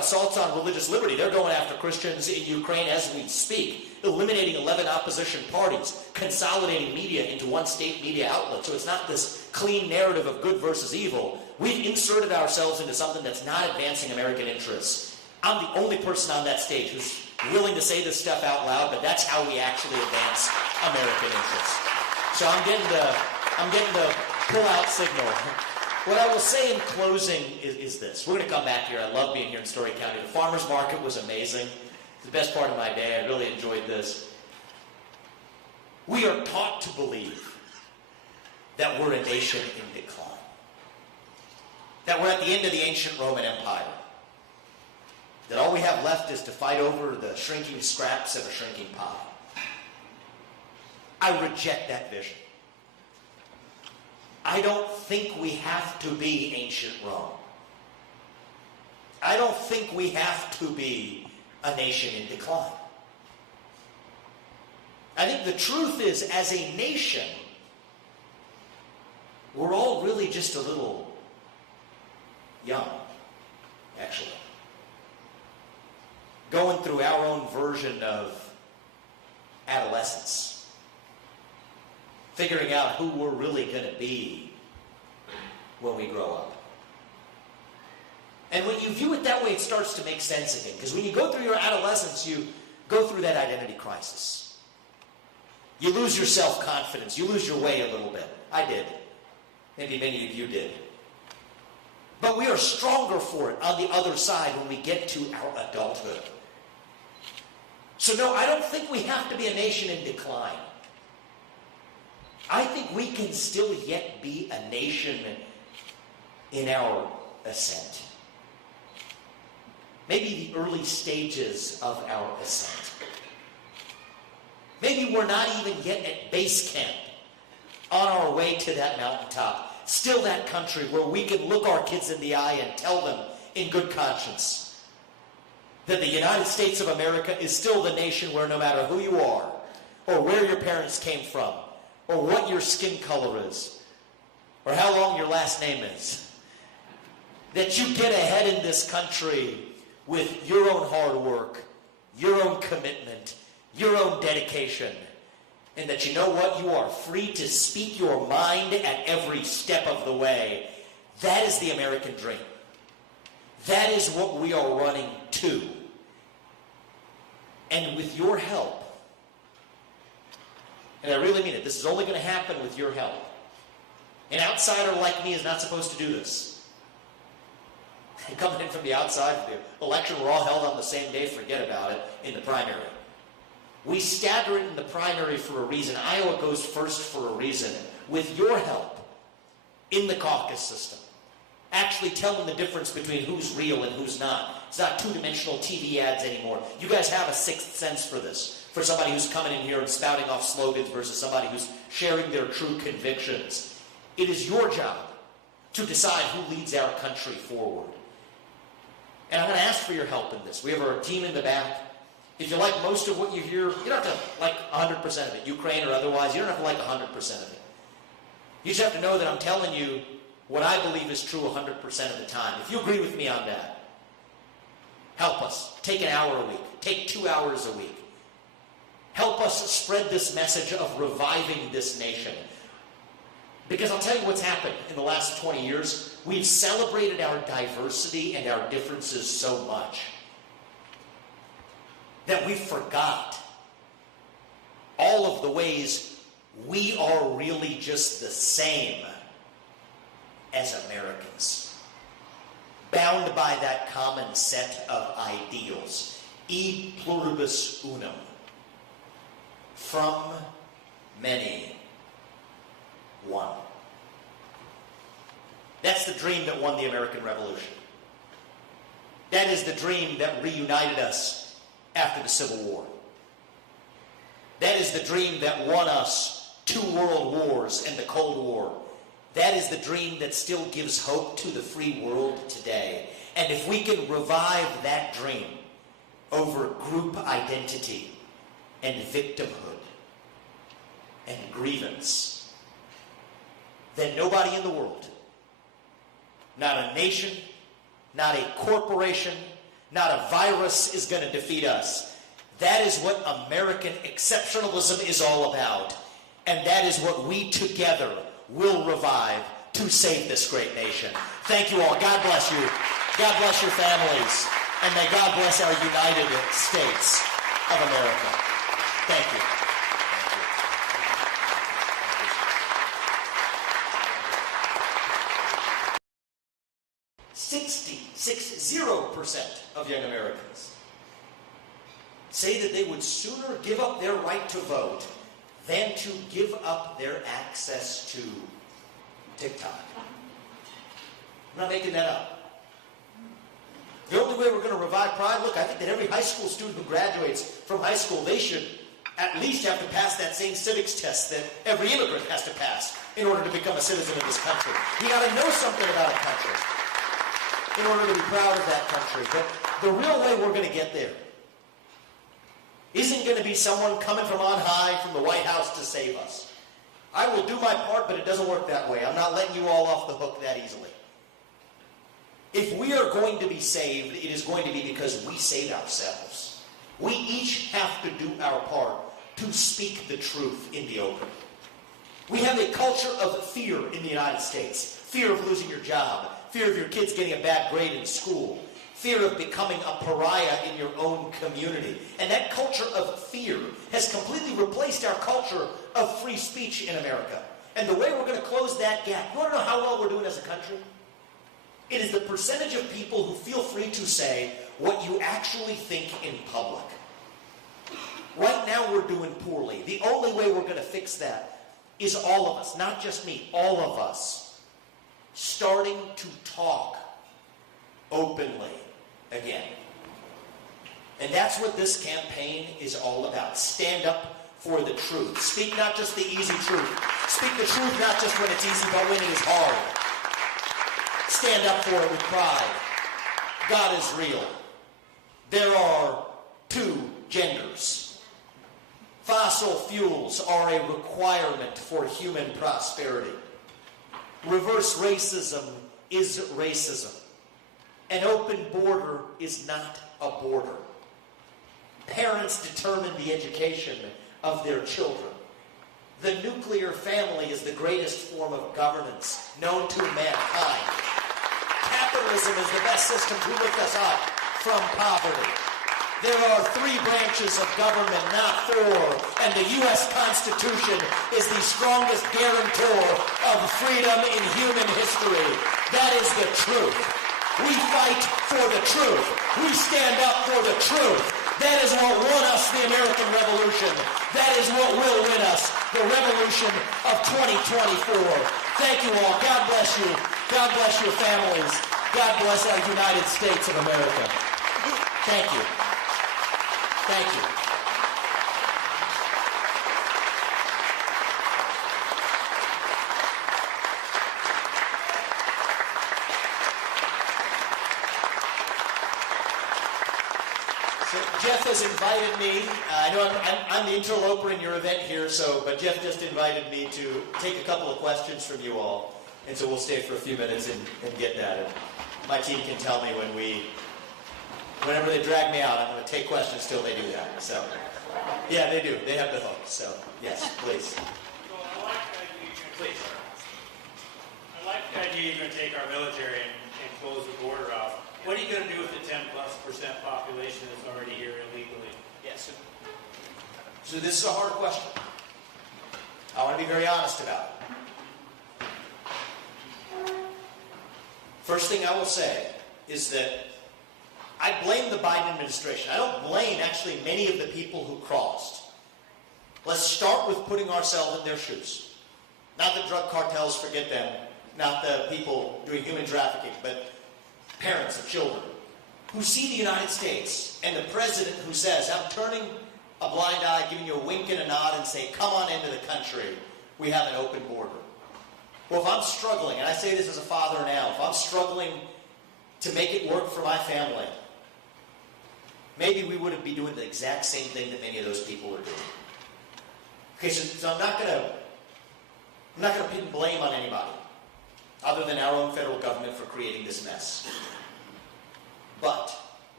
assaults on religious liberty. They're going after Christians in Ukraine as we speak, eliminating 11 opposition parties, consolidating media into one state media outlet. So it's not this clean narrative of good versus evil. We've inserted ourselves into something that's not advancing American interests. I'm the only person on that stage who's willing to say this stuff out loud, but that's how we actually advance American interests. So I'm getting the pull-out signal. What I will say in closing is this. We're going to come back here. I love being here in Story County. The farmers market was amazing. It's the best part of my day. I really enjoyed this. We are taught to believe that we're a nation in decline. That we're at the end of the ancient Roman Empire. That all we have left is to fight over the shrinking scraps of a shrinking pie. I reject that vision. I don't think we have to be ancient Rome. I don't think we have to be a nation in decline. I think the truth is, as a nation, we're all really just a little young, actually. Going through our own version of adolescence. Figuring out who we're really going to be when we grow up. And when you view it that way, it starts to make sense again. Because when you go through your adolescence, you go through that identity crisis. You lose your self-confidence. You lose your way a little bit. I did. Maybe many of you did. But we are stronger for it on the other side when we get to our adulthood. So no, I don't think we have to be a nation in decline. I think we can still yet be a nation in our ascent. Maybe the early stages of our ascent. Maybe we're not even yet at base camp on our way to that mountaintop. Still that country where we can look our kids in the eye and tell them in good conscience that the United States of America is still the nation where no matter who you are, or where your parents came from, or what your skin color is, or how long your last name is, that you get ahead in this country with your own hard work, your own commitment, your own dedication, and that you know what? You are free to speak your mind at every step of the way. That is the American dream. That is what we are running to. And with your help, and I really mean it, this is only going to happen with your help. An outsider like me is not supposed to do this. Coming in from the outside of the election, we're all held on the same day, forget about it, in the primary. We stagger it in the primary for a reason. Iowa goes first for a reason. With your help in the caucus system, actually telling the difference between who's real and who's not. It's not two-dimensional TV ads anymore. You guys have a sixth sense for this. For somebody who's coming in here and spouting off slogans versus somebody who's sharing their true convictions. It is your job to decide who leads our country forward. And I'm going to ask for your help in this. We have our team in the back. If you like most of what you hear, you don't have to like 100% of it, Ukraine or otherwise. You don't have to like 100% of it. You just have to know that I'm telling you what I believe is true 100% of the time. If you agree with me on that, help us. Take an hour a week. Take 2 hours a week. Help us spread this message of reviving this nation. Because I'll tell you what's happened in the last 20 years. We've celebrated our diversity and our differences so much that we forgot all of the ways we are really just the same as Americans, bound by that common set of ideals. E pluribus unum. From many, one. That's the dream that won the American Revolution. That is the dream that reunited us after the Civil War. That is the dream that won us 2 world wars and the Cold War. That is the dream that still gives hope to the free world today. And if we can revive that dream over group identity and victimhood and grievance, then nobody in the world, not a nation, not a corporation, Not a virus is going to defeat us. That is what American exceptionalism is all about. And that is what we together will revive to save this great nation. Thank you all. God bless you. God bless your families. And may God bless our United States of America. Thank you. 60% of young Americans say that they would sooner give up their right to vote than to give up their access to TikTok. I'm not making that up. The only way we're going to revive pride, look, I think that every high school student who graduates from high school, they should at least have to pass that same civics test that every immigrant has to pass in order to become a citizen of this country. You got to know something about a country in order to be proud of that country. But the real way we're going to get there isn't going to be someone coming from on high from the White House to save us. I will do my part, but it doesn't work that way. I'm not letting you all off the hook that easily. If we are going to be saved, it is going to be because we save ourselves. We each have to do our part to speak the truth in the open. We have a culture of fear in the United States. Fear of losing your job. Fear of your kids getting a bad grade in school. Fear of becoming a pariah in your own community. And that culture of fear has completely replaced our culture of free speech in America. And the way we're going to close that gap, you want to know how well we're doing as a country? It is the percentage of people who feel free to say what you actually think in public. Right now we're doing poorly. The only way we're going to fix that is all of us, not just me, all of us, starting to talk openly again. And that's what this campaign is all about. Stand up for the truth. Speak not just the easy truth. Speak the truth not just when it's easy, but when it is hard. Stand up for it with pride. God is real. There are two genders. Fossil fuels are a requirement for human prosperity. Reverse racism is racism. An open border is not a border. Parents determine the education of their children. The nuclear family is the greatest form of governance known to mankind. Capitalism is the best system to lift us up from poverty. There are three branches of government, not four, and the U.S. Constitution is the strongest guarantor of freedom in human history. That is the truth. We fight for the truth. We stand up for the truth. That is what won us the American Revolution. That is what will win us the revolution of 2024. Thank you all. God bless you. God bless your families. God bless our United States of America. Thank you. Thank you. So Jeff has invited me. I know I'm the interloper in your event here, but Jeff just invited me to take a couple of questions from you all. And so we'll stay for a few minutes and get that. And my team can tell me whenever they drag me out, I'm going to take questions till they do that. So, yeah, they do. They have the hook. So, yes, please. I like the idea you're going to take our military and close the border off. What are you going to do with the 10+% population that's already here illegally? Yes. So this is a hard question. I want to be very honest about it. First thing I will say is that I blame the Biden administration. I don't blame actually many of the people who crossed. Let's start with putting ourselves in their shoes. Not the drug cartels, forget them. Not the people doing human trafficking, but parents of children who see the United States and the president who says, I'm turning a blind eye, giving you a wink and a nod and say, come on into the country. We have an open border. Well, if I'm struggling, and I say this as a father now, if I'm struggling to make it work for my family, maybe we wouldn't be doing the exact same thing that many of those people are doing. Okay, so I'm not going to pin blame on anybody other than our own federal government for creating this mess. But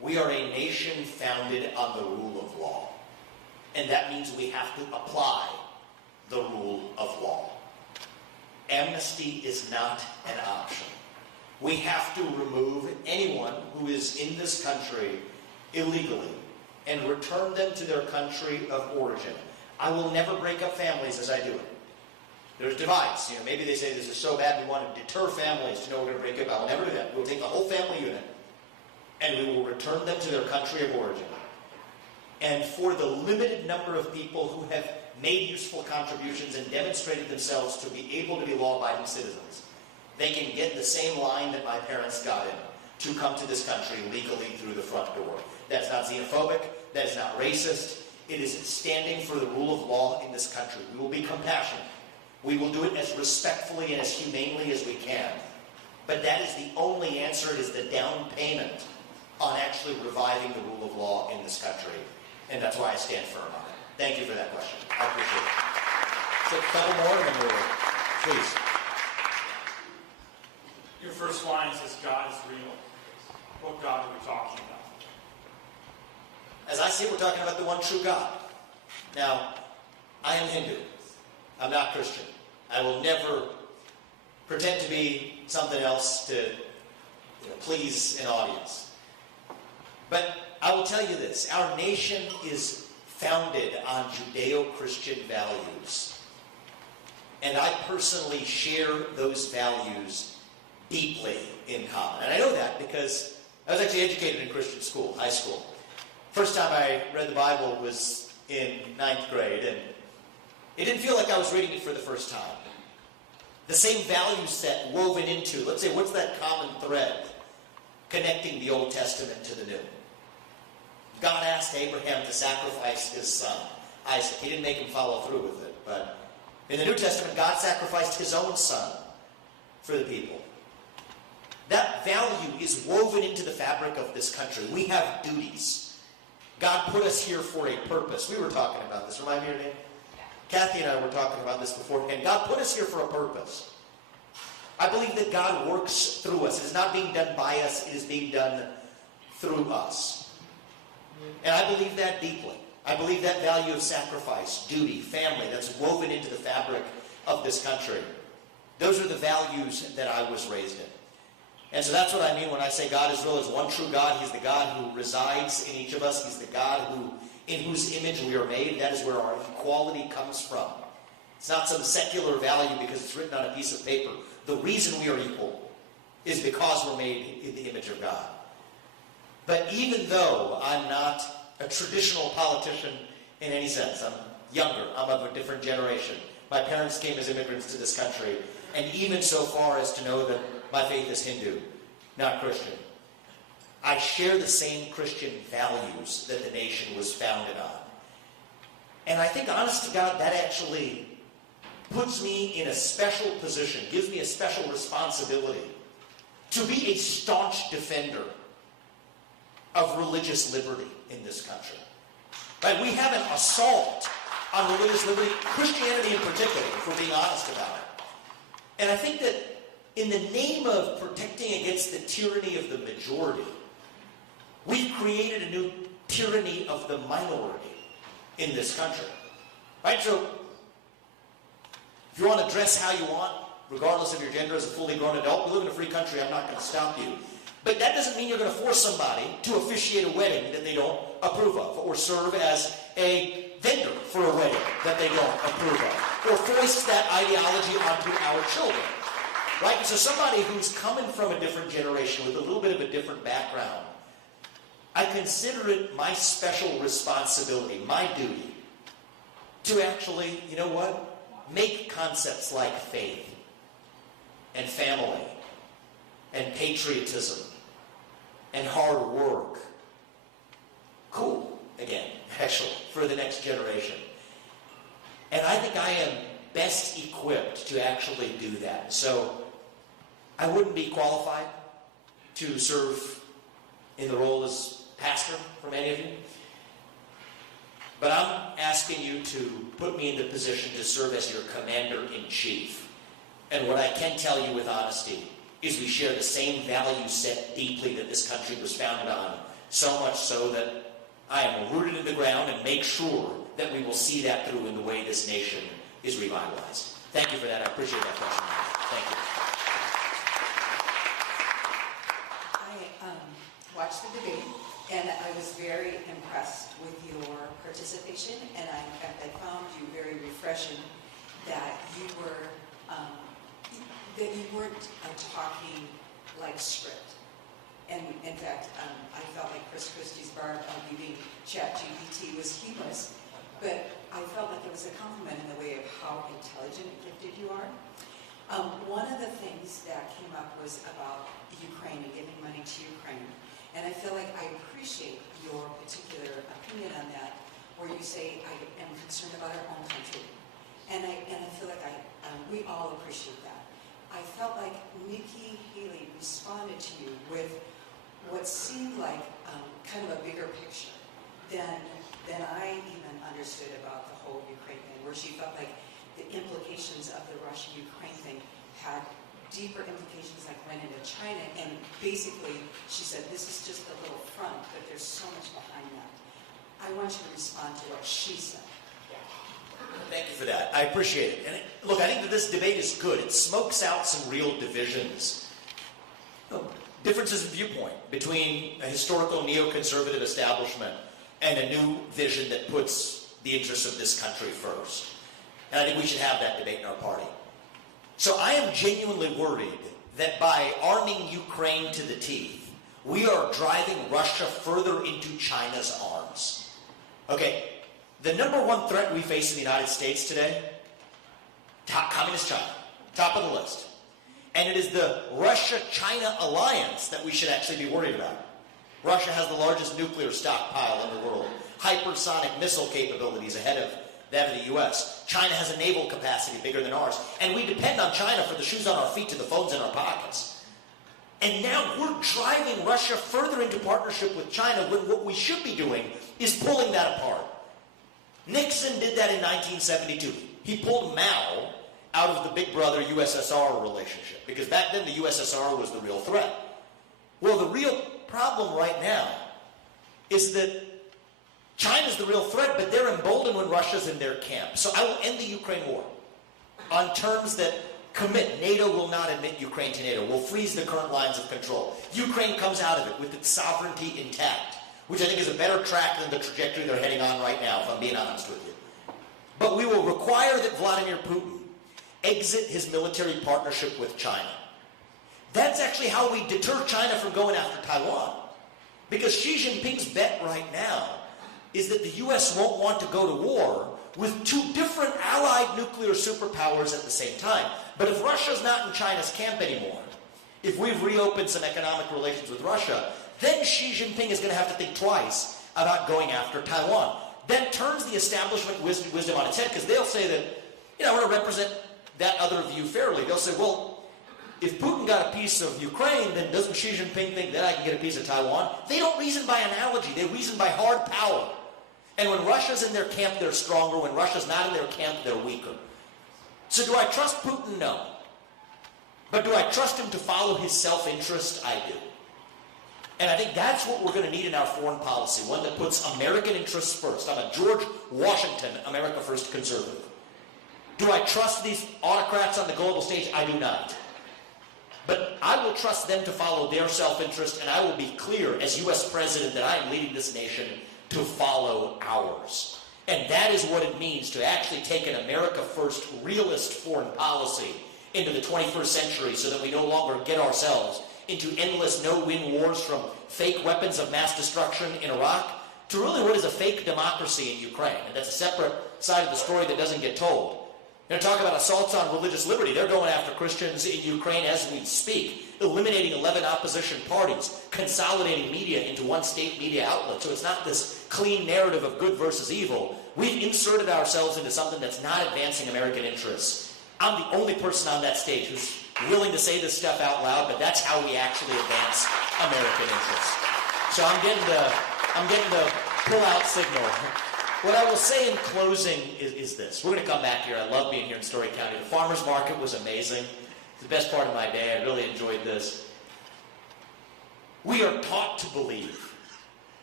We are a nation founded on the rule of law. And that means we have to apply the rule of law. Amnesty is not an option. We have to remove anyone who is in this country illegally and return them to their country of origin. I will never break up families as I do it. There's divides. Maybe they say this is so bad we want to deter families to know we're going to break up. I'll never do that. We'll take the whole family unit and we will return them to their country of origin. And for the limited number of people who have made useful contributions and demonstrated themselves to be able to be law-abiding citizens, they can get the same line that my parents got in to come to this country legally through the front door. That's not xenophobic. That is not racist. It is standing for the rule of law in this country. We will be compassionate. We will do it as respectfully and as humanely as we can. But that is the only answer. It is the down payment on actually reviving the rule of law in this country. And that's why I stand firm on it. Thank you for that question. I appreciate it. So a couple more and then we'll, please. Your first line says God is real. What God are we talking about? As I see it, we're talking about the one true God. Now, I am Hindu. I'm not Christian. I will never pretend to be something else to please an audience. But I will tell you this. Our nation is founded on Judeo-Christian values. And I personally share those values deeply in common. And I know that because I was actually educated in Christian school, high school. First time I read the Bible was in 9th grade, and it didn't feel like I was reading it for the first time. The same value set woven into, let's say, what's that common thread connecting the Old Testament to the New? God asked Abraham to sacrifice his son, Isaac. He didn't make him follow through with it, but in the New Testament, God sacrificed his own son for the people. That value is woven into the fabric of this country. We have duties. God put us here for a purpose. We were talking about this. Remind me your name? Kathy and I were talking about this beforehand. God put us here for a purpose. I believe that God works through us. It is not being done by us. It is being done through us. And I believe that deeply. I believe that value of sacrifice, duty, family, that's woven into the fabric of this country. Those are the values that I was raised in. And so that's what I mean when I say God is real. Is one true God. He's the God who resides in each of us. He's the God in whose image we are made. That is where our equality comes from. It's not some secular value because it's written on a piece of paper. The reason we are equal is because we're made in the image of God. But even though I'm not a traditional politician in any sense, I'm younger, I'm of a different generation. My parents came as immigrants to this country, and even so far as to know that my faith is Hindu, not Christian. I share the same Christian values that the nation was founded on. And I think, honest to God, that actually puts me in a special position, gives me a special responsibility to be a staunch defender of religious liberty in this country. Right? We have an assault on religious liberty, Christianity in particular, if we're being honest about it. And I think that in the name of protecting against the tyranny of the majority, we've created a new tyranny of the minority in this country. Right? So, if you want to dress how you want, regardless of your gender as a fully grown adult, we live in a free country, I'm not going to stop you. But that doesn't mean you're going to force somebody to officiate a wedding that they don't approve of, or serve as a vendor for a wedding that they don't approve of, or foist that ideology onto our children. Right? And so somebody who's coming from a different generation with a little bit of a different background, I consider it my special responsibility, my duty, to actually, you know what, make concepts like faith and family and patriotism and hard work cool again, actually, for the next generation. And I think I am best equipped to actually do that. So I wouldn't be qualified to serve in the role as pastor for many of you. But I'm asking you to put me in the position to serve as your commander-in-chief. And what I can tell you with honesty is we share the same value set deeply that this country was founded on So much so that I am rooted in the ground and make sure that we will see that through in the way this nation is revitalized. Thank you for that. I appreciate that question. Thank you. I watched the debate, and I was very impressed with your participation, and in fact, I found you very refreshing that you were that you weren't talking like script. And in fact, I felt like Chris Christie's barb being ChatGPT was humorous, but I felt like it was a compliment in the way of how intelligent and gifted you are. One of the things that came up was about Ukraine and giving money to Ukraine. And I feel like I appreciate your particular opinion on that, where you say, I am concerned about our own country. And I feel like we all appreciate that. I felt like Nikki Haley responded to you with what seemed like kind of a bigger picture than I even understood about the whole Ukraine thing, where she felt like the implications of the Russia-Ukraine thing had deeper implications, like went into China, and basically she said this is just a little front, but there's so much behind that. I want you to respond to what she said. Thank you for that. I appreciate it. And look, I think that this debate is good. It smokes out some real divisions. Differences of viewpoint between a historical neoconservative establishment and a new vision that puts the interests of this country first. And I think we should have that debate in our party. So I am genuinely worried that by arming Ukraine to the teeth, we are driving Russia further into China's arms. Okay, the number one threat we face in the United States today, communist China, top of the list. And it is the Russia-China alliance that we should actually be worried about. Russia has the largest nuclear stockpile in the world, hypersonic missile capabilities ahead of that of the U.S. China has a naval capacity bigger than ours, and we depend on China for the shoes on our feet to the phones in our pockets. And now we're driving Russia further into partnership with China when what we should be doing is pulling that apart. Nixon did that in 1972. He pulled Mao out of the big brother USSR relationship, because back then the USSR was the real threat. Well, the real problem right now is that China's the real threat, but they're emboldened when Russia's in their camp. So I will end the Ukraine war on terms that commit. NATO will not admit Ukraine to NATO. We'll freeze the current lines of control. Ukraine comes out of it with its sovereignty intact, which I think is a better track than the trajectory they're heading on right now, if I'm being honest with you. But we will require that Vladimir Putin exit his military partnership with China. That's actually how we deter China from going after Taiwan. Because Xi Jinping's bet right now is that the U.S. won't want to go to war with two different allied nuclear superpowers at the same time. But if Russia's not in China's camp anymore, if we've reopened some economic relations with Russia, then Xi Jinping is going to have to think twice about going after Taiwan. That turns the establishment wisdom on its head, because they'll say that, I want to represent that other view fairly. They'll say, well, if Putin got a piece of Ukraine, then doesn't Xi Jinping think that I can get a piece of Taiwan? They don't reason by analogy. They reason by hard power. And when Russia's in their camp, they're stronger. When Russia's not in their camp, they're weaker. So do I trust Putin? No. But do I trust him to follow his self-interest? I do. And I think that's what we're going to need in our foreign policy, one that puts American interests first. I'm a George Washington, America First conservative. Do I trust these autocrats on the global stage? I do not. But I will trust them to follow their self-interest, and I will be clear as U.S. President that I am leading this nation to follow ours. And that is what it means to actually take an America First realist foreign policy into the 21st century, so that we no longer get ourselves into endless no-win wars, from fake weapons of mass destruction in Iraq to really what is a fake democracy in Ukraine. And that's a separate side of the story that doesn't get told. Talk about assaults on religious liberty. They're going after Christians in Ukraine as we speak, eliminating 11 opposition parties, consolidating media into one state media outlet. So it's not this clean narrative of good versus evil. We've inserted ourselves into something that's not advancing American interests. I'm the only person on that stage who's willing to say this stuff out loud, but that's how we actually advance American interests. So I'm getting the pull-out signal. What I will say in closing is this. We're going to come back here. I love being here in Story County. The farmers market was amazing. It's the best part of my day. I really enjoyed this. We are taught to believe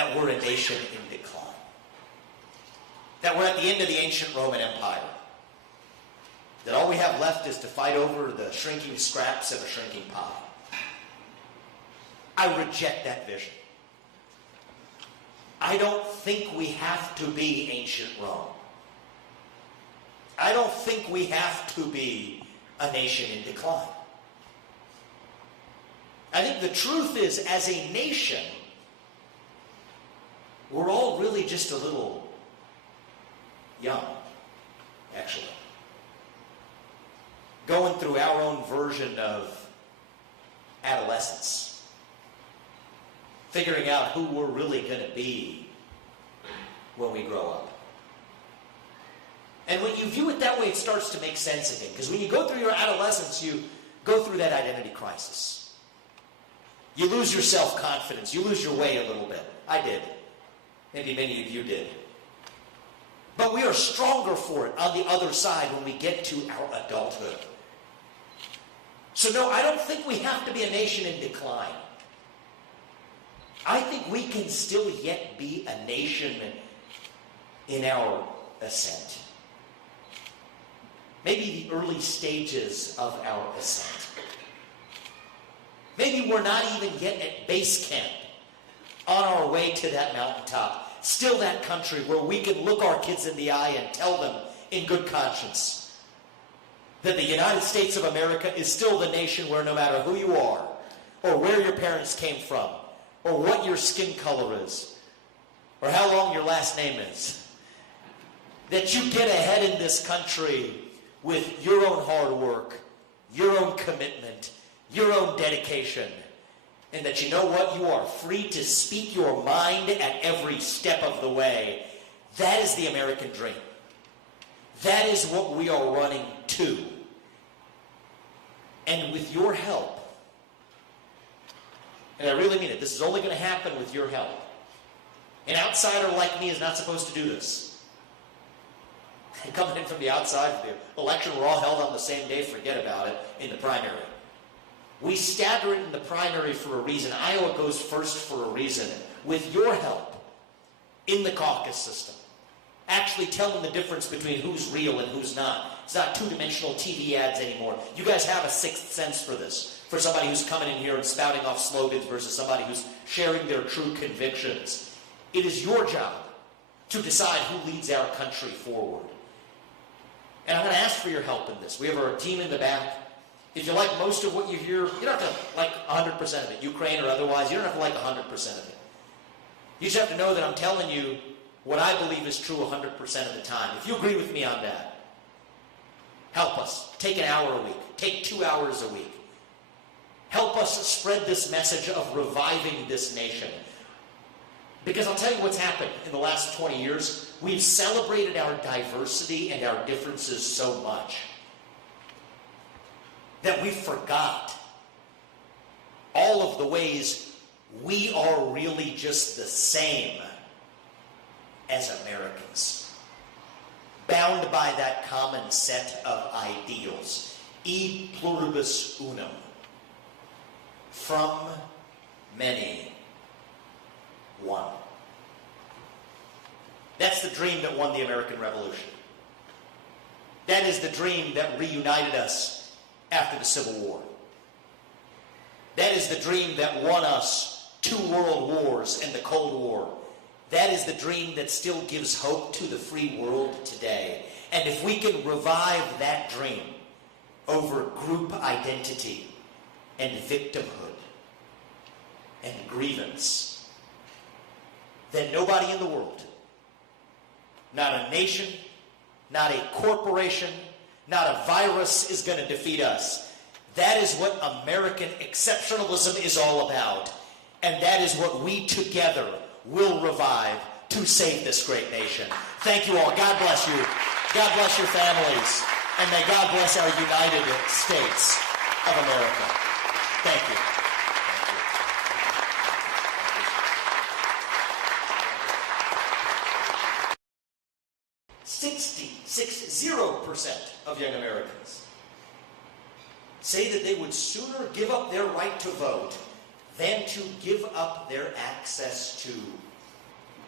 that we're a nation in decline. That we're at the end of the ancient Roman Empire. That all we have left is to fight over the shrinking scraps of a shrinking pie. I reject that vision. I don't think we have to be ancient Rome. I don't think we have to be a nation in decline. I think the truth is, as a nation, we're all really just a little young, actually. Going through our own version of adolescence. Figuring out who we're really going to be when we grow up. And when you view it that way, it starts to make sense again. Because when you go through your adolescence, you go through that identity crisis. You lose your self-confidence. You lose your way a little bit. I did. Maybe many of you did. But we are stronger for it on the other side when we get to our adulthood. So no, I don't think we have to be a nation in decline. I think we can still yet be a nation in our ascent. Maybe the early stages of our ascent. Maybe we're not even yet at base camp on our way to that mountaintop. Still that country where we can look our kids in the eye and tell them in good conscience that the United States of America is still the nation where no matter who you are, or where your parents came from, or what your skin color is, or how long your last name is, that you get ahead in this country with your own hard work, your own commitment, your own dedication, and that you know what? You are free to speak your mind at every step of the way. That is the American dream. That is what we are running to. And with your help, and I really mean it, this is only going to happen with your help. An outsider like me is not supposed to do this. Coming in from the outside, the election were all held on the same day, forget about it, in the primary. We stagger it in the primary for a reason. Iowa goes first for a reason. With your help in the caucus system, actually telling the difference between who's real and who's not. It's not two-dimensional TV ads anymore. You guys have a sixth sense for this. For somebody who's coming in here and spouting off slogans versus somebody who's sharing their true convictions. It is your job to decide who leads our country forward. And I'm going to ask for your help in this. We have our team in the back. If you like most of what you hear, you don't have to like 100% of it, Ukraine or otherwise. You don't have to like 100% of it. You just have to know that I'm telling you what I believe is true 100% of the time. If you agree with me on that, help us. Take an hour a week. Take 2 hours a week. Help us spread this message of reviving this nation. Because I'll tell you what's happened in the last 20 years. We've celebrated our diversity and our differences so much that we forgot all of the ways we are really just the same as Americans, bound by that common set of ideals. E pluribus unum. From many, one. That's the dream that won the American Revolution. That is the dream that reunited us after the Civil War. That is the dream that won us 2 world wars and the Cold War. That is the dream that still gives hope to the free world today. And if we can revive that dream over group identity and victimhood and grievance, then nobody in the world, not a nation, not a corporation, not a virus is going to defeat us. That is what American exceptionalism is all about. And that is what we together will revive to save this great nation. Thank you all. God bless you. God bless your families. And may God bless our United States of America. Thank you. 60% of young Americans say that they would sooner give up their right to vote than to give up their access to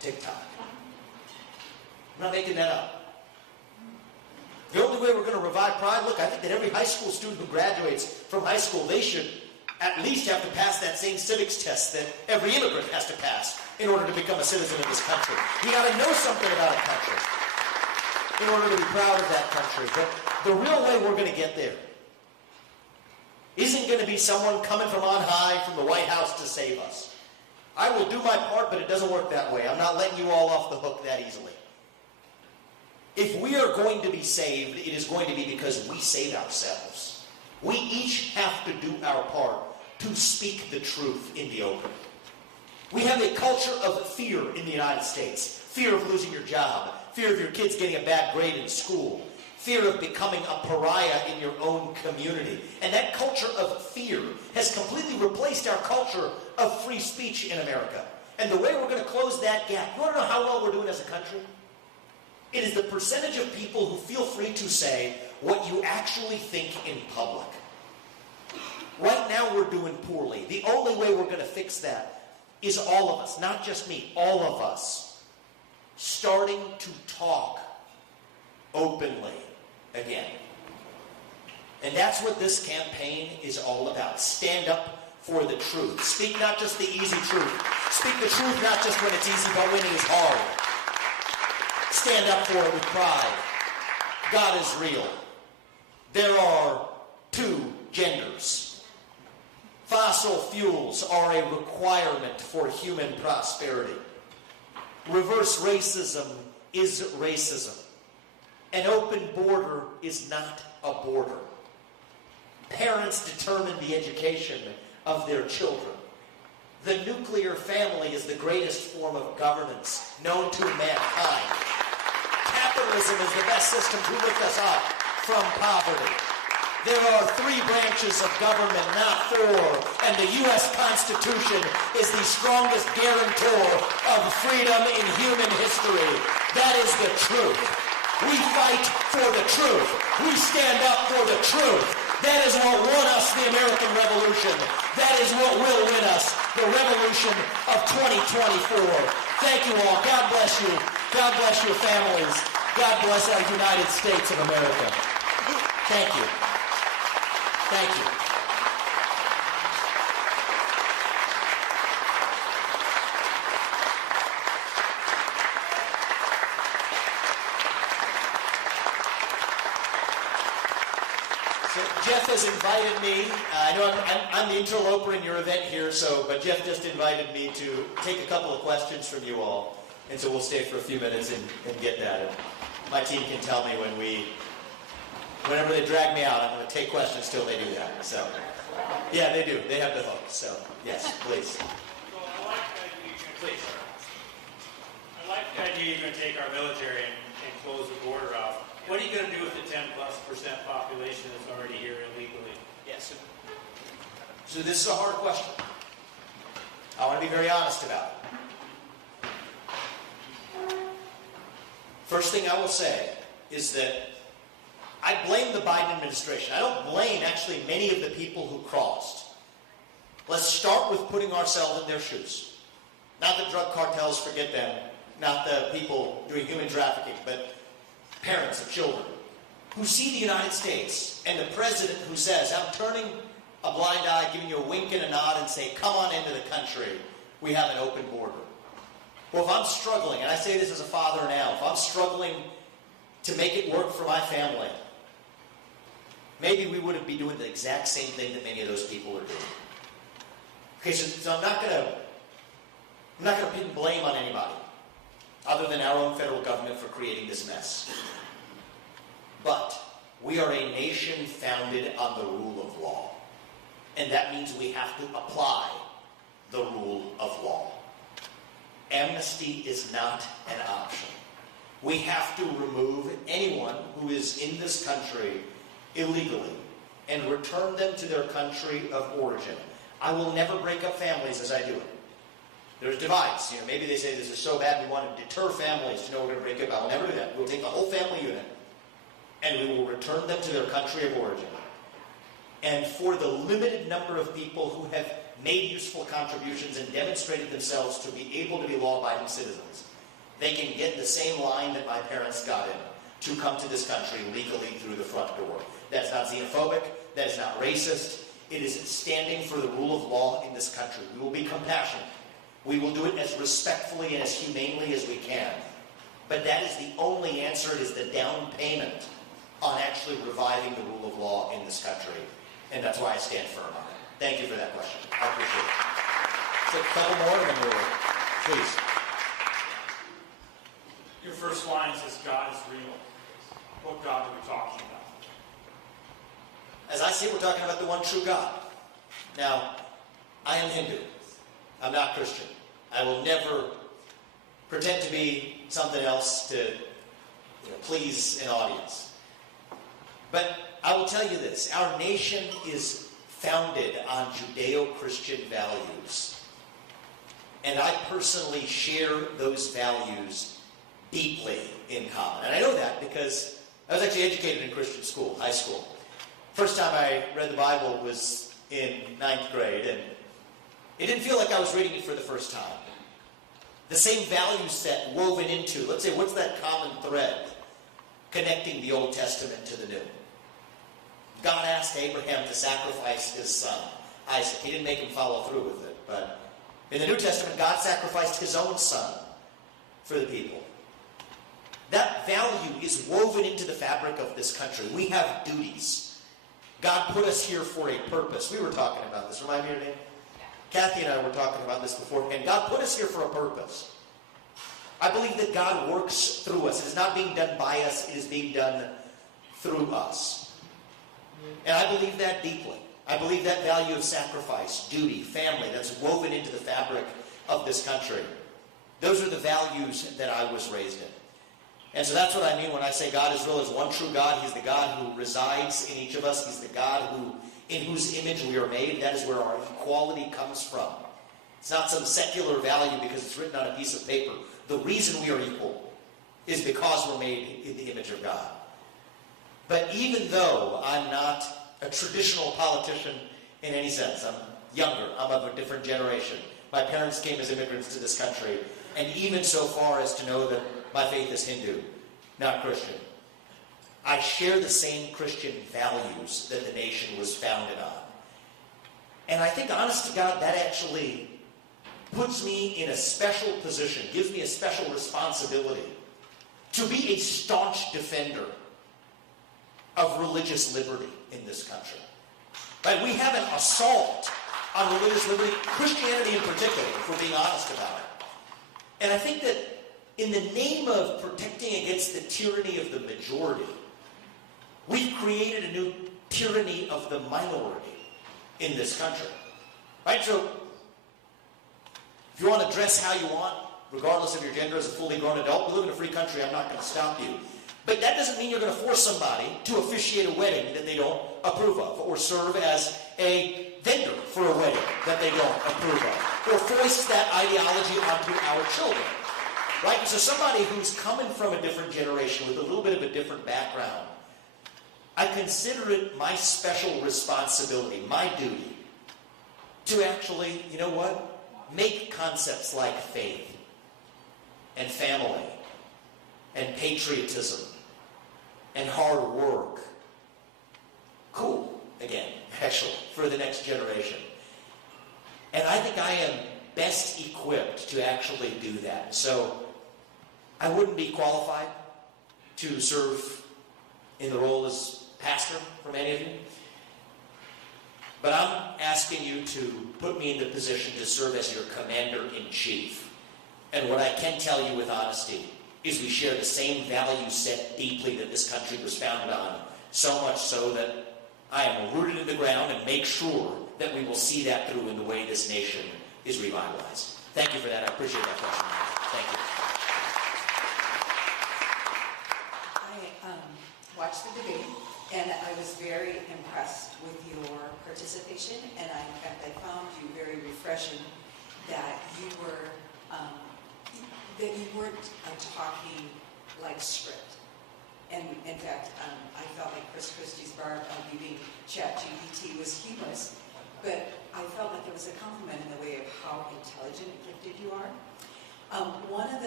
TikTok. I'm not making that up. The only way we're going to revive pride, look, I think that every high school student who graduates from high school, they should at least have to pass that same civics test that every immigrant has to pass in order to become a citizen of this country. You got to know something about a country in order to be proud of that country. But the real way we're going to get there isn't going to be someone coming from on high from the White House to save us. I will do my part, but it doesn't work that way. I'm not letting you all off the hook that easily. If we are going to be saved, it is going to be because we save ourselves. We each have to do our part to speak the truth in the open. We have a culture of fear in the United States. Fear of losing your job. Fear of your kids getting a bad grade in school. Fear of becoming a pariah in your own community. And that culture of fear has completely replaced our culture of free speech in America. And the way we're going to close that gap, you want to know how well we're doing as a country? It is the percentage of people who feel free to say what you actually think in public. Right now we're doing poorly. The only way we're going to fix that is all of us, not just me, all of us, starting to talk openly again. And that's what this campaign is all about. Stand up for the truth. Speak not just the easy truth. Speak the truth not just when it's easy, but when it is hard. Stand up for it with pride. God is real. There are two genders. Fossil fuels are a requirement for human prosperity. Reverse racism is racism. An open border is not a border. Parents determine the education of their children. The nuclear family is the greatest form of governance known to mankind. Capitalism is the best system to lift us up from poverty. There are 3 branches of government, not 4, and the U.S. Constitution is the strongest guarantor of freedom in human history. That is the truth. We fight for the truth. We stand up for the truth. That is what won us the American Revolution. That is what will win us the revolution of 2024. Thank you all. God bless you. God bless your families. God bless our United States of America. Thank you. Thank you. So Jeff has invited me. I know I'm the interloper in your event here, but Jeff just invited me to take a couple of questions from you all. And so we'll stay for a few minutes and get that. And my team can tell me whenever they drag me out, I'm going to take questions till they do that. So, yeah, they do. They have the hook. So, yes, please. Well, I like the idea you're going to take our military and close the border off. What are you going to do with the 10+% population that's already here illegally? Yes. So this is a hard question. I want to be very honest about it. First thing I will say is that I blame the Biden administration. I don't blame actually many of the people who crossed. Let's start with putting ourselves in their shoes. Not the drug cartels, forget them. Not the people doing human trafficking, but parents of children who see the United States and the president who says, I'm turning a blind eye, giving you a wink and a nod and say, come on into the country. We have an open border. Well, if I'm struggling, and I say this as a father now, if I'm struggling to make it work for my family, maybe we wouldn't be doing the exact same thing that many of those people are doing. Okay, so I'm not going to pin blame on anybody other than our own federal government for creating this mess. But we are a nation founded on the rule of law. And that means we have to apply the rule of law. Amnesty is not an option. We have to remove anyone who is in this country illegally and return them to their country of origin. I will never break up families as I do it. There's divides. Maybe they say this is so bad we want to deter families to know we're going to break up. I will never do that. We'll take the whole family unit and we will return them to their country of origin. And for the limited number of people who have made useful contributions and demonstrated themselves to be able to be law-abiding citizens, they can get the same line that my parents got in to come to this country legally through the front door. That's not xenophobic. That is not racist. It is standing for the rule of law in this country. We will be compassionate. We will do it as respectfully and as humanely as we can. But that is the only answer. It is the down payment on actually reviving the rule of law in this country. And that's why I stand firm on it. Thank you for that question. I appreciate it. So a couple more and then we'll, please. Your first line says God is real. What God are we talking about? As I see it, we're talking about the one true God. Now, I am Hindu. I'm not Christian. I will never pretend to be something else to please an audience. But I will tell you this. Our nation is founded on Judeo-Christian values. And I personally share those values deeply in common. And I know that because I was actually educated in Christian school, high school. First time I read the Bible was in 9th grade, and it didn't feel like I was reading it for the first time. The same value set woven into, let's say, what's that common thread connecting the Old Testament to the New? God asked Abraham to sacrifice his son, Isaac. He didn't make him follow through with it, but in the New Testament, God sacrificed his own son for the people. That value is woven into the fabric of this country. We have duties. God put us here for a purpose. We were talking about this. Remind me your name? Kathy and I were talking about this beforehand. God put us here for a purpose. I believe that God works through us. It is not being done by us. It is being done through us. And I believe that deeply. I believe that value of sacrifice, duty, family, that's woven into the fabric of this country. Those are the values that I was raised in. And so that's what I mean when I say God is real. There's one true God. He's the God who resides in each of us. He's the God in whose image we are made. That is where our equality comes from. It's not some secular value because it's written on a piece of paper. The reason we are equal is because we're made in the image of God. But even though I'm not a traditional politician in any sense, I'm younger, I'm of a different generation. My parents came as immigrants to this country, and even so far as to know that my faith is Hindu, not Christian. I share the same Christian values that the nation was founded on. And I think, honest to God, that actually puts me in a special position, gives me a special responsibility to be a staunch defender of religious liberty in this country. Right? We have an assault on religious liberty, Christianity in particular, if we're being honest about it. And I think that in the name of protecting against the tyranny of the majority, we've created a new tyranny of the minority in this country. Right? So, if you want to dress how you want, regardless of your gender as a fully grown adult, we live in a free country, I'm not going to stop you. But that doesn't mean you're going to force somebody to officiate a wedding that they don't approve of, or serve as a vendor for a wedding that they don't approve of, or foist that ideology onto our children. Right? And so somebody who's coming from a different generation with a little bit of a different background, I consider it my special responsibility, my duty, to actually, you know what, make concepts like faith and family and patriotism and hard work cool again, actually, for the next generation. And I think I am best equipped to actually do that. So I wouldn't be qualified to serve in the role as pastor for many of you. But I'm asking you to put me in the position to serve as your commander-in-chief. And what I can tell you with honesty is we share the same value set deeply that this country was founded on, so much so that I am rooted in the ground and make sure that we will see that through in the way this nation is revitalized. Thank you for that. I appreciate that question. Thank you. I watched the debate, and I was very impressed with your participation, and in fact, I found you very refreshing that you were that you weren't talking like script. And in fact, I felt like Chris Christie's Barb beating ChatGPT was humorous, but I felt like it was a compliment in the way of how intelligent and gifted you are. One of the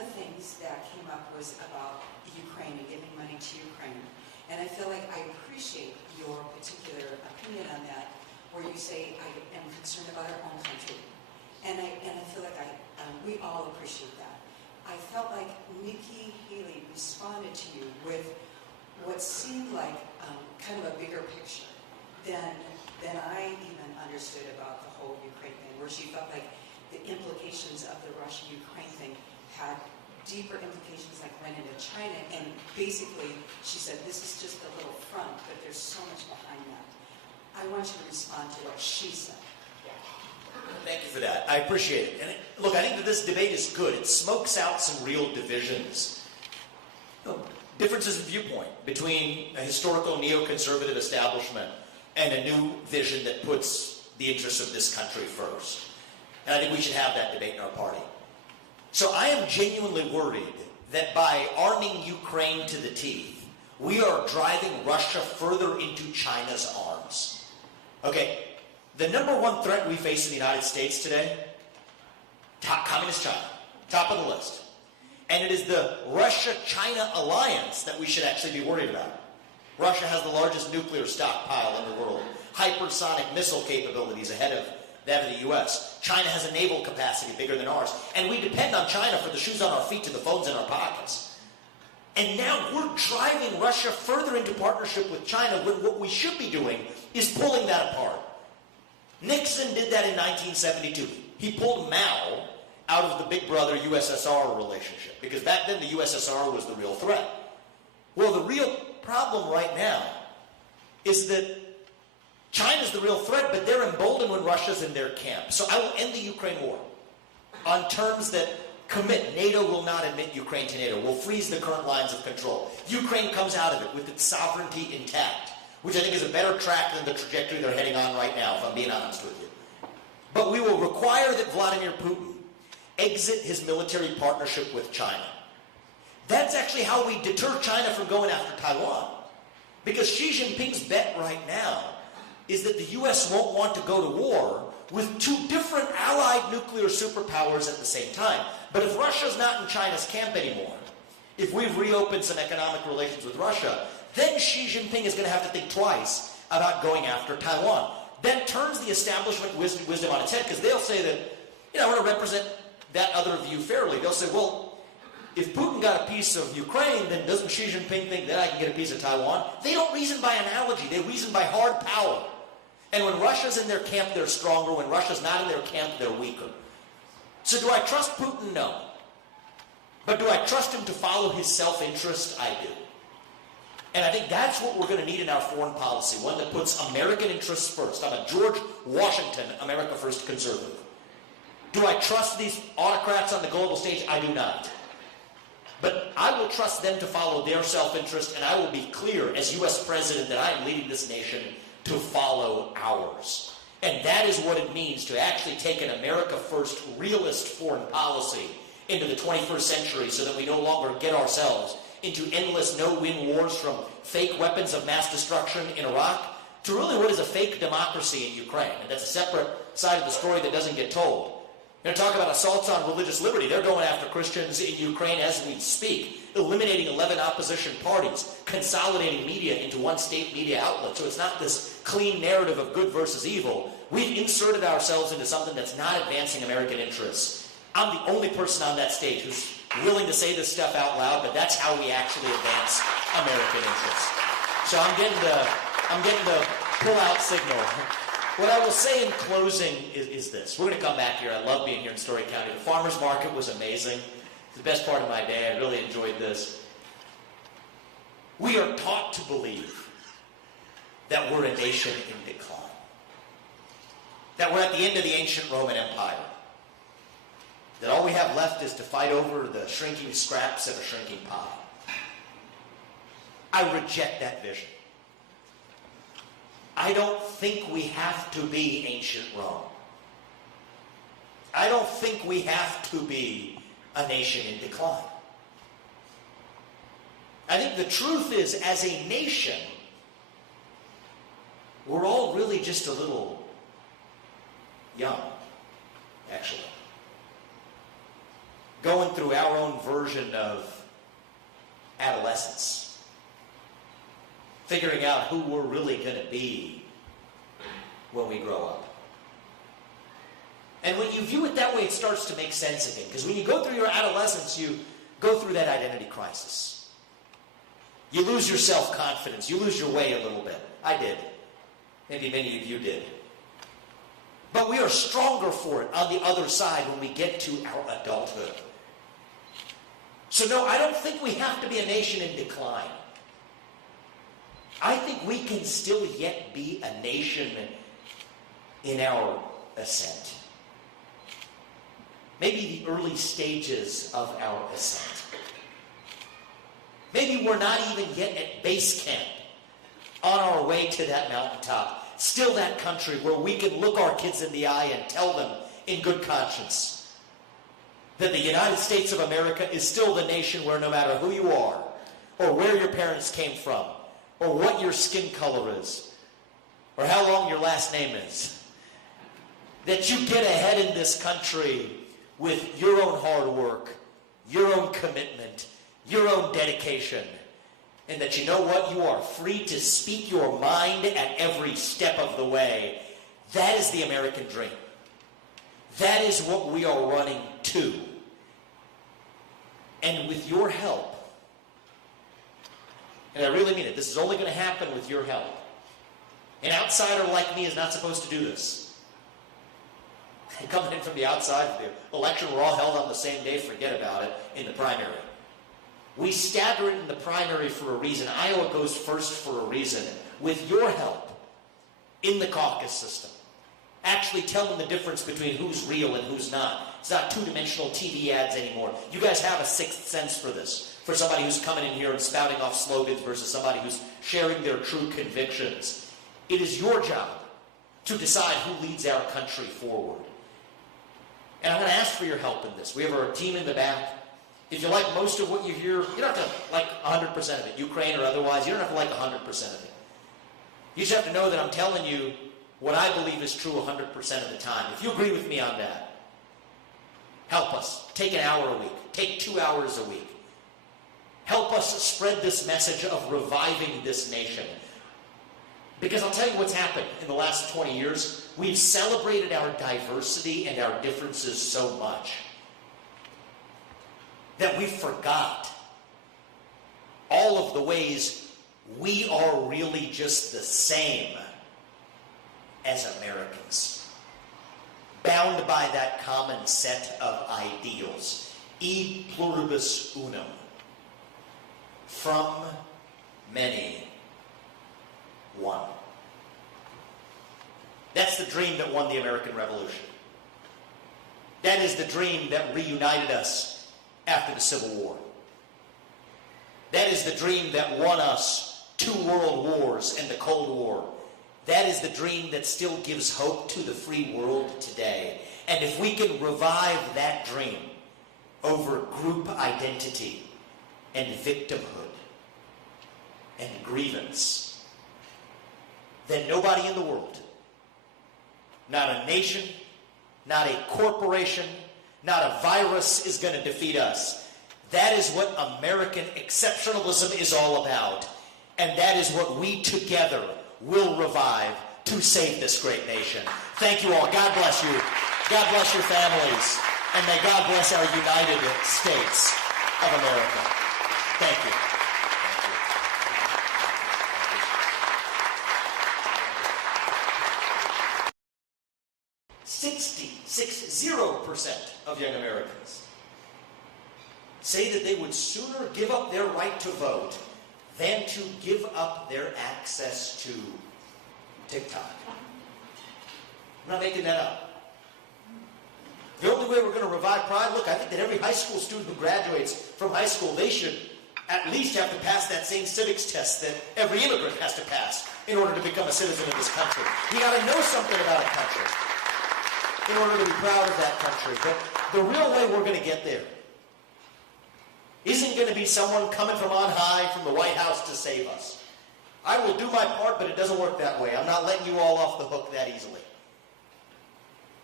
the things that came up was about Ukraine and giving money to Ukraine. And I feel like I appreciate your particular opinion on that, where you say, I am concerned about our own country. And I feel like we all appreciate that. I felt like Nikki Haley responded to you with what seemed like kind of a bigger picture than I even understood about the whole Ukraine thing, where she felt like the implications of the Russia-Ukraine thing had deeper implications, like went into China, and basically she said this is just a little front, but there's so much behind that. I want you to respond to what she said. Thank you for that. I appreciate it. And look, I think that this debate is good. It smokes out some real divisions. Differences of viewpoint between a historical neoconservative establishment and a new vision that puts the interests of this country first. And I think we should have that debate in our party. So I am genuinely worried that by arming Ukraine to the teeth, we are driving Russia further into China's arms. Okay, the number one threat we face in the United States today, communist China, top of the list. And it is the Russia-China alliance that we should actually be worried about. Russia has the largest nuclear stockpile in the world, hypersonic missile capabilities ahead of that of the U.S. China has a naval capacity bigger than ours, and we depend on China for the shoes on our feet to the phones in our pockets. And now we're driving Russia further into partnership with China when what we should be doing is pulling that apart. Nixon did that in 1972. He pulled Mao out of the big brother USSR relationship, because back then the USSR was the real threat. Well, the real problem right now is that China's the real threat, but they're emboldened when Russia's in their camp. So I will end the Ukraine war on terms that commit. NATO will not admit Ukraine to NATO. We'll freeze the current lines of control. Ukraine comes out of it with its sovereignty intact, which I think is a better track than the trajectory they're heading on right now, if I'm being honest with you. But we will require that Vladimir Putin exit his military partnership with China. That's actually how we deter China from going after Taiwan. Because Xi Jinping's bet right now is that the U.S. won't want to go to war with two different allied nuclear superpowers at the same time. But if Russia's not in China's camp anymore, if we've reopened some economic relations with Russia, then Xi Jinping is going to have to think twice about going after Taiwan. That turns the establishment wisdom on its head, because they'll say that, I want to represent that other view fairly. They'll say, well, if Putin got a piece of Ukraine, then doesn't Xi Jinping think that I can get a piece of Taiwan? They don't reason by analogy. They reason by hard power. And when Russia's in their camp, they're stronger. When Russia's not in their camp, they're weaker. So do I trust Putin? No. But do I trust him to follow his self-interest? I do. And I think that's what we're going to need in our foreign policy, one that puts American interests first. I'm a George Washington, America First conservative. Do I trust these autocrats on the global stage? I do not. But I will trust them to follow their self-interest, and I will be clear as U.S. President that I am leading this nation to follow ours. And that is what it means to actually take an America First realist foreign policy into the 21st century, so that we no longer get ourselves into endless no-win wars, from fake weapons of mass destruction in Iraq to really what is a fake democracy in Ukraine. And that's a separate side of the story that doesn't get told. Talk about assaults on religious liberty. They're going after Christians in Ukraine as we speak, eliminating 11 opposition parties, consolidating media into one state media outlet. So it's not this clean narrative of good versus evil. We've inserted ourselves into something that's not advancing American interests. I'm the only person on that stage who's willing to say this stuff out loud, but that's how we actually advance American interests. So I'm getting the pull-out signal. What I will say in closing is this. We're going to come back here. I love being here in Story County. The farmers market was amazing. It's the best part of my day. I really enjoyed this. We are taught to believe that we're a nation in decline. That we're at the end of the ancient Roman Empire. That all we have left is to fight over the shrinking scraps of a shrinking pie. I reject that vision. I don't think we have to be ancient Rome. I don't think we have to be a nation in decline. I think the truth is, as a nation, we're all really just a little young, actually. going through our own version of adolescence, figuring out who we're really going to be when we grow up. And when you view it that way, it starts to make sense again. Because when you go through your adolescence, you go through that identity crisis. You lose your self-confidence. You lose your way a little bit. I did. Maybe many of you did. But we are stronger for it on the other side when we get to our adulthood. So no, I don't think we have to be a nation in decline. I think we can still yet be a nation in our ascent. Maybe the early stages of our ascent. Maybe we're not even yet at base camp on our way to that mountaintop. Still that country where we can look our kids in the eye and tell them in good conscience that the United States of America is still the nation where no matter who you are, or where your parents came from, or what your skin color is, or how long your last name is, that you get ahead in this country with your own hard work, your own commitment, your own dedication, and that you know what? You are free to speak your mind at every step of the way. That is the American dream. That is what we are running to. And with your help, and I really mean it, this is only going to happen with your help. An outsider like me is not supposed to do this. Coming in from the outside, the election were all held on the same day, forget about it, in the primary. We stagger it in the primary for a reason. Iowa goes first for a reason. With your help in the caucus system, actually telling the difference between who's real and who's not. It's not two-dimensional TV ads anymore. You guys have a sixth sense for this. For somebody who's coming in here and spouting off slogans versus somebody who's sharing their true convictions. It is your job to decide who leads our country forward. And I'm going to ask for your help in this. We have our team in the back. If you like most of what you hear, you don't have to like 100% of it, Ukraine or otherwise. You don't have to like 100% of it. You just have to know that I'm telling you what I believe is true 100% of the time. If you agree with me on that, help us. Take an hour a week. Take 2 hours a week. Help us spread this message of reviving this nation. Because I'll tell you what's happened in the last 20 years. We've celebrated our diversity and our differences so much that we forgot all of the ways we are really just the same as Americans, bound by that common set of ideals. E pluribus unum. From many, one. That's the dream that won the American Revolution. That is the dream that reunited us after the Civil War. That is the dream that won us 2 world wars and the Cold War. That is the dream that still gives hope to the free world today. And if we can revive that dream over group identity and victimhood and grievance, then nobody in the world, not a nation, not a corporation, not a virus is going to defeat us. That is what American exceptionalism is all about. And that is what we together will revive to save this great nation. Thank you all. God bless you. God bless your families. And may God bless our United States of America. Thank you. 60% of young Americans say that they would sooner give up their right to vote than to give up their access to TikTok. I'm not making that up. The only way we're going to revive pride, look, I think that every high school student who graduates from high school, they should at least have to pass that same civics test that every immigrant has to pass in order to become a citizen of this country. You got to know something about a country in order to be proud of that country. But the real way we're going to get there isn't going to be someone coming from on high from the White House to save us. I will do my part, but it doesn't work that way. I'm not letting you all off the hook that easily.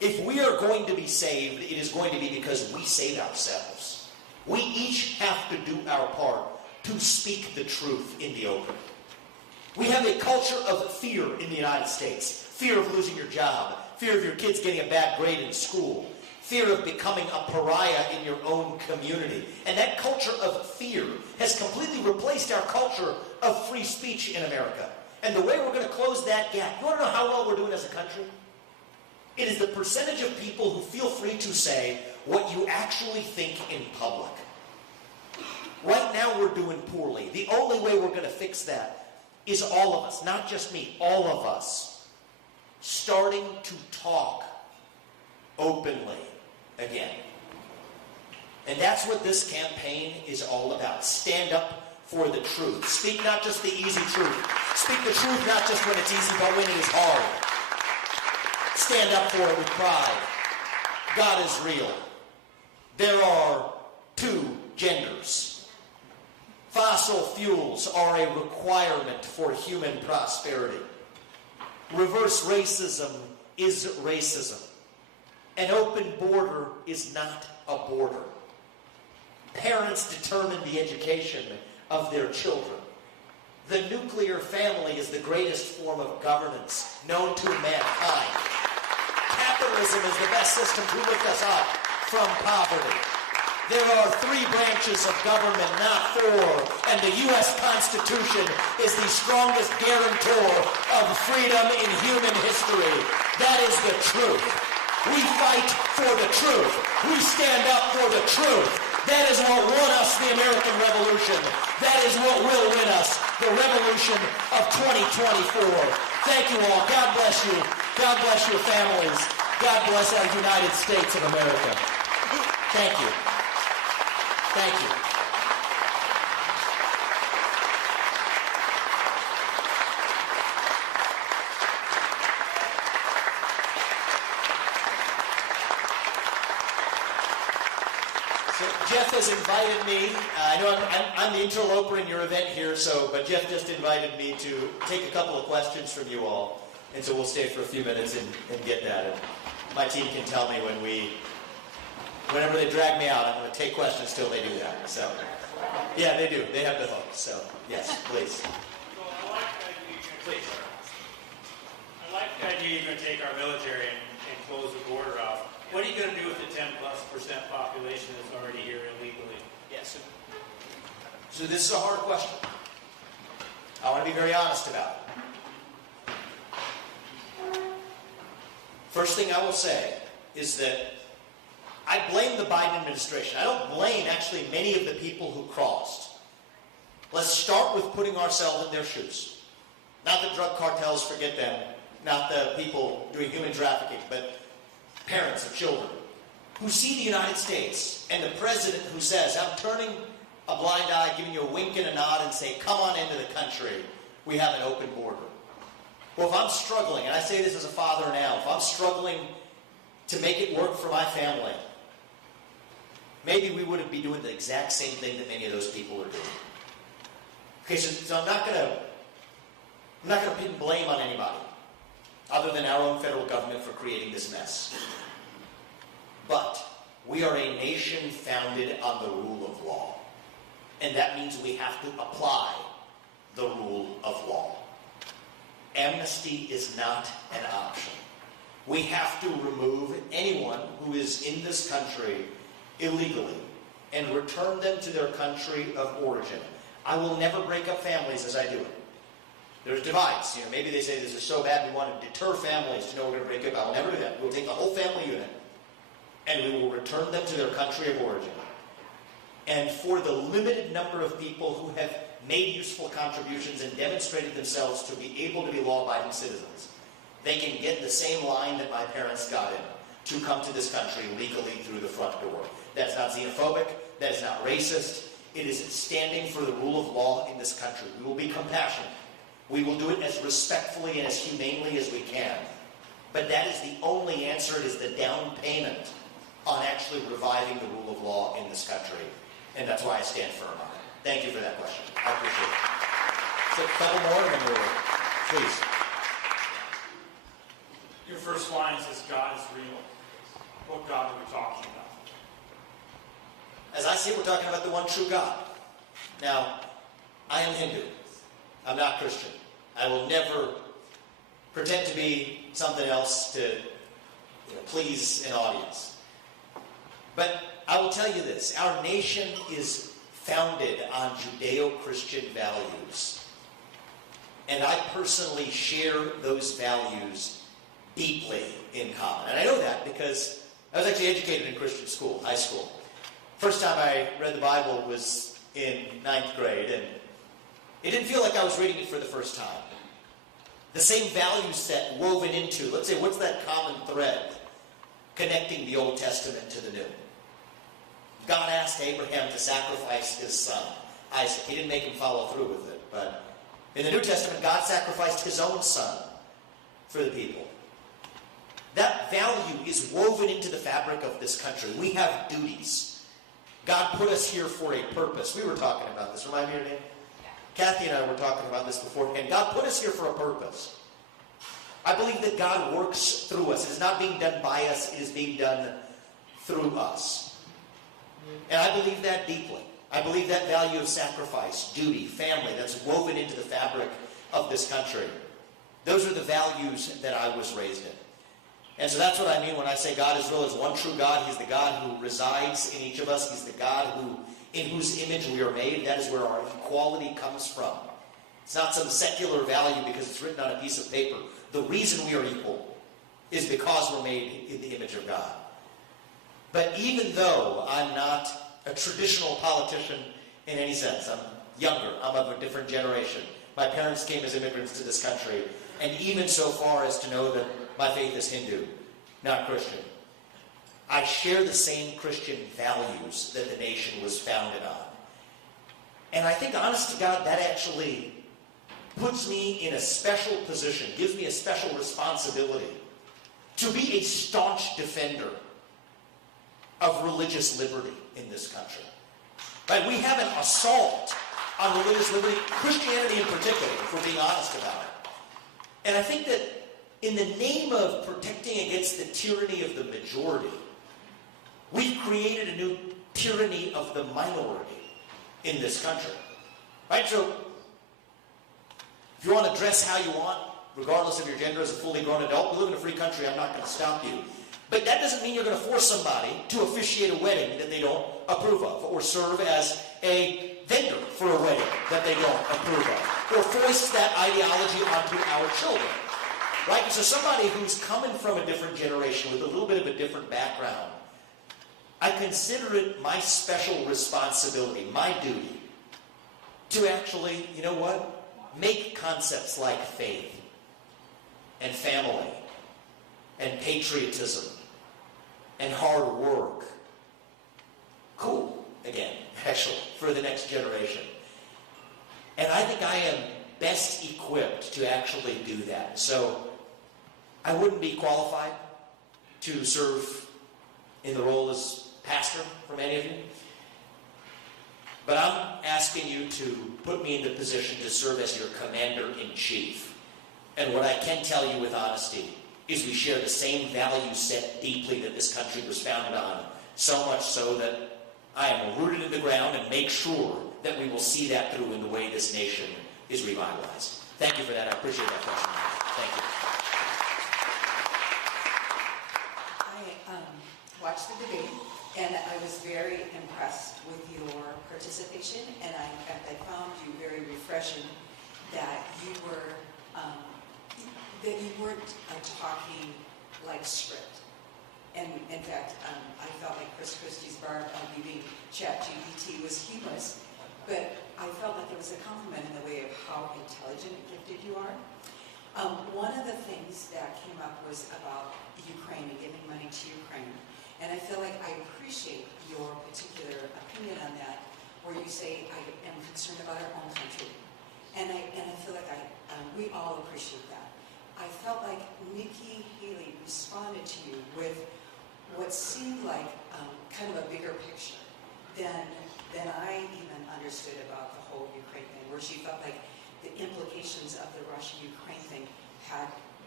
If we are going to be saved, it is going to be because we save ourselves. We each have to do our part to speak the truth in the open. We have a culture of fear in the United States. Fear of losing your job. Fear of your kids getting a bad grade in school. Fear of becoming a pariah in your own community. And that culture of fear has completely replaced our culture of free speech in America. And the way we're going to close that gap, you want to know how well we're doing as a country? It is the percentage of people who feel free to say what you actually think in public. Right now we're doing poorly. The only way we're going to fix that is all of us, not just me, all of us, starting to talk openly again. And that's what this campaign is all about. Stand up for the truth. Speak not just the easy truth. Speak the truth not just when it's easy, but when it is hard. Stand up for it with pride. God is real. There are two genders. Fossil fuels are a requirement for human prosperity. Reverse racism is racism. An open border is not a border. Parents determine the education of their children. The nuclear family is the greatest form of governance known to mankind. Capitalism is the best system to lift us up from poverty. There are three branches of government, not four, and the U.S. Constitution is the strongest guarantor of freedom in human history. That is the truth. We fight for the truth. We stand up for the truth. That is what won us the American Revolution. That is what will win us the revolution of 2024. Thank you all. God bless you. God bless your families. God bless our United States of America. Thank you. Thank you. So Jeff has invited me. I know I'm the interloper in your event here, but Jeff just invited me to take a couple of questions from you all. And so we'll stay for a few minutes and get that. And my team can tell me whenever they drag me out, I'm going to take questions till they do that. So, yeah, they do. They have the hook. So, yes, please. So I like the idea you're going to take our military and close the border off. What are you going to do with the 10+% population that's already here illegally? Yes. So this is a hard question. I want to be very honest about it. First thing I will say is that I blame the Biden administration. I don't blame actually many of the people who crossed. Let's start with putting ourselves in their shoes. Not the drug cartels, forget them. Not the people doing human trafficking, but parents of children who see the United States and the president who says, I'm turning a blind eye, giving you a wink and a nod and say, come on into the country. We have an open border. Well, if I'm struggling, and I say this as a father now, if I'm struggling to make it work for my family, maybe we wouldn't be doing the exact same thing that many of those people are doing. Okay, so I'm not going to pin blame on anybody other than our own federal government for creating this mess. But we are a nation founded on the rule of law. And that means we have to apply the rule of law. Amnesty is not an option. We have to remove anyone who is in this country illegally and return them to their country of origin. I will never break up families as I do it. There's divides. Maybe they say this is so bad we want to deter families to know we're going to break up. I will never do that. We'll take the whole family unit and we will return them to their country of origin. And for the limited number of people who have made useful contributions and demonstrated themselves to be able to be law-abiding citizens, they can get the same line that my parents got in to come to this country legally through the front door. That's not xenophobic. That is not racist. It is standing for the rule of law in this country. We will be compassionate. We will do it as respectfully and as humanely as we can. But that is the only answer. It is the down payment on actually reviving the rule of law in this country. And that's why I stand firm on it. Thank you for that question. I appreciate it. So a couple more and then we'll please. Your first line says God is real. What God are we talking about? As I see it, we're talking about the one true God. Now, I am Hindu. I'm not Christian. I will never pretend to be something else to please an audience. But I will tell you this. Our nation is founded on Judeo-Christian values. And I personally share those values deeply in common. And I know that because I was actually educated in Christian school, high school. First time I read the Bible was in 9th grade, and it didn't feel like I was reading it for the first time. The same value set woven into, let's say, what's that common thread connecting the Old Testament to the New? God asked Abraham to sacrifice his son, Isaac. He didn't make him follow through with it, but in the New Testament, God sacrificed his own son for the people. That value is woven into the fabric of this country. We have duties. God put us here for a purpose. We were talking about this. Remind me your name? Kathy and I were talking about this beforehand. God put us here for a purpose. I believe that God works through us. It is not being done by us. It is being done through us. And I believe that deeply. I believe that value of sacrifice, duty, family, that's woven into the fabric of this country. Those are the values that I was raised in. And so that's what I mean when I say God is real. There's one true God. He's the God who resides in each of us. He's the God in whose image we are made. That is where our equality comes from. It's not some secular value because it's written on a piece of paper. The reason we are equal is because we're made in the image of God. But even though I'm not a traditional politician in any sense, I'm younger, I'm of a different generation. My parents came as immigrants to this country, and even so far as to know that my faith is Hindu, not Christian. I share the same Christian values that the nation was founded on. And I think, honest to God, that actually puts me in a special position, gives me a special responsibility to be a staunch defender of religious liberty in this country. Right? We have an assault on religious liberty, Christianity in particular, if we're being honest about it. And I think that in the name of protecting against the tyranny of the majority, we've created a new tyranny of the minority in this country. Right? So, if you want to dress how you want, regardless of your gender as a fully grown adult, we live in a free country, I'm not going to stop you. But that doesn't mean you're going to force somebody to officiate a wedding that they don't approve of, or serve as a vendor for a wedding that they don't approve of, or foist that ideology onto our children. Right? So somebody who's coming from a different generation with a little bit of a different background, I consider it my special responsibility, my duty, to actually, you know what, make concepts like faith and family and patriotism and hard work cool again, actually, for the next generation. And I think I am best equipped to actually do that. So I wouldn't be qualified to serve in the role as pastor for many of you. But I'm asking you to put me in the position to serve as your commander-in-chief. And what I can tell you with honesty is we share the same value set deeply that this country was founded on, so much so that I am rooted in the ground and make sure that we will see that through in the way this nation is revitalized. Thank you for that. I appreciate that question. Thank you. I watched the debate, and I was very impressed with your participation, and in fact, I found you very refreshing that you were, that you weren't talking like script. And in fact, I felt like Chris Christie's barb of being ChatGPT was humorous, but I felt like it was a compliment in the way of how intelligent and gifted you are. One of the things that came up was about Ukraine and giving money to Ukraine. And I feel like I appreciate your particular opinion on that, where you say, I am concerned about our own country. And I feel like we all appreciate that. I felt like Nikki Haley responded to you with what seemed like kind of a bigger picture than I even understood about the whole Ukraine thing, where she felt like the implications of the Russia-Ukraine thing had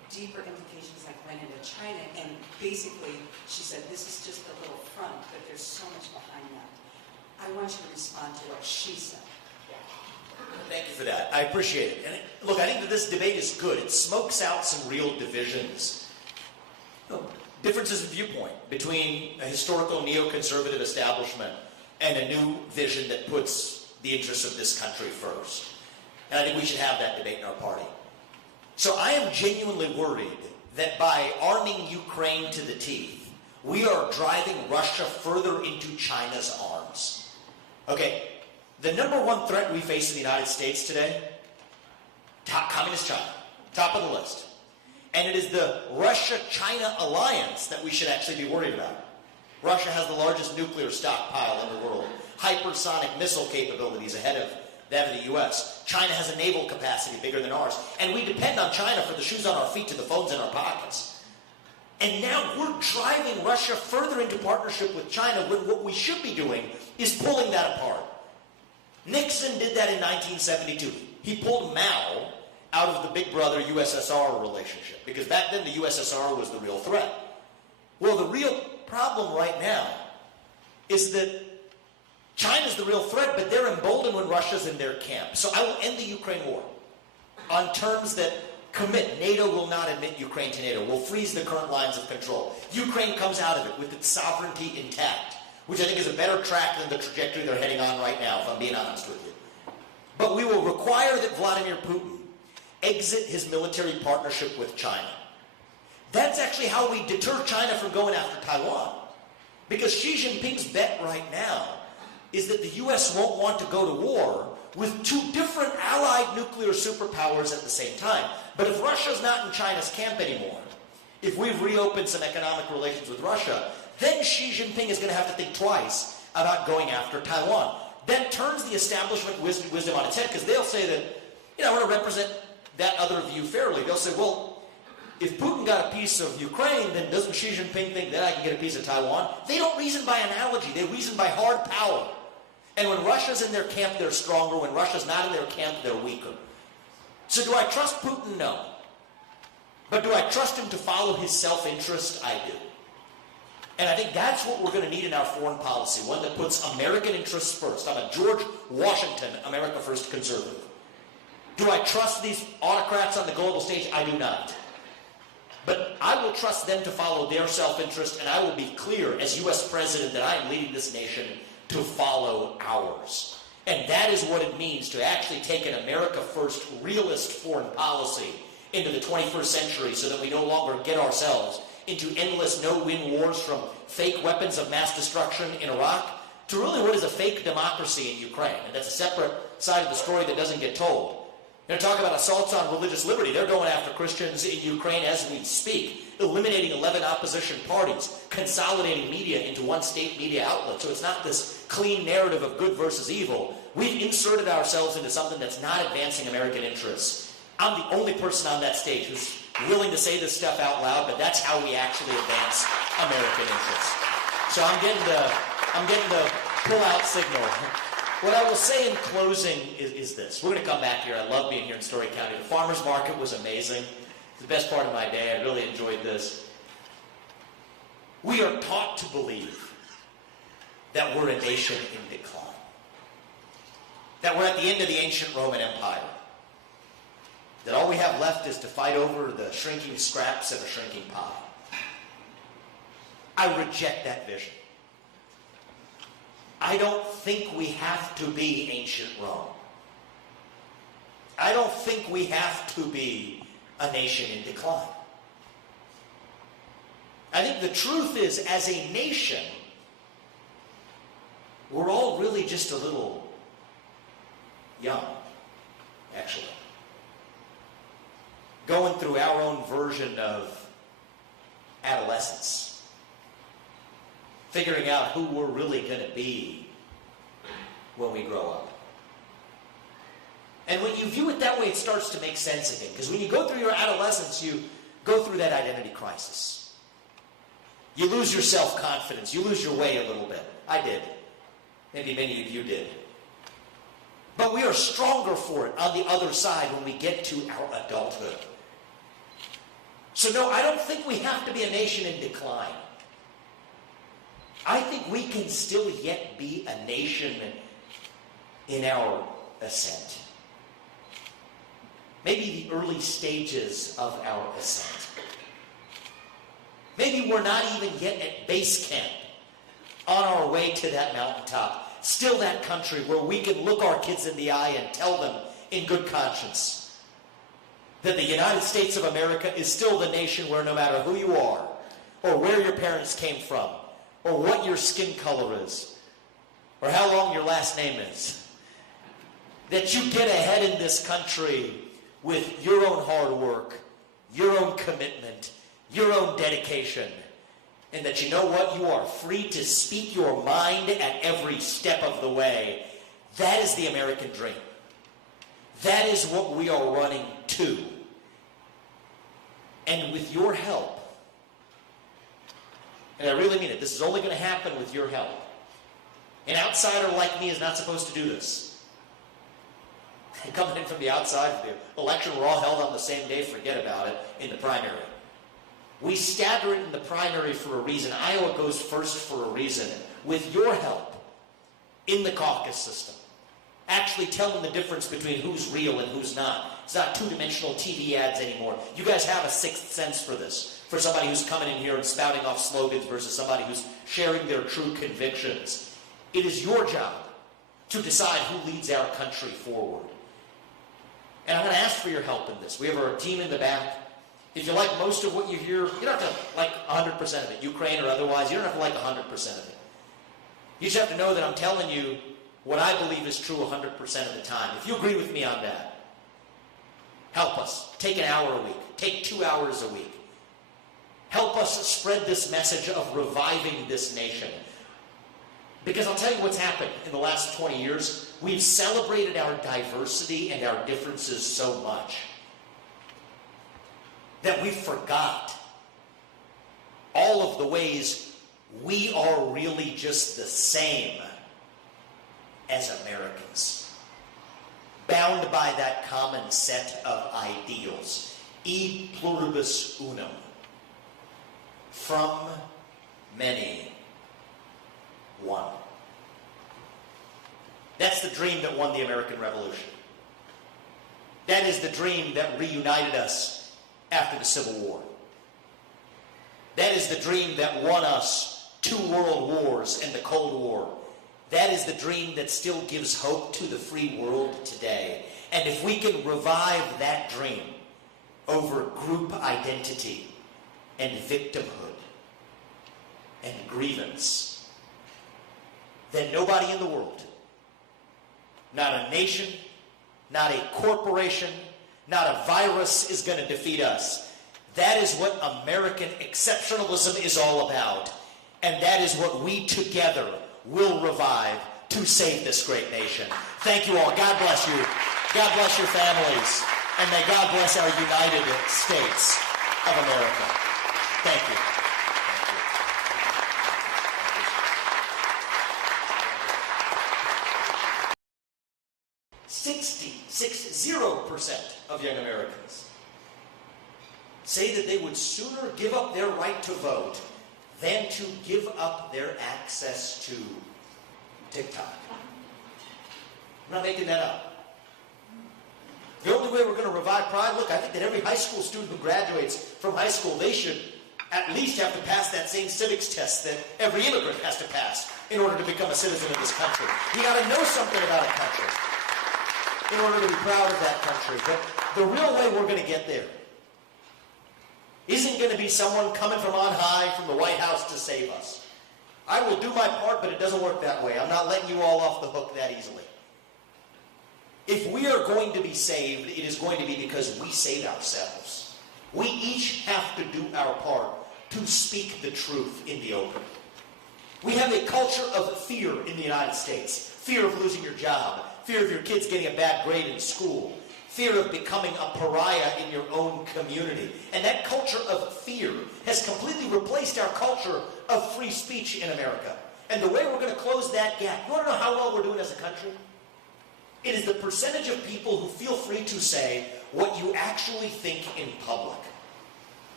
deeper implications like went into China, and basically she said this is just a little front, but there's so much behind that. I want you to respond to what she said. Thank you for that. I appreciate it. And look, I think that this debate is good. It smokes out some real divisions. Differences in viewpoint between a historical neoconservative establishment and a new vision that puts the interests of this country first. And I think we should have that debate in our party. So I am genuinely worried that by arming Ukraine to the teeth, we are driving Russia further into China's arms. Okay, the number one threat we face in the United States today, communist China, top of the list. And it is the Russia-China alliance that we should actually be worried about. Russia has the largest nuclear stockpile in the world, hypersonic missile capabilities ahead of that of the U.S. China has a naval capacity bigger than ours, and we depend on China for the shoes on our feet to the phones in our pockets. And now we're driving Russia further into partnership with China when what we should be doing is pulling that apart. Nixon did that in 1972. He pulled Mao out of the big brother USSR relationship, because back then the USSR was the real threat. Well, the real problem right now is that China's the real threat, but they're emboldened when Russia's in their camp. So I will end the Ukraine war on terms that commit. NATO will not admit Ukraine to NATO. We'll freeze the current lines of control. Ukraine comes out of it with its sovereignty intact, which I think is a better track than the trajectory they're heading on right now, if I'm being honest with you. But we will require that Vladimir Putin exit his military partnership with China. That's actually how we deter China from going after Taiwan. Because Xi Jinping's bet right now is that the U.S. won't want to go to war with two different allied nuclear superpowers at the same time. But if Russia's not in China's camp anymore, if we've reopened some economic relations with Russia, then Xi Jinping is going to have to think twice about going after Taiwan. That turns the establishment wisdom on its head, because they'll say that, I want to represent that other view fairly. They'll say, well, if Putin got a piece of Ukraine, then doesn't Xi Jinping think that I can get a piece of Taiwan? They don't reason by analogy. They reason by hard power. And when Russia's in their camp, they're stronger. When Russia's not in their camp, they're weaker. So do I trust Putin? No. But do I trust him to follow his self-interest? I do. And I think that's what we're going to need in our foreign policy, one that puts American interests first. I'm a George Washington, America First conservative. Do I trust these autocrats on the global stage? I do not. But I will trust them to follow their self-interest, and I will be clear as U.S. President that I am leading this nation to follow ours. And that is what it means to actually take an America First realist foreign policy into the 21st century so that we no longer get ourselves into endless no-win wars, from fake weapons of mass destruction in Iraq to really what is a fake democracy in Ukraine. And that's a separate side of the story that doesn't get told. Talk about assaults on religious liberty. They're going after Christians in Ukraine as we speak, eliminating 11 opposition parties, consolidating media into one state media outlet. So it's not this clean narrative of good versus evil. We've inserted ourselves into something that's not advancing American interests. I'm the only person on that stage who's willing to say this stuff out loud, but that's how we actually advance American interests. So I'm getting the pull-out signal. What I will say in closing is this. We're going to come back here. I love being here in Story County. The farmers market was amazing. It's the best part of my day. I really enjoyed this. We are taught to believe that we're a nation in decline. That we're at the end of the ancient Roman Empire. That all we have left is to fight over the shrinking scraps of a shrinking pie. I reject that vision. I don't think we have to be ancient Rome. I don't think we have to be a nation in decline. I think the truth is, as a nation, we're all really just a little young, actually. Going through our own version of adolescence. Figuring out who we're really going to be when we grow up. And when you view it that way, it starts to make sense again. Because when you go through your adolescence, you go through that identity crisis. You lose your self-confidence. You lose your way a little bit. I did. Maybe many of you did. But we are stronger for it on the other side when we get to our adulthood. So no, I don't think we have to be a nation in decline. I think we can still yet be a nation in our ascent. Maybe the early stages of our ascent. Maybe we're not even yet at base camp on our way to that mountaintop. Still that country where we can look our kids in the eye and tell them in good conscience that the United States of America is still the nation where no matter who you are, or where your parents came from, or what your skin color is, or how long your last name is, that you get ahead in this country with your own hard work, your own commitment, your own dedication, and that you know what? You are free to speak your mind at every step of the way. That is the American dream. That is what we are running to. And with your help, and I really mean it, this is only going to happen with your help. An outsider like me is not supposed to do this. Coming in from the outside, the election were all held on the same day, forget about it, in the primary. We stagger it in the primary for a reason. Iowa goes first for a reason. With your help in the caucus system, actually telling the difference between who's real and who's not. It's not two-dimensional TV ads anymore. You guys have a sixth sense for this, for somebody who's coming in here and spouting off slogans versus somebody who's sharing their true convictions. It is your job to decide who leads our country forward. And I'm going to ask for your help in this. We have our team in the back. If you like most of what you hear, you don't have to like 100% of it, Ukraine or otherwise. You don't have to like 100% of it. You just have to know that I'm telling you what I believe is true 100% of the time. If you agree with me on that, help us. Take an hour a week. Take 2 hours a week. Help us spread this message of reviving this nation. Because I'll tell you what's happened in the last 20 years. We've celebrated our diversity and our differences so much that we forgot all of the ways we are really just the same as Americans, bound by that common set of ideals. E pluribus unum. From many, one. That's the dream that won the American Revolution. That is the dream that reunited us after the Civil War. That is the dream that won us 2 world wars and the Cold War. That is the dream that still gives hope to the free world today. And if we can revive that dream over group identity and victimhood and grievance, then nobody in the world, not a nation, not a corporation, not a virus is going to defeat us. That is what American exceptionalism is all about. And that is what we together will revive to save this great nation. Thank you all. God bless you. God bless your families. And may God bless our United States of America. Thank you. 60% of young Americans say that they would sooner give up their right to vote than to give up their access to TikTok. I'm not making that up. The only way we're going to revive pride, look, I think that every high school student who graduates from high school, they should at least have to pass that same civics test that every immigrant has to pass in order to become a citizen of this country. You got to know something about a country in order to be proud of that country. But the real way we're going to get there isn't going to be someone coming from on high from the White House to save us. I will do my part, but it doesn't work that way. I'm not letting you all off the hook that easily. If we are going to be saved, it is going to be because we save ourselves. We each have to do our part to speak the truth in the open. We have a culture of fear in the United States. Fear of losing your job. Fear of your kids getting a bad grade in school. Fear of becoming a pariah in your own community. And that culture of fear has completely replaced our culture of free speech in America. And the way we're going to close that gap, you want to know how well we're doing as a country? It is the percentage of people who feel free to say what you actually think in public.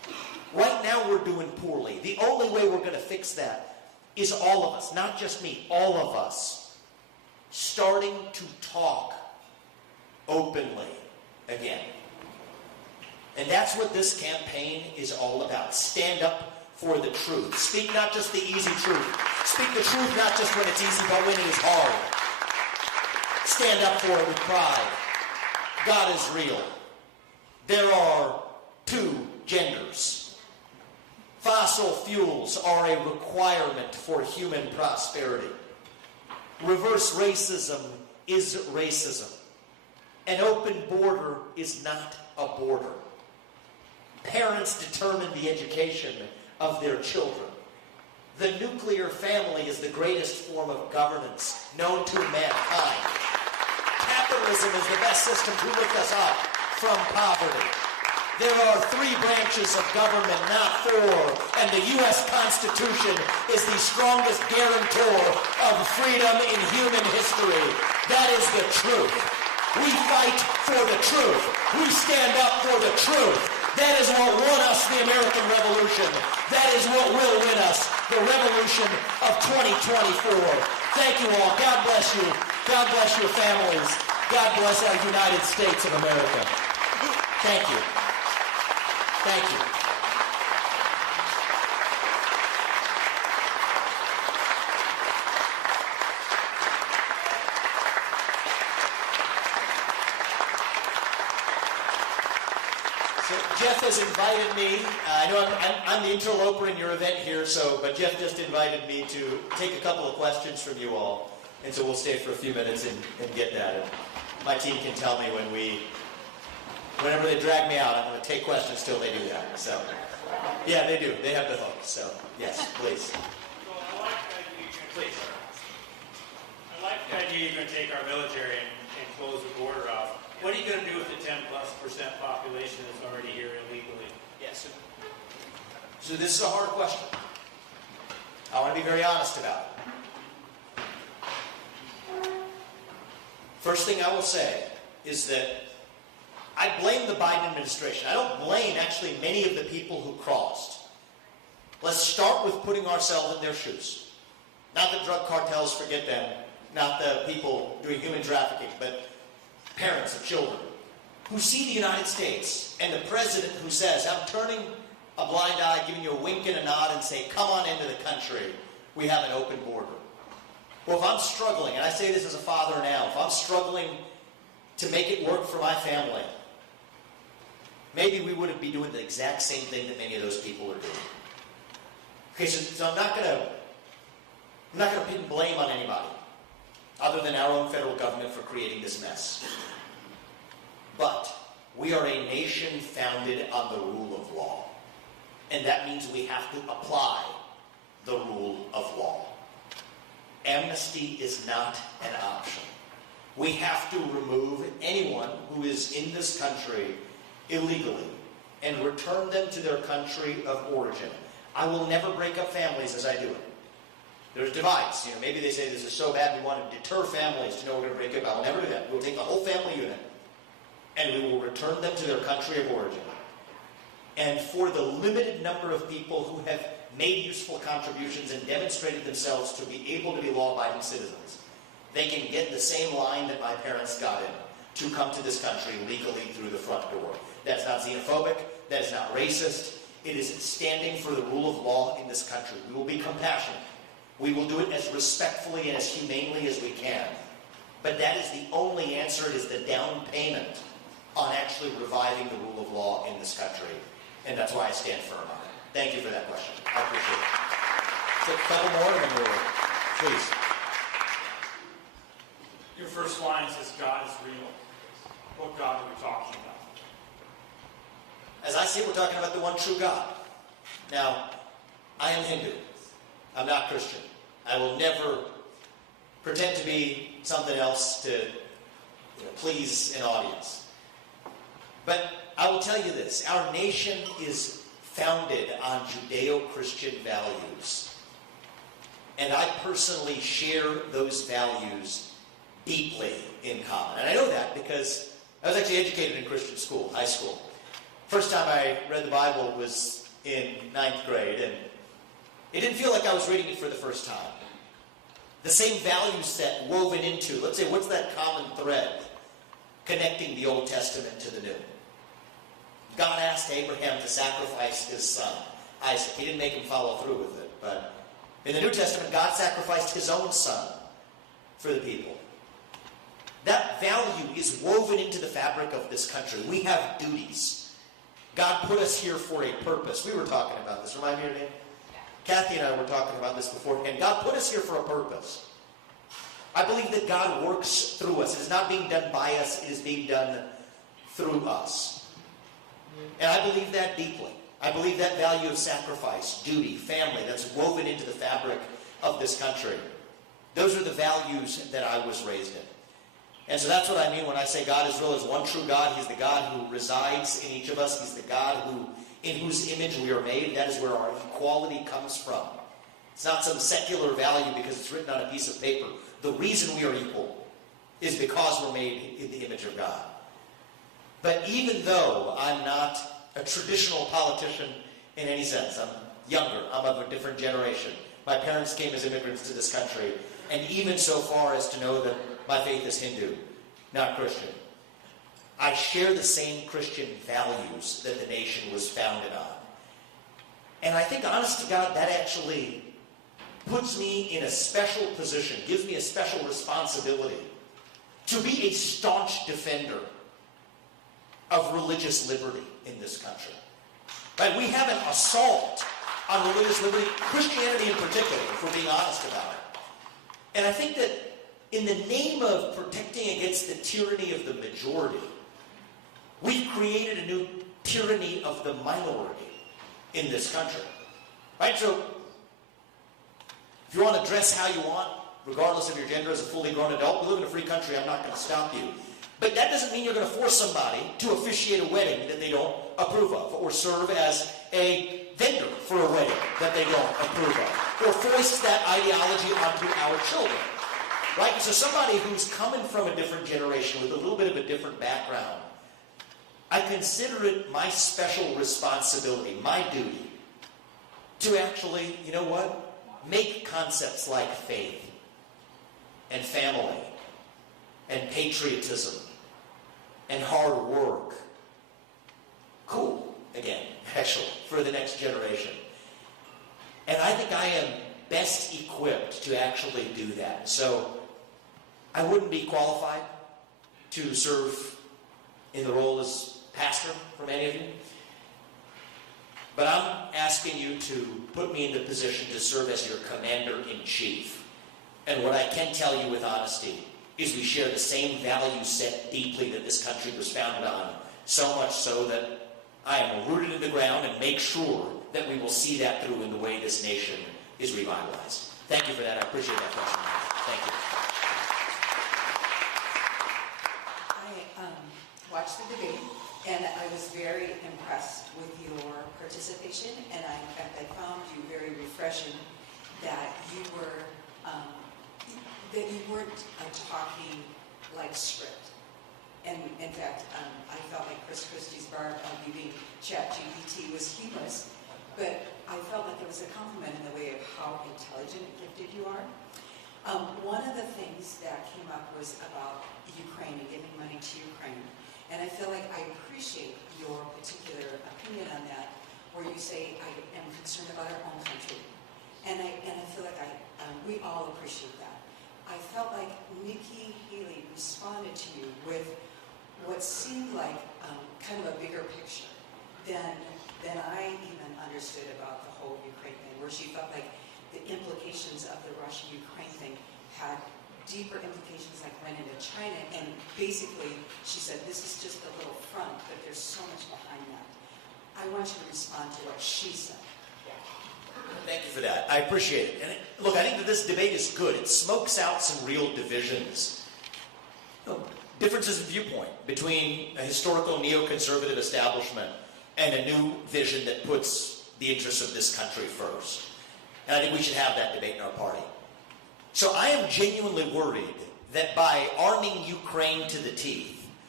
Right now we're doing poorly. The only way we're going to fix that is all of us, not just me, all of us, starting to talk openly again. And that's what this campaign is all about. Stand up for the truth. Speak not just the easy truth. Speak the truth not just when it's easy, but when it is hard. Stand up for it with pride. God is real. There are two genders. Fossil fuels are a requirement for human prosperity. Reverse racism is racism. An open border is not a border. Parents determine the education of their children. The nuclear family is the greatest form of governance known to mankind. Capitalism is the best system to lift us up from poverty. There are three branches of government, not four, and the U.S. Constitution is the strongest guarantor of freedom in human history. That is the truth. We fight for the truth. We stand up for the truth. That is what won us the American Revolution. That is what will win us the revolution of 2024. Thank you all. God bless you. God bless your families. God bless our United States of America. Thank you. Thank you. So Jeff has invited me. I know I'm the interloper in your event here, but Jeff just invited me to take a couple of questions from you all. And so we'll stay for a few minutes and get that. And my team can tell me whenever they drag me out, I'm going to take questions till they do that. So, yeah, they do. They have the hook. So, yes, please. I like the idea you're going to take our military and close the border off. What are you going to do with the 10+% population that's already here illegally? Yes. So this is a hard question. I want to be very honest about it. First thing I will say is that I blame the Biden administration. I don't blame actually many of the people who crossed. Let's start with putting ourselves in their shoes. Not the drug cartels, forget them. Not the people doing human trafficking, but parents of children who see the United States and the president who says, I'm turning a blind eye, giving you a wink and a nod and say, come on into the country. We have an open border. Well, if I'm struggling, and I say this as a father now, if I'm struggling to make it work for my family, maybe we wouldn't be doing the exact same thing that many of those people are doing. Okay, so I'm not going to pin blame on anybody other than our own federal government for creating this mess. But we are a nation founded on the rule of law. And that means we have to apply the rule of law. Amnesty is not an option. We have to remove anyone who is in this country illegally and return them to their country of origin. I will never break up families as I do it. There's divides. Maybe they say this is so bad we want to deter families to know we're going to break up. I'll never do that. We'll take the whole family unit and we will return them to their country of origin. And for the limited number of people who have made useful contributions and demonstrated themselves to be able to be law-abiding citizens, they can get the same line that my parents got in to come to this country legally through the front door. That's not xenophobic. That is not racist. It is standing for the rule of law in this country. We will be compassionate. We will do it as respectfully and as humanely as we can. But that is the only answer. It is the down payment on actually reviving the rule of law in this country. And that's why I stand firm on it. Thank you for that question. I appreciate it. Take a couple more and then we'll, please. Your first line says God is real. What God are we talking about? As I see it, we're talking about the one true God. Now, I am Hindu. I'm not Christian. I will never pretend to be something else to please an audience. But I will tell you this. Our nation is founded on Judeo-Christian values. And I personally share those values deeply in common. And I know that because I was actually educated in Christian school, high school. First time I read the Bible was in 9th grade, and it didn't feel like I was reading it for the first time. The same value set woven into, let's say, what's that common thread connecting the Old Testament to the New? God asked Abraham to sacrifice his son, Isaac. He didn't make him follow through with it, but in the New Testament, God sacrificed his own son for the people. That value is woven into the fabric of this country. We have duties. God put us here for a purpose. We were talking about this. Remind me your name? Kathy and I were talking about this beforehand. God put us here for a purpose. I believe that God works through us. It is not being done by us. It is being done through us. And I believe that deeply. I believe that value of sacrifice, duty, family, that's woven into the fabric of this country. Those are the values that I was raised in. And so that's what I mean when I say God is real. Is one true God. He's the God who resides in each of us. He's the God in whose image we are made. That is where our equality comes from. It's not some secular value because it's written on a piece of paper. The reason we are equal is because we're made in the image of God. But even though I'm not a traditional politician in any sense, I'm younger, I'm of a different generation. My parents came as immigrants to this country, and even so far as to know that my faith is Hindu, not Christian. I share the same Christian values that the nation was founded on. And I think, honest to God, that actually puts me in a special position, gives me a special responsibility to be a staunch defender of religious liberty in this country. Right? We have an assault on religious liberty, Christianity in particular, if we're being honest about it. And I think that in the name of protecting against the tyranny of the majority, we've created a new tyranny of the minority in this country. Right? So, if you want to dress how you want, regardless of your gender as a fully grown adult, we live in a free country, I'm not going to stop you. But that doesn't mean you're going to force somebody to officiate a wedding that they don't approve of, or serve as a vendor for a wedding that they don't approve of, or foist that ideology onto our children. Right? So somebody who's coming from a different generation with a little bit of a different background, I consider it my special responsibility, my duty, to actually, you know what? Make concepts like faith and family and patriotism and hard work cool again, actually, for the next generation. And I think I am best equipped to actually do that. So I wouldn't be qualified to serve in the role as pastor for many of you. But I'm asking you to put me in the position to serve as your commander-in-chief. And what I can tell you with honesty is we share the same value set deeply that this country was founded on, so much so that I am rooted in the ground and make sure that we will see that through in the way this nation is revitalized. Thank you for that. I appreciate that question. Thank you. I watched the debate, and I was very impressed with your participation, and in fact, I found you very refreshing that you were that you weren't talking like script. And in fact, I felt like Chris Christie's barb being ChatGPT was humorous, but I felt like there was a compliment in the way of how intelligent and gifted you are. One of the things that came up was about Ukraine and giving money to Ukraine. And I feel like I appreciate your particular opinion on that, where you say, I am concerned about our own country. And I feel like we all appreciate that. I felt like Nikki Haley responded to you with what seemed like kind of a bigger picture than I even understood about the whole Ukraine thing, where she felt like the implications of the Russia-Ukraine thing had deeper implications, like went into China, and basically she said this is just a little front, but there's so much behind that. I want you to respond to what she said. Thank you for that. I appreciate it. And look, I think that this debate is good. It smokes out some real divisions. Differences of viewpoint between a historical neoconservative establishment and a new vision that puts the interests of this country first. And I think we should have that debate in our party. So I am genuinely worried that by arming Ukraine to the teeth,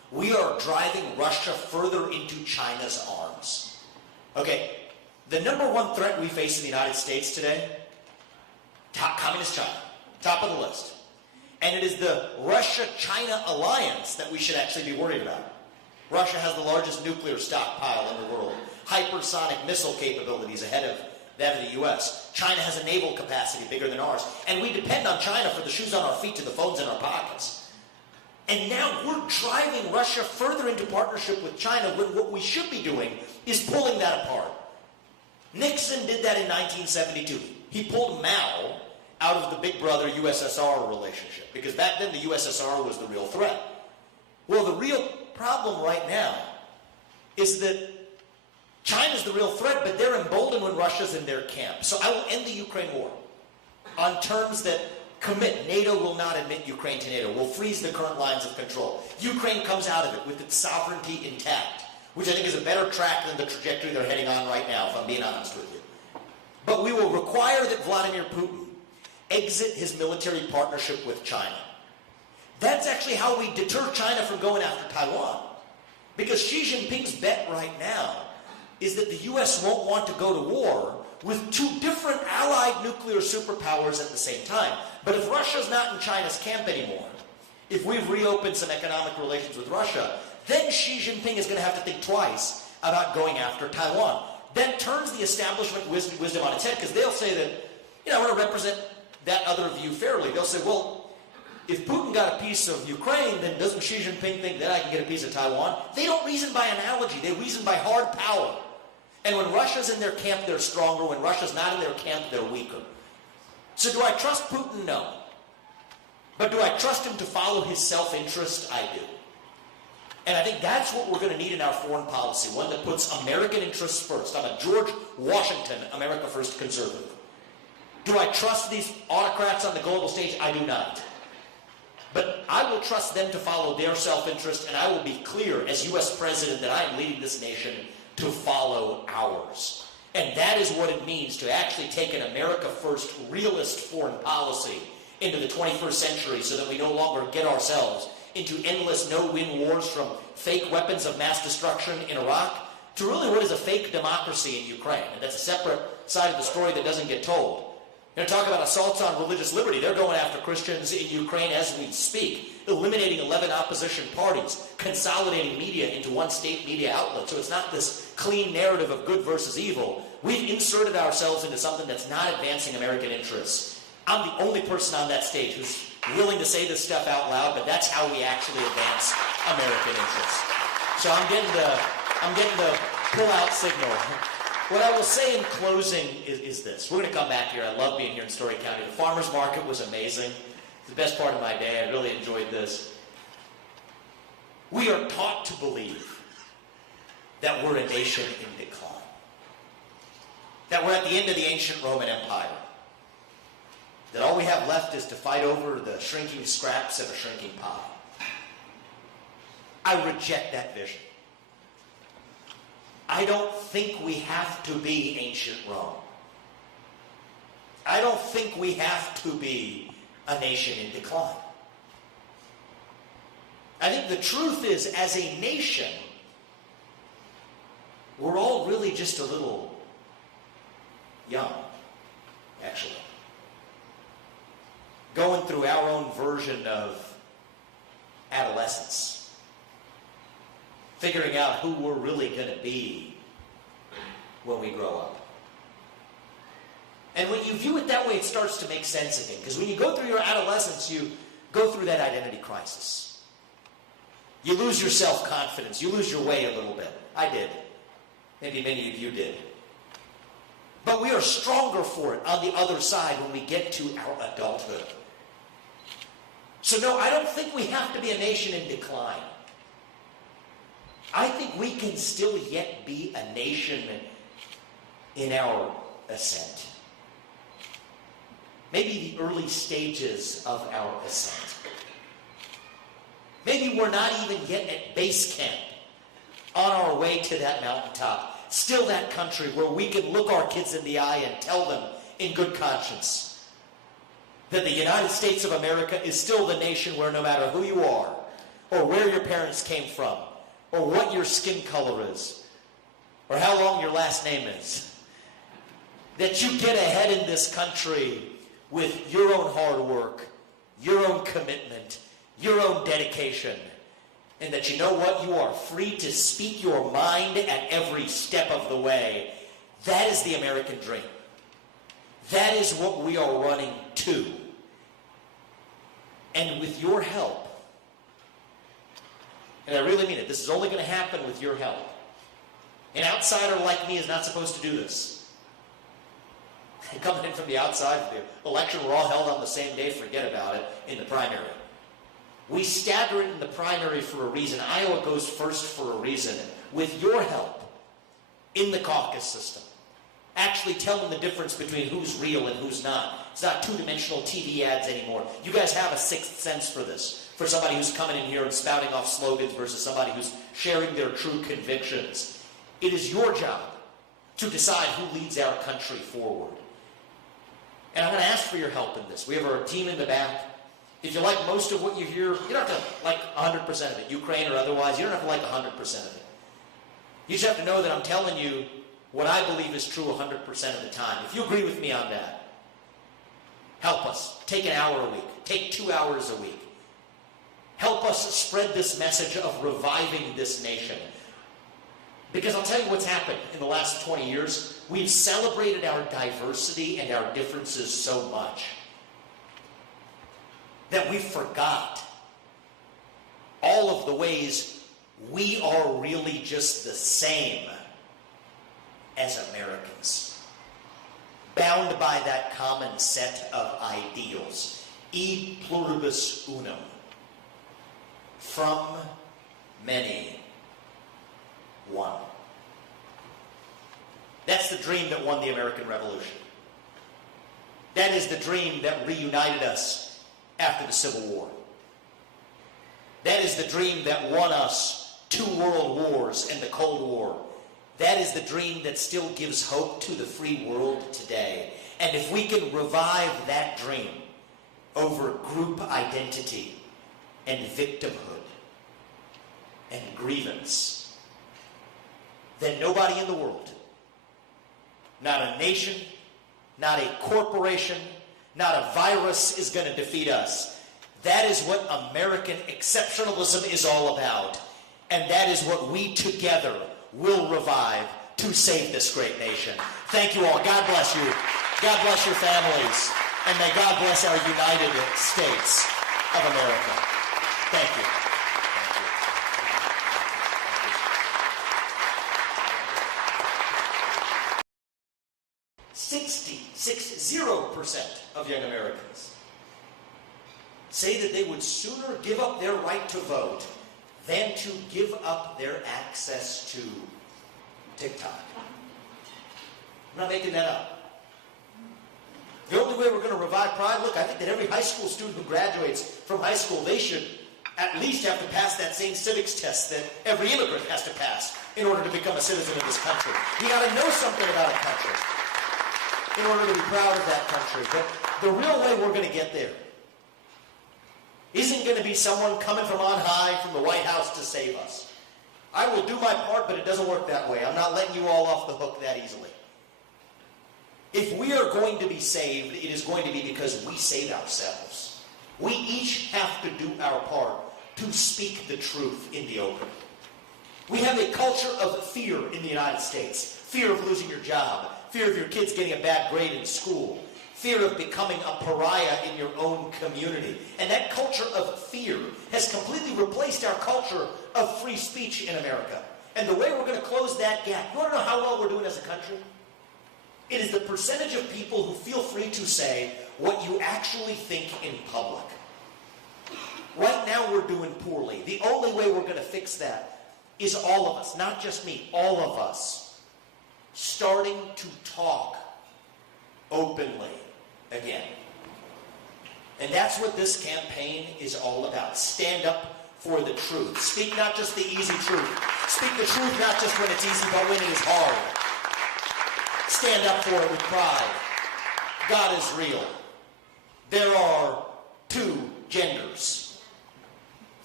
we are driving Russia further into China's arms. Okay, the number one threat we face in the United States today, communist China, top of the list. And it is the Russia-China alliance that we should actually be worried about. Russia has the largest nuclear stockpile in the world, hypersonic missile capabilities ahead of that of the U.S. China has a naval capacity bigger than ours, and we depend on China for the shoes on our feet to the phones in our pockets. And now we're driving Russia further into partnership with China when what we should be doing is pulling that apart. Nixon did that in 1972. He pulled Mao out of the big brother USSR relationship, because back then the USSR was the real threat. Well, the real problem right now is that China's the real threat, but they're emboldened when Russia's in their camp. So I will end the Ukraine war on terms that commit. NATO will not admit Ukraine to NATO. We'll freeze the current lines of control. Ukraine comes out of it with its sovereignty intact, which I think is a better track than the trajectory they're heading on right now, if I'm being honest with you. But we will require that Vladimir Putin exit his military partnership with China. That's actually how we deter China from going after Taiwan. Because Xi Jinping's bet right now is that the U.S. won't want to go to war with two different allied nuclear superpowers at the same time. But if Russia's not in China's camp anymore, if we've reopened some economic relations with Russia, then Xi Jinping is going to have to think twice about going after Taiwan. That turns the establishment wisdom on its head, because they'll say that, I want to represent that other view fairly. They'll say, well, if Putin got a piece of Ukraine, then doesn't Xi Jinping think that I can get a piece of Taiwan? They don't reason by analogy. They reason by hard power. And when Russia's in their camp, they're stronger. When Russia's not in their camp, they're weaker. So do I trust Putin? No. But do I trust him to follow his self-interest? I do. And I think that's what we're going to need in our foreign policy, one that puts American interests first. I'm a George Washington, America First conservative. Do I trust these autocrats on the global stage? I do not. But I will trust them to follow their self-interest, and I will be clear as U.S. President that I am leading this nation to follow ours. And that is what it means to actually take an America First realist foreign policy into the 21st century so that we no longer get ourselves into endless no-win wars, from fake weapons of mass destruction in Iraq to really what is a fake democracy in Ukraine. And that's a separate side of the story that doesn't get told. Talk about assaults on religious liberty. They're going after Christians in Ukraine as we speak, eliminating 11 opposition parties, consolidating media into one state media outlet. So it's not this clean narrative of good versus evil. We've inserted ourselves into something that's not advancing American interests. I'm the only person on that stage who's willing to say this stuff out loud, but that's how we actually advance American interests. So I'm getting the pull-out signal. What I will say in closing is this. We're going to come back here. I love being here in Story County. The farmers market was amazing. It's the best part of my day. I really enjoyed this. We are taught to believe that we're a nation in decline. That we're at the end of the ancient Roman Empire. That all we have left is to fight over the shrinking scraps of a shrinking pie. I reject that vision. I don't think we have to be ancient Rome. I don't think we have to be a nation in decline. I think the truth is, as a nation, we're all really just a little young, actually. Going through our own version of adolescence. Figuring out who we're really going to be when we grow up. And when you view it that way, it starts to make sense again. Because when you go through your adolescence, you go through that identity crisis. You lose your self-confidence. You lose your way a little bit. I did. Maybe many of you did. But we are stronger for it on the other side when we get to our adulthood. So no, I don't think we have to be a nation in decline. I think we can still yet be a nation in our ascent. Maybe the early stages of our ascent. Maybe we're not even yet at base camp on our way to that mountaintop. Still that country where we can look our kids in the eye and tell them in good conscience that the United States of America is still the nation where no matter who you are, or where your parents came from, or what your skin color is, or how long your last name is. That you get ahead in this country with your own hard work, your own commitment, your own dedication, and that you know what? You are free to speak your mind at every step of the way. That is the American dream. That is what we are running to. And with your help, and I really mean it, this is only going to happen with your help. An outsider like me is not supposed to do this. Coming in from the outside, the election were all held on the same day, forget about it, in the primary. We stagger it in the primary for a reason. Iowa goes first for a reason. With your help in the caucus system, actually telling the difference between who's real and who's not. It's not two-dimensional TV ads anymore. You guys have a sixth sense for this, for somebody who's coming in here and spouting off slogans versus somebody who's sharing their true convictions. It is your job to decide who leads our country forward. And I'm going to ask for your help in this. We have our team in the back. If you like most of what you hear, you don't have to like 100% of it, Ukraine or otherwise. You don't have to like 100% of it. You just have to know that I'm telling you what I believe is true 100% of the time. If you agree with me on that, help us. Take an hour a week. Take 2 hours a week. Help us spread this message of reviving this nation. Because I'll tell you what's happened in the last 20 years. We've celebrated our diversity and our differences so much that we forgot all of the ways we are really just the same as Americans, bound by that common set of ideals. E pluribus unum. From many, one. That's the dream that won the American Revolution. That is the dream that reunited us after the Civil War. That is the dream that won us 2 world wars and the Cold War. That is the dream that still gives hope to the free world today. And if we can revive that dream over group identity and victimhood and grievance, then nobody in the world, not a nation, not a corporation, not a virus is going to defeat us. That is what American exceptionalism is all about. And that is what we together will revive to save this great nation. Thank you all. God bless you. God bless your families. And may God bless our United States of America. Thank you. 60% of young Americans say that they would sooner give up their right to vote than to give up their access to TikTok. I'm not making that up. The only way we're going to revive pride, look, I think that every high school student who graduates from high school, they should at least have to pass that same civics test that every immigrant has to pass in order to become a citizen of this country. You got to know something about a country in order to be proud of that country. But the real way we're going to get there isn't going to be someone coming from on high from the White House to save us. I will do my part, but it doesn't work that way. I'm not letting you all off the hook that easily. If we are going to be saved, it is going to be because we save ourselves. We each have to do our part to speak the truth in the open. We have a culture of fear in the United States. Fear of losing your job. Fear of your kids getting a bad grade in school. Fear of becoming a pariah in your own community. And that culture of fear has completely replaced our culture of free speech in America. And the way we're going to close that gap, you want to know how well we're doing as a country? It is the percentage of people who feel free to say what you actually think in public. Right now we're doing poorly. The only way we're going to fix that is all of us, not just me, all of us, starting to talk openly again. And that's what this campaign is all about. Stand up for the truth. Speak not just the easy truth. Speak the truth not just when it's easy, but when it is hard. Stand up for it with pride. God is real. There are 2 genders.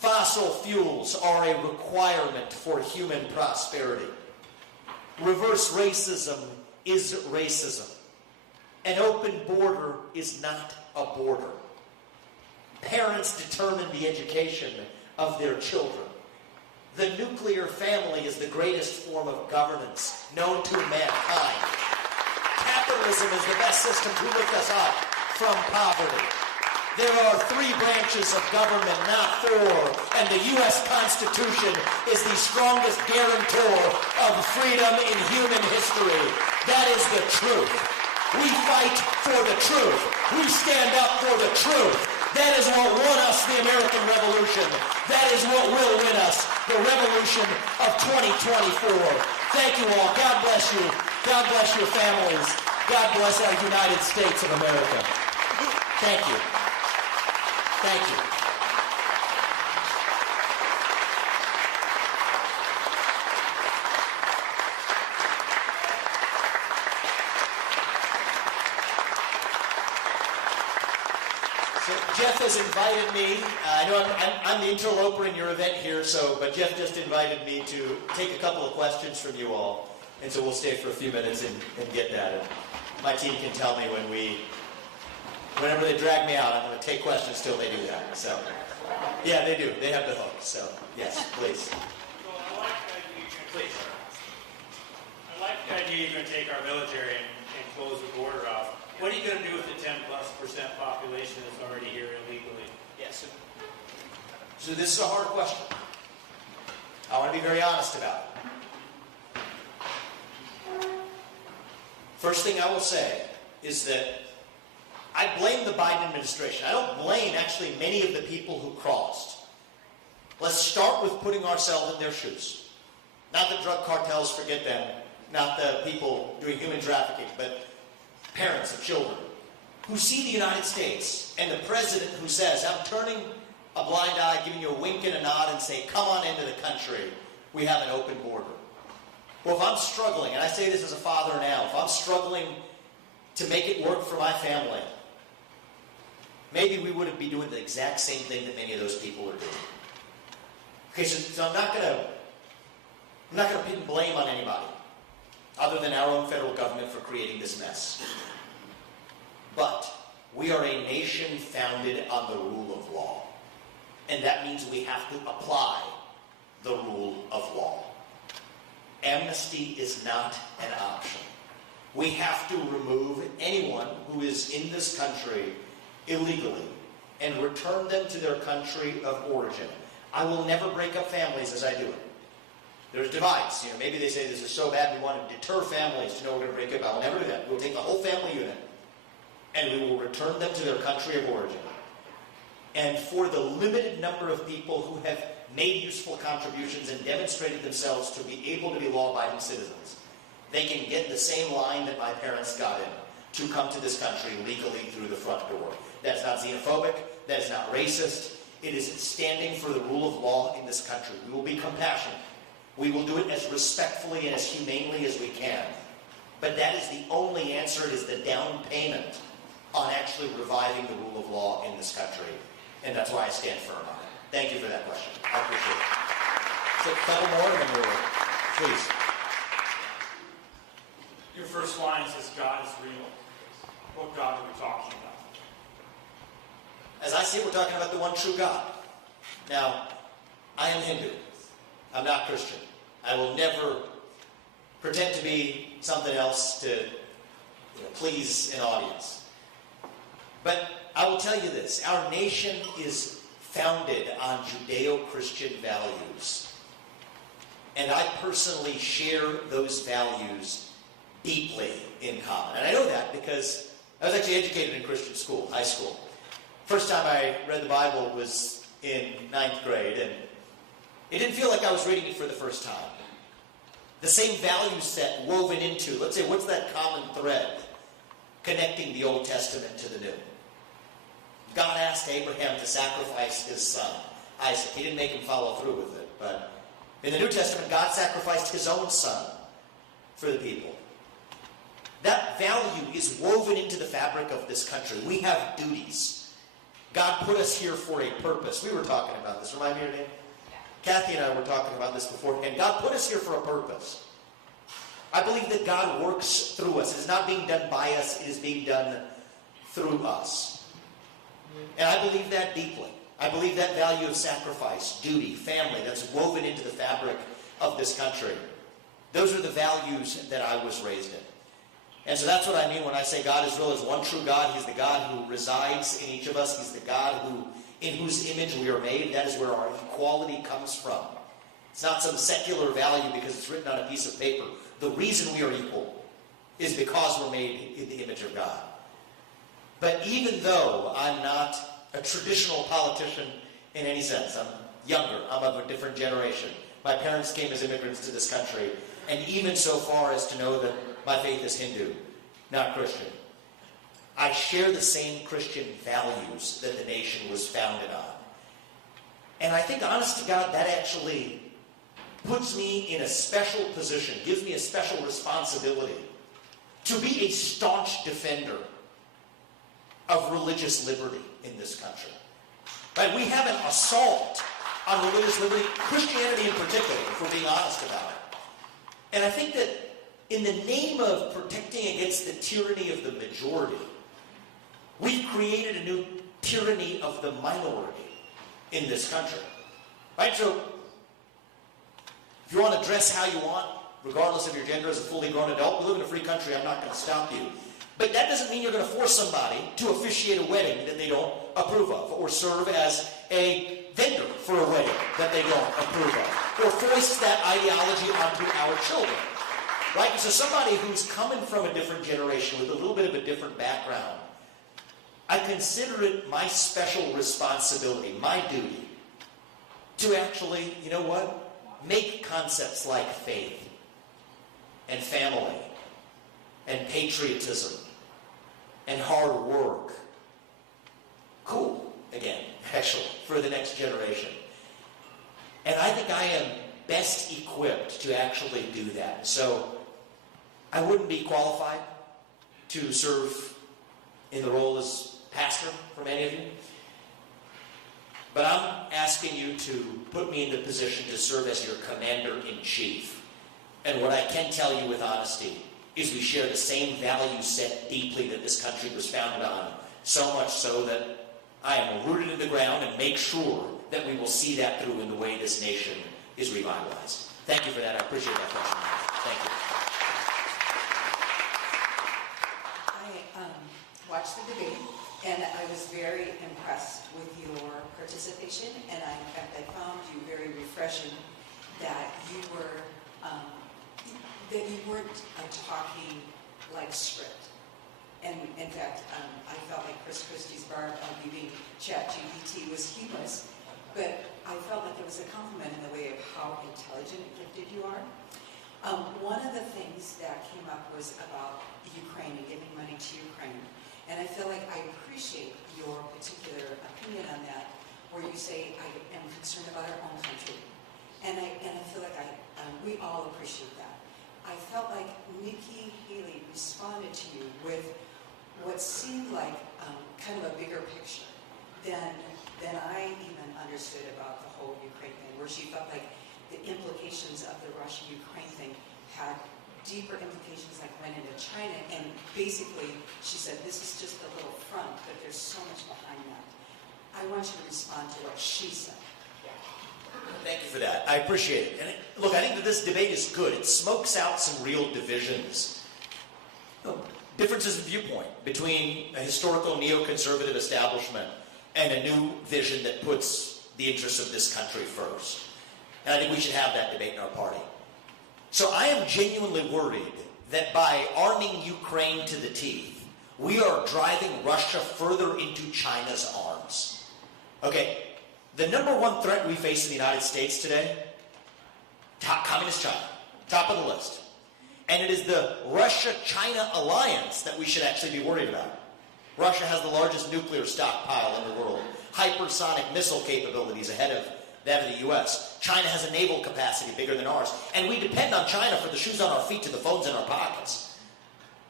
Fossil fuels are a requirement for human prosperity. Reverse racism is racism. An open border is not a border. Parents determine the education of their children. The nuclear family is the greatest form of governance known to mankind. Capitalism is the best system to lift us up from poverty. There are 3 branches of government, not 4, and the U.S. Constitution is the strongest guarantor of freedom in human history. That is the truth. We fight for the truth. We stand up for the truth. That is what won us the American Revolution. That is what will win us the revolution of 2024. Thank you all. God bless you. God bless your families. God bless our United States of America. Thank you. Thank you. So Jeff has invited me. I know I'm the interloper in your event here, but Jeff just invited me to take a couple of questions from you all. And so we'll stay for a few minutes and get that. And my team can tell me whenever they drag me out, I'm going to take questions till they do that. So, yeah, they do. They have the hook. So, yes, please. Well, I like the idea you're going to take our military and close the border off. What are you going to do with the 10+% population that's already here illegally? Yes. So this is a hard question. I want to be very honest about it. First thing I will say is that I blame the Biden administration. I don't blame actually many of the people who crossed. Let's start with putting ourselves in their shoes. Not the drug cartels, forget them. Not the people doing human trafficking, but parents of children who see the United States and the president who says, I'm turning a blind eye, giving you a wink and a nod and say, come on into the country. We have an open border. Well, if I'm struggling, and I say this as a father now, if I'm struggling to make it work for my family, maybe we wouldn't be doing the exact same thing that many of those people are doing. Okay, so I'm not going to pin blame on anybody other than our own federal government for creating this mess. But we are a nation founded on the rule of law. And that means we have to apply the rule of law. Amnesty is not an option. We have to remove anyone who is in this country illegally and return them to their country of origin. I will never break up families as I do it. There's divides. Maybe they say this is so bad we want to deter families to know we're going to break up. I will never do that. We'll take the whole family unit and we will return them to their country of origin. And for the limited number of people who have made useful contributions and demonstrated themselves to be able to be law-abiding citizens, they can get the same line that my parents got in to come to this country legally through the front door. That's not xenophobic. That is not racist. It is standing for the rule of law in this country. We will be compassionate. We will do it as respectfully and as humanely as we can. But that is the only answer. It is the down payment on actually reviving the rule of law in this country. And that's why I stand firm on it. Thank you for that question. I appreciate it. So a couple more and then we'll, please. Your first line says God is real. What God are we talking about? As I see it, we're talking about the one true God. Now, I am Hindu. I'm not Christian. I will never pretend to be something else to please an audience. But I will tell you this. Our nation is founded on Judeo-Christian values. And I personally share those values deeply in common. And I know that because I was actually educated in Christian school, high school. First time I read the Bible was in 9th grade, and it didn't feel like I was reading it for the first time. The same value set woven into, let's say, what's that common thread connecting the Old Testament to the New? God asked Abraham to sacrifice his son, Isaac. He didn't make him follow through with it. But in the New Testament, God sacrificed his own son for the people. That value is woven into the fabric of this country. We have duties. God put us here for a purpose. We were talking about this. Remind me your name? Kathy and I were talking about this beforehand. God put us here for a purpose. I believe that God works through us. It is not being done by us. It is being done through us. And I believe that deeply. I believe that value of sacrifice, duty, family, that's woven into the fabric of this country. Those are the values that I was raised in. And so that's what I mean when I say God is real as one true God. He's the God who resides in each of us. He's the God in whose image we are made. That is where our equality comes from. It's not some secular value because it's written on a piece of paper. The reason we are equal is because we're made in the image of God. But even though I'm not a traditional politician in any sense, I'm younger, I'm of a different generation. My parents came as immigrants to this country, and even so far as to know that my faith is Hindu, not Christian. I share the same Christian values that the nation was founded on. And I think, honest to God, that actually puts me in a special position, gives me a special responsibility to be a staunch defender of religious liberty in this country. Right? We have an assault on religious liberty, Christianity in particular, if we're being honest about it. And I think that in the name of protecting against the tyranny of the majority, we've created a new tyranny of the minority in this country. Right? So, if you want to dress how you want, regardless of your gender as a fully grown adult, we live in a free country, I'm not going to stop you. But that doesn't mean you're going to force somebody to officiate a wedding that they don't approve of, or serve as a vendor for a wedding that they don't approve of, or foist that ideology onto our children. Right? So somebody who's coming from a different generation with a little bit of a different background, I consider it my special responsibility, my duty, to actually, you know what? Make concepts like faith and family and patriotism and hard work cool again, actually, for the next generation. And I think I am best equipped to actually do that. So I wouldn't be qualified to serve in the role as pastor for many of you. But I'm asking you to put me in the position to serve as your commander-in-chief. And what I can tell you with honesty is we share the same value set deeply that this country was founded on, so much so that I am rooted in the ground and make sure that we will see that through in the way this nation is revitalized. Thank you for that. I appreciate that question. Thank you. I watched the debate, and I was very impressed with your participation, and in fact, I found you very refreshing that you were that you weren't talking like script. And in fact, I felt like Chris Christie's Barb being ChatGPT was humorous, but I felt like it was a compliment in the way of how intelligent and gifted you are. One of the things that came up was about Ukraine and giving money to Ukraine. And I feel like I appreciate your particular opinion on that, where you say, I am concerned about our own country. And I feel like we all appreciate that. I felt like Nikki Haley responded to you with what seemed like kind of a bigger picture than I even understood about the whole Ukraine thing, where she felt like the implications of the Russia-Ukraine thing had deeper implications, like went into China, and basically she said this is just a little front, but there's so much behind that. I want you to respond to what she said. Thank you for that. I appreciate it. And look, I think that this debate is good. It smokes out some real divisions. Differences of viewpoint between a historical neoconservative establishment and a new vision that puts the interests of this country first. And I think we should have that debate in our party. So I am genuinely worried that by arming Ukraine to the teeth, we are driving Russia further into China's arms. Okay, the number one threat we face in the United States today, communist China, top of the list. And it is the Russia-China alliance that we should actually be worried about. Russia has the largest nuclear stockpile in the world, hypersonic missile capabilities ahead of that of the U.S. China has a naval capacity bigger than ours, and we depend on China for the shoes on our feet to the phones in our pockets.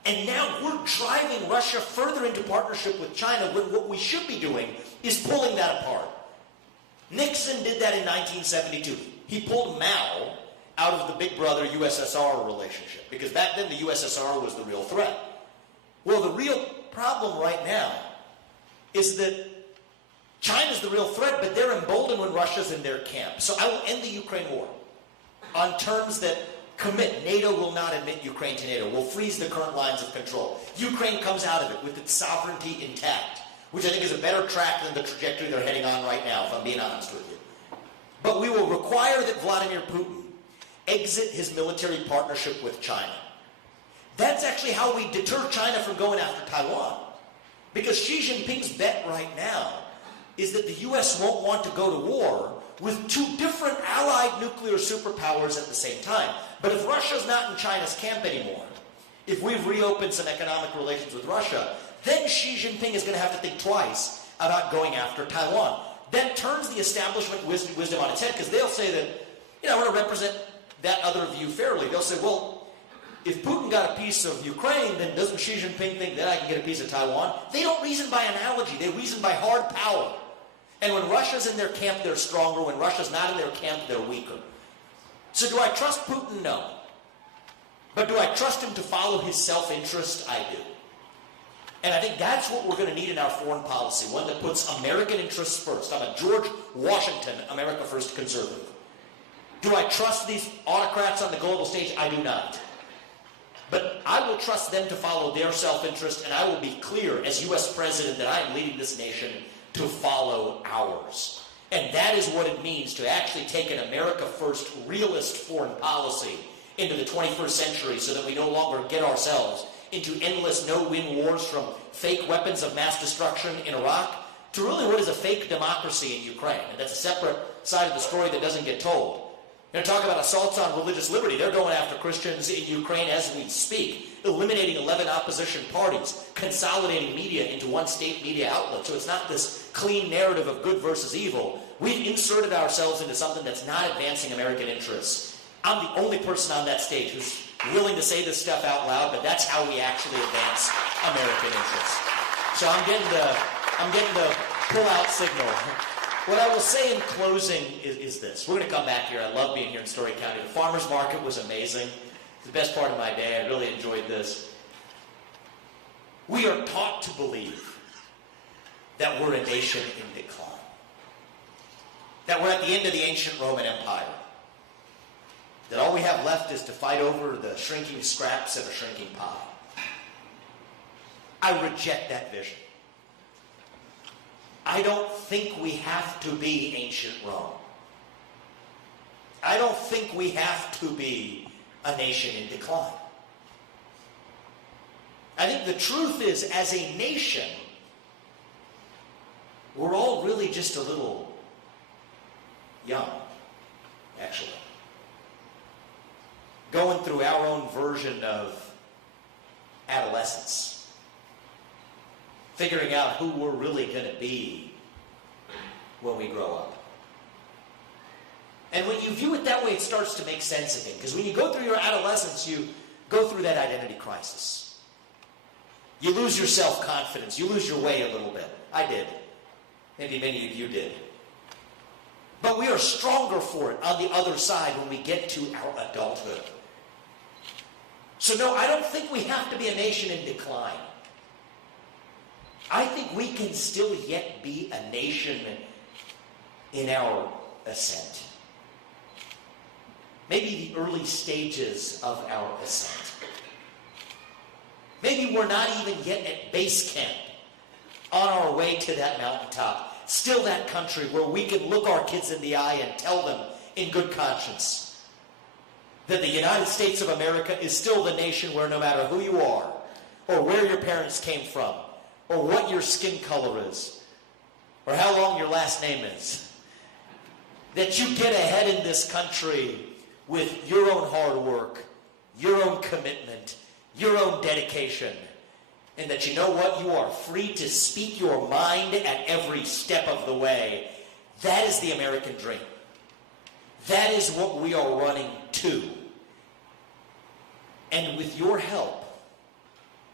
And now we're driving Russia further into partnership with China when what we should be doing is pulling that apart. Nixon did that in 1972. He pulled Mao out of the big brother USSR relationship, because back then the USSR was the real threat. Well, the real problem right now is that China's the real threat, but they're emboldened when Russia's in their camp. So I will end the Ukraine war on terms that commit. NATO will not admit Ukraine to NATO. We'll freeze the current lines of control. Ukraine comes out of it with its sovereignty intact, which I think is a better track than the trajectory they're heading on right now, if I'm being honest with you. But we will require that Vladimir Putin exit his military partnership with China. That's actually how we deter China from going after Taiwan. Because Xi Jinping's bet right now is that the U.S. won't want to go to war with two different allied nuclear superpowers at the same time. But if Russia's not in China's camp anymore, if we've reopened some economic relations with Russia, then Xi Jinping is going to have to think twice about going after Taiwan. That turns the establishment wisdom on its head, because they'll say that, I want to represent that other view fairly. They'll say, well, if Putin got a piece of Ukraine, then doesn't Xi Jinping think that I can get a piece of Taiwan? They don't reason by analogy. They reason by hard power. And when Russia's in their camp, they're stronger. When Russia's not in their camp, they're weaker. So do I trust Putin? No. But do I trust him to follow his self-interest? I do. And I think that's what we're going to need in our foreign policy, one that puts American interests first. I'm a George Washington, America First conservative. Do I trust these autocrats on the global stage? I do not. But I will trust them to follow their self-interest, and I will be clear as U.S. President that I am leading this nation to follow ours. And that is what it means to actually take an America First realist foreign policy into the 21st century, so that we no longer get ourselves into endless no-win wars, from fake weapons of mass destruction in Iraq to really what is a fake democracy in Ukraine. And that's a separate side of the story that doesn't get told. Talk about assaults on religious liberty. They're going after Christians in Ukraine as we speak, eliminating 11 opposition parties, consolidating media into one state media outlet. So it's not this clean narrative of good versus evil. We've inserted ourselves into something that's not advancing American interests. I'm the only person on that stage who's willing to say this stuff out loud, but that's how we actually advance American interests. So I'm getting the pull-out signal. What I will say in closing is this. We're going to come back here. I love being here in Story County. The farmers market was amazing. It's the best part of my day. I really enjoyed this. We are taught to believe that we're a nation in decline. That we're at the end of the ancient Roman Empire. That all we have left is to fight over the shrinking scraps of a shrinking pie. I reject that vision. I don't think we have to be ancient Rome. I don't think we have to be a nation in decline. I think the truth is, as a nation, we're all really just a little young, actually. Going through our own version of adolescence. Figuring out who we're really going to be when we grow up. And when you view it that way, it starts to make sense again. Because when you go through your adolescence, you go through that identity crisis. You lose your self-confidence. You lose your way a little bit. I did. Maybe many of you did. But we are stronger for it on the other side when we get to our adulthood. So no, I don't think we have to be a nation in decline. I think we can still yet be a nation in our ascent. Maybe the early stages of our ascent. Maybe we're not even yet at base camp on our way to that mountaintop. Still that country where we can look our kids in the eye and tell them in good conscience that the United States of America is still the nation where no matter who you are, or where your parents came from, or what your skin color is, or how long your last name is, that you get ahead in this country with your own hard work, your own commitment, your own dedication, and that you know what? You are free to speak your mind at every step of the way. That is the American dream. That is what we are running to. And with your help,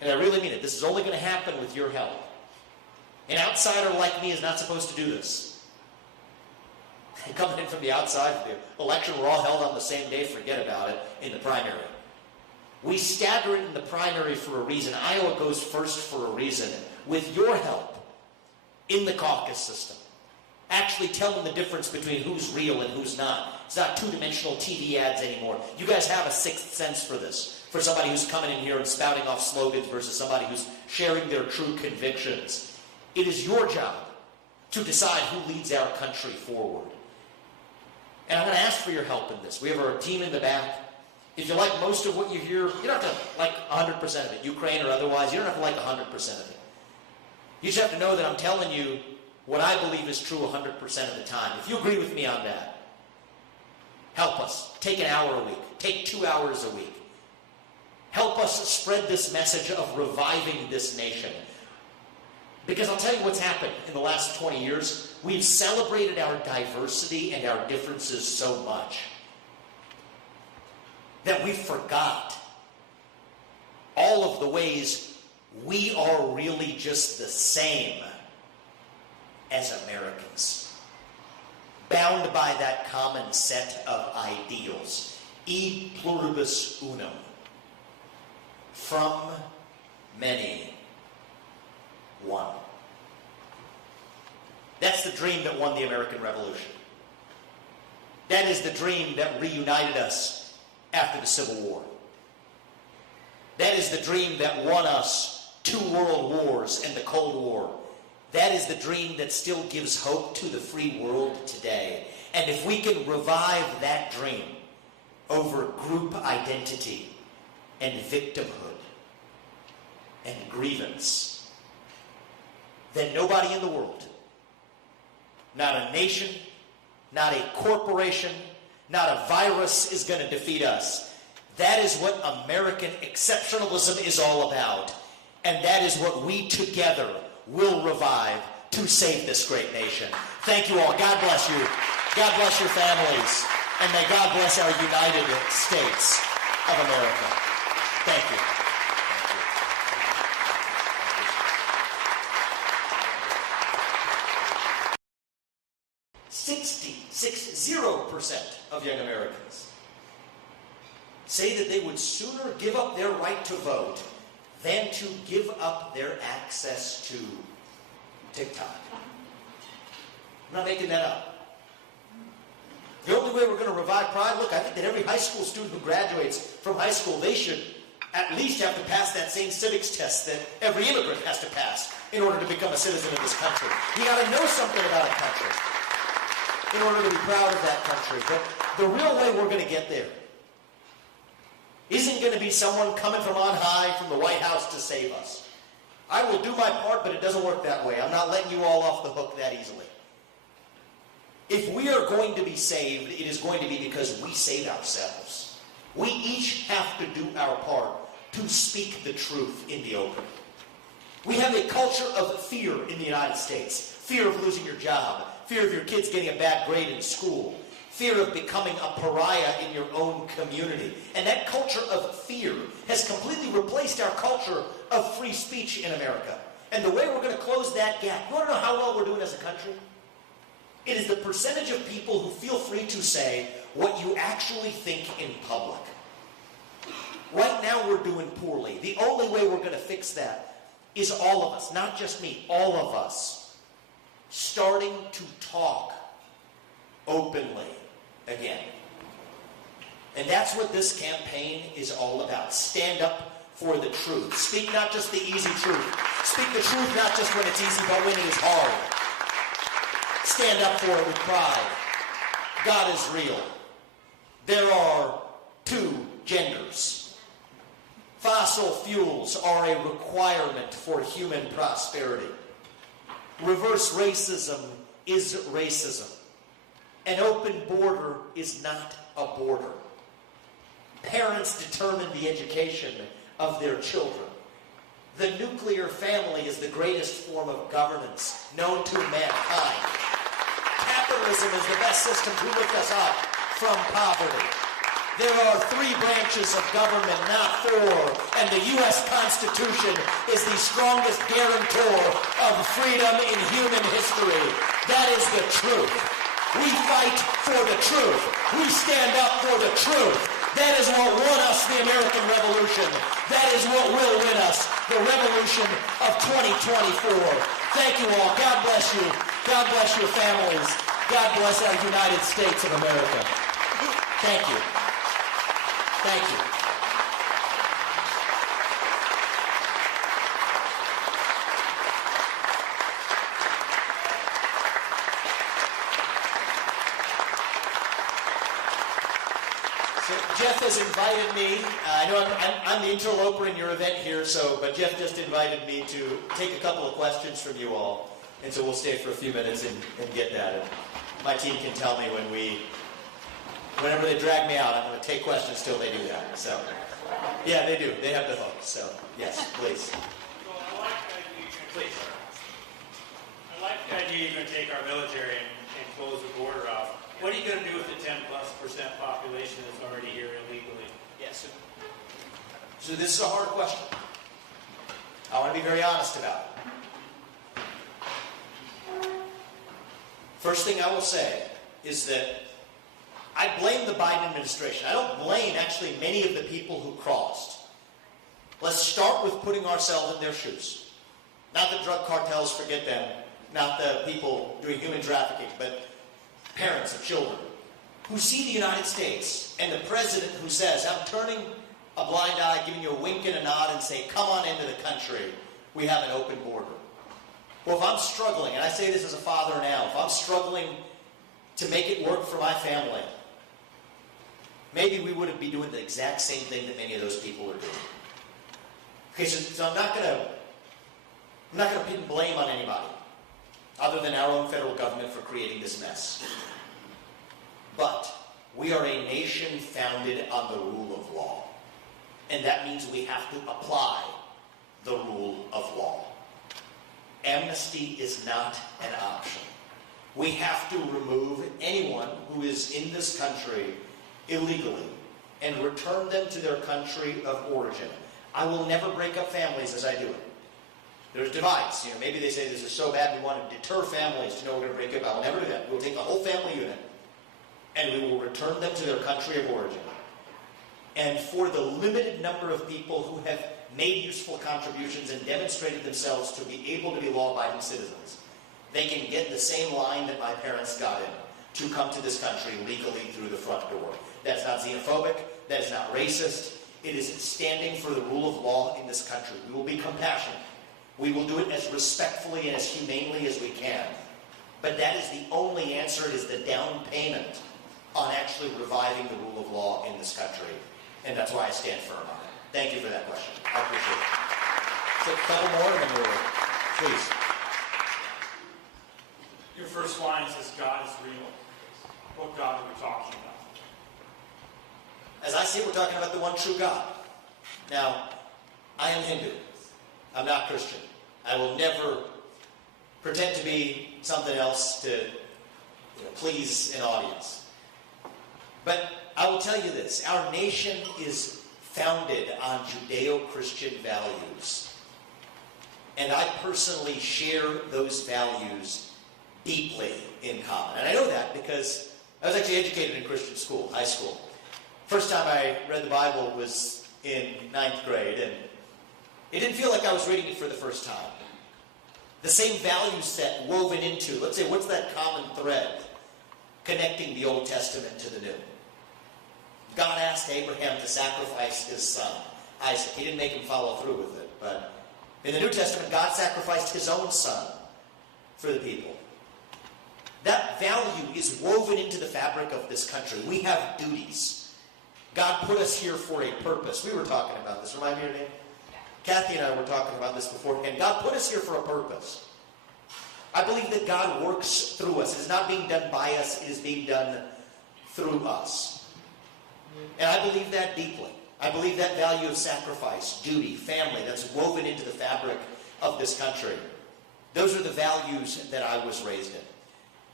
And I really mean it. This is only going to happen with your help. An outsider like me is not supposed to do this. Coming in from the outside of the election, we're all held on the same day, forget about it, in the primary. We stagger it in the primary for a reason. Iowa goes first for a reason. With your help in the caucus system, actually telling the difference between who's real and who's not. It's not two-dimensional TV ads anymore. You guys have a sixth sense for this, for somebody who's coming in here and spouting off slogans versus somebody who's sharing their true convictions. It is your job to decide who leads our country forward. And I'm going to ask for your help in this. We have our team in the back. If you like most of what you hear, you don't have to like 100% of it, Ukraine or otherwise. You don't have to like 100% of it. You just have to know that I'm telling you what I believe is true 100% of the time. If you agree with me on that, help us. Take an hour a week. Take 2 hours a week. Help us spread this message of reviving this nation. Because I'll tell you what's happened in the last 20 years. We've celebrated our diversity and our differences so much that we forgot all of the ways we are really just the same as Americans, bound by that common set of ideals. E pluribus unum. From many, one. That's the dream that won the American Revolution. That is the dream that reunited us after the Civil War. That is the dream that won us 2 world wars and the Cold War. That is the dream that still gives hope to the free world today. And if we can revive that dream over group identity and victimhood and grievance, then nobody in the world, not a nation, not a corporation, not a virus is going to defeat us. That is what American exceptionalism is all about. And that is what we together will revive to save this great nation. Thank you all. God bless you. God bless your families. And may God bless our United States of America. Thank you. 60% of young Americans say that they would sooner give up their right to vote than to give up their access to TikTok. I'm not making that up. The only way we're going to revive pride, look, I think that every high school student who graduates from high school, they should at least have to pass that same civics test that every immigrant has to pass in order to become a citizen of this country. You got to know something about a country in order to be proud of that country. But the real way we're going to get there isn't going to be someone coming from on high from the White House to save us. I will do my part, but it doesn't work that way. I'm not letting you all off the hook that easily. If we are going to be saved, it is going to be because we save ourselves. We each have to do our part to speak the truth in the open. We have a culture of fear in the United States. Fear of losing your job. Fear of your kids getting a bad grade in school. Fear of becoming a pariah in your own community. And that culture of fear has completely replaced our culture of free speech in America. And the way we're going to close that gap, you want to know how well we're doing as a country? It is the percentage of people who feel free to say what you actually think in public. Right now we're doing poorly. The only way we're going to fix that is all of us, not just me, all of us, starting to talk openly again. And that's what this campaign is all about. Stand up for the truth. Speak not just the easy truth. Speak the truth not just when it's easy, but when it is hard. Stand up for it with pride. God is real. There are 2 genders. Fossil fuels are a requirement for human prosperity. Reverse racism is racism. An open border is not a border. Parents determine the education of their children. The nuclear family is the greatest form of governance known to mankind. Capitalism is the best system to lift us up from poverty. There are 3 branches of government, not 4, and the U.S. Constitution is the strongest guarantor of freedom in human history. That is the truth. We fight for the truth. We stand up for the truth. That is what won us the American Revolution. That is what will win us the revolution of 2024. Thank you all. God bless you. God bless your families. God bless our United States of America. Thank you. Thank you. So Jeff has invited me. I know I'm the interloper in your event here, but Jeff just invited me to take a couple of questions from you all. And so we'll stay for a few minutes and get that. And my team can tell me whenever they drag me out, I'm going to take questions till they do that. So, yeah, they do. They have the hook. So, yes, please. Well, I like the idea you're going to take our military and close the border off. What are you going to do with the 10+% population that's already here illegally? Yes. So this is a hard question. I want to be very honest about it. First thing I will say is that I blame the Biden administration. I don't blame actually many of the people who crossed. Let's start with putting ourselves in their shoes. Not the drug cartels, forget them. Not the people doing human trafficking, but parents of children who see the United States and the president who says, I'm turning a blind eye, giving you a wink and a nod and say, come on into the country. We have an open border. Well, if I'm struggling, and I say this as a father now, if I'm struggling to make it work for my family, maybe we wouldn't be doing the exact same thing that many of those people are doing. Okay, so I'm not going to pin blame on anybody other than our own federal government for creating this mess. But we are a nation founded on the rule of law. And that means we have to apply the rule of law. Amnesty is not an option. We have to remove anyone who is in this country illegally and return them to their country of origin. I will never break up families as I do it. There's divides. Maybe they say this is so bad we want to deter families to know we're going to break up. I will never do that. We'll take the whole family unit and we will return them to their country of origin. And for the limited number of people who have made useful contributions and demonstrated themselves to be able to be law-abiding citizens, they can get the same line that my parents got in to come to this country legally through the front door. That's not xenophobic. That is not racist. It is standing for the rule of law in this country. We will be compassionate. We will do it as respectfully and as humanely as we can. But that is the only answer. It is the down payment on actually reviving the rule of law in this country. And that's why I stand firm on it. Thank you for that question. I appreciate it. Take a couple more and then we'll, please. Your first line says God is real. What God are we talking about? As I see it, we're talking about the one true God. Now, I am Hindu. I'm not Christian. I will never pretend to be something else to please an audience. But I will tell you this. Our nation is founded on Judeo-Christian values. And I personally share those values deeply in common. And I know that because I was actually educated in Christian school, high school. First time I read the Bible was in 9th grade, and it didn't feel like I was reading it for the first time. The same value set woven into, let's say, what's that common thread connecting the Old Testament to the New? God asked Abraham to sacrifice his son, Isaac. He didn't make him follow through with it. But in the New Testament, God sacrificed his own son for the people. That value is woven into the fabric of this country. We have duties. God put us here for a purpose. We were talking about this. Remind me your name? Kathy and I were talking about this beforehand. God put us here for a purpose. I believe that God works through us. It is not being done by us. It is being done through us. And I believe that deeply. I believe that value of sacrifice, duty, family, that's woven into the fabric of this country. Those are the values that I was raised in.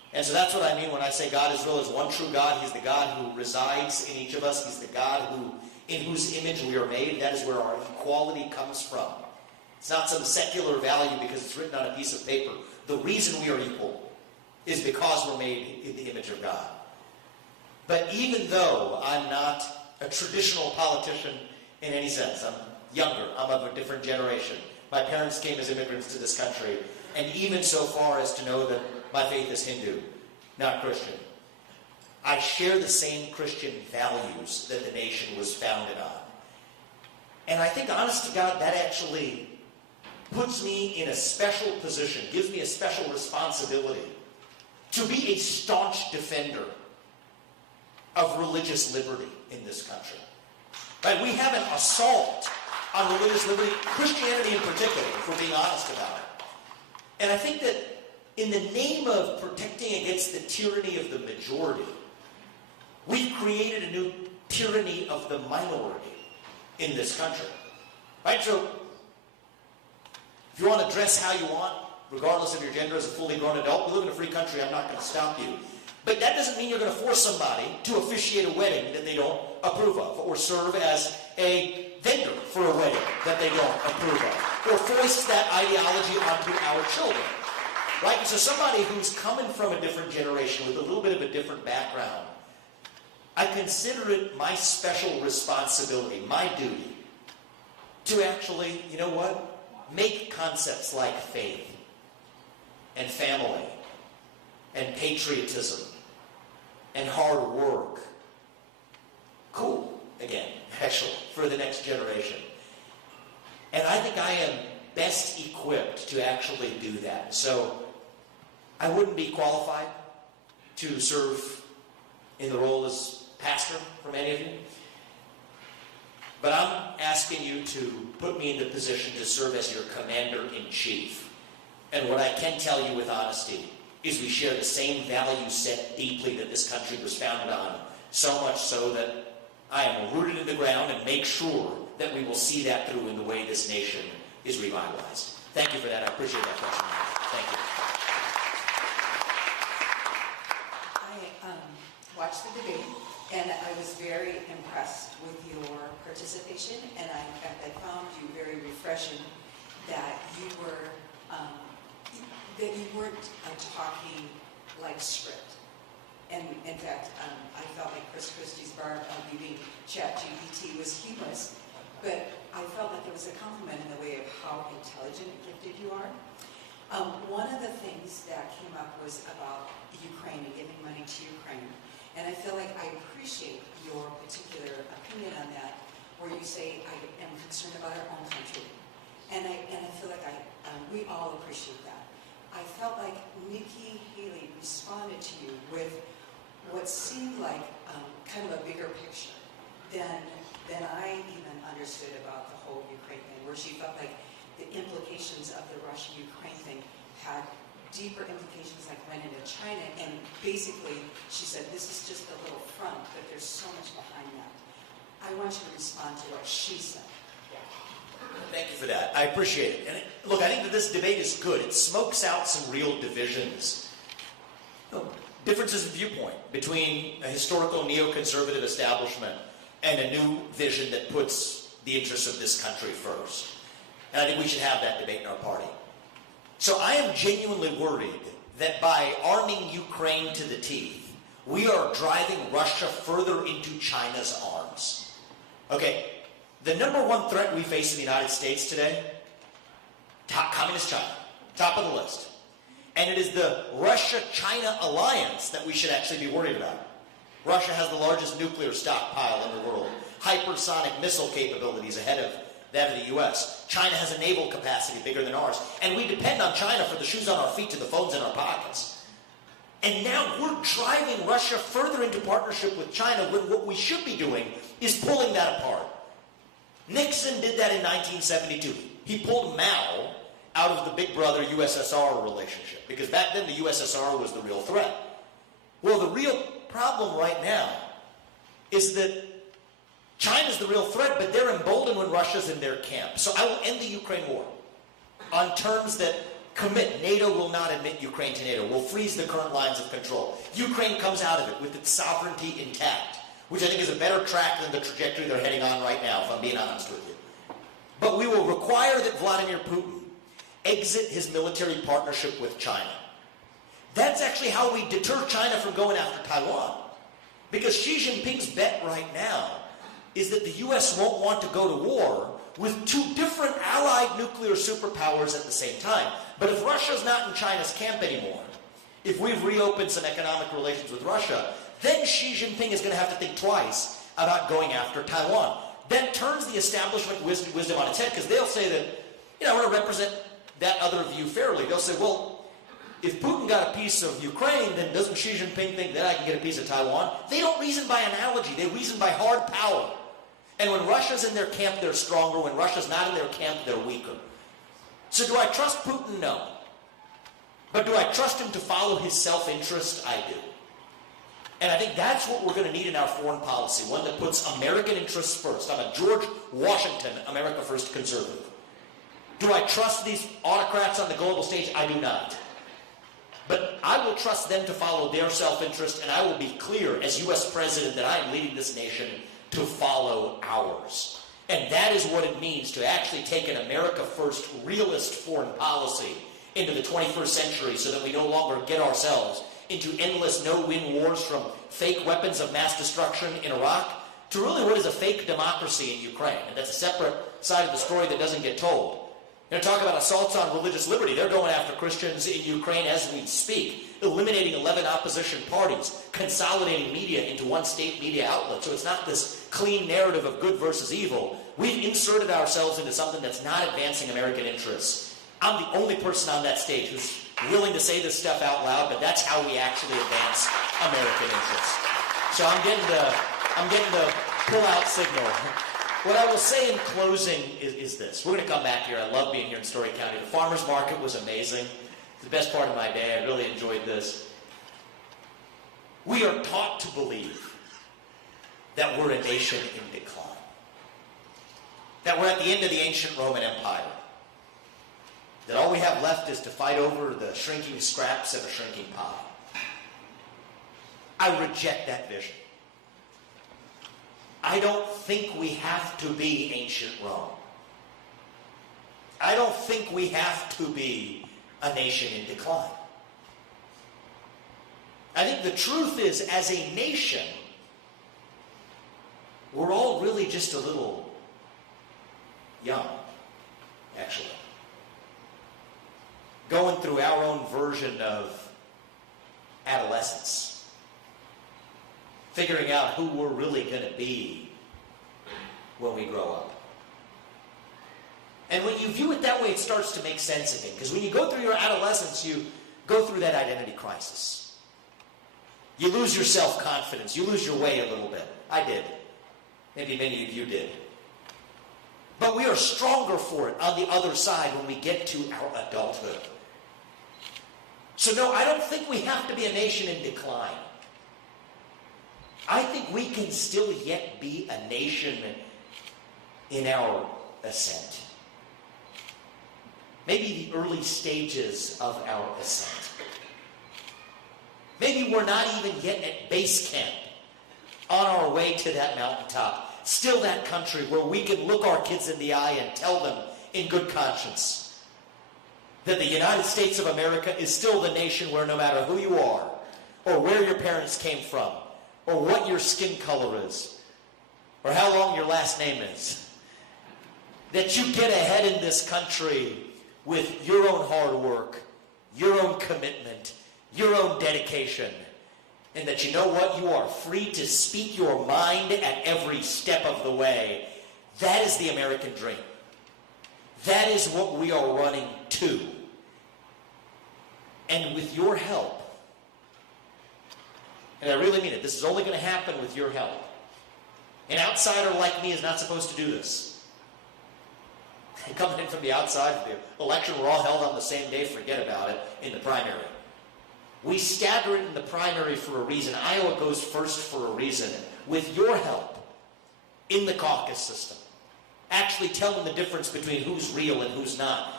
And so that's what I mean when I say God is real. Is one true God. He's the God who resides in each of us. He's the God in whose image we are made. That is where our equality comes from. It's not some secular value because it's written on a piece of paper. The reason we are equal is because we're made in the image of God. But even though I'm not a traditional politician in any sense, I'm younger, I'm of a different generation. My parents came as immigrants to this country, and even so far as to know that my faith is Hindu, not Christian. I share the same Christian values that the nation was founded on. And I think, honest to God, that actually puts me in a special position, gives me a special responsibility to be a staunch defender of religious liberty in this country. Right? We have an assault on religious liberty, Christianity in particular, if we're being honest about it. And I think that in the name of protecting against the tyranny of the majority, we've created a new tyranny of the minority in this country. Right? So, if you want to dress how you want, regardless of your gender as a fully grown adult, we live in a free country, I'm not going to stop you. But that doesn't mean you're going to force somebody to officiate a wedding that they don't approve of, or serve as a vendor for a wedding that they don't approve of, or foist that ideology onto our children. Right? So somebody who's coming from a different generation with a little bit of a different background, I consider it my special responsibility, my duty, to actually, you know what? Make concepts like faith and family and patriotism and hard work cool again, actually, for the next generation. And I think I am best equipped to actually do that. So I wouldn't be qualified to serve in the role as pastor for many of you. But I'm asking you to put me in the position to serve as your commander-in-chief. And what I can tell you with honesty is we share the same value set deeply that this country was founded on, so much so that I am rooted in the ground and make sure that we will see that through in the way this nation is revitalized. Thank you for that. I appreciate that question. Thank you. I watched the debate, and I was very impressed with your participation, and in fact, I found you very refreshing that you were, that you weren't talking like script. And in fact, I felt like Chris Christie's barb of you being ChatGPT was humorous, but I felt like it was a compliment in the way of how intelligent and gifted you are. One of the things that came up was about Ukraine and giving money to Ukraine. And I feel like I appreciate your particular opinion on that, where you say, I am concerned about our own country. And I feel like we all appreciate that. I felt like Nikki Haley responded to you with what seemed like kind of a bigger picture than I even understood about the whole Ukraine thing, where she felt like the implications of the Russia-Ukraine thing had deeper implications, like went into China, and basically she said this is just a little front, but there's so much behind that. I want you to respond to what she said. Thank you for that. I appreciate it. And look, I think that this debate is good. It smokes out some real divisions. Differences in viewpoint between a historical neoconservative establishment and a new vision that puts the interests of this country first. And I think we should have that debate in our party. So I am genuinely worried that by arming Ukraine to the teeth, we are driving Russia further into China's arms. Okay, the number one threat we face in the United States today, communist China, top of the list. And it is the Russia-China alliance that we should actually be worried about. Russia has the largest nuclear stockpile in the world, hypersonic missile capabilities ahead of that of the U.S. China has a naval capacity bigger than ours, and we depend on China for the shoes on our feet to the phones in our pockets. And now we're driving Russia further into partnership with China when what we should be doing is pulling that apart. Nixon did that in 1972. He pulled Mao out of the big brother USSR relationship, because back then the USSR was the real threat. Well, the real problem right now is that China's the real threat, but they're emboldened when Russia's in their camp. So I will end the Ukraine war on terms that commit. NATO will not admit Ukraine to NATO. We'll freeze the current lines of control. Ukraine comes out of it with its sovereignty intact, which I think is a better track than the trajectory they're heading on right now, if I'm being honest with you. But we will require that Vladimir Putin exit his military partnership with China. That's actually how we deter China from going after Taiwan. Because Xi Jinping's bet right now is that the U.S. won't want to go to war with two different allied nuclear superpowers at the same time. But if Russia's not in China's camp anymore, if we've reopened some economic relations with Russia, then Xi Jinping is going to have to think twice about going after Taiwan. That turns the establishment wisdom on its head, because they'll say that, I want to represent that other view fairly. They'll say, well, if Putin got a piece of Ukraine, then doesn't Xi Jinping think that I can get a piece of Taiwan? They don't reason by analogy. They reason by hard power. And when Russia's in their camp, they're stronger. When Russia's not in their camp, they're weaker. So do I trust Putin? No. But do I trust him to follow his self-interest? I do. And I think that's what we're going to need in our foreign policy, one that puts American interests first. I'm a George Washington, America First conservative. Do I trust these autocrats on the global stage? I do not. But I will trust them to follow their self-interest, and I will be clear as U.S. President that I am leading this nation to follow ours. And that is what it means to actually take an America First realist foreign policy into the 21st century so that we no longer get ourselves into endless no-win wars, from fake weapons of mass destruction in Iraq to really what is a fake democracy in Ukraine. And that's a separate side of the story that doesn't get told. Talk about assaults on religious liberty. They're going after Christians in Ukraine as we speak, eliminating 11 opposition parties, consolidating media into one state media outlet. So it's not this clean narrative of good versus evil. We've inserted ourselves into something that's not advancing American interests. I'm the only person on that stage who's willing to say this stuff out loud, but that's how we actually advance American interests. So I'm getting the pull-out signal. What I will say in closing is this. We're going to come back here. I love being here in Story County. The farmers market was amazing. It's the best part of my day. I really enjoyed this. We are taught to believe that we're a nation in decline. That we're at the end of the ancient Roman Empire. That all we have left is to fight over the shrinking scraps of a shrinking pie. I reject that vision. I don't think we have to be ancient Rome. I don't think we have to be a nation in decline. I think the truth is, as a nation, we're all really just a little young, actually. Going through our own version of adolescence. Figuring out who we're really going to be when we grow up. And when you view it that way, it starts to make sense again. Because when you go through your adolescence, you go through that identity crisis. You lose your self-confidence. You lose your way a little bit. I did. Maybe many of you did. But we are stronger for it on the other side when we get to our adulthood. So no, I don't think we have to be a nation in decline. I think we can still yet be a nation in our ascent. Maybe the early stages of our ascent. Maybe we're not even yet at base camp on our way to that mountaintop. Still that country where we can look our kids in the eye and tell them in good conscience that the United States of America is still the nation where no matter who you are, or where your parents came from, or what your skin color is, or how long your last name is, that you get ahead in this country with your own hard work, your own commitment, your own dedication, and that you know what? You are free to speak your mind at every step of the way. That is the American dream. That is what we are running to. And with your help, and I really mean it, this is only going to happen with your help. An outsider like me is not supposed to do this. Coming in from the outside, the election were all held on the same day, forget about it, in the primary. We stagger it in the primary for a reason. Iowa goes first for a reason. With your help in the caucus system, actually telling the difference between who's real and who's not,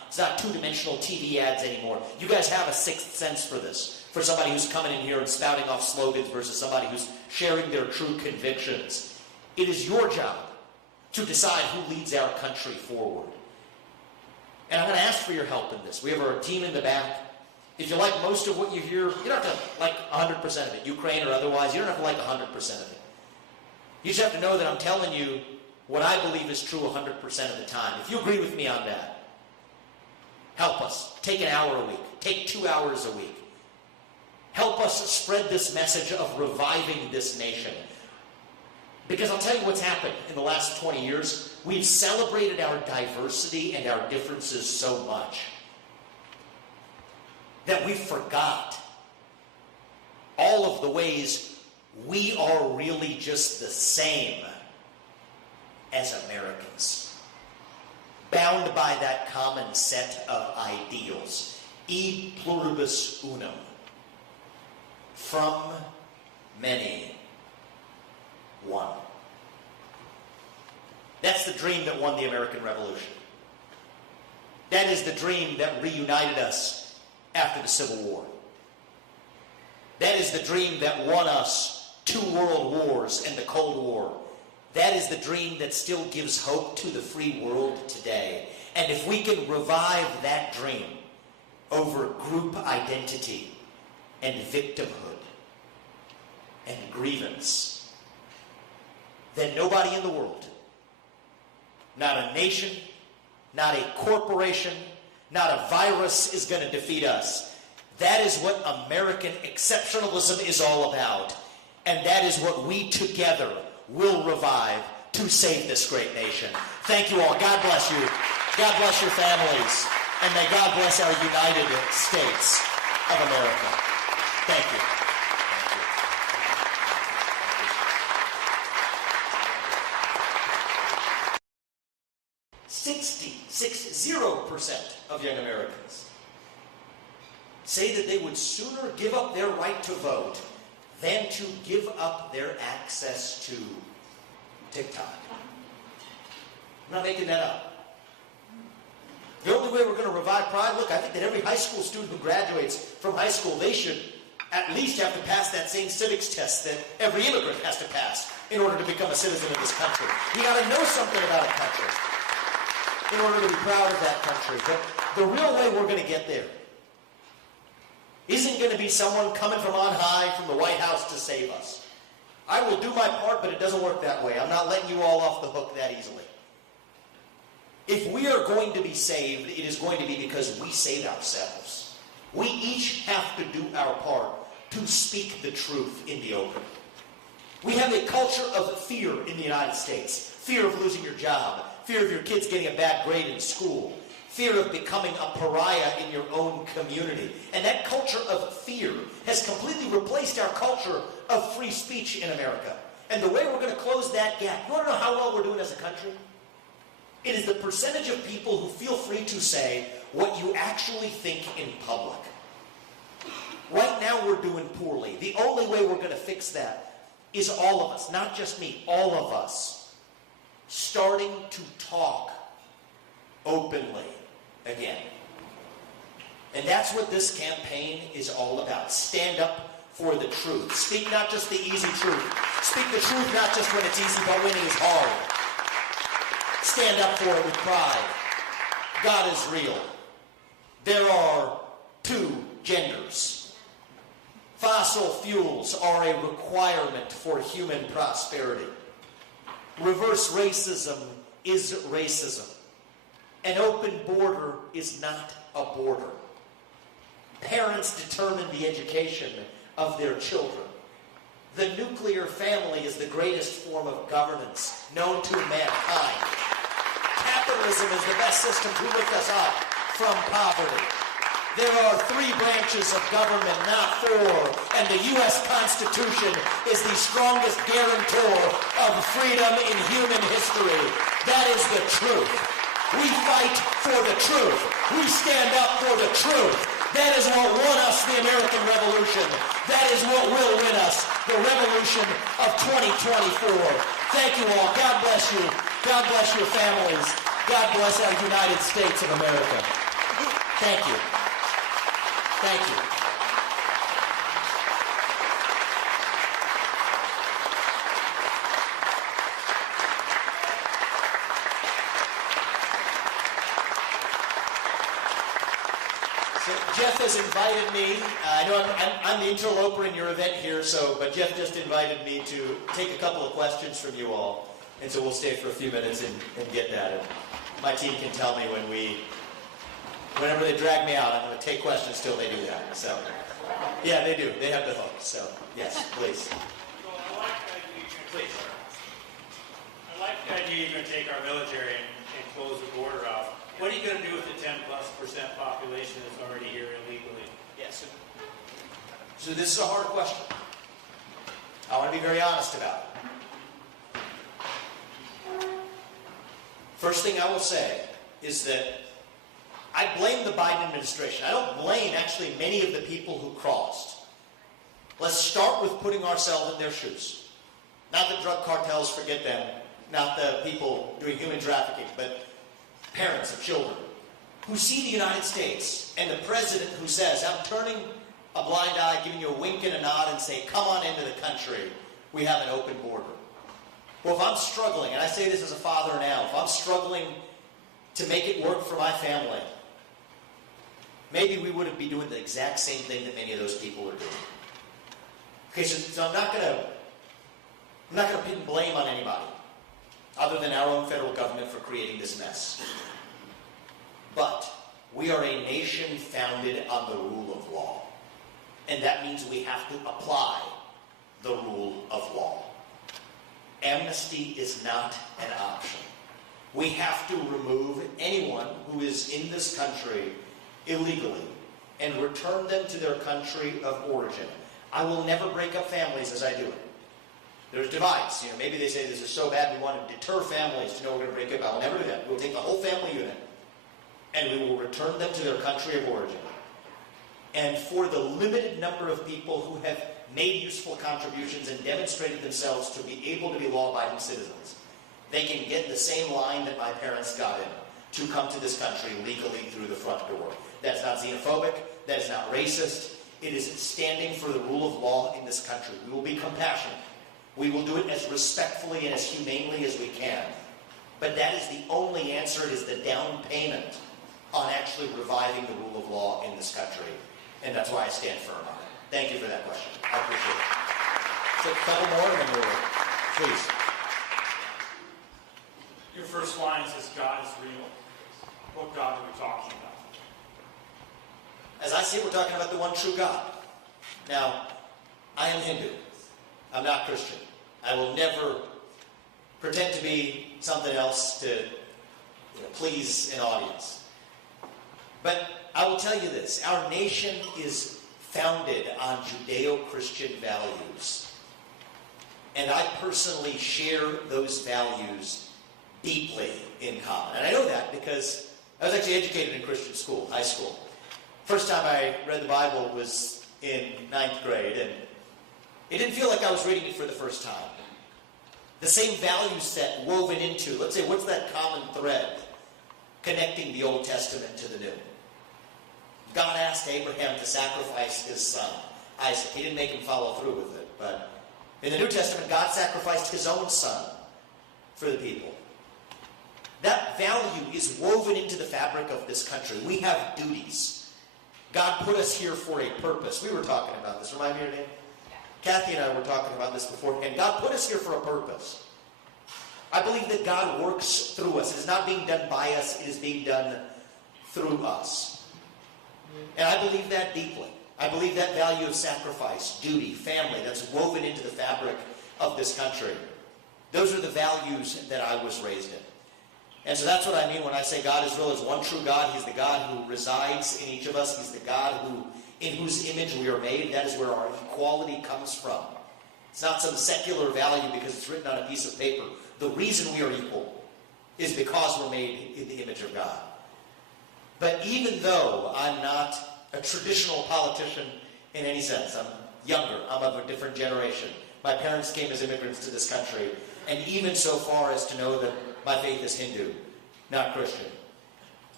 It's not two-dimensional TV ads anymore. You guys have a sixth sense for this. For somebody who's coming in here and spouting off slogans versus somebody who's sharing their true convictions. It is your job to decide who leads our country forward. And I'm going to ask for your help in this. We have our team in the back. If you like most of what you hear, you don't have to like 100% of it, Ukraine or otherwise. You don't have to like 100% of it. You just have to know that I'm telling you what I believe is true 100% of the time. If you agree with me on that, help us. Take an hour a week. Take 2 hours a week. Help us spread this message of reviving this nation. Because I'll tell you what's happened in the last 20 years. We've celebrated our diversity and our differences so much that we forgot all of the ways we are really just the same as Americans, bound by that common set of ideals. E pluribus unum. From many, one. That's the dream that won the American Revolution. That is the dream that reunited us after the Civil War. That is the dream that won us 2 world wars and the Cold War. That is the dream that still gives hope to the free world today. And if we can revive that dream over group identity and victimhood and grievance, then nobody in the world, not a nation, not a corporation, not a virus is going to defeat us. That is what American exceptionalism is all about. And that is what we together will revive to save this great nation. Thank you all. God bless you. God bless your families. And may God bless our United States of America. Thank you. Thank you. 60% of young Americans say that they would sooner give up their right to vote than to give up their access to TikTok. I'm not making that up. The only way we're going to revive pride, look, I think that every high school student who graduates from high school, they should at least have to pass that same civics test that every immigrant has to pass in order to become a citizen of this country. You got to know something about a country in order to be proud of that country. But the real way we're going to get there isn't going to be someone coming from on high from the White House to save us. I will do my part, but it doesn't work that way. I'm not letting you all off the hook that easily. If we are going to be saved, it is going to be because we save ourselves. We each have to do our part to speak the truth in the open. We have a culture of fear in the United States. Fear of losing your job. Fear of your kids getting a bad grade in school. Fear of becoming a pariah in your own community. And that culture of fear has completely replaced our culture of free speech in America. And the way we're going to close that gap, you want to know how well we're doing as a country? It is the percentage of people who feel free to say what you actually think in public. Right now we're doing poorly. The only way we're going to fix that is all of us, not just me, all of us, starting to talk openly again. And that's what this campaign is all about. Stand up for the truth. Speak not just the easy truth. Speak the truth not just when it's easy, but when it is hard. Stand up for it with pride. God is real. There are 2 genders. Fossil fuels are a requirement for human prosperity. Reverse racism is racism. An open border is not a border. Parents determine the education of their children. The nuclear family is the greatest form of governance known to mankind. Capitalism is the best system to lift us up from poverty. There are 3 branches of government, not 4, and the U.S. Constitution is the strongest guarantor of freedom in human history. That is the truth. We fight for the truth. We stand up for the truth. That is what won us the American Revolution. That is what will win us the revolution of 2024. Thank you all. God bless you. God bless your families. God bless our United States of America. Thank you. Thank you. So Jeff has invited me. I know I'm the interloper in your event here, but Jeff just invited me to take a couple of questions from you all. And so we'll stay for a few minutes and get that. And my team can tell me whenever they drag me out, I'm going to take questions till they do that. So, yeah, they do. They have the hook. So, yes, please. Well, I like the idea you're going to take our military and close the border off. What are you going to do with the 10+% population that's already here illegally? Yes. So this is a hard question. I want to be very honest about it. First thing I will say is that I blame the Biden administration. I don't blame actually many of the people who crossed. Let's start with putting ourselves in their shoes. Not the drug cartels, forget them. Not the people doing human trafficking, but parents of children who see the United States and the president who says, I'm turning a blind eye, giving you a wink and a nod and say, come on into the country. We have an open border. Well, if I'm struggling, and I say this as a father now, if I'm struggling to make it work for my family, maybe we wouldn't be doing the exact same thing that many of those people are doing. Okay, so I'm not going to pin blame on anybody other than our own federal government for creating this mess. But we are a nation founded on the rule of law. And that means we have to apply the rule of law. Amnesty is not an option. We have to remove anyone who is in this country illegally and return them to their country of origin. I will never break up families as I do it. There's divides. Maybe they say this is so bad we want to deter families to know we're going to break up. I will never do that. We'll take the whole family unit and we will return them to their country of origin. And for the limited number of people who have made useful contributions and demonstrated themselves to be able to be law-abiding citizens, they can get the same line that my parents got in to come to this country legally through the front door. That's not xenophobic. That is not racist. It is standing for the rule of law in this country. We will be compassionate. We will do it as respectfully and as humanely as we can. But that is the only answer. It is the down payment on actually reviving the rule of law in this country. And that's why I stand firm on it. Thank you for that question. I appreciate it. So a couple more and then we'll, please. Your first line says God is real. What God are we talking about? As I see it, we're talking about the one true God. Now, I am Hindu. I'm not Christian. I will never pretend to be something else to please an audience. But I will tell you this. Our nation is founded on Judeo-Christian values. And I personally share those values deeply in common. And I know that because I was actually educated in Christian school, high school. First time I read the Bible was in 9th grade, and it didn't feel like I was reading it for the first time. The same value set woven into, let's say, what's that common thread connecting the Old Testament to the New? God asked Abraham to sacrifice his son, Isaac. He didn't make him follow through with it. But in the New Testament, God sacrificed his own son for the people. That value is woven into the fabric of this country. We have duties. God put us here for a purpose. We were talking about this. Remind me your name? Kathy and I were talking about this beforehand. God put us here for a purpose. I believe that God works through us. It is not being done by us. It is being done through us. And I believe that deeply. I believe that value of sacrifice, duty, family, that's woven into the fabric of this country. Those are the values that I was raised in. And so that's what I mean when I say God is real. There's one true God. He's the God who resides in each of us. He's the God in whose image we are made. That is where our equality comes from. It's not some secular value because it's written on a piece of paper. The reason we are equal is because we're made in the image of God. But even though I'm not a traditional politician in any sense, I'm younger, I'm of a different generation. My parents came as immigrants to this country, and even so far as to know that my faith is Hindu, not Christian.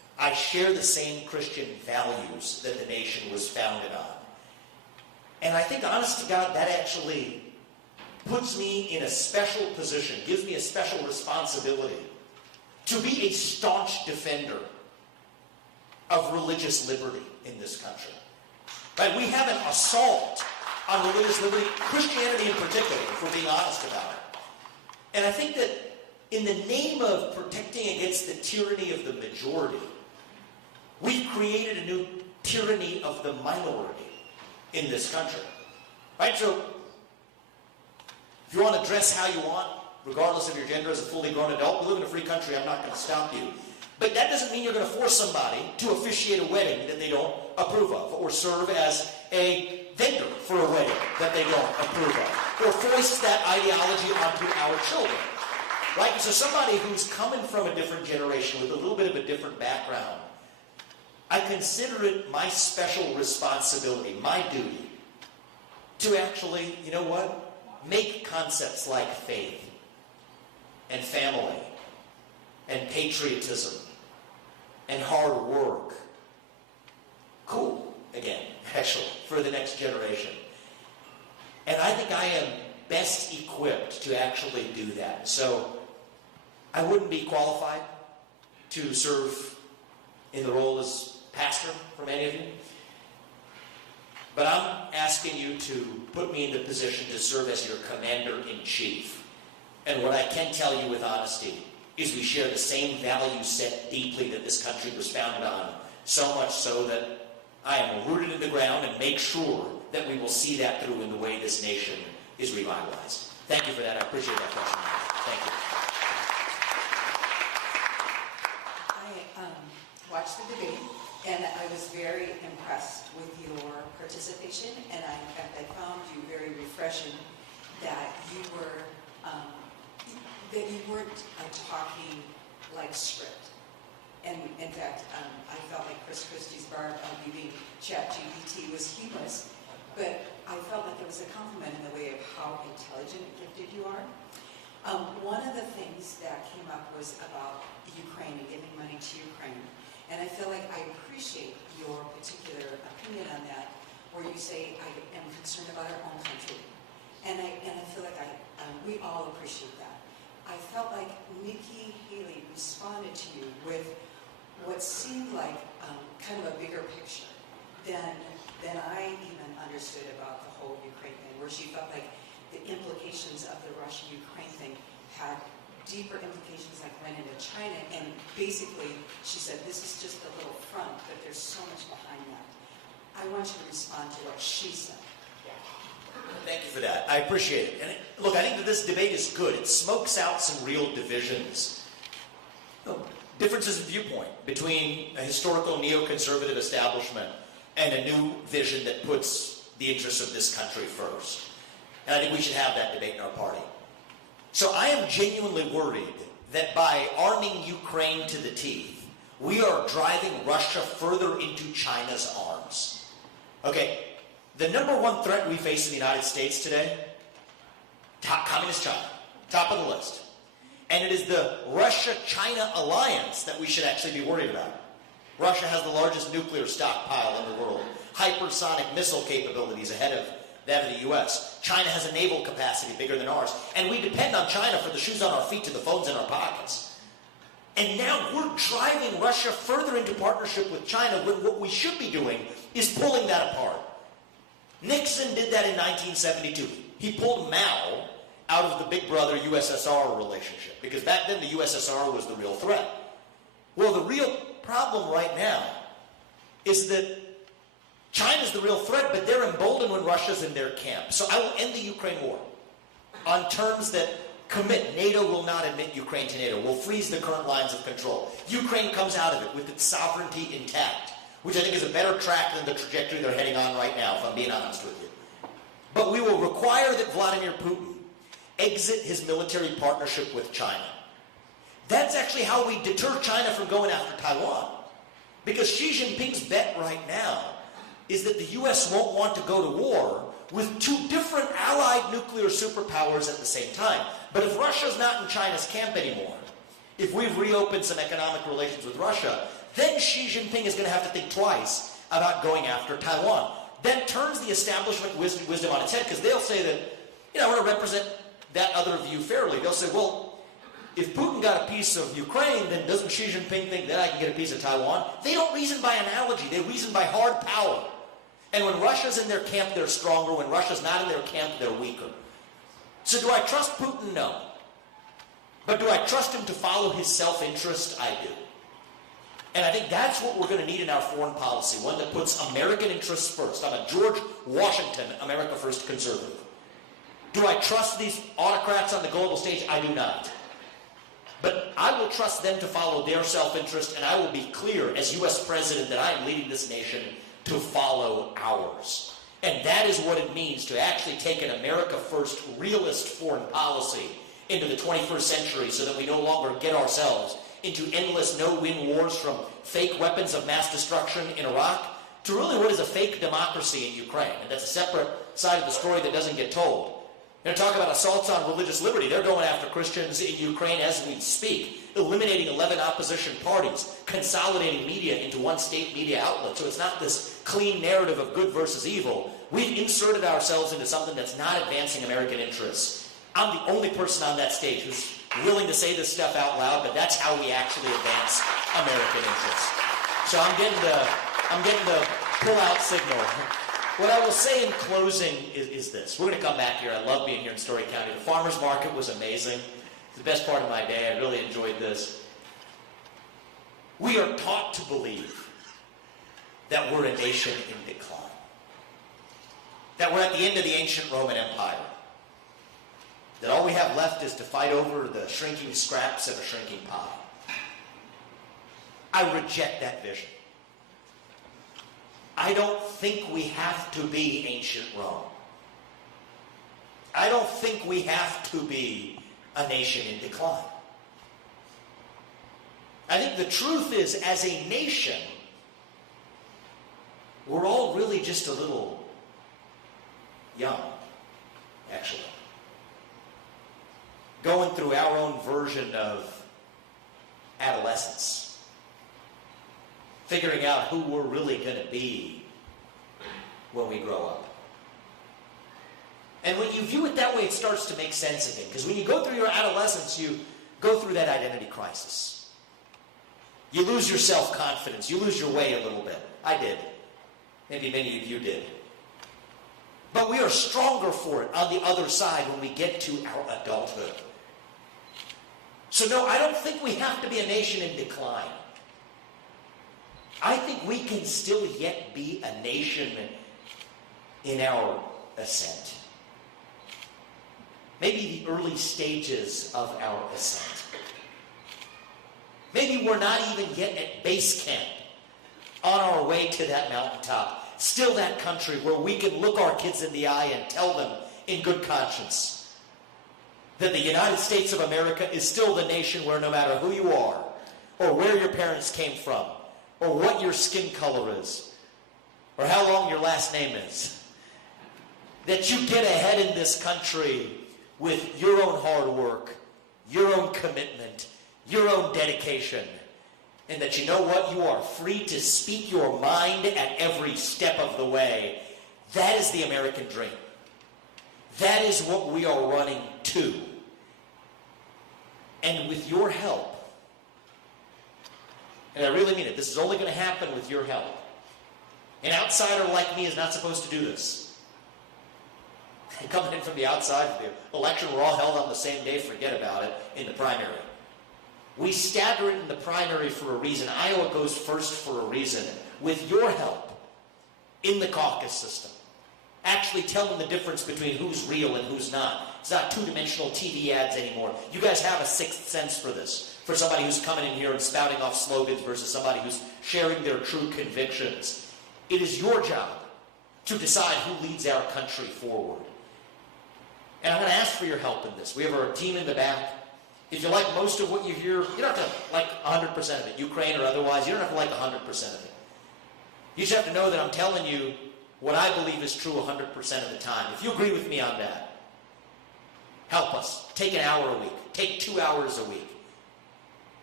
I share the same Christian values that the nation was founded on. And I think, honest to God, that actually puts me in a special position, gives me a special responsibility to be a staunch defender of religious liberty in this country. Right? We have an assault on religious liberty, Christianity in particular, if we're being honest about it. And I think that in the name of protecting against the tyranny of the majority, we've created a new tyranny of the minority in this country. Right? So, if you want to dress how you want, regardless of your gender as a fully grown adult, we live in a free country, I'm not going to stop you. But that doesn't mean you're going to force somebody to officiate a wedding that they don't approve of, or serve as a vendor for a wedding that they don't approve of, or foist that ideology onto our children. Right? So somebody who's coming from a different generation with a little bit of a different background, I consider it my special responsibility, my duty, to actually, you know what, make concepts like faith and family and patriotism and hard work cool again, actually, for the next generation. And I think I am best equipped to actually do that. So I wouldn't be qualified to serve in the role as pastor for many of you. But I'm asking you to put me in the position to serve as your commander-in-chief. And what I can tell you with honesty is we share the same value set deeply that this country was founded on, so much so that I am rooted in the ground and make sure that we will see that through in the way this nation is revitalized. Thank you for that. I appreciate that question. Thank you. I watched the debate, and I was very impressed with your participation, and in fact, I found you very refreshing that you were that you weren't talking like script. And in fact, I felt like Chris Christie's barb of you being ChatGPT was humorous, but I felt like there was a compliment in the way of how intelligent and gifted you are. One of the things that came up was about Ukraine and giving money to Ukraine. And I feel like I appreciate your particular opinion on that, where you say, I am concerned about our own country. And I feel like we all appreciate that. I felt like Nikki Haley responded to you with what seemed like kind of a bigger picture than I even understood about the whole Ukraine thing, where she felt like the implications of the Russia-Ukraine thing had deeper implications, like went into China, and basically she said this is just a little front, but there's so much behind that. I want you to respond to what she said. Thank you for that. I appreciate it. And look, I think that this debate is good. It smokes out some real divisions. Differences in viewpoint between a historical neoconservative establishment and a new vision that puts the interests of this country first. And I think we should have that debate in our party. So I am genuinely worried that by arming Ukraine to the teeth, we are driving Russia further into China's arms. Okay, the number one threat we face in the United States today, communist China, top of the list. And it is the Russia-China alliance that we should actually be worried about. Russia has the largest nuclear stockpile in the world, hypersonic missile capabilities ahead of that of the U.S. China has a naval capacity bigger than ours, and we depend on China for the shoes on our feet to the phones in our pockets. And now we're driving Russia further into partnership with China when what we should be doing is pulling that apart. Nixon did that in 1972. He pulled Mao out of the big brother USSR relationship, because back then the USSR was the real threat. Well, the real problem right now is that China's the real threat, but they're emboldened when Russia's in their camp. So I will end the Ukraine war on terms that commit. NATO will not admit Ukraine to NATO. We'll freeze the current lines of control. Ukraine comes out of it with its sovereignty intact, which I think is a better track than the trajectory they're heading on right now, if I'm being honest with you. But we will require that Vladimir Putin exit his military partnership with China. That's actually how we deter China from going after Taiwan. Because Xi Jinping's bet right now is that the U.S. won't want to go to war with two different allied nuclear superpowers at the same time. But if Russia's not in China's camp anymore, if we've reopened some economic relations with Russia, then Xi Jinping is going to have to think twice about going after Taiwan. That turns the establishment wisdom on its head, because they'll say that, I want to represent that other view fairly. They'll say, well, if Putin got a piece of Ukraine, then doesn't Xi Jinping think that I can get a piece of Taiwan? They don't reason by analogy. They reason by hard power. And when Russia's in their camp, they're stronger. When Russia's not in their camp, they're weaker. So do I trust Putin? No. But do I trust him to follow his self-interest? I do. And I think that's what we're going to need in our foreign policy, one that puts American interests first. I'm a George Washington, America First conservative. Do I trust these autocrats on the global stage? I do not. But I will trust them to follow their self-interest, and I will be clear as U.S. President that I am leading this nation to follow ours. And that is what it means to actually take an America First realist foreign policy into the 21st century so that we no longer get ourselves into endless no-win wars, from fake weapons of mass destruction in Iraq to really what is a fake democracy in Ukraine. And that's a separate side of the story that doesn't get told. Talk about assaults on religious liberty. They're going after Christians in Ukraine as we speak, eliminating 11 opposition parties, consolidating media into one state media outlet. So it's not this clean narrative of good versus evil. We've inserted ourselves into something that's not advancing American interests. I'm the only person on that stage who's willing to say this stuff out loud, but that's how we actually advance American interests. So I'm getting the pull-out signal. What I will say in closing is this. We're going to come back here. I love being here in Story County. The farmers market was amazing. It's the best part of my day. I really enjoyed this. We are taught to believe that we're a nation in decline. That we're at the end of the ancient Roman Empire. That all we have left is to fight over the shrinking scraps of a shrinking pie. I reject that vision. I don't think we have to be ancient Rome. I don't think we have to be a nation in decline. I think the truth is, as a nation, we're all really just a little young, actually. Going through our own version of adolescence. Figuring out who we're really going to be when we grow up. And when you view it that way, it starts to make sense again. Because when you go through your adolescence, you go through that identity crisis. You lose your self-confidence. You lose your way a little bit. I did. Maybe many of you did. But we are stronger for it on the other side when we get to our adulthood. So no, I don't think we have to be a nation in decline. I think we can still yet be a nation in our ascent. Maybe the early stages of our ascent. Maybe we're not even yet at base camp on our way to that mountaintop. Still that country where we can look our kids in the eye and tell them in good conscience that the United States of America is still the nation where no matter who you are, or where your parents came from, or what your skin color is, or how long your last name is, that you get ahead in this country with your own hard work, your own commitment, your own dedication, and that you know what? You are free to speak your mind at every step of the way. That is the American dream. That is what we are running to. And with your help, and I really mean it, this is only going to happen with your help. An outsider like me is not supposed to do this. Coming in from the outside, the election were all held on the same day, forget about it, in the primary. We stagger it in the primary for a reason. Iowa goes first for a reason. With your help in the caucus system, actually telling the difference between who's real and who's not. It's not two-dimensional TV ads anymore. You guys have a sixth sense for this. For somebody who's coming in here and spouting off slogans versus somebody who's sharing their true convictions. It is your job to decide who leads our country forward. And I'm going to ask for your help in this. We have our team in the back. If you like most of what you hear, you don't have to like 100% of it, Ukraine or otherwise. You don't have to like 100% of it. You just have to know that I'm telling you what I believe is true 100% of the time. If you agree with me on that, help us. Take an hour a week. Take 2 hours a week.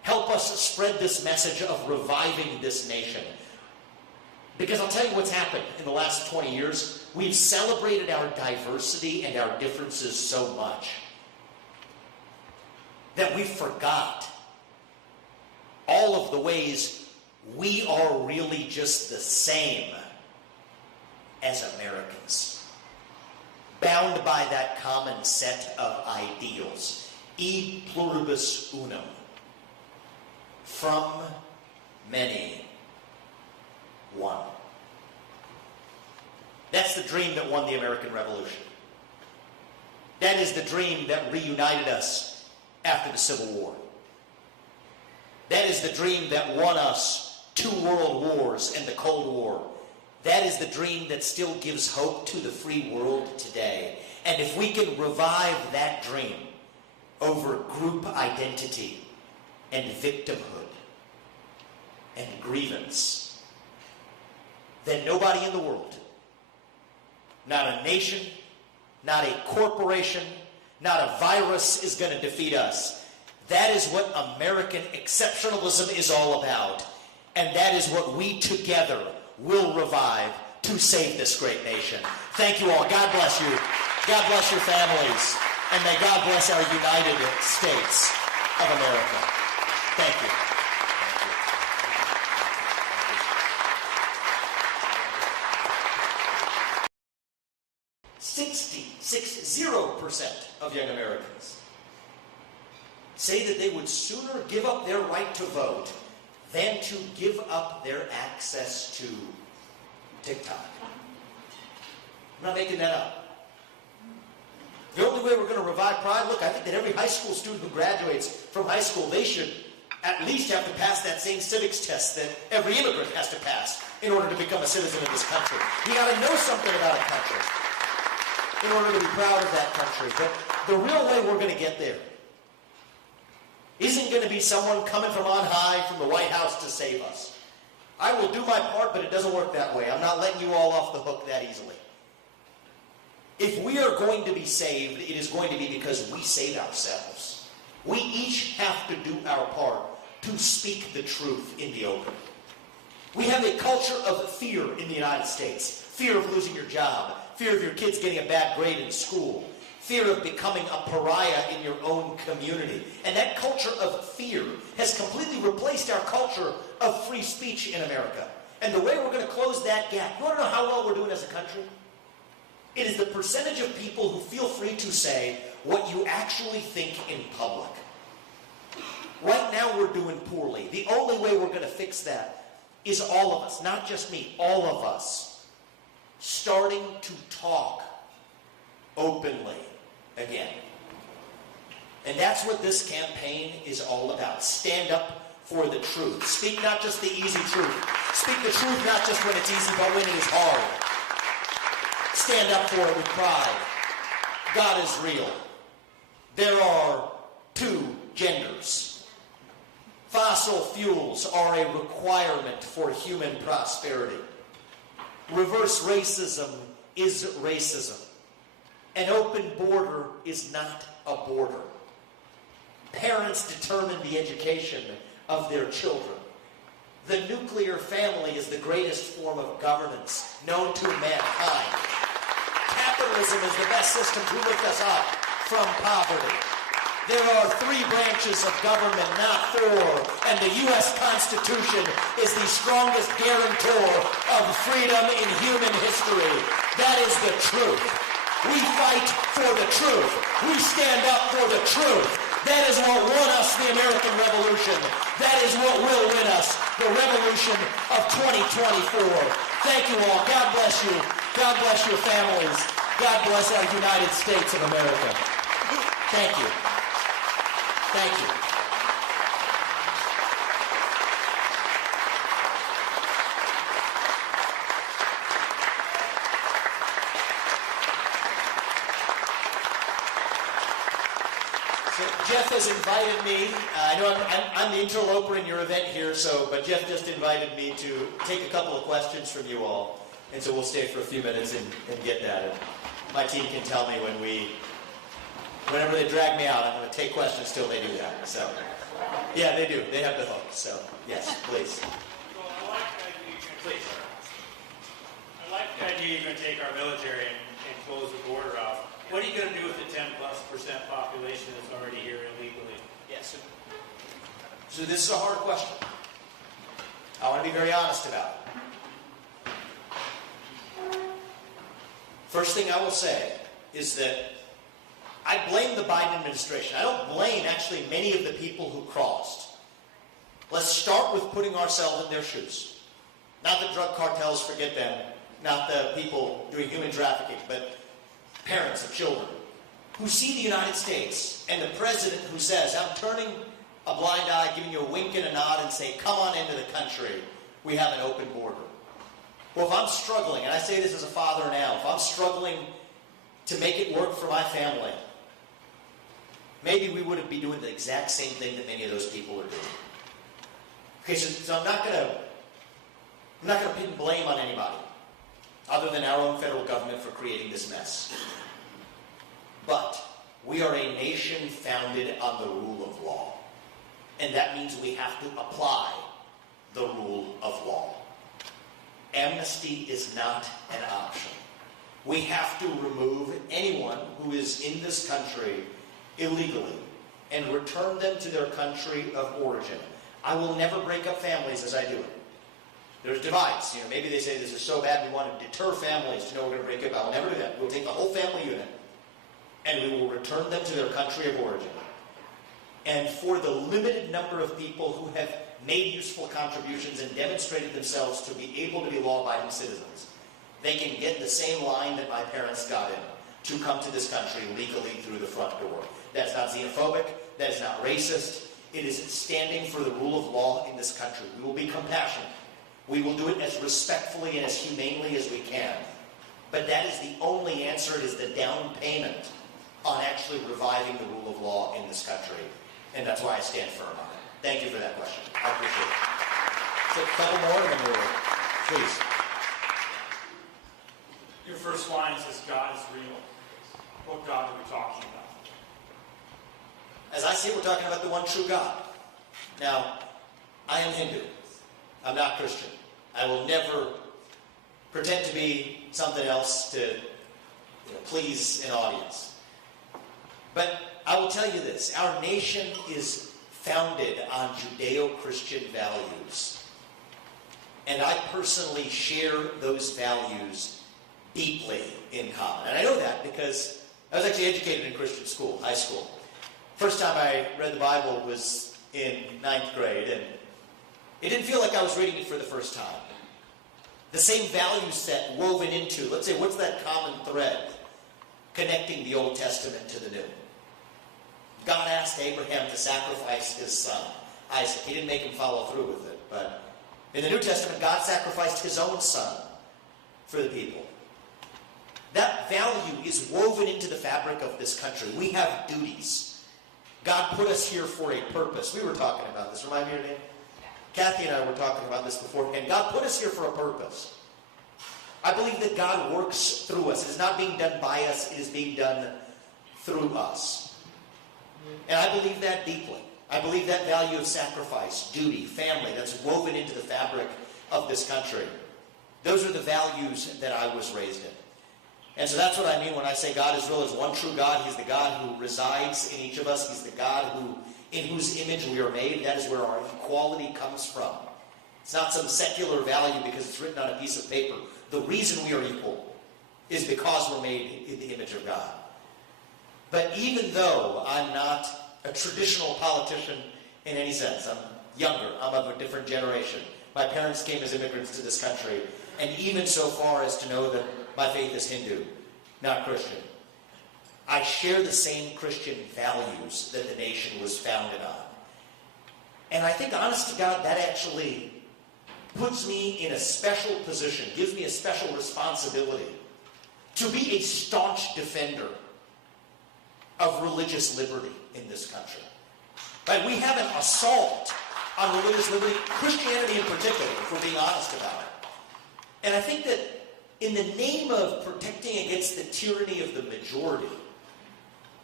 Help us spread this message of reviving this nation. Because I'll tell you what's happened in the last 20 years. We've celebrated our diversity and our differences so much that we forgot all of the ways we are really just the same as Americans, bound by that common set of ideals. E pluribus unum. From many, one. That's the dream that won the American Revolution. That is the dream that reunited us after the Civil War. That is the dream that won us 2 world wars and the Cold War. That is the dream that still gives hope to the free world today. And if we can revive that dream over group identity and victimhood and grievance, then nobody in the world, not a nation, not a corporation, not a virus is going to defeat us. That is what American exceptionalism is all about. And that is what we together will revive to save this great nation. Thank you all. God bless you. God bless your families. And may God bless our United States of America. Thank you. 60% of young Americans say that they would sooner give up their right to vote than to give up their access to TikTok. I'm not making that up. The only way we're going to revive pride, look, I think that every high school student who graduates from high school, they should at least have to pass that same civics test that every immigrant has to pass in order to become a citizen of this country. You got to know something about a country in order to be proud of that country. But the real way we're going to get there isn't going to be someone coming from on high from the White House to save us. I will do my part, but it doesn't work that way. I'm not letting you all off the hook that easily. If we are going to be saved, it is going to be because we save ourselves. We each have to do our part to speak the truth in the open. We have a culture of fear in the United States. Fear of losing your job. Fear of your kids getting a bad grade in school. Fear of becoming a pariah in your own community. And that culture of fear has completely replaced our culture of free speech in America. And the way we're going to close that gap, you want to know how well we're doing as a country? It is the percentage of people who feel free to say what you actually think in public. Right now we're doing poorly. The only way we're going to fix that is all of us, not just me, all of us, starting to talk openly again. And that's what this campaign is all about. Stand up for the truth. Speak not just the easy truth. Speak the truth not just when it's easy, but when it is hard. Stand up for it with pride. God is real. There are 2 genders. Fossil fuels are a requirement for human prosperity. Reverse racism is racism. An open border is not a border. Parents determine the education of their children. The nuclear family is the greatest form of governance known to mankind. Capitalism is the best system to lift us up from poverty. There are 3 branches of government, not 4, and the U.S. Constitution is the strongest guarantor of freedom in human history. That is the truth. We fight for the truth. We stand up for the truth. That is what won us the American Revolution. That is what will win us the revolution of 2024. Thank you all. God bless you. God bless your families. God bless our United States of America. Thank you. Thank you. So Jeff has invited me. I know I'm the interloper in your event here, but Jeff just invited me to take a couple of questions from you all. And so we'll stay for a few minutes and get that. And my team can tell me when we Whenever they drag me out, I'm going to take questions till they do that. So, yeah, they do. They have the hook. So, yes, please. Well, I like the idea you're going to take our military and close the border off. What are you going to do with the 10+% population that's already here illegally? Yes. So this is a hard question. I want to be very honest about it. First thing I will say is that I blame the Biden administration. I don't blame actually many of the people who crossed. Let's start with putting ourselves in their shoes. Not the drug cartels, forget them. Not the people doing human trafficking, but parents of children who see the United States and the president who says, I'm turning a blind eye, giving you a wink and a nod and say, come on into the country. We have an open border. Well, if I'm struggling, and I say this as a father now, if I'm struggling to make it work for my family, maybe we wouldn't be doing the exact same thing that many of those people are doing. Okay, so I'm not going to pin blame on anybody other than our own federal government for creating this mess. But we are a nation founded on the rule of law. And that means we have to apply the rule of law. Amnesty is not an option. We have to remove anyone who is in this country illegally and return them to their country of origin. I will never break up families as I do it. There's divides. Maybe they say this is so bad we want to deter families to know we're going to break up. I will never do that. We'll take the whole family unit and we will return them to their country of origin. And for the limited number of people who have made useful contributions and demonstrated themselves to be able to be law-abiding citizens, they can get the same line that my parents got in to come to this country legally through the front door. That's not xenophobic. That is not racist. It is standing for the rule of law in this country. We will be compassionate. We will do it as respectfully and as humanely as we can. But that is the only answer. It is the down payment on actually reviving the rule of law in this country. And that's why I stand firm on it. Thank you for that question. I appreciate it. So a couple more and then we'll, please. Your first line says God is real. What God are we talking about? As I see it, we're talking about the one true God. Now, I am Hindu. I'm not Christian. I will never pretend to be something else to please an audience. But I will tell you this. Our nation is founded on Judeo-Christian values. And I personally share those values deeply in common. And I know that because I was actually educated in Christian school, high school. First time I read the Bible was in 9th grade, and it didn't feel like I was reading it for the first time. The same value set woven into, let's say, what's that common thread connecting the Old Testament to the New? God asked Abraham to sacrifice his son, Isaac. He didn't make him follow through with it. But in the New Testament, God sacrificed his own son for the people. That value is woven into the fabric of this country. We have duties. God put us here for a purpose. We were talking about this. Remind me your name? Kathy and I were talking about this beforehand. God put us here for a purpose. I believe that God works through us. It is not being done by us. It is being done through us. And I believe that deeply. I believe that value of sacrifice, duty, family, that's woven into the fabric of this country. Those are the values that I was raised in. And so that's what I mean when I say God is real. There's one true God. He's the God who resides in each of us. He's the God in whose image we are made. That is where our equality comes from. It's not some secular value because it's written on a piece of paper. The reason we are equal is because we're made in the image of God. But even though I'm not a traditional politician in any sense, I'm younger, I'm of a different generation. My parents came as immigrants to this country, and even so far as to know that my faith is Hindu, not Christian. I share the same Christian values that the nation was founded on. And I think, honest to God, that actually puts me in a special position, gives me a special responsibility to be a staunch defender of religious liberty in this country. Right? We have an assault on religious liberty, Christianity in particular, if we're being honest about it. And I think that in the name of protecting against the tyranny of the majority,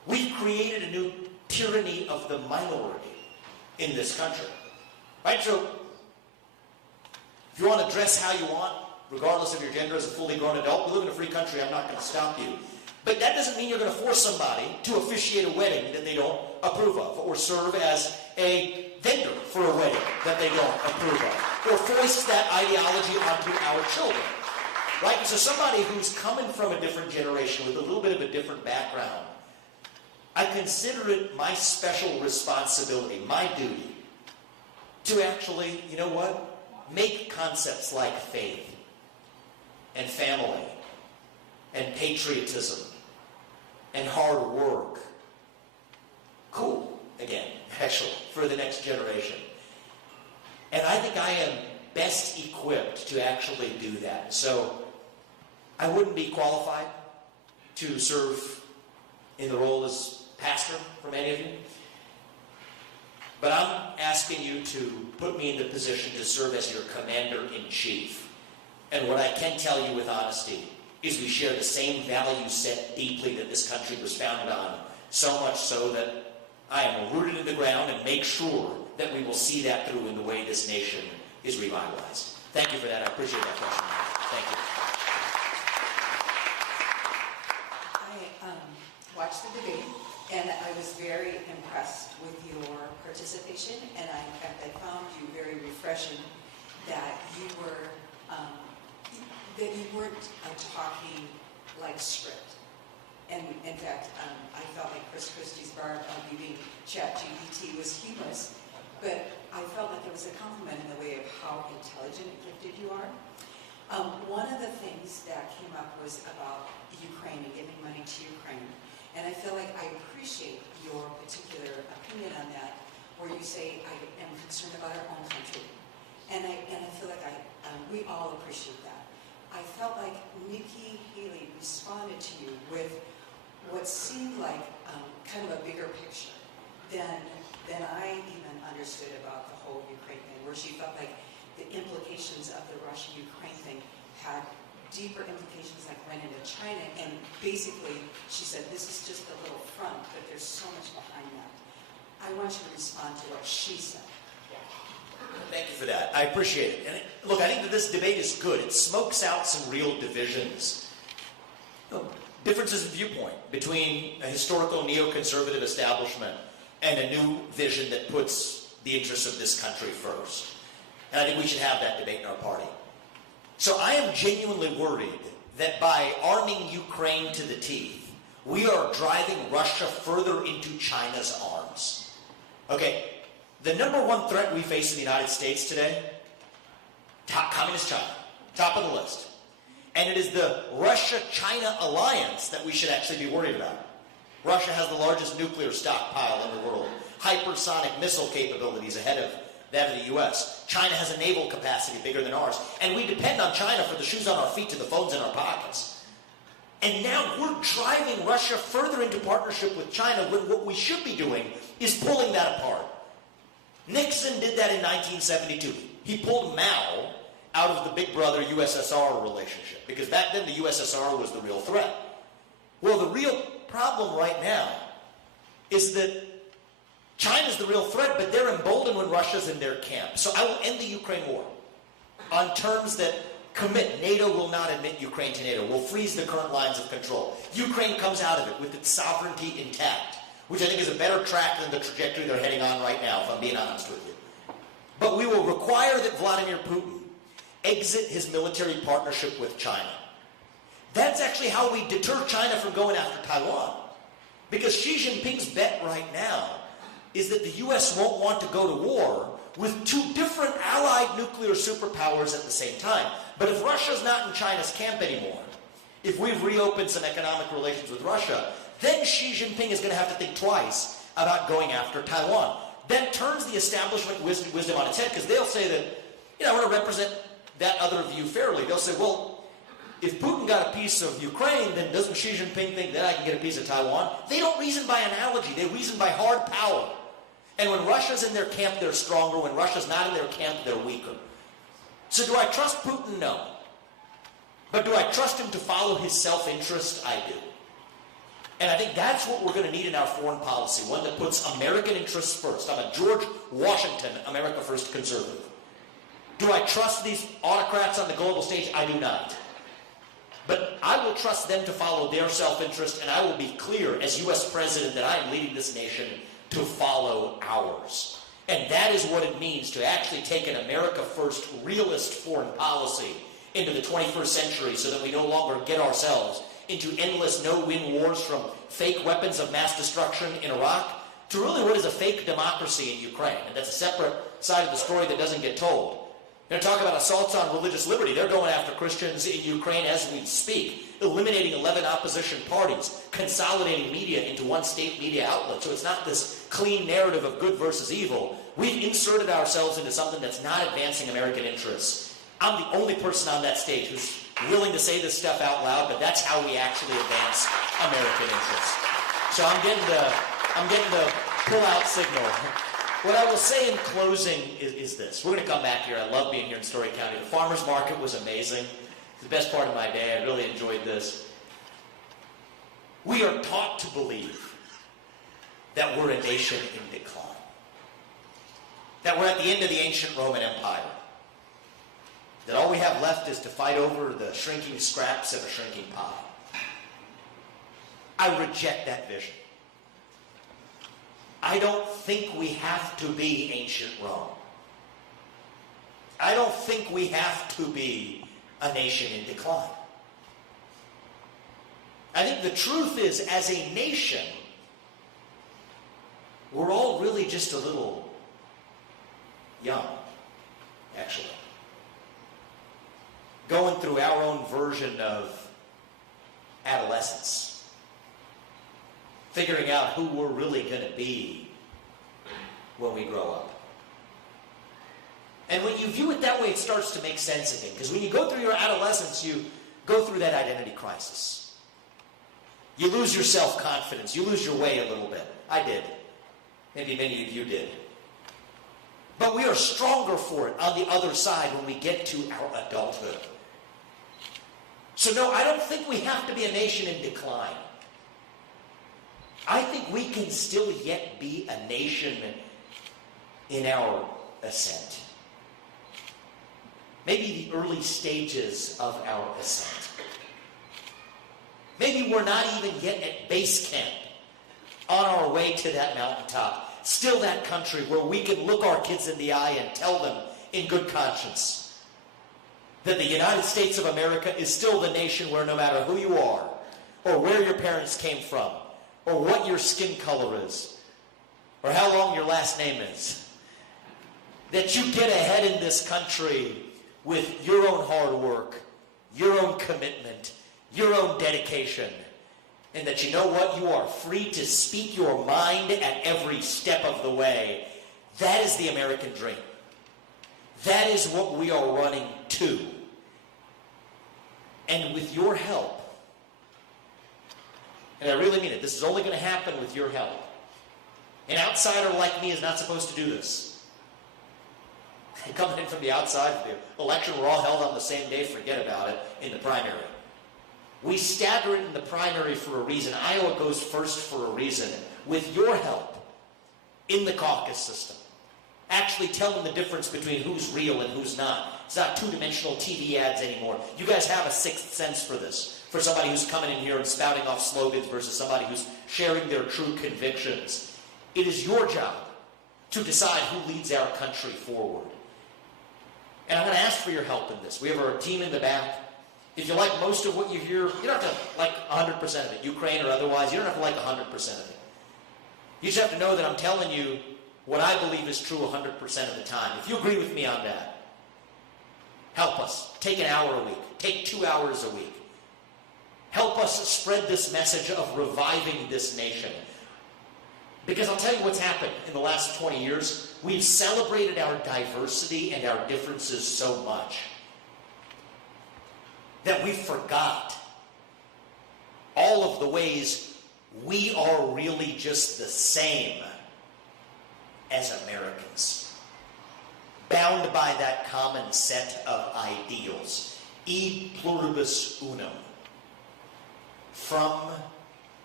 We've created a new tyranny of the minority in this country. Right? So, if you want to dress how you want, regardless of your gender as a fully grown adult, we live in a free country, I'm not going to stop you. But that doesn't mean you're going to force somebody to officiate a wedding that they don't approve of, or serve as a vendor for a wedding that they don't approve of, or foist that ideology onto our children. Right? And so somebody who's coming from a different generation with a little bit of a different background, I consider it my special responsibility, my duty, to actually, you know what, make concepts like faith and family and patriotism and hard work cool again, actually, for the next generation. And I think I am best equipped to actually do that. So I wouldn't be qualified to serve in the role as pastor for many of you. But I'm asking you to put me in the position to serve as your commander-in-chief. And what I can tell you with honesty is we share the same value set deeply that this country was founded on, so much so that I am rooted in the ground and make sure that we will see that through in the way this nation is revitalized. Thank you for that. I appreciate that question. Thank you. I watched the debate, and I was very impressed with your participation, and in fact, I found you very refreshing that you were that you weren't talking like script. And in fact, I felt like Chris Christie's barb beating ChatGPT was humorous, but I felt like there was a compliment in the way of how intelligent and gifted you are. One of the things that came up was about Ukraine and giving money to Ukraine. And I feel like I appreciate your particular opinion on that, where you say, I am concerned about our own country. And I feel like we all appreciate that. I felt like Nikki Haley responded to you with what seemed like kind of a bigger picture than I even understood about the whole Ukraine thing, where she felt like the implications of the Russia-Ukraine thing had deeper implications, like went into China, and basically she said this is just a little front, but there's so much behind that. I want you to respond to what she said. Thank you for that. I appreciate it. And look, I think that this debate is good. It smokes out some real divisions. Differences of viewpoint between a historical neoconservative establishment and a new vision that puts the interests of this country first. And I think we should have that debate in our party. So I am genuinely worried that by arming Ukraine to the teeth, we are driving Russia further into China's arms. Okay, the number one threat we face in the United States today, communist China, top of the list. And it is the Russia-China alliance that we should actually be worried about. Russia has the largest nuclear stockpile in the world, hypersonic missile capabilities ahead of that of the U.S. China has a naval capacity bigger than ours, and we depend on China for the shoes on our feet to the phones in our pockets. And now we're driving Russia further into partnership with China when what we should be doing is pulling that apart. Nixon did that in 1972. He pulled Mao out of the big brother USSR relationship, because back then the USSR was the real threat. Well, the real problem right now is that China's the real threat, but they're emboldened when Russia's in their camp. So I will end the Ukraine war on terms that commit. NATO will not admit Ukraine to NATO. We'll freeze the current lines of control. Ukraine comes out of it with its sovereignty intact, which I think is a better track than the trajectory they're heading on right now, if I'm being honest with you. But we will require that Vladimir Putin exit his military partnership with China. That's actually how we deter China from going after Taiwan. Because Xi Jinping's bet right now is that the U.S. won't want to go to war with two different allied nuclear superpowers at the same time. But if Russia's not in China's camp anymore, if we've reopened some economic relations with Russia, then Xi Jinping is going to have to think twice about going after Taiwan. That turns the establishment wisdom on its head, because they'll say that, I want to represent that other view fairly. They'll say, well, if Putin got a piece of Ukraine, then doesn't Xi Jinping think that I can get a piece of Taiwan? They don't reason by analogy. They reason by hard power. And when Russia's in their camp, they're stronger. When Russia's not in their camp, they're weaker. So do I trust Putin? No. But do I trust him to follow his self-interest? I do. And I think that's what we're going to need in our foreign policy, one that puts American interests first. I'm a George Washington, America First conservative. Do I trust these autocrats on the global stage? I do not. But I will trust them to follow their self-interest, and I will be clear as U.S. President that I am leading this nation to follow ours. And that is what it means to actually take an America First realist foreign policy into the 21st century so that we no longer get ourselves into endless no-win wars, from fake weapons of mass destruction in Iraq to really what is a fake democracy in Ukraine. And that's a separate side of the story that doesn't get told. They're talking about assaults on religious liberty. They're going after Christians in Ukraine as we speak, eliminating 11 opposition parties, consolidating media into one state media outlet. So it's not this clean narrative of good versus evil. We've inserted ourselves into something that's not advancing American interests. I'm the only person on that stage who's willing to say this stuff out loud, but that's how we actually advance American interests. So I'm getting the pull-out signal. What I will say in closing is this. We're going to come back here. I love being here in Story County. The farmers market was amazing. It's the best part of my day. I really enjoyed this. We are taught to believe that we're a nation in decline. That we're at the end of the ancient Roman Empire. That all we have left is to fight over the shrinking scraps of a shrinking pie. I reject that vision. I don't think we have to be ancient Rome. I don't think we have to be a nation in decline. I think the truth is, as a nation, we're all really just a little young, actually. Going through our own version of adolescence. Figuring out who we're really going to be when we grow up. And when you view it that way, it starts to make sense again. Because when you go through your adolescence, you go through that identity crisis. You lose your self-confidence. You lose your way a little bit. I did. Maybe many of you did. But we are stronger for it on the other side when we get to our adulthood. So no, I don't think we have to be a nation in decline. I think we can still yet be a nation in our ascent. Maybe the early stages of our ascent. Maybe we're not even yet at base camp on our way to that mountaintop. Still that country where we can look our kids in the eye and tell them in good conscience that the United States of America is still the nation where no matter who you are, or where your parents came from, or what your skin color is, or how long your last name is, that you get ahead in this country with your own hard work, your own commitment, your own dedication, and that you know what? You are free to speak your mind at every step of the way. That is the American dream. That is what we are running to. And with your help, and I really mean it, this is only going to happen with your help. An outsider like me is not supposed to do this. Coming in from the outside, the election were all held on the same day, forget about it, in the primary. We stagger it in the primary for a reason. Iowa goes first for a reason. With your help in the caucus system, actually telling the difference between who's real and who's not. It's not two-dimensional TV ads anymore. You guys have a sixth sense for this. For somebody who's coming in here and spouting off slogans versus somebody who's sharing their true convictions. It is your job to decide who leads our country forward. And I'm going to ask for your help in this. We have our team in the back. If you like most of what you hear, you don't have to like 100% of it, Ukraine or otherwise. You don't have to like 100% of it. You just have to know that I'm telling you what I believe is true 100% of the time. If you agree with me on that, help us. Take an hour a week. Take 2 hours a week. Help us spread this message of reviving this nation. Because I'll tell you what's happened in the last 20 years. We've celebrated our diversity and our differences so much that we forgot all of the ways we are really just the same as Americans, bound by that common set of ideals, e pluribus unum, from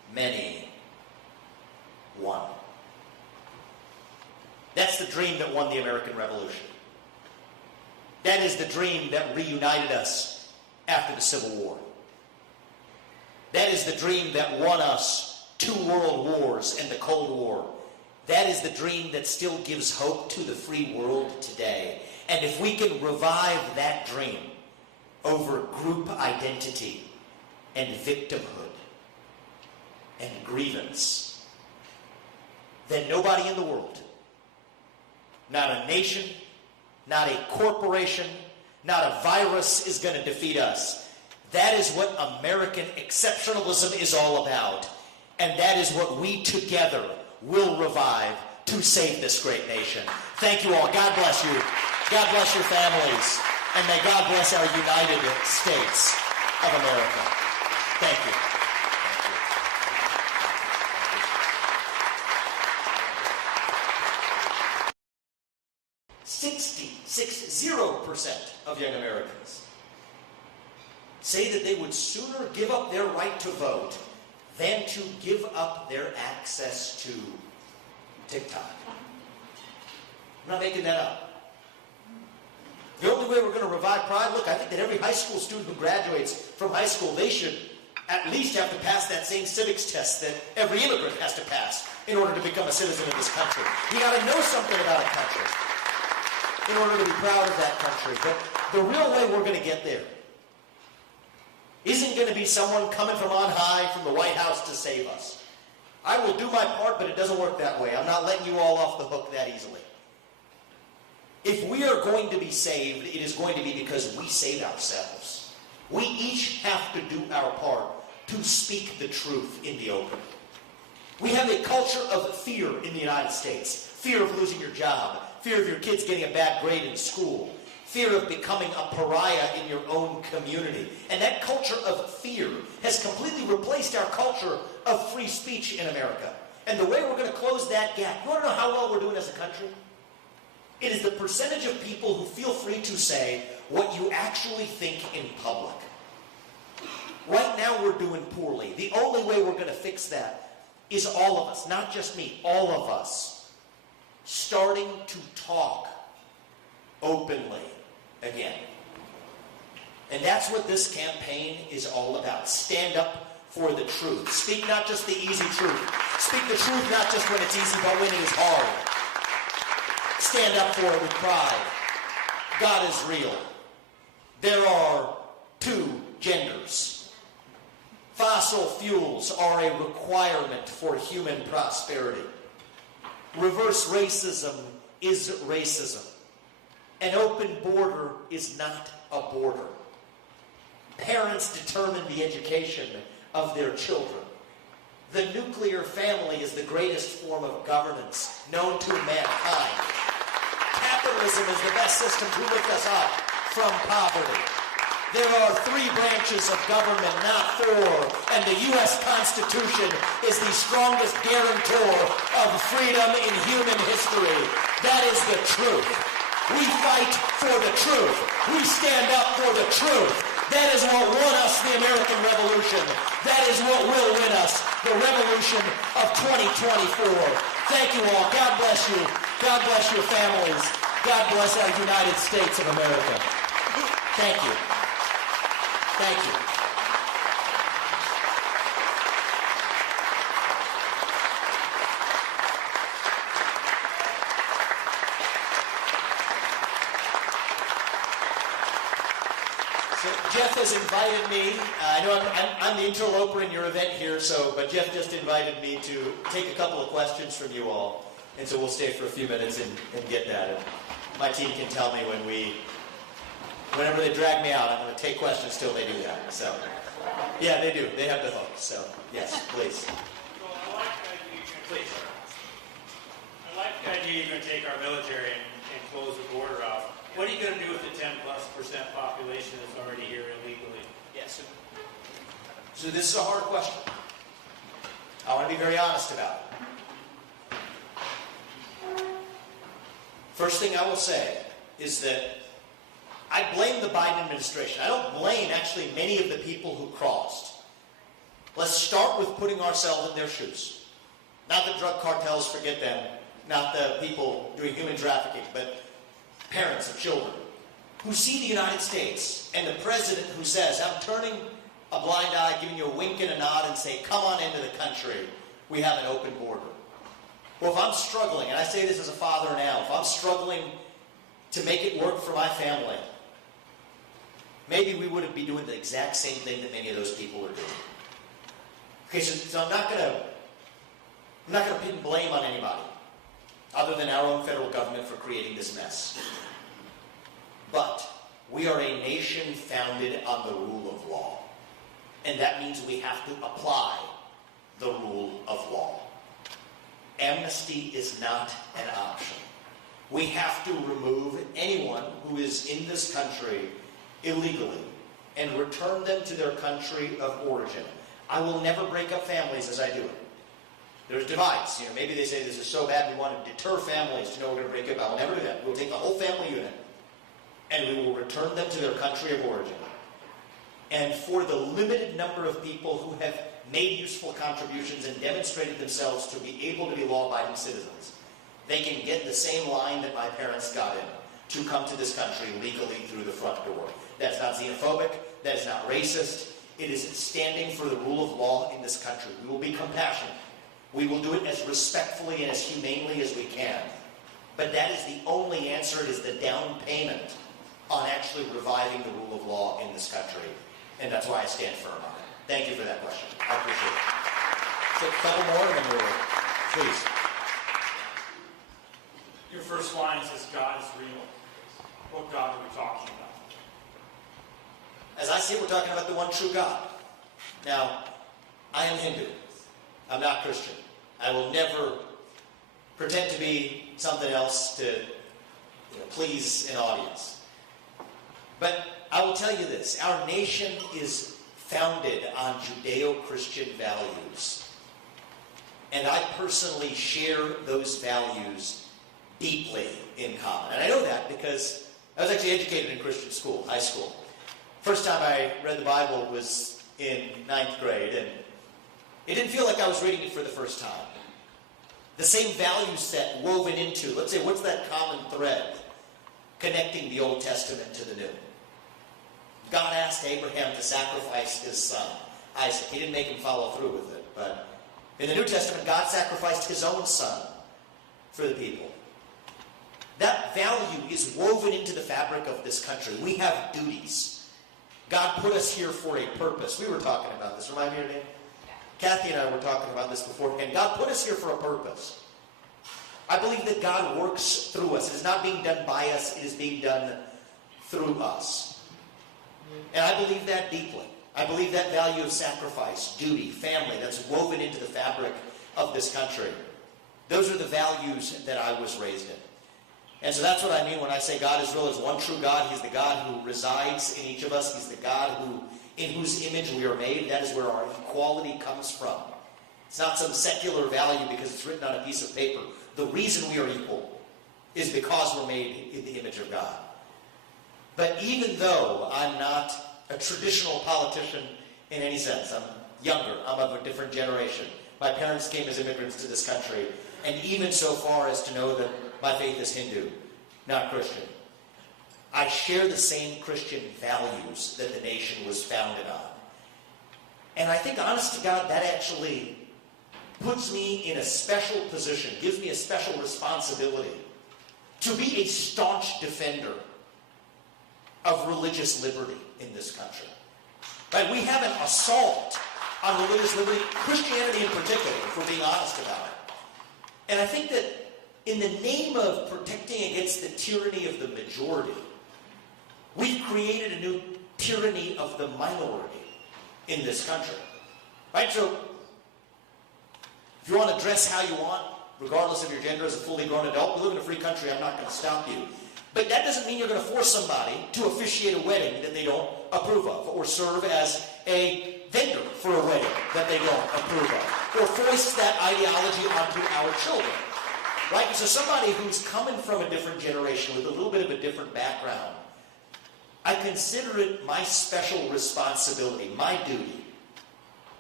many, one. That's the dream that won the American Revolution. That is the dream that reunited us after the Civil War. That is the dream that won us 2 world wars and the Cold War. That is the dream that still gives hope to the free world today. And if we can revive that dream over group identity and victimhood and grievance, then nobody in the world, not a nation, not a corporation, not a virus is going to defeat us. That is what American exceptionalism is all about. And that is what we together will revive to save this great nation. Thank you all. God bless you. God bless your families. And may God bless our United States of America. Thank you. 60% of young Americans say that they would sooner give up their right to vote than to give up their access to TikTok. I'm not making that up. The only way we're going to revive pride, look, I think that every high school student who graduates from high school, they should at least have to pass that same civics test that every immigrant has to pass in order to become a citizen of this country. You got to know something about a country in order to be proud of that country. But the real way we're going to get there isn't going to be someone coming from on high from the White House to save us. I will do my part, but it doesn't work that way. I'm not letting you all off the hook that easily. If we are going to be saved, it is going to be because we save ourselves. We each have to do our part to speak the truth in the open. We have a culture of fear in the United States. Fear of losing your job. Fear of your kids getting a bad grade in school. Fear of becoming a pariah in your own community. And that culture of fear has completely replaced our culture of free speech in America. And the way we're going to close that gap, you want to know how well we're doing as a country? It is the percentage of people who feel free to say what you actually think in public. Right now we're doing poorly. The only way we're going to fix that is all of us, not just me, all of us, starting to talk openly again. And that's what this campaign is all about. Stand up for the truth. Speak not just the easy truth. Speak the truth not just when it's easy, but when it is hard. Stand up for it with pride. God is real. There are 2 genders. Fossil fuels are a requirement for human prosperity. Reverse racism is racism. An open border is not a border. Parents determine the education of their children. The nuclear family is the greatest form of governance known to mankind. Capitalism is the best system to lift us up from poverty. There are 3 branches of government, not 4, and the U.S. Constitution is the strongest guarantor of freedom in human history. That is the truth. We fight for the truth. We stand up for the truth. That is what won us the American Revolution. That is what will win us the revolution of 2024. Thank you all. God bless you. God bless your families. God bless our United States of America. Thank you. Thank you. So Jeff has invited me. I know I'm the interloper in your event here, but Jeff just invited me to take a couple of questions from you all. And so we'll stay for a few minutes and get that. And my team can tell me whenever they drag me out, I'm going to take questions till they do that. So, yeah, they do. They have the hook. So, yes, please. Well, I like the idea you're going to take our military and close the border off. What are you going to do with the 10+% population that's already here illegally? Yes. So this is a hard question. I want to be very honest about it. First thing I will say is that I blame the Biden administration. I don't blame actually many of the people who crossed. Let's start with putting ourselves in their shoes. Not the drug cartels, forget them. Not the people doing human trafficking, but parents of children who see the United States and the president who says, I'm turning a blind eye, giving you a wink and a nod and say, come on into the country. We have an open border. Well, if I'm struggling, and I say this as a father now, if I'm struggling to make it work for my family, maybe we wouldn't be doing the exact same thing that many of those people are doing. Okay, so I'm not going to pin blame on anybody other than our own federal government for creating this mess. But we are a nation founded on the rule of law. And that means we have to apply the rule of law. Amnesty is not an option. We have to remove anyone who is in this country illegally and return them to their country of origin. I will never break up families as I do it. There's divides. Maybe they say this is so bad we want to deter families to know we're going to break up. I will never do that. We'll take the whole family unit and we will return them to their country of origin. And for the limited number of people who have made useful contributions and demonstrated themselves to be able to be law-abiding citizens, they can get the same line that my parents got in to come to this country legally through the front door. That's not xenophobic. That is not racist. It is standing for the rule of law in this country. We will be compassionate. We will do it as respectfully and as humanely as we can. But that is the only answer. It is the down payment on actually reviving the rule of law in this country. And that's why I stand firm on it. Thank you for that question. I appreciate it. Take a couple more and then we'll, please. Your first line says God is real. What God are we talking about? As I see it, we're talking about the one true God. Now, I am Hindu. I'm not Christian. I will never pretend to be something else to please an audience. But I will tell you this. Our nation is founded on Judeo-Christian values. And I personally share those values deeply in common. And I know that because I was actually educated in Christian school, high school. First time I read the Bible was in 9th grade, and it didn't feel like I was reading it for the first time. The same value set woven into, let's say, what's that common thread connecting the Old Testament to the New? God asked Abraham to sacrifice his son, Isaac. He didn't make him follow through with it, but in the New Testament, God sacrificed his own son for the people. That value is woven into the fabric of this country. We have duties. God put us here for a purpose. We were talking about this. Remind me your name? Kathy and I were talking about this beforehand. God put us here for a purpose. I believe that God works through us. It is not being done by us. It is being done through us. And I believe that deeply. I believe that value of sacrifice, duty, family, that's woven into the fabric of this country. Those are the values that I was raised in. And so that's what I mean when I say God is real. Is one true God. He's the God who resides in each of us. He's the God in whose image we are made. That is where our equality comes from. It's not some secular value because it's written on a piece of paper. The reason we are equal is because we're made in the image of God. But even though I'm not a traditional politician in any sense, I'm younger, I'm of a different generation. My parents came as immigrants to this country, and even so far as to know that my faith is Hindu, not Christian. I share the same Christian values that the nation was founded on. And I think, honest to God, that actually puts me in a special position, gives me a special responsibility to be a staunch defender of religious liberty in this country. Right? We have an assault on religious liberty, Christianity in particular, if we're being honest about it. And I think that in the name of protecting against the tyranny of the majority, we've created a new tyranny of the minority in this country. Right? So, if you want to dress how you want, regardless of your gender as a fully grown adult, we live in a free country, I'm not going to stop you. But that doesn't mean you're going to force somebody to officiate a wedding that they don't approve of, or serve as a vendor for a wedding that they don't approve of, or foist that ideology onto our children. Right? So somebody who's coming from a different generation with a little bit of a different background, I consider it my special responsibility, my duty,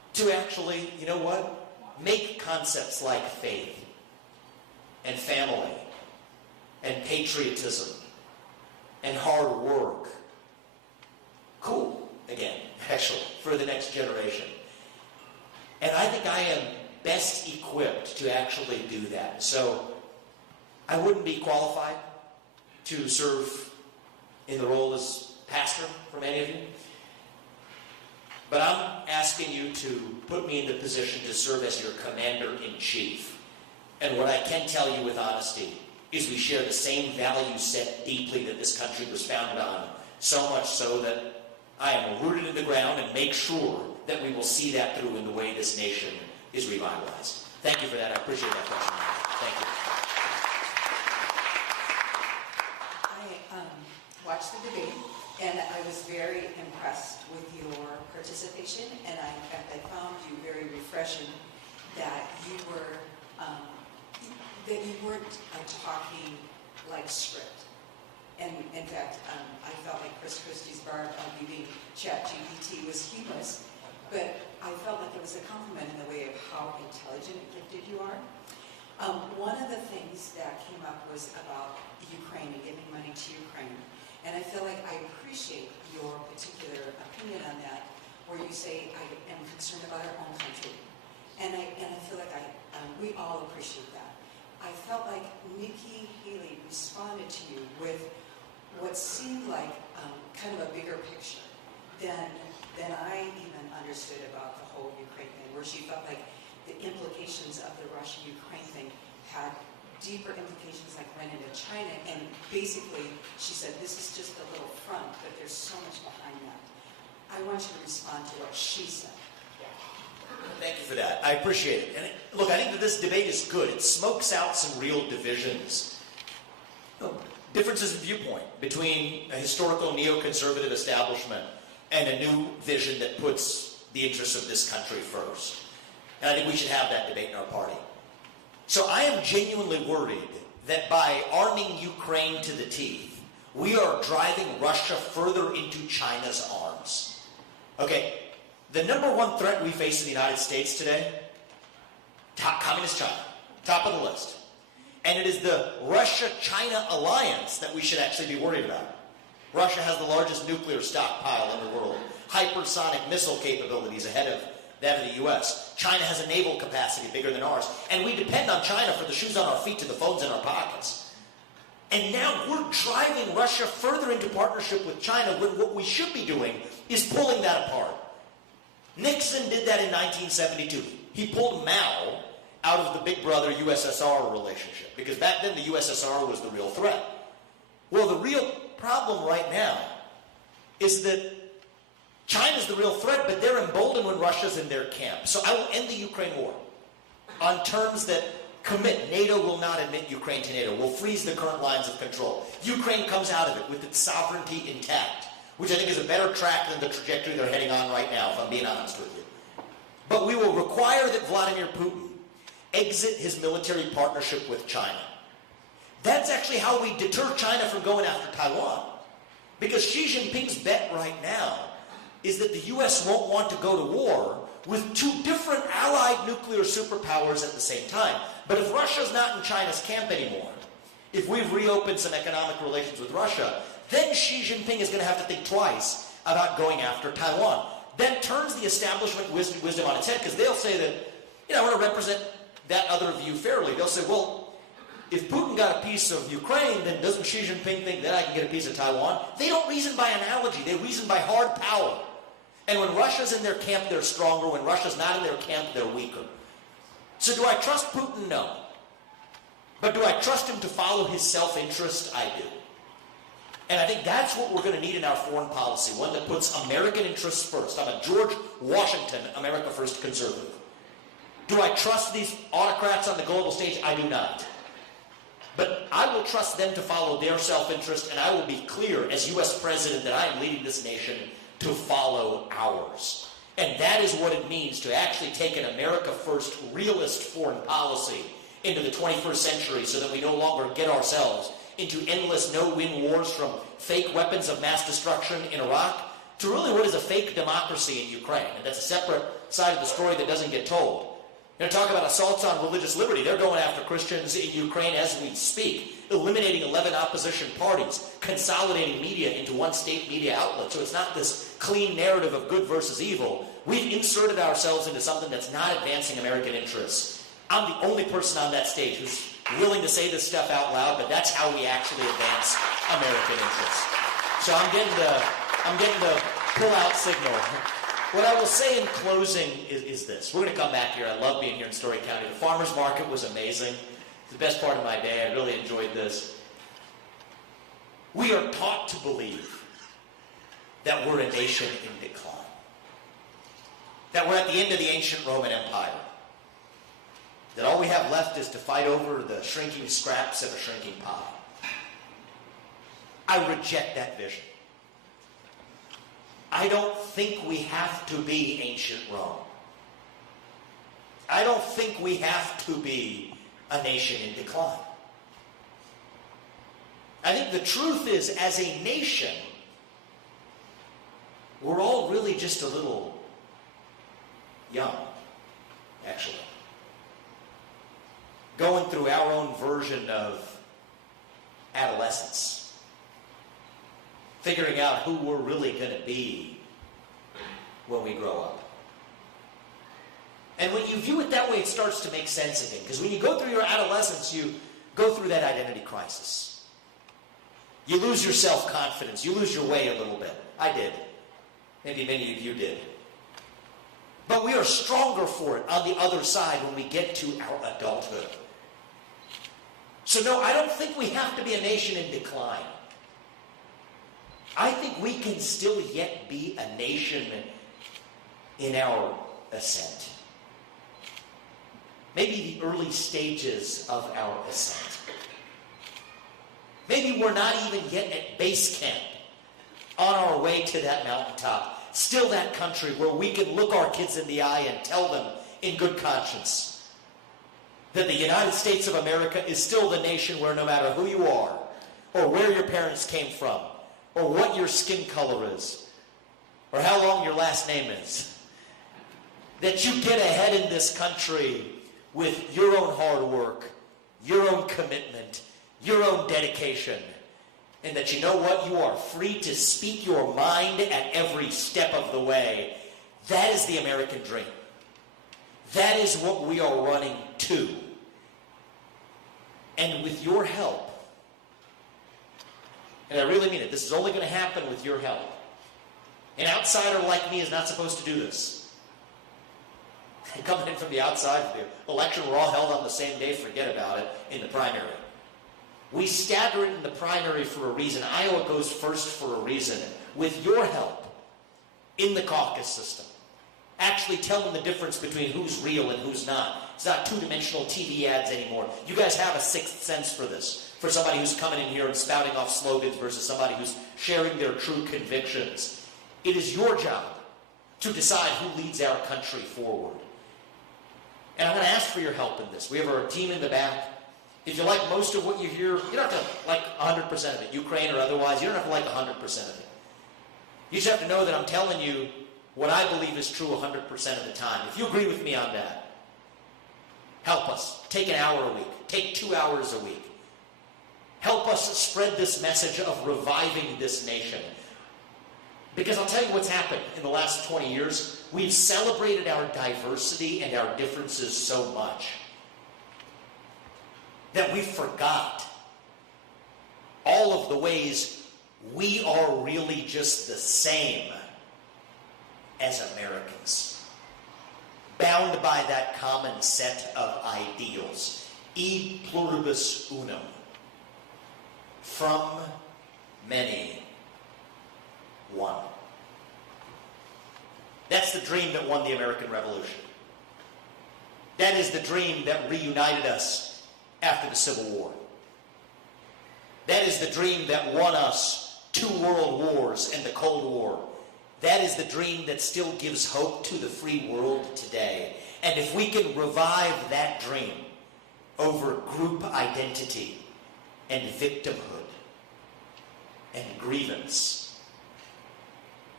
to actually, you know what, make concepts like faith and family and patriotism and hard work cool again, actually, for the next generation. And I think I am best equipped to actually do that. So I wouldn't be qualified to serve in the role as pastor for many of you. But I'm asking you to put me in the position to serve as your commander-in-chief. And what I can tell you with honesty is we share the same value set deeply that this country was founded on, so much so that I am rooted in the ground and make sure that we will see that through in the way this nation is revitalized. Thank you for that. I appreciate that question. Thank you. I watched the debate, and I was very impressed with your participation, and I found you very refreshing that you were that you weren't talking like script. And in fact, I felt like Chris Christie's bar leaving ChatGPT was humorous, but I felt like it was a compliment in the way of how intelligent and gifted you are. One of the things that came up was about Ukraine and giving money to Ukraine. And I feel like I appreciate your particular opinion on that, where you say, I am concerned about our own country. And I feel like we all appreciate that. I felt like Nikki Haley responded to you with what seemed like kind of a bigger picture than I even understood about the whole Ukraine thing, where she felt like the implications of the Russia-Ukraine thing had deeper implications, like went into China, and basically she said this is just a little front, but there's so much behind that. I want you to respond to what she said. Thank you for that. I appreciate it. And look, I think that this debate is good. It smokes out some real divisions. Differences in viewpoint between a historical neoconservative establishment and a new vision that puts the interests of this country first. And I think we should have that debate in our party. So I am genuinely worried that by arming Ukraine to the teeth, we are driving Russia further into China's arms. Okay, the number one threat we face in the United States today, communist China, top of the list. And it is the Russia-China alliance that we should actually be worried about. Russia has the largest nuclear stockpile in the world, hypersonic missile capabilities ahead of that of the U.S. China has a naval capacity bigger than ours, and we depend on China for the shoes on our feet to the phones in our pockets. And now we're driving Russia further into partnership with China when what we should be doing is pulling that apart. Nixon did that in 1972. He pulled Mao out of the big brother USSR relationship, because back then the USSR was the real threat. Well, the real problem right now is that China's the real threat, but they're emboldened when Russia's in their camp. So I will end the Ukraine war on terms that commit. NATO will not admit Ukraine to NATO. We'll freeze the current lines of control. Ukraine comes out of it with its sovereignty intact, which I think is a better track than the trajectory they're heading on right now, if I'm being honest with you. But we will require that Vladimir Putin exit his military partnership with China. That's actually how we deter China from going after Taiwan. Because Xi Jinping's bet right now is that the U.S. won't want to go to war with two different allied nuclear superpowers at the same time. But if Russia's not in China's camp anymore, if we've reopened some economic relations with Russia, then Xi Jinping is going to have to think twice about going after Taiwan. That turns the establishment wisdom on its head, because they'll say that, I want to represent that other view fairly. They'll say, well, if Putin got a piece of Ukraine, then doesn't Xi Jinping think that I can get a piece of Taiwan? They don't reason by analogy. They reason by hard power. And when Russia's in their camp, they're stronger. When Russia's not in their camp, they're weaker. So do I trust Putin? No. But do I trust him to follow his self-interest? I do. And I think that's what we're going to need in our foreign policy, one that puts American interests first. I'm a George Washington, America First conservative. Do I trust these autocrats on the global stage? I do not. But I will trust them to follow their self-interest, and I will be clear as U.S. President that I am leading this nation to follow ours. And that is what it means to actually take an America First realist foreign policy into the 21st century so that we no longer get ourselves into endless no-win wars, from fake weapons of mass destruction in Iraq to really what is a fake democracy in Ukraine. And that's a separate side of the story that doesn't get told. They're talking about assaults on religious liberty. They're going after Christians in Ukraine as we speak, eliminating 11 opposition parties, consolidating media into one state media outlet. So it's not this clean narrative of good versus evil. We've inserted ourselves into something that's not advancing American interests. I'm the only person on that stage who's willing to say this stuff out loud, but that's how we actually advance American interests. So I'm getting the pull-out signal. What I will say in closing is this. We're going to come back here. I love being here in Story County. The farmers market was amazing. It's the best part of my day. I really enjoyed this. We are taught to believe that we're a nation in decline. That we're at the end of the ancient Roman Empire. That all we have left is to fight over the shrinking scraps of a shrinking pie. I reject that vision. I don't think we have to be ancient Rome. I don't think we have to be a nation in decline. I think the truth is, as a nation, we're all really just a little young, actually. Going through our own version of adolescence. Figuring out who we're really going to be when we grow up. And when you view it that way, it starts to make sense again. Because when you go through your adolescence, you go through that identity crisis. You lose your self-confidence. You lose your way a little bit. I did. Maybe many of you did. But we are stronger for it on the other side when we get to our adulthood. So no, I don't think we have to be a nation in decline. I think we can still yet be a nation in our ascent. Maybe the early stages of our ascent. Maybe we're not even yet at base camp on our way to that mountaintop. Still that country where we can look our kids in the eye and tell them in good conscience that the United States of America is still the nation where no matter who you are, or where your parents came from, or what your skin color is, or how long your last name is, that you get ahead in this country with your own hard work, your own commitment, your own dedication, and that you know what? You are free to speak your mind at every step of the way. That is the American dream. That is what we are running to. And with your help, and I really mean it, this is only going to happen with your help. An outsider like me is not supposed to do this. Coming in from the outside, the election were all held on the same day, forget about it, in the primary. We stagger it in the primary for a reason. Iowa goes first for a reason. With your help, in the caucus system, actually telling the difference between who's real and who's not. It's not two-dimensional TV ads anymore. You guys have a sixth sense for this. For somebody who's coming in here and spouting off slogans versus somebody who's sharing their true convictions. It is your job to decide who leads our country forward. And I'm going to ask for your help in this. We have our team in the back. If you like most of what you hear, you don't have to like 100% of it, Ukraine or otherwise. You don't have to like 100% of it. You just have to know that I'm telling you what I believe is true 100% of the time. If you agree with me on that, help us. Take an hour a week. Take 2 hours a week. Help us spread this message of reviving this nation. Because I'll tell you what's happened in the last 20 years. We've celebrated our diversity and our differences so much that we forgot all of the ways we are really just the same as Americans, bound by that common set of ideals. E pluribus unum. From many, one. That's the dream that won the American Revolution. That is the dream that reunited us after the Civil War. That is the dream that won us 2 world wars and the Cold War. That is the dream that still gives hope to the free world today. And if we can revive that dream over group identity and victimhood and grievance,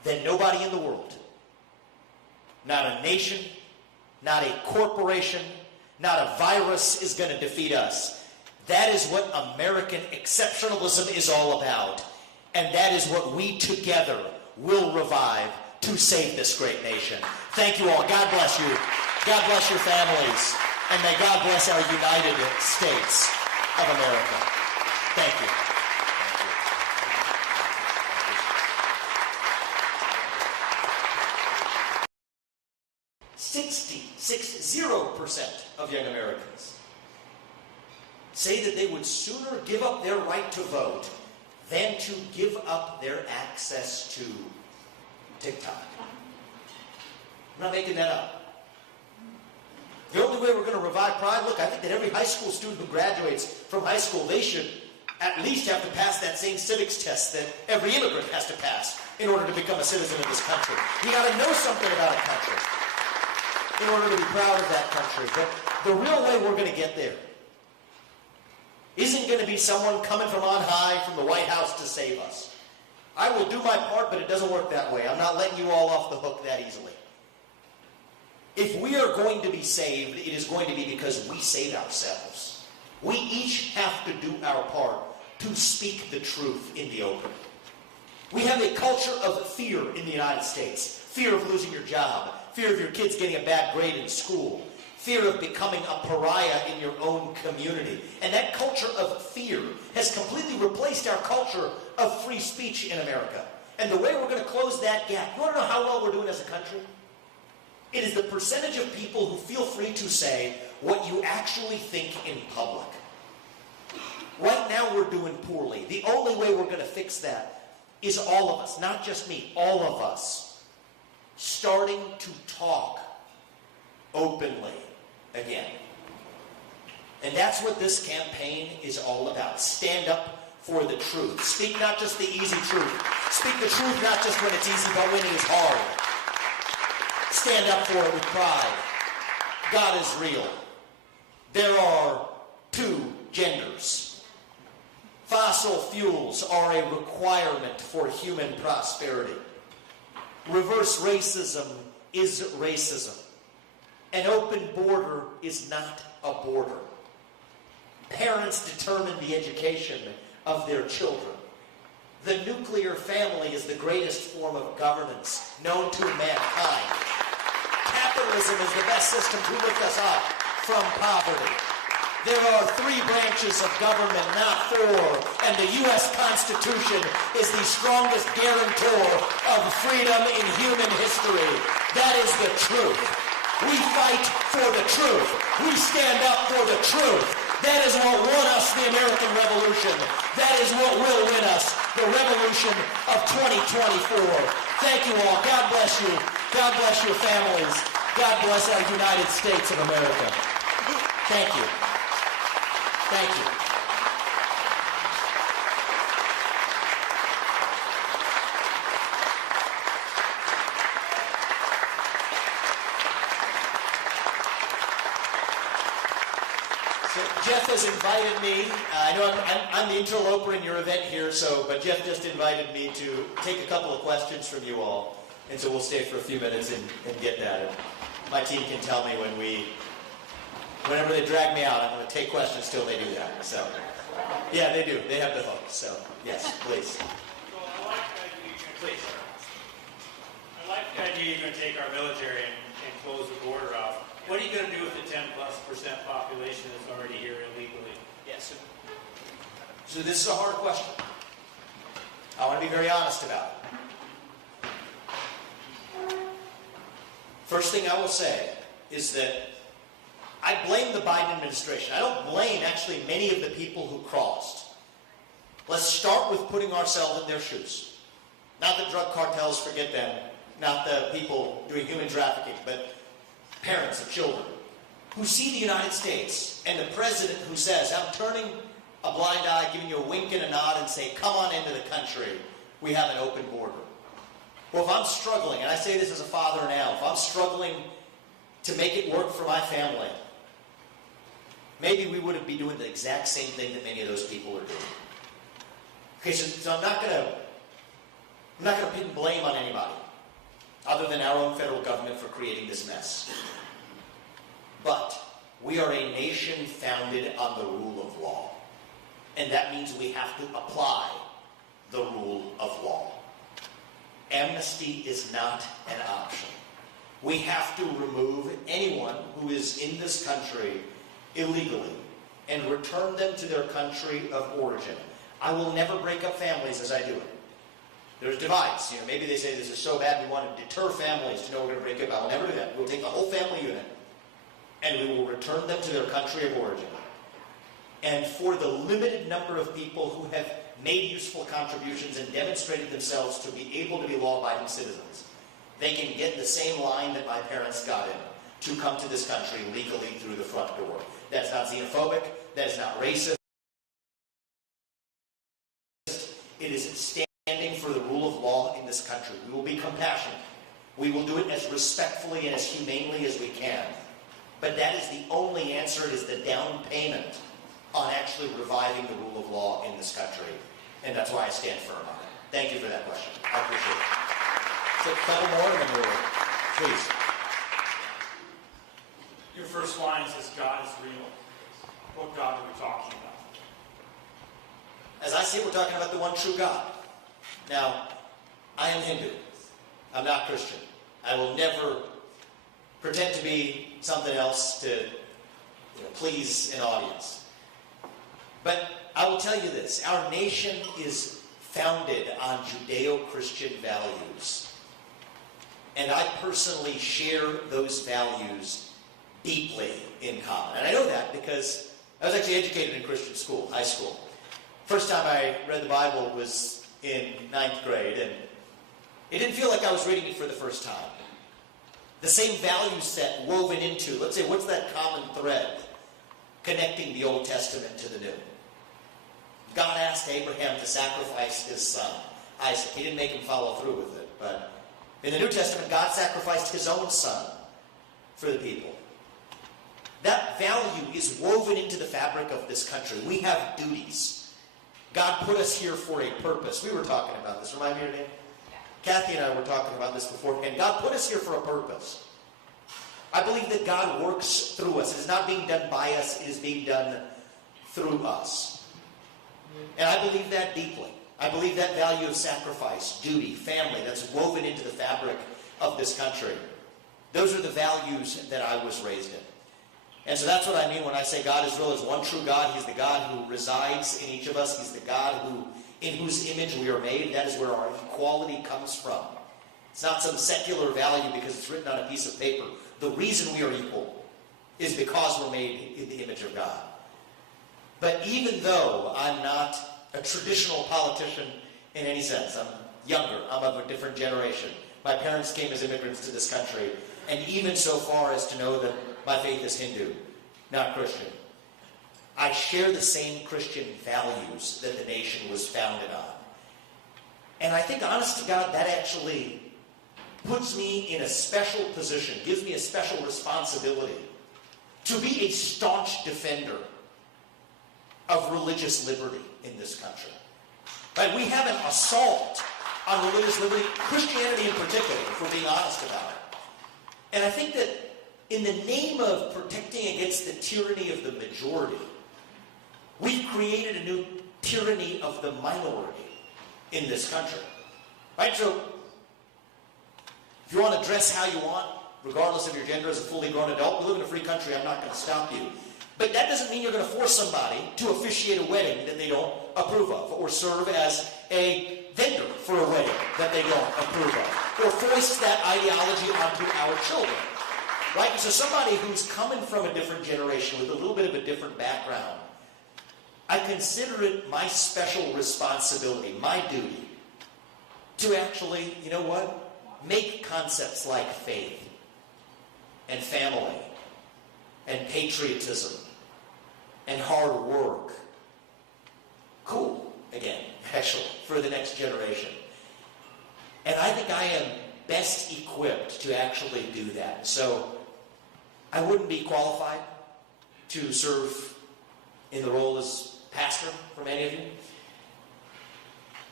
then nobody in the world, not a nation, not a corporation, not a virus is going to defeat us. That is what American exceptionalism is all about. And that is what we together will revive to save this great nation. Thank you all. God bless you. God bless your families. And may God bless our United States of America. Thank you. 60% of young Americans say that they would sooner give up their right to vote than to give up their access to TikTok. I'm not making that up. The only way we're going to revive pride, look, I think that every high school student who graduates from high school, they should at least have to pass that same civics test that every immigrant has to pass in order to become a citizen of this country. You got to know something about a country in order to be proud of that country. But the real way we're going to get there isn't going to be someone coming from on high from the White House to save us. I will do my part, but it doesn't work that way. I'm not letting you all off the hook that easily. If we are going to be saved, it is going to be because we save ourselves. We each have to do our part to speak the truth in the open. We have a culture of fear in the United States. Fear of losing your job. Fear of your kids getting a bad grade in school. Fear of becoming a pariah in your own community. And that culture of fear has completely replaced our culture of free speech in America. And the way we're going to close that gap, you want to know how well we're doing as a country? It is the percentage of people who feel free to say what you actually think in public. Right now we're doing poorly. The only way we're going to fix that is all of us, not just me, all of us, starting to talk openly again. And that's what this campaign is all about. Stand up for the truth. Speak not just the easy truth. Speak the truth not just when it's easy, but when it is hard. Stand up for it with pride. God is real. There are two genders. Fossil fuels are a requirement for human prosperity. Reverse racism is racism. An open border is not a border. Parents determine the education of their children. The nuclear family is the greatest form of governance known to mankind. Capitalism is the best system to lift us up from poverty. There are 3 branches of government, not 4, and the U.S. Constitution is the strongest guarantor of freedom in human history. That is the truth. We fight for the truth. We stand up for the truth. That is what won us the American Revolution. That is what will win us the revolution of 2024. Thank you all. God bless you. God bless your families. God bless our United States of America. Thank you. Thank you. Jeff has invited me. I know I'm the interloper in your event here, but Jeff just invited me to take a couple of questions from you all. And so we'll stay for a few minutes and get that. And my team can tell me whenever they drag me out, I'm going to take questions till they do that. So, yeah, they do. They have the hook. So, yes, please. Well, I like the idea you're going to take our military and close the border off. What are you going to do with the 10+% population that's already here illegally? Yes. So this is a hard question. I want to be very honest about it. First thing I will say is that I blame the Biden administration. I don't blame actually many of the people who crossed. Let's start with putting ourselves in their shoes. Not the drug cartels, forget them. Not the people doing human trafficking, but parents of children who see the United States and the president who says, I'm turning a blind eye, giving you a wink and a nod and say, come on into the country. We have an open border. Well, if I'm struggling, and I say this as a father now, if I'm struggling to make it work for my family, maybe we wouldn't be doing the exact same thing that many of those people are doing. Okay, so I'm not going to I'm not going to pin blame on anybody other than our own federal government for creating this mess. But we are a nation founded on the rule of law. And that means we have to apply the rule of law. Amnesty is not an option. We have to remove anyone who is in this country illegally and return them to their country of origin. I will never break up families as I do it. There's divides. Maybe they say this is so bad we want to deter families to know we're going to break up. I will never do that. We'll take the whole family unit and we will return them to their country of origin. And for the limited number of people who have made useful contributions and demonstrated themselves to be able to be law-abiding citizens, they can get the same line that my parents got in to come to this country legally through the front door. That's not xenophobic. That is not racist. It is standing for the rule of law in this country. We will be compassionate. We will do it as respectfully and as humanely as we can. But that is the only answer. It is the down payment on actually reviving the rule of law in this country. And that's why I stand firm on it. Thank you for that question. I appreciate it. Take a couple more and then we'll, please. Your first line says God is real. What God are we talking about? As I see it, we're talking about the one true God. Now, I am Hindu. I'm not Christian. I will never pretend to be something else to please an audience. But I will tell you this. Our nation is founded on Judeo-Christian values. And I personally share those values deeply in common. And I know that because I was actually educated in Christian school, high school. First time I read the Bible was in 9th grade, and it didn't feel like I was reading it for the first time. The same value set woven into, let's say, what's that common thread connecting the Old Testament to the New? God asked Abraham to sacrifice his son, Isaac. He didn't make him follow through with it. But in the New Testament, God sacrificed his own son for the people. That value is woven into the fabric of this country. We have duties. God put us here for a purpose. We were talking about this. Remind me your name? Kathy and I were talking about this beforehand. God put us here for a purpose. I believe that God works through us. It is not being done by us. It is being done through us. And I believe that deeply. I believe that value of sacrifice, duty, family, that's woven into the fabric of this country. Those are the values that I was raised in. And so that's what I mean when I say God is real. There's one true God. He's the God who resides in each of us. He's the God in whose image we are made. That is where our equality comes from. It's not some secular value because it's written on a piece of paper. The reason we are equal is because we're made in the image of God. But even though I'm not a traditional politician in any sense, I'm younger, I'm of a different generation. My parents came as immigrants to this country, and even so far as to know that my faith is Hindu, not Christian. I share the same Christian values that the nation was founded on. And I think, honest to God, that actually puts me in a special position, gives me a special responsibility to be a staunch defender of religious liberty in this country. Right? We have an assault on religious liberty, Christianity in particular, if we're being honest about it. And I think that in the name of protecting against the tyranny of the majority, we've created a new tyranny of the minority in this country. Right? So, if you want to dress how you want, regardless of your gender as a fully grown adult, we live in a free country, I'm not going to stop you. But that doesn't mean you're going to force somebody to officiate a wedding that they don't approve of, or serve as a vendor for a wedding that they don't approve of, or foist that ideology onto our children. Right? So somebody who's coming from a different generation with a little bit of a different background, I consider it my special responsibility, my duty, to actually, you know what, make concepts like faith and family and patriotism and hard work cool again, actually, for the next generation. And I think I am best equipped to actually do that. So I wouldn't be qualified to serve in the role as pastor for many of you.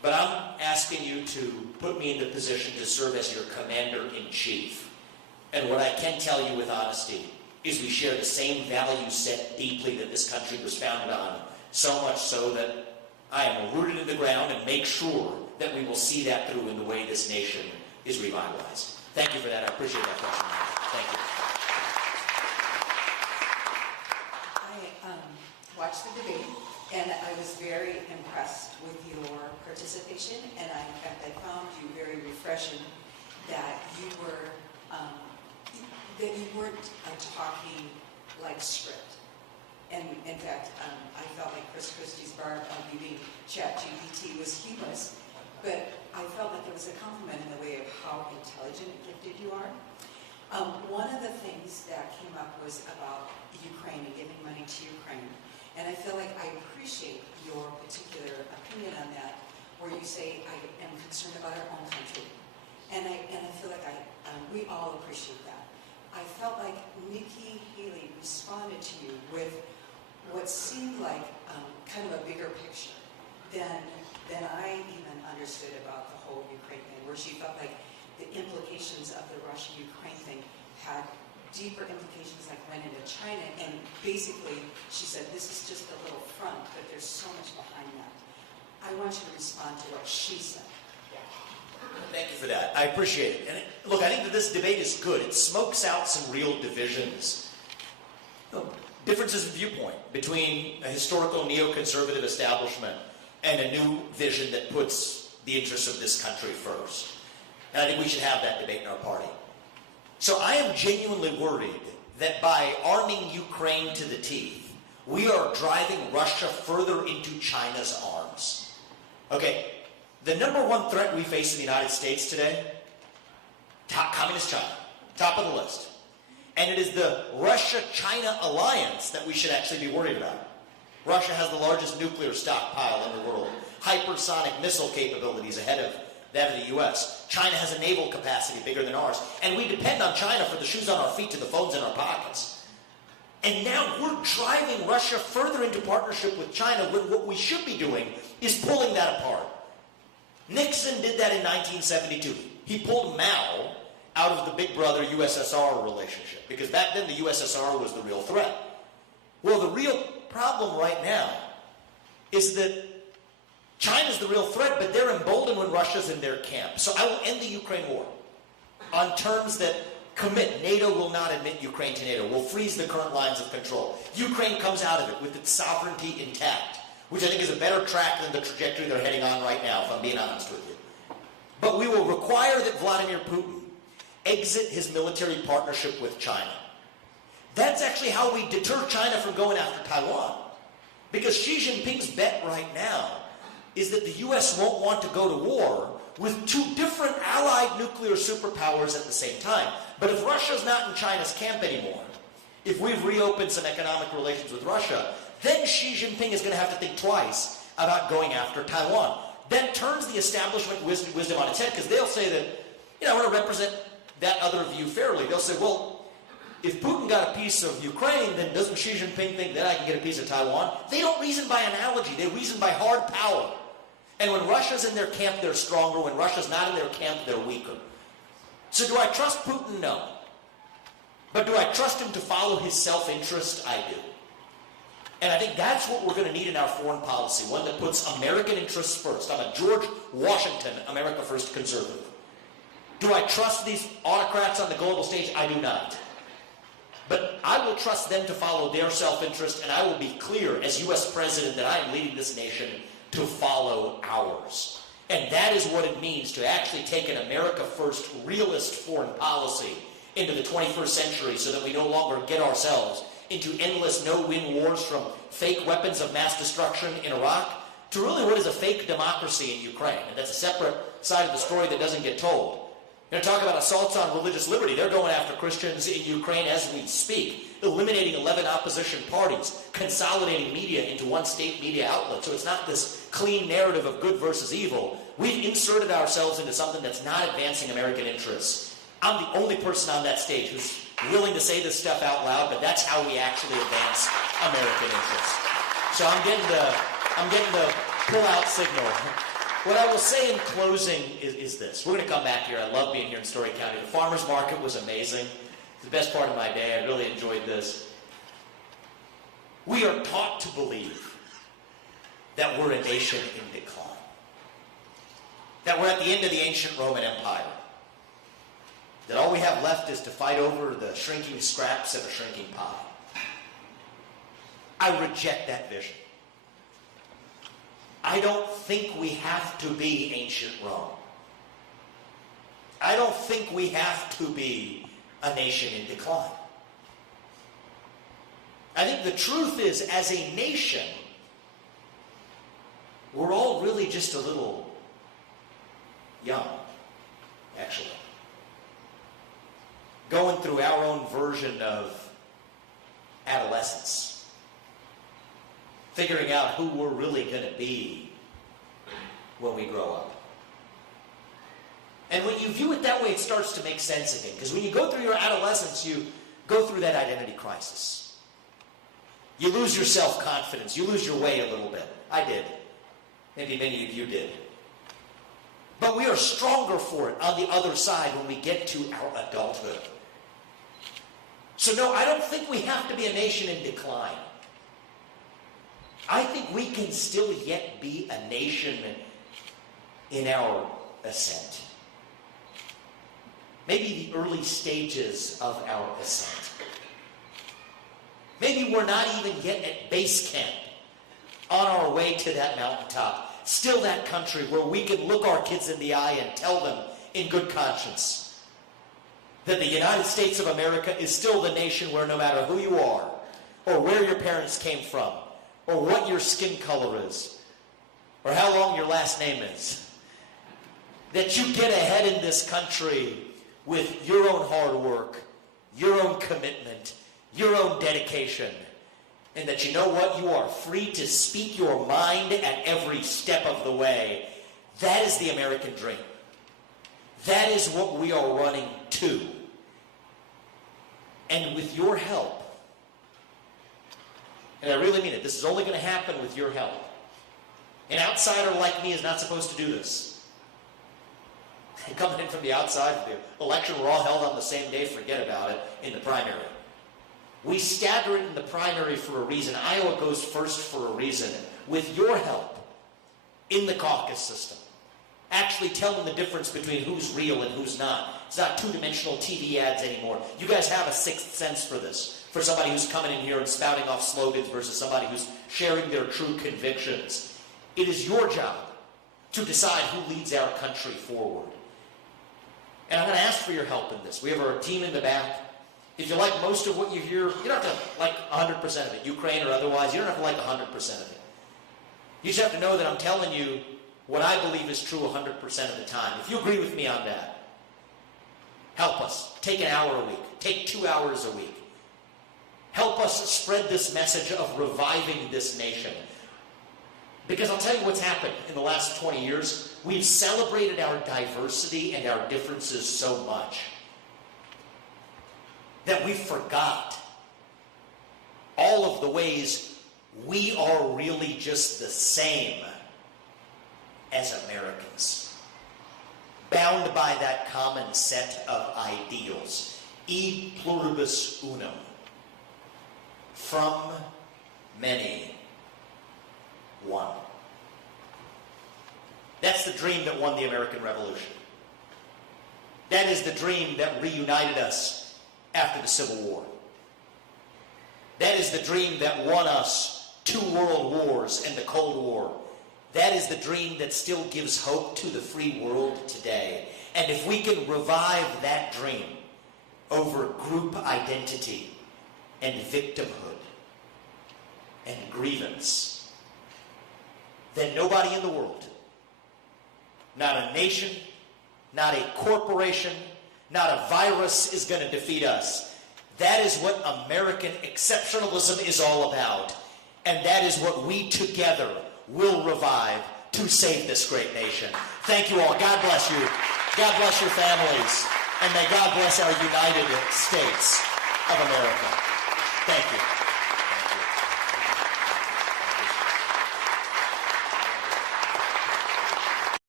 but I'm asking you to put me in the position to serve as your commander-in-chief. And what I can tell you with honesty is we share the same value set deeply that this country was founded on, so much so that I am rooted in the ground and make sure that we will see that through in the way this nation is revitalized. Thank you for that. I appreciate that question. Thank you. I watched the debate, and I was very impressed with your participation, and in fact, I found you very refreshing that you weren't talking like script. And in fact, I felt like Chris Christie's barb of you being ChatGPT was humorous, but I felt like it was a compliment in the way of how intelligent and gifted you are. One of the things that came up was about Ukraine and giving money to Ukraine. And I feel like I appreciate your particular opinion on that, where you say, I am concerned about our own country. And I feel like we all appreciate that. I felt like Nikki Haley responded to you with what seemed like kind of a bigger picture than I even understood about the whole Ukraine thing, where she felt like the implications of the Russia-Ukraine thing had deeper implications, like went into China, and basically she said this is just a little front, but there's so much behind that. I want you to respond to what she said. Thank you for that. I appreciate it. And look, I think that this debate is good. It smokes out some real divisions. Differences of viewpoint between a historical neoconservative establishment and a new vision that puts the interests of this country first. And I think we should have that debate in our party. So I am genuinely worried that by arming Ukraine to the teeth, we are driving Russia further into China's arms. Okay, the number one threat we face in the United States today, communist China, top of the list. And it is the Russia-China alliance that we should actually be worried about. Russia has the largest nuclear stockpile in the world, hypersonic missile capabilities ahead of that of the U.S. China has a naval capacity bigger than ours, and we depend on China for the shoes on our feet to the phones in our pockets. And now we're driving Russia further into partnership with China when what we should be doing is pulling that apart. Nixon did that in 1972. He pulled Mao out of the big brother USSR relationship, because back then the USSR was the real threat. Well, the real problem right now is that China's the real threat, but they're emboldened when Russia's in their camp. So I will end the Ukraine war on terms that commit. NATO will not admit Ukraine to NATO. We'll freeze the current lines of control. Ukraine comes out of it with its sovereignty intact, which I think is a better track than the trajectory they're heading on right now, if I'm being honest with you. But we will require that Vladimir Putin exit his military partnership with China. That's actually how we deter China from going after Taiwan. Because Xi Jinping's bet right now is that the U.S. won't want to go to war with two different allied nuclear superpowers at the same time. But if Russia's not in China's camp anymore, if we've reopened some economic relations with Russia, then Xi Jinping is going to have to think twice about going after Taiwan. That turns the establishment wisdom on its head, because they'll say that, I want to represent that other view fairly. They'll say, well, if Putin got a piece of Ukraine, then doesn't Xi Jinping think that I can get a piece of Taiwan? They don't reason by analogy. They reason by hard power. And when Russia's in their camp, they're stronger. When Russia's not in their camp, they're weaker. So do I trust Putin? No. But do I trust him to follow his self-interest? I do. And I think that's what we're going to need in our foreign policy, one that puts American interests first. I'm a George Washington, America First conservative. Do I trust these autocrats on the global stage? I do not. But I will trust them to follow their self-interest, and I will be clear as U.S. President that I am leading this nation to follow ours. And that is what it means to actually take an America First realist foreign policy into the 21st century, so that we no longer get ourselves into endless no-win wars, from fake weapons of mass destruction in Iraq to really what is a fake democracy in Ukraine. And that's a separate side of the story that doesn't get told. You're going to talk about assaults on religious liberty. They're going after Christians in Ukraine as we speak, eliminating 11 opposition parties, consolidating media into one state media outlet. So it's not this clean narrative of good versus evil. We've inserted ourselves into something that's not advancing American interests. I'm the only person on that stage who's willing to say this stuff out loud, but that's how we actually advance American interests. So I'm getting the pull-out signal What I will say in closing is this. We're going to come back here. I love being here in Story County. The farmer's market was amazing. It's the best part of my day. I really enjoyed this. We are taught to believe that we're a nation in decline. That we're at the end of the ancient Roman Empire. That all we have left is to fight over the shrinking scraps of a shrinking pie. I reject that vision. I don't think we have to be ancient Rome. I don't think we have to be a nation in decline. I think the truth is, as a nation, we're all really just a little young, actually. Going through our own version of adolescence. Figuring out who we're really going to be when we grow up. And when you view it that way, it starts to make sense again. Because when you go through your adolescence, you go through that identity crisis. You lose your self-confidence. You lose your way a little bit. I did. Maybe many of you did. But we are stronger for it on the other side when we get to our adulthood. So no, I don't think we have to be a nation in decline. I think we can still yet be a nation in our ascent. Maybe the early stages of our ascent. Maybe we're not even yet at base camp on our way to that mountaintop. Still that country where we can look our kids in the eye and tell them in good conscience that the United States of America is still the nation where no matter who you are, or where your parents came from, or what your skin color is, or how long your last name is, that you get ahead in this country with your own hard work, your own commitment, your own dedication, and that you know what? You are free to speak your mind at every step of the way. That is the American dream. That is what we are running to. And with your help, and I really mean it, this is only going to happen with your help. An outsider like me is not supposed to do this. Coming in from the outside, the election were all held on the same day, forget about it, in the primary. We stagger it in the primary for a reason. Iowa goes first for a reason. With your help in the caucus system, actually telling the difference between who's real and who's not. It's not two-dimensional TV ads anymore. You guys have a sixth sense for this. For somebody who's coming in here and spouting off slogans versus somebody who's sharing their true convictions. It is your job to decide who leads our country forward. And I'm going to ask for your help in this. We have our team in the back. If you like most of what you hear, you don't have to like 100% of it, Ukraine or otherwise. You don't have to like 100% of it. You just have to know that I'm telling you what I believe is true 100% of the time. If you agree with me on that, help us. Take an hour a week. Take 2 hours a week. Help us spread this message of reviving this nation. Because I'll tell you what's happened in the last 20 years. We've celebrated our diversity and our differences so much that we forgot all of the ways we are really just the same as Americans. Bound by that common set of ideals. E pluribus unum. From many, one. That's the dream that won the American Revolution. That is the dream that reunited us after the Civil War. That is the dream that won us 2 world wars and the Cold War. That is the dream that still gives hope to the free world today. And if we can revive that dream over group identity and victimhood and grievance, then nobody in the world, not a nation, not a corporation, not a virus is going to defeat us. That is what American exceptionalism is all about. And that is what we together will revive to save this great nation. Thank you all. God bless you. God bless your families. And may God bless our United States of America. Thank you.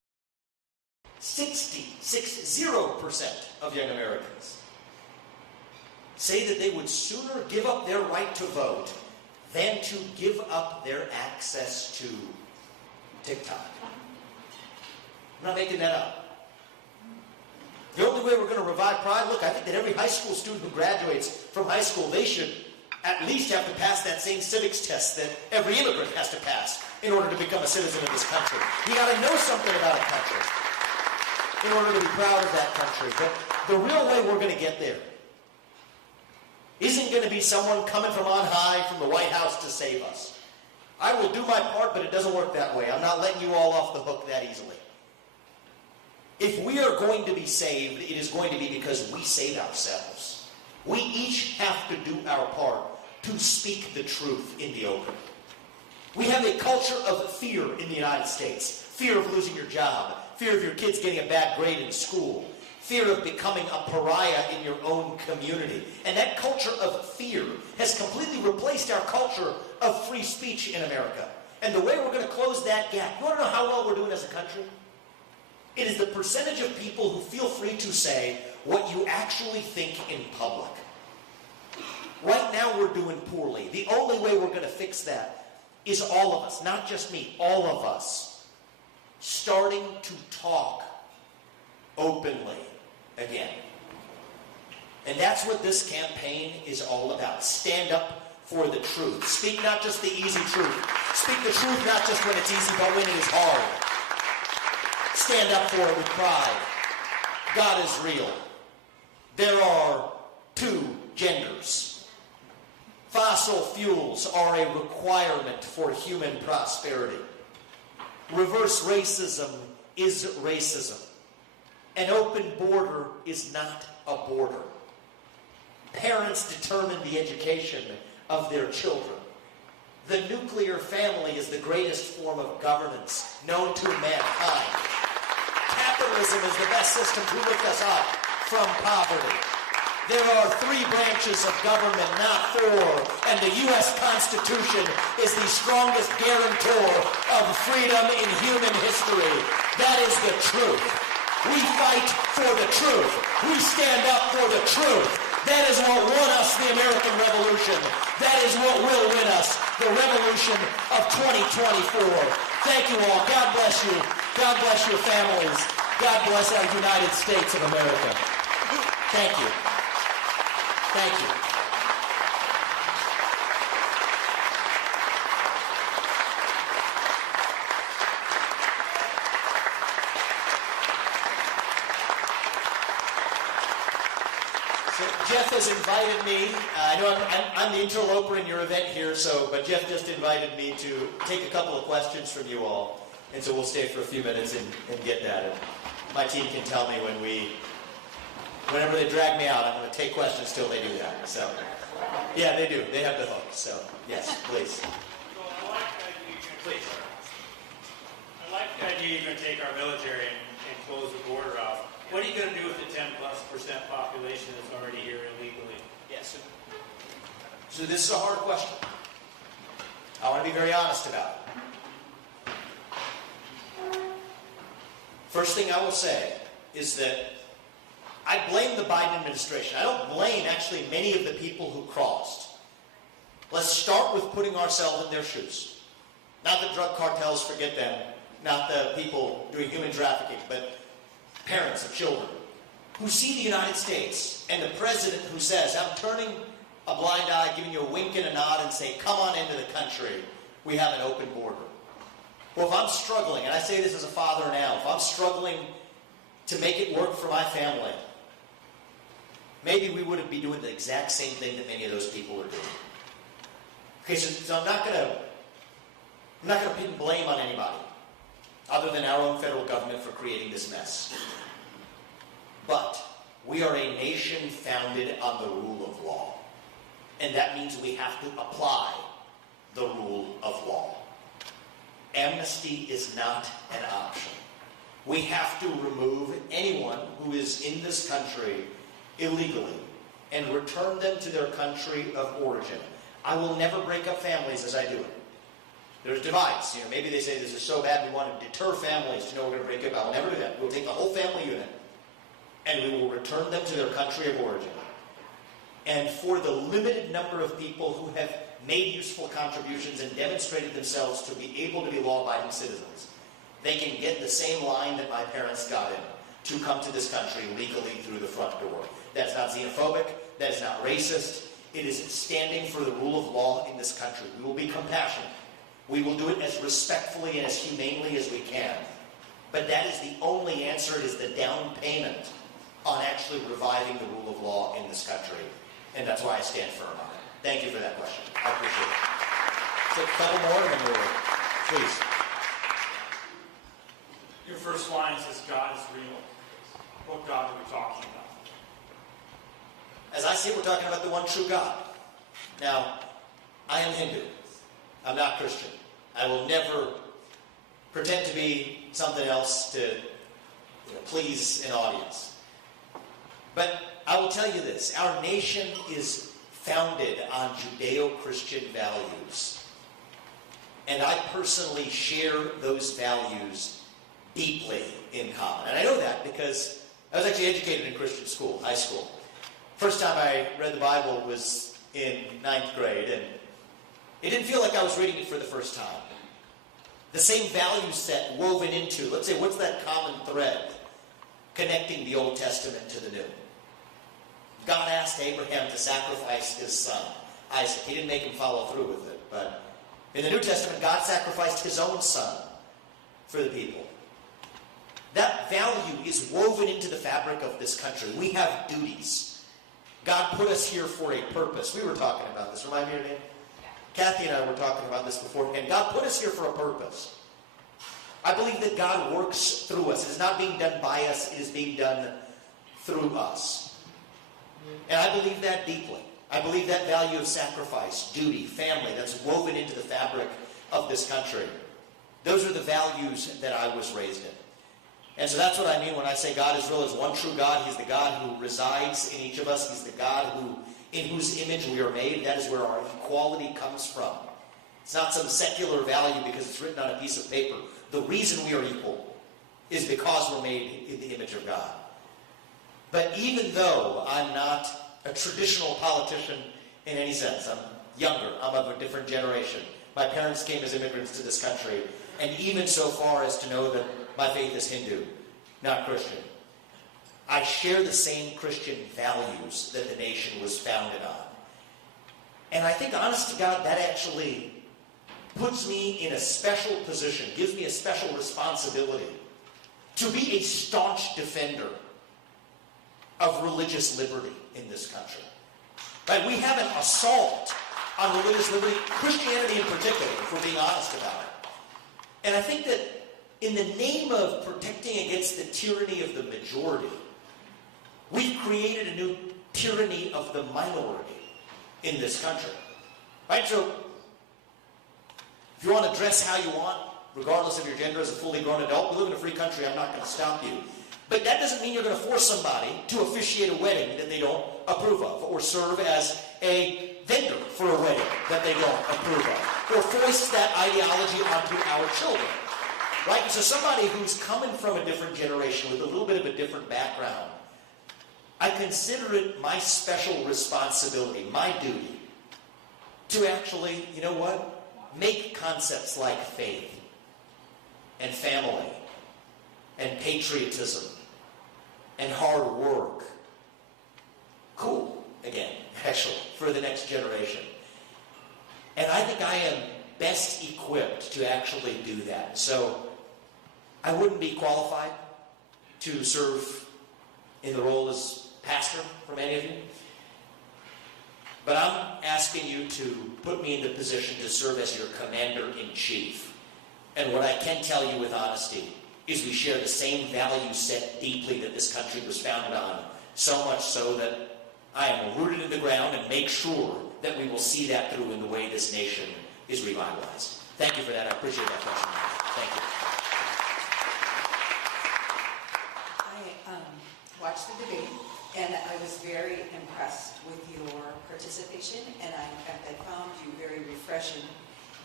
60% of young Americans say that they would sooner give up their right to vote than to give up their access to TikTok. I'm not making that up. The only way we're going to revive pride, look, I think that every high school student who graduates from high school, they should at least have to pass that same civics test that every immigrant has to pass in order to become a citizen of this country. You got to know something about a country in order to be proud of that country. But the real way we're going to get there isn't going to be someone coming from on high from the White House to save us. I will do my part, but it doesn't work that way. I'm not letting you all off the hook that easily. If we are going to be saved, it is going to be because we save ourselves. We each have to do our part to speak the truth in the open. We have a culture of fear in the United States. Fear of losing your job. Fear of your kids getting a bad grade in school. Fear of becoming a pariah in your own community. And that culture of fear has completely replaced our culture of free speech in America. And the way we're going to close that gap, you want to know how well we're doing as a country? It is the percentage of people who feel free to say what you actually think in public. Right now we're doing poorly. The only way we're going to fix that is all of us, not just me, all of us, starting to talk openly again. And that's what this campaign is all about. Stand up for the truth. Speak not just the easy truth. Speak the truth not just when it's easy, but when it is hard. Stand up for it with pride. God is real. There are two genders. Fossil fuels are a requirement for human prosperity. Reverse racism is racism. An open border is not a border. Parents determine the education of their children. The nuclear family is the greatest form of governance known to mankind. Capitalism is the best system to lift us up from poverty. There are three branches of government, not four, and the U.S. Constitution is the strongest guarantor of freedom in human history. That is the truth. We fight for the truth. We stand up for the truth. That is what won us the American Revolution. That is what will win us the revolution of 2024. Thank you all. God bless you. God bless your families. God bless our United States of America. Thank you. Thank you. So Jeff has invited me. I know I'm the interloper in your event here, but Jeff just invited me to take a couple of questions from you all. And so we'll stay for a few minutes and get that. And my team can tell me whenever they drag me out, I'm going to take questions till they do that. So, yeah, they do. They have the hook. So, yes, please. So I like the idea you're going to take our military and close the border off. What are you going to do with the 10+% population that's already here illegally? Yes. So this is a hard question. I want to be very honest about it. First thing I will say is that I blame the Biden administration. I don't blame actually many of the people who crossed. Let's start with putting ourselves in their shoes. Not the drug cartels, forget them. Not the people doing human trafficking, but parents of children who see the United States and the president who says, I'm turning a blind eye, giving you a wink and a nod and say, come on into the country. We have an open border. Well, if I'm struggling, and I say this as a father now, if I'm struggling to make it work for my family, maybe we wouldn't be doing the exact same thing that many of those people are doing. Okay, so I'm not going to pin blame on anybody other than our own federal government for creating this mess. But we are a nation founded on the rule of law. And that means we have to apply the rule of law. Amnesty is not an option. We have to remove anyone who is in this country illegally and return them to their country of origin. I will never break up families as I do it. There's divides. Maybe they say this is so bad we want to deter families to know we're going to break up. I'll never do that. We'll take the whole family unit and we will return them to their country of origin. And for the limited number of people who have made useful contributions and demonstrated themselves to be able to be law-abiding citizens, they can get the same line that my parents got in to come to this country legally through the front door. That's not xenophobic. That is not racist. It is standing for the rule of law in this country. We will be compassionate. We will do it as respectfully and as humanely as we can. But that is the only answer. It is the down payment on actually reviving the rule of law in this country. And that's why I stand firm on it. Thank you for that question. I appreciate it. Take a couple more and then we'll, please. Your first line says God is real. What God are we talking about? As I see it, we're talking about the one true God. Now, I am Hindu. I'm not Christian. I will never pretend to be something else to please an audience. But I will tell you this. Our nation is founded on Judeo-Christian values. And I personally share those values deeply in common. And I know that because I was actually educated in Christian school, high school. First time I read the Bible was in 9th grade, and it didn't feel like I was reading it for the first time. The same value set woven into, let's say, what's that common thread connecting the Old Testament to the New? God asked Abraham to sacrifice his son, Isaac. He didn't make him follow through with it. But in the New Testament, God sacrificed his own son for the people. That value is woven into the fabric of this country. We have duties. God put us here for a purpose. We were talking about this. Remind me your name? Kathy and I were talking about this before. And God put us here for a purpose. I believe that God works through us. It is not being done by us. It is being done through us. And I believe that deeply. I believe that value of sacrifice, duty, family, that's woven into the fabric of this country. Those are the values that I was raised in. And so that's what I mean when I say God is real. Is one true God. He's the God who resides in each of us. He's the God in whose image we are made. That is where our equality comes from. It's not some secular value because it's written on a piece of paper. The reason we are equal is because we're made in the image of God. But even though I'm not a traditional politician in any sense, I'm younger, I'm of a different generation. My parents came as immigrants to this country, and even so far as to know that my faith is Hindu, not Christian. I share the same Christian values that the nation was founded on. And I think, honest to God, that actually puts me in a special position, gives me a special responsibility to be a staunch defender of religious liberty in this country. Right? We have an assault on religious liberty, Christianity in particular, if we're being honest about it. And I think that in the name of protecting against the tyranny of the majority, we've created a new tyranny of the minority in this country. Right? So, if you want to dress how you want, regardless of your gender as a fully grown adult, we live in a free country, I'm not going to stop you. But that doesn't mean you're going to force somebody to officiate a wedding that they don't approve of, or serve as a vendor for a wedding that they don't approve of, or force that ideology onto our children. Right? And so somebody who's coming from a different generation with a little bit of a different background, I consider it my special responsibility, my duty, to actually, you know what, make concepts like faith and family and patriotism and hard work cool again, actually, for the next generation. And I think I am best equipped to actually do that. So I wouldn't be qualified to serve in the role as pastor for many of you. But I'm asking you to put me in the position to serve as your commander-in-chief. And what I can tell you with honesty is we share the same value set deeply that this country was founded on, so much so that I am rooted in the ground and make sure that we will see that through in the way this nation is revitalized. Thank you for that. I appreciate that question. Thank you. I watched the debate, and I was very impressed with your participation, and in fact, I found you very refreshing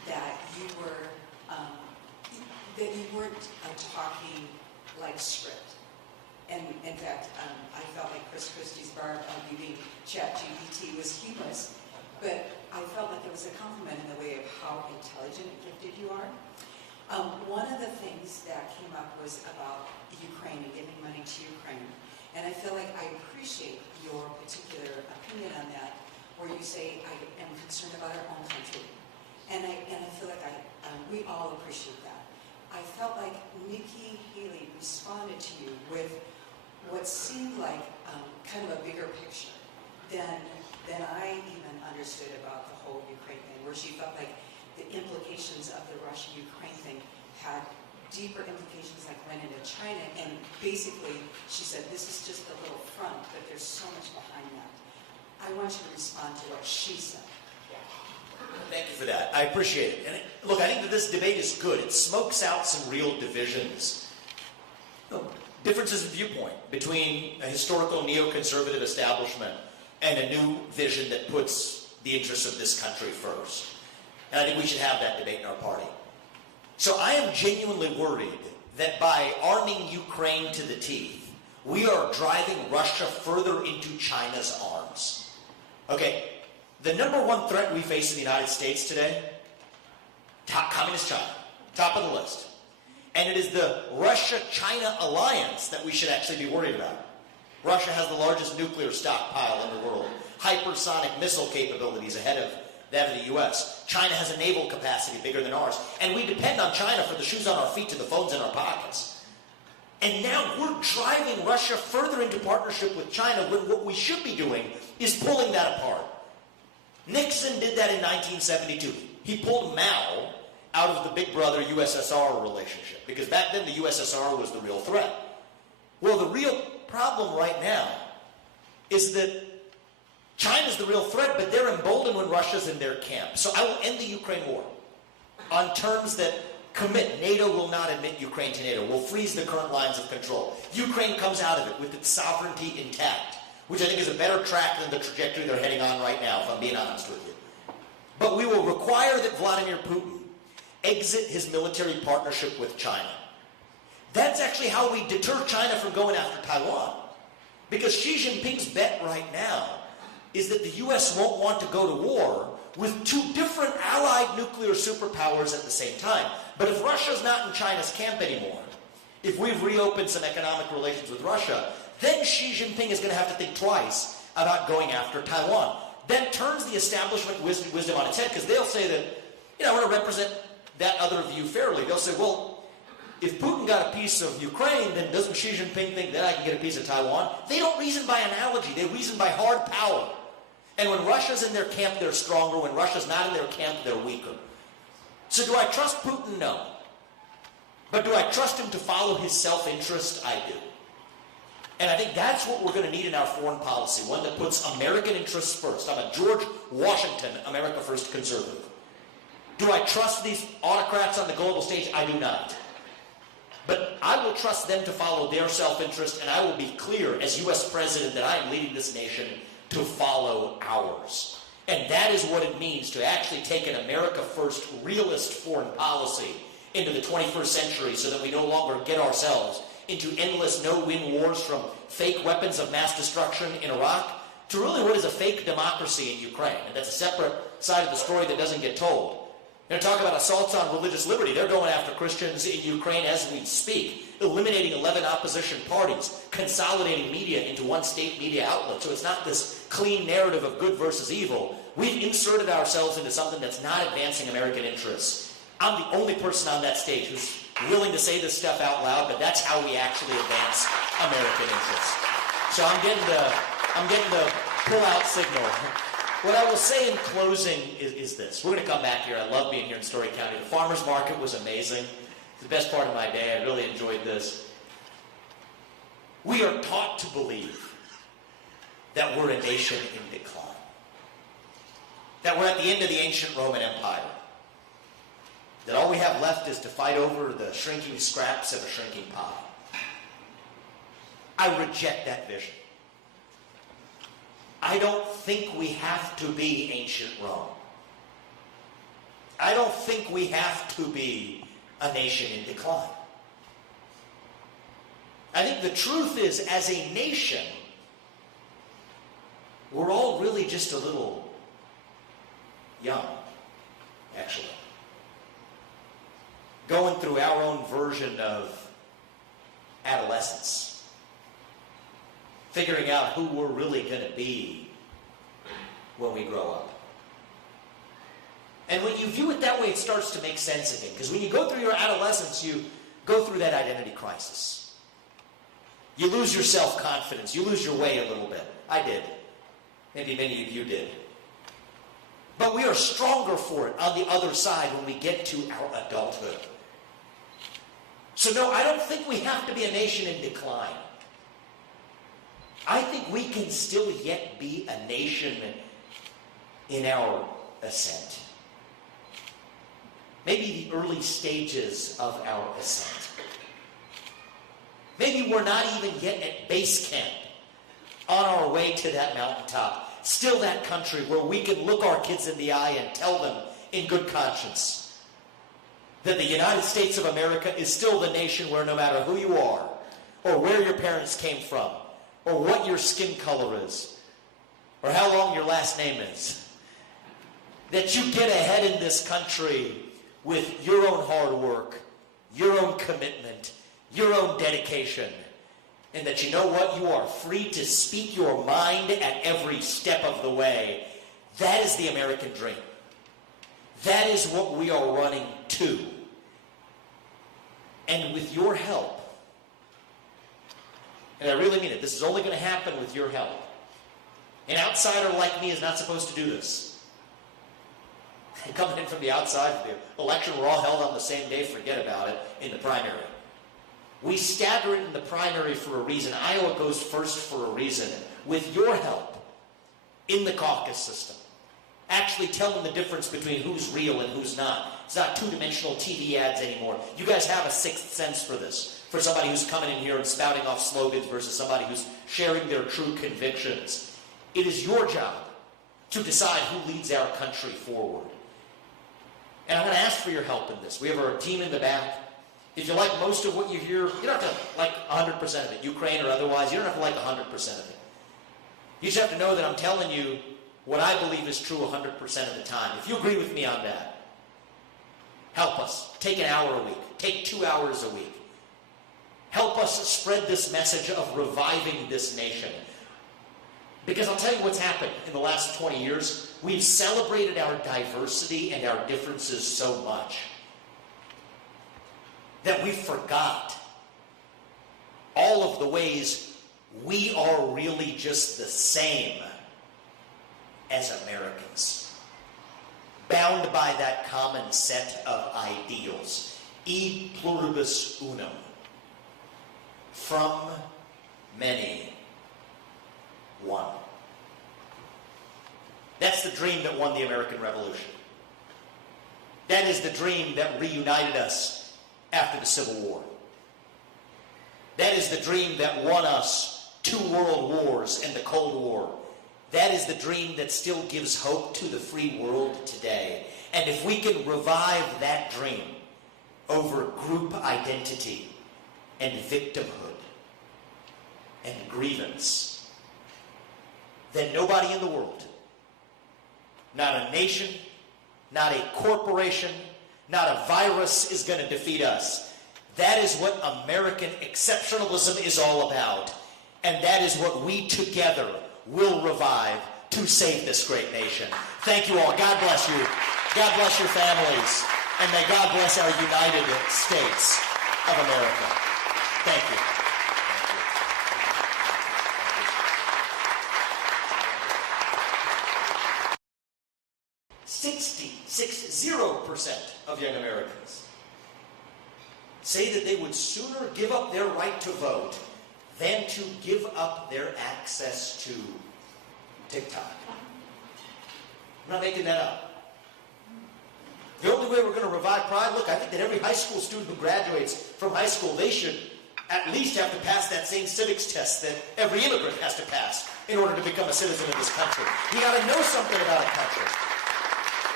that you were that you weren't talking like script. And in fact, I felt like Chris Christie's barb beating ChatGPT was humorous, but I felt like there was a compliment in the way of how intelligent and gifted you are. One of the things that came up was about Ukraine and giving money to Ukraine. And I feel like I appreciate your particular opinion on that, where you say, I am concerned about our own country. And I feel like we all appreciate that. I felt like Nikki Haley responded to you with what seemed like kind of a bigger picture than I even understood about the whole Ukraine thing, where she felt like the implications of the Russia-Ukraine thing had deeper implications, like went into China, and basically she said, this is just a little front, but there's so much behind that. I want you to respond to what she said. Thank you for that. I appreciate it. And look, I think that this debate is good. It smokes out some real divisions. Differences of viewpoint between a historical neoconservative establishment and a new vision that puts the interests of this country first. And I think we should have that debate in our party. So I am genuinely worried that by arming Ukraine to the teeth, we are driving Russia further into China's arms. Okay, the number one threat we face in the United States today, communist China, top of the list. And it is the Russia-China alliance that we should actually be worried about. Russia has the largest nuclear stockpile in the world, hypersonic missile capabilities ahead of that of the U.S. China has a naval capacity bigger than ours, and we depend on China for the shoes on our feet to the phones in our pockets. And now we're driving Russia further into partnership with China when what we should be doing is pulling that apart. Nixon did that in 1972. He pulled Mao out of the big brother USSR relationship, because back then the USSR was the real threat. Well, the real problem right now is that China's the real threat, but they're emboldened when Russia's in their camp. So I will end the Ukraine war on terms that commit. NATO will not admit Ukraine to NATO. We'll freeze the current lines of control. Ukraine comes out of it with its sovereignty intact, which I think is a better track than the trajectory they're heading on right now, if I'm being honest with you. But we will require that Vladimir Putin exit his military partnership with China. That's actually how we deter China from going after Taiwan. Because Xi Jinping's bet right now is that the U.S. won't want to go to war with two different allied nuclear superpowers at the same time. But if Russia's not in China's camp anymore, if we've reopened some economic relations with Russia, then Xi Jinping is going to have to think twice about going after Taiwan. That turns the establishment wisdom on its head, because they'll say that, I want to represent that other view fairly. They'll say, well, if Putin got a piece of Ukraine, then doesn't Xi Jinping think that I can get a piece of Taiwan? They don't reason by analogy. They reason by hard power. And when Russia's in their camp, they're stronger. When Russia's not in their camp, they're weaker. So do I trust Putin? No. But do I trust him to follow his self-interest? I do. And I think that's what we're going to need in our foreign policy, one that puts American interests first. I'm a George Washington, America First conservative. Do I trust these autocrats on the global stage? I do not. But I will trust them to follow their self-interest, and I will be clear as U.S. President that I am leading this nation to follow ours. And that is what it means to actually take an America First realist foreign policy into the 21st century so that we no longer get ourselves into endless no-win wars, from fake weapons of mass destruction in Iraq to really what is a fake democracy in Ukraine. And that's a separate side of the story that doesn't get told. You're going to talk about assaults on religious liberty. They're going after Christians in Ukraine as we speak, eliminating 11 opposition parties, consolidating media into one state media outlet. So it's not this clean narrative of good versus evil. We've inserted ourselves into something that's not advancing American interests. I'm the only person on that stage who's willing to say this stuff out loud, but that's how we actually advance American interests. So I'm getting the pull-out signal. What I will say in closing is this. We're going to come back here. I love being here in Story County. The farmers market was amazing. It's the best part of my day. I really enjoyed this. We are taught to believe that we're a nation in decline, that we're at the end of the ancient Roman Empire, that all we have left is to fight over the shrinking scraps of a shrinking pie. I reject that vision. I don't think we have to be ancient Rome. I don't think we have to be a nation in decline. I think the truth is, as a nation, we're all really just a little young, actually. Going through our own version of adolescence. Figuring out who we're really going to be when we grow up. And when you view it that way, it starts to make sense again. Because when you go through your adolescence, you go through that identity crisis. You lose your self-confidence. You lose your way a little bit. I did. Maybe many of you did. But we are stronger for it on the other side when we get to our adulthood. So no, I don't think we have to be a nation in decline. I think we can still yet be a nation in our ascent. Maybe the early stages of our ascent. Maybe we're not even yet at base camp on our way to that mountaintop. Still that country where we can look our kids in the eye and tell them in good conscience that the United States of America is still the nation where no matter who you are, or where your parents came from, or what your skin color is, or how long your last name is, that you get ahead in this country with your own hard work, your own commitment, your own dedication, and that you know what? You are free to speak your mind at every step of the way. That is the American dream. That is what we are running to. And with your help, and I really mean it, this is only going to happen with your help. An outsider like me is not supposed to do this. Coming in from the outside, the election were all held on the same day, forget about it, in the primary. We stagger it in the primary for a reason. Iowa goes first for a reason. With your help in the caucus system, actually telling the difference between who's real and who's not. It's not two-dimensional TV ads anymore. You guys have a sixth sense for this. For somebody who's coming in here and spouting off slogans versus somebody who's sharing their true convictions. It is your job to decide who leads our country forward. And I'm going to ask for your help in this. We have our team in the back. If you like most of what you hear, you don't have to like 100% of it, Ukraine or otherwise. You don't have to like 100% of it. You just have to know that I'm telling you what I believe is true 100% of the time. If you agree with me on that, help us. Take an hour a week. Take 2 hours a week. Help us spread this message of reviving this nation. Because I'll tell you what's happened in the last 20 years. We've celebrated our diversity and our differences so much that we forgot all of the ways we are really just the same as Americans. Bound by that common set of ideals. E pluribus unum. From many, one. That's the dream that won the American Revolution. That is the dream that reunited us after the Civil War. That is the dream that won us 2 world wars and the Cold War. That is the dream that still gives hope to the free world today. And if we can revive that dream over group identity and victimhood and grievance, then nobody in the world, not a nation, not a corporation, not a virus is going to defeat us. That is what American exceptionalism is all about. And that is what we together will revive to save this great nation. Thank you all. God bless you. God bless your families. And may God bless our United States of America. Thank you. 60% of young Americans say that they would sooner give up their right to vote than to give up their access to TikTok. I'm not making that up. The only way we're going to revive pride, look, I think that every high school student who graduates from high school, they should at least have to pass that same civics test that every immigrant has to pass in order to become a citizen of this country. You got to know something about a country.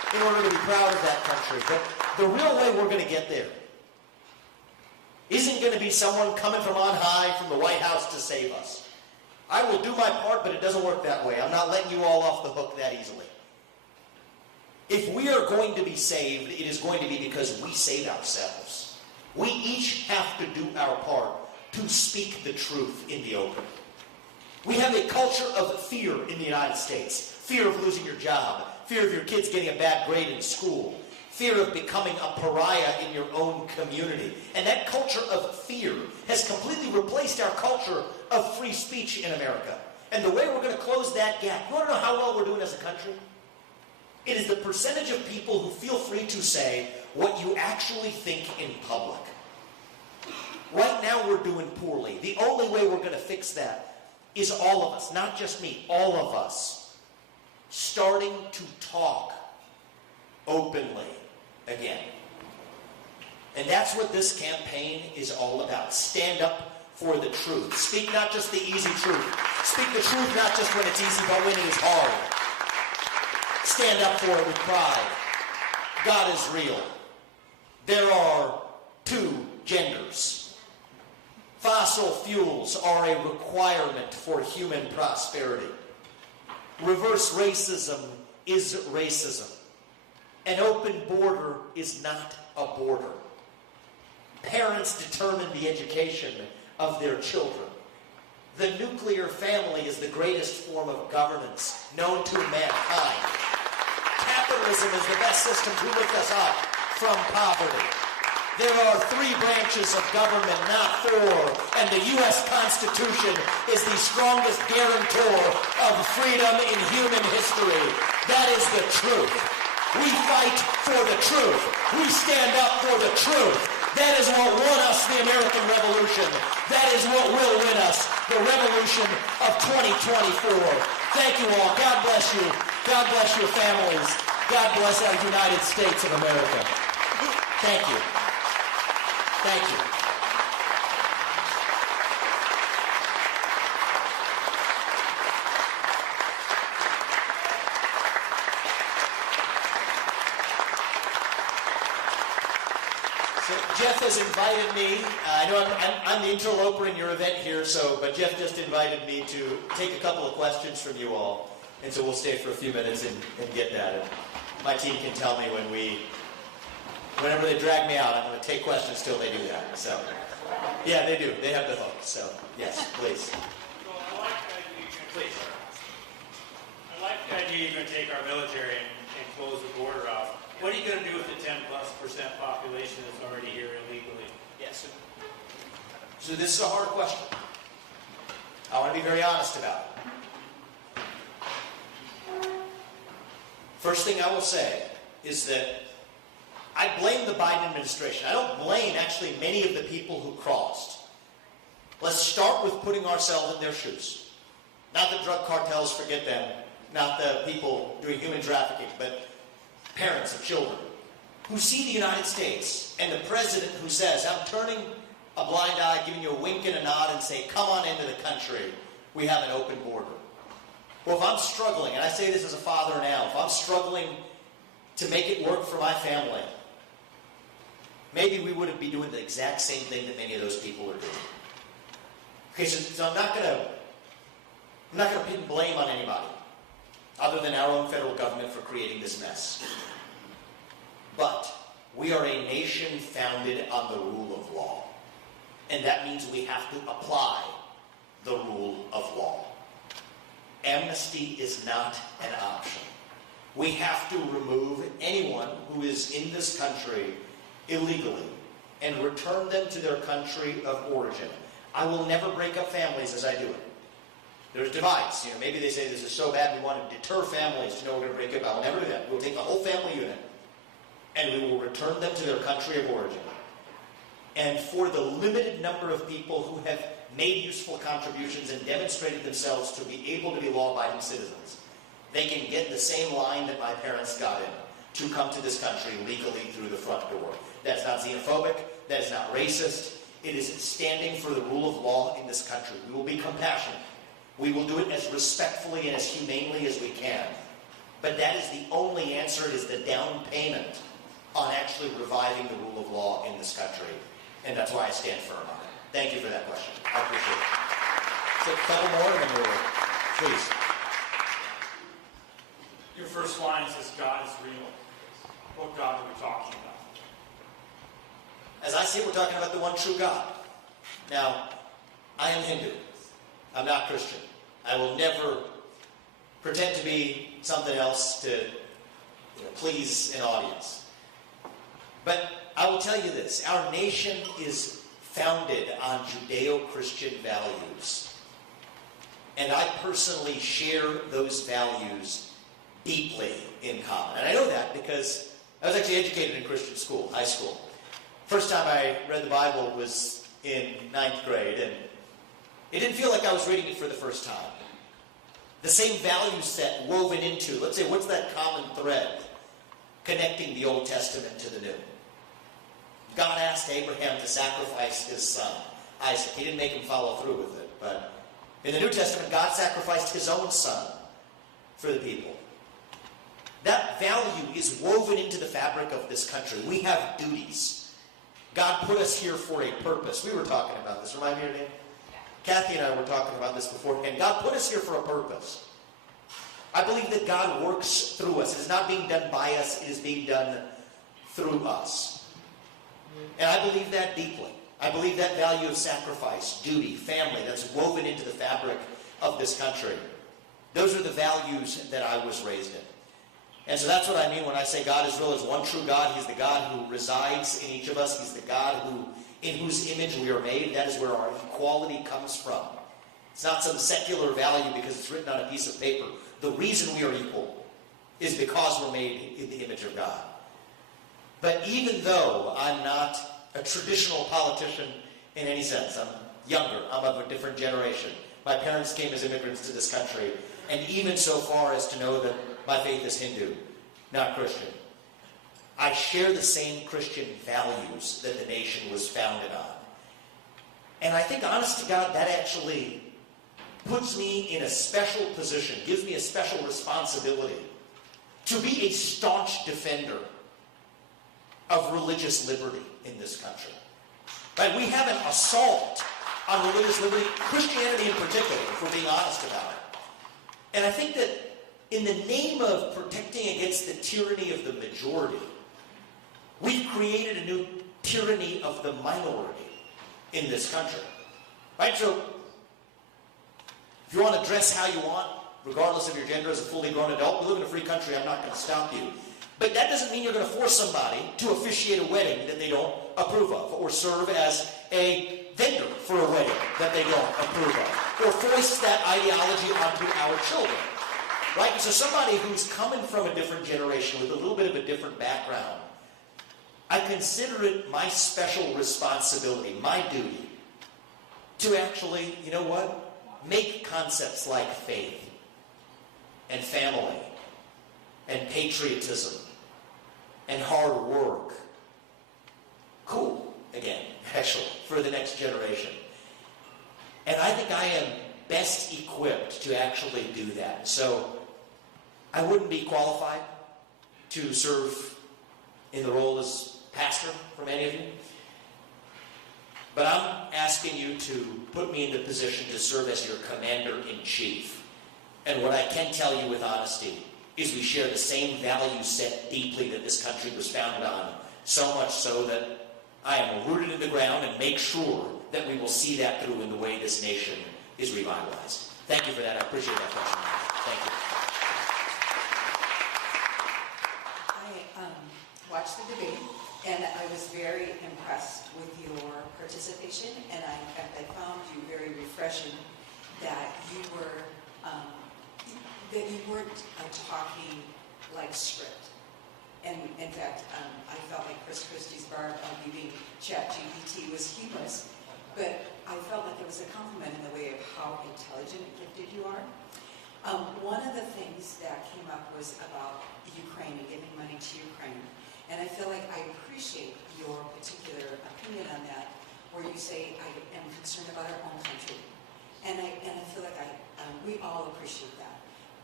in order to be proud of that country. But the real way we're going to get there isn't going to be someone coming from on high from the White House to save us. I will do my part, but it doesn't work that way. I'm not letting you all off the hook that easily. If we are going to be saved, it is going to be because we save ourselves. We each have to do our part to speak the truth in the open. We have a culture of fear in the United States. Fear of losing your job. Fear of your kids getting a bad grade in school. Fear of becoming a pariah in your own community. And that culture of fear has completely replaced our culture of free speech in America. And the way we're going to close that gap, you want to know how well we're doing as a country? It is the percentage of people who feel free to say what you actually think in public. Right now we're doing poorly. The only way we're going to fix that is all of us, not just me, all of us, starting to talk openly again. And that's what this campaign is all about. Stand up for the truth. Speak not just the easy truth. Speak the truth not just when it's easy, but when it is hard. Stand up for it with pride. God is real. There are two genders. Fossil fuels are a requirement for human prosperity. Reverse racism is racism. An open border is not a border. Parents determine the education of their children. The nuclear family is the greatest form of governance known to mankind. Capitalism is the best system to lift us up from poverty. There are three branches of government, not four, and the U.S. Constitution is the strongest guarantor of freedom in human history. That is the truth. We fight for the truth. We stand up for the truth. That is what won us the American Revolution. That is what will win us the revolution of 2024. Thank you all. God bless you. God bless your families. God bless our United States of America. Thank you. Thank you. So Jeff has invited me. I know I'm the interloper in your event here, but Jeff just invited me to take a couple of questions from you all. And so we'll stay for a few minutes and get that. And my team can tell me whenever they drag me out, I'm going to take questions till they do that. So, yeah, they do. They have the hook. So, yes, please. Well, I like the idea you're going to take our military and close the border off. What are you going to do with the 10+% population that's already here illegally? Yes. So this is a hard question. I want to be very honest about it. First thing I will say is that I blame the Biden administration. I don't blame actually many of the people who crossed. Let's start with putting ourselves in their shoes. Not the drug cartels, forget them. Not the people doing human trafficking, but parents of children who see the United States and the president who says, I'm turning a blind eye, giving you a wink and a nod and say, come on into the country. We have an open border. Well, if I'm struggling, and I say this as a father now, if I'm struggling to make it work for my family, maybe we wouldn't be doing the exact same thing that many of those people are doing. Okay, so I'm not going to pin blame on anybody other than our own federal government for creating this mess. But we are a nation founded on the rule of law. And that means we have to apply the rule of law. Amnesty is not an option. We have to remove anyone who is in this country illegally and return them to their country of origin. I will never break up families as I do it. There's divides. Maybe they say this is so bad we want to deter families to know we're going to break up. I'll never do that. We'll take the whole family unit and we will return them to their country of origin. And for the limited number of people who have made useful contributions and demonstrated themselves to be able to be law-abiding citizens, they can get the same line that my parents got in to come to this country legally through the front door. That's not xenophobic. That is not racist. It is standing for the rule of law in this country. We will be compassionate. We will do it as respectfully and as humanely as we can. But that is the only answer. It is the down payment on actually reviving the rule of law in this country. And that's why I stand firm on it. Thank you for that question. I appreciate it. So a couple more and then we'll, please. Your first line says God is real. What God are we talking about? As I see it, we're talking about the one true God. Now, I am Hindu. I'm not Christian. I will never pretend to be something else to please an audience. But I will tell you this. Our nation is founded on Judeo-Christian values. And I personally share those values deeply in common. And I know that because I was actually educated in Christian school, high school. First time I read the Bible was in 9th grade, and it didn't feel like I was reading it for the first time. The same value set woven into, let's say, what's that common thread connecting the Old Testament to the New? God asked Abraham to sacrifice his son, Isaac. He didn't make him follow through with it, but in the New Testament, God sacrificed his own son for the people. That value is woven into the fabric of this country. We have duties. God put us here for a purpose. We were talking about this. Remind me your name? Kathy and I were talking about this beforehand. God put us here for a purpose. I believe that God works through us. It is not being done by us. It is being done through us. And I believe that deeply. I believe that value of sacrifice, duty, family, that's woven into the fabric of this country. Those are the values that I was raised in. And so that's what I mean when I say God is real. Is one true God. He's the God who resides in each of us. He's the God in whose image we are made. That is where our equality comes from. It's not some secular value because it's written on a piece of paper. The reason we are equal is because we're made in the image of God. But even though I'm not a traditional politician in any sense, I'm younger, I'm of a different generation. My parents came as immigrants to this country, and even so far as to know that my faith is Hindu, not Christian. I share the same Christian values that the nation was founded on. And I think, honest to God, that actually puts me in a special position, gives me a special responsibility to be a staunch defender of religious liberty in this country. Right? We have an assault on religious liberty, Christianity in particular, if we're being honest about it. And I think that in the name of protecting against the tyranny of the majority, we've created a new tyranny of the minority in this country. Right? So, if you want to dress how you want, regardless of your gender as a fully grown adult, we live in a free country, I'm not going to stop you. But that doesn't mean you're going to force somebody to officiate a wedding that they don't approve of, or serve as a vendor for a wedding that they don't approve of, or force that ideology onto our children. Right? And so somebody who's coming from a different generation with a little bit of a different background, I consider it my special responsibility, my duty, to actually, you know what, make concepts like faith and family and patriotism and hard work cool again, actually, for the next generation. And I think I am best equipped to actually do that. So I wouldn't be qualified to serve in the role as pastor for many of you. But I'm asking you to put me in the position to serve as your commander-in-chief. And what I can tell you with honesty is we share the same value set deeply that this country was founded on, so much so that I am rooted in the ground and make sure that we will see that through in the way this nation is revitalized. Thank you for that. I appreciate that question. Thank you. I watched the debate, and I was very impressed with your participation, and in fact, I found you very refreshing that you were that you weren't talking like script. And in fact, I felt like Chris Christie's barb beating ChatGPT was humorous, but I felt like it was a compliment in the way of how intelligent and gifted you are. One of the things that came up was about Ukraine and giving money to Ukraine. And I feel like I appreciate your particular opinion on that, where you say, I am concerned about our own country. And I feel like we all appreciate that.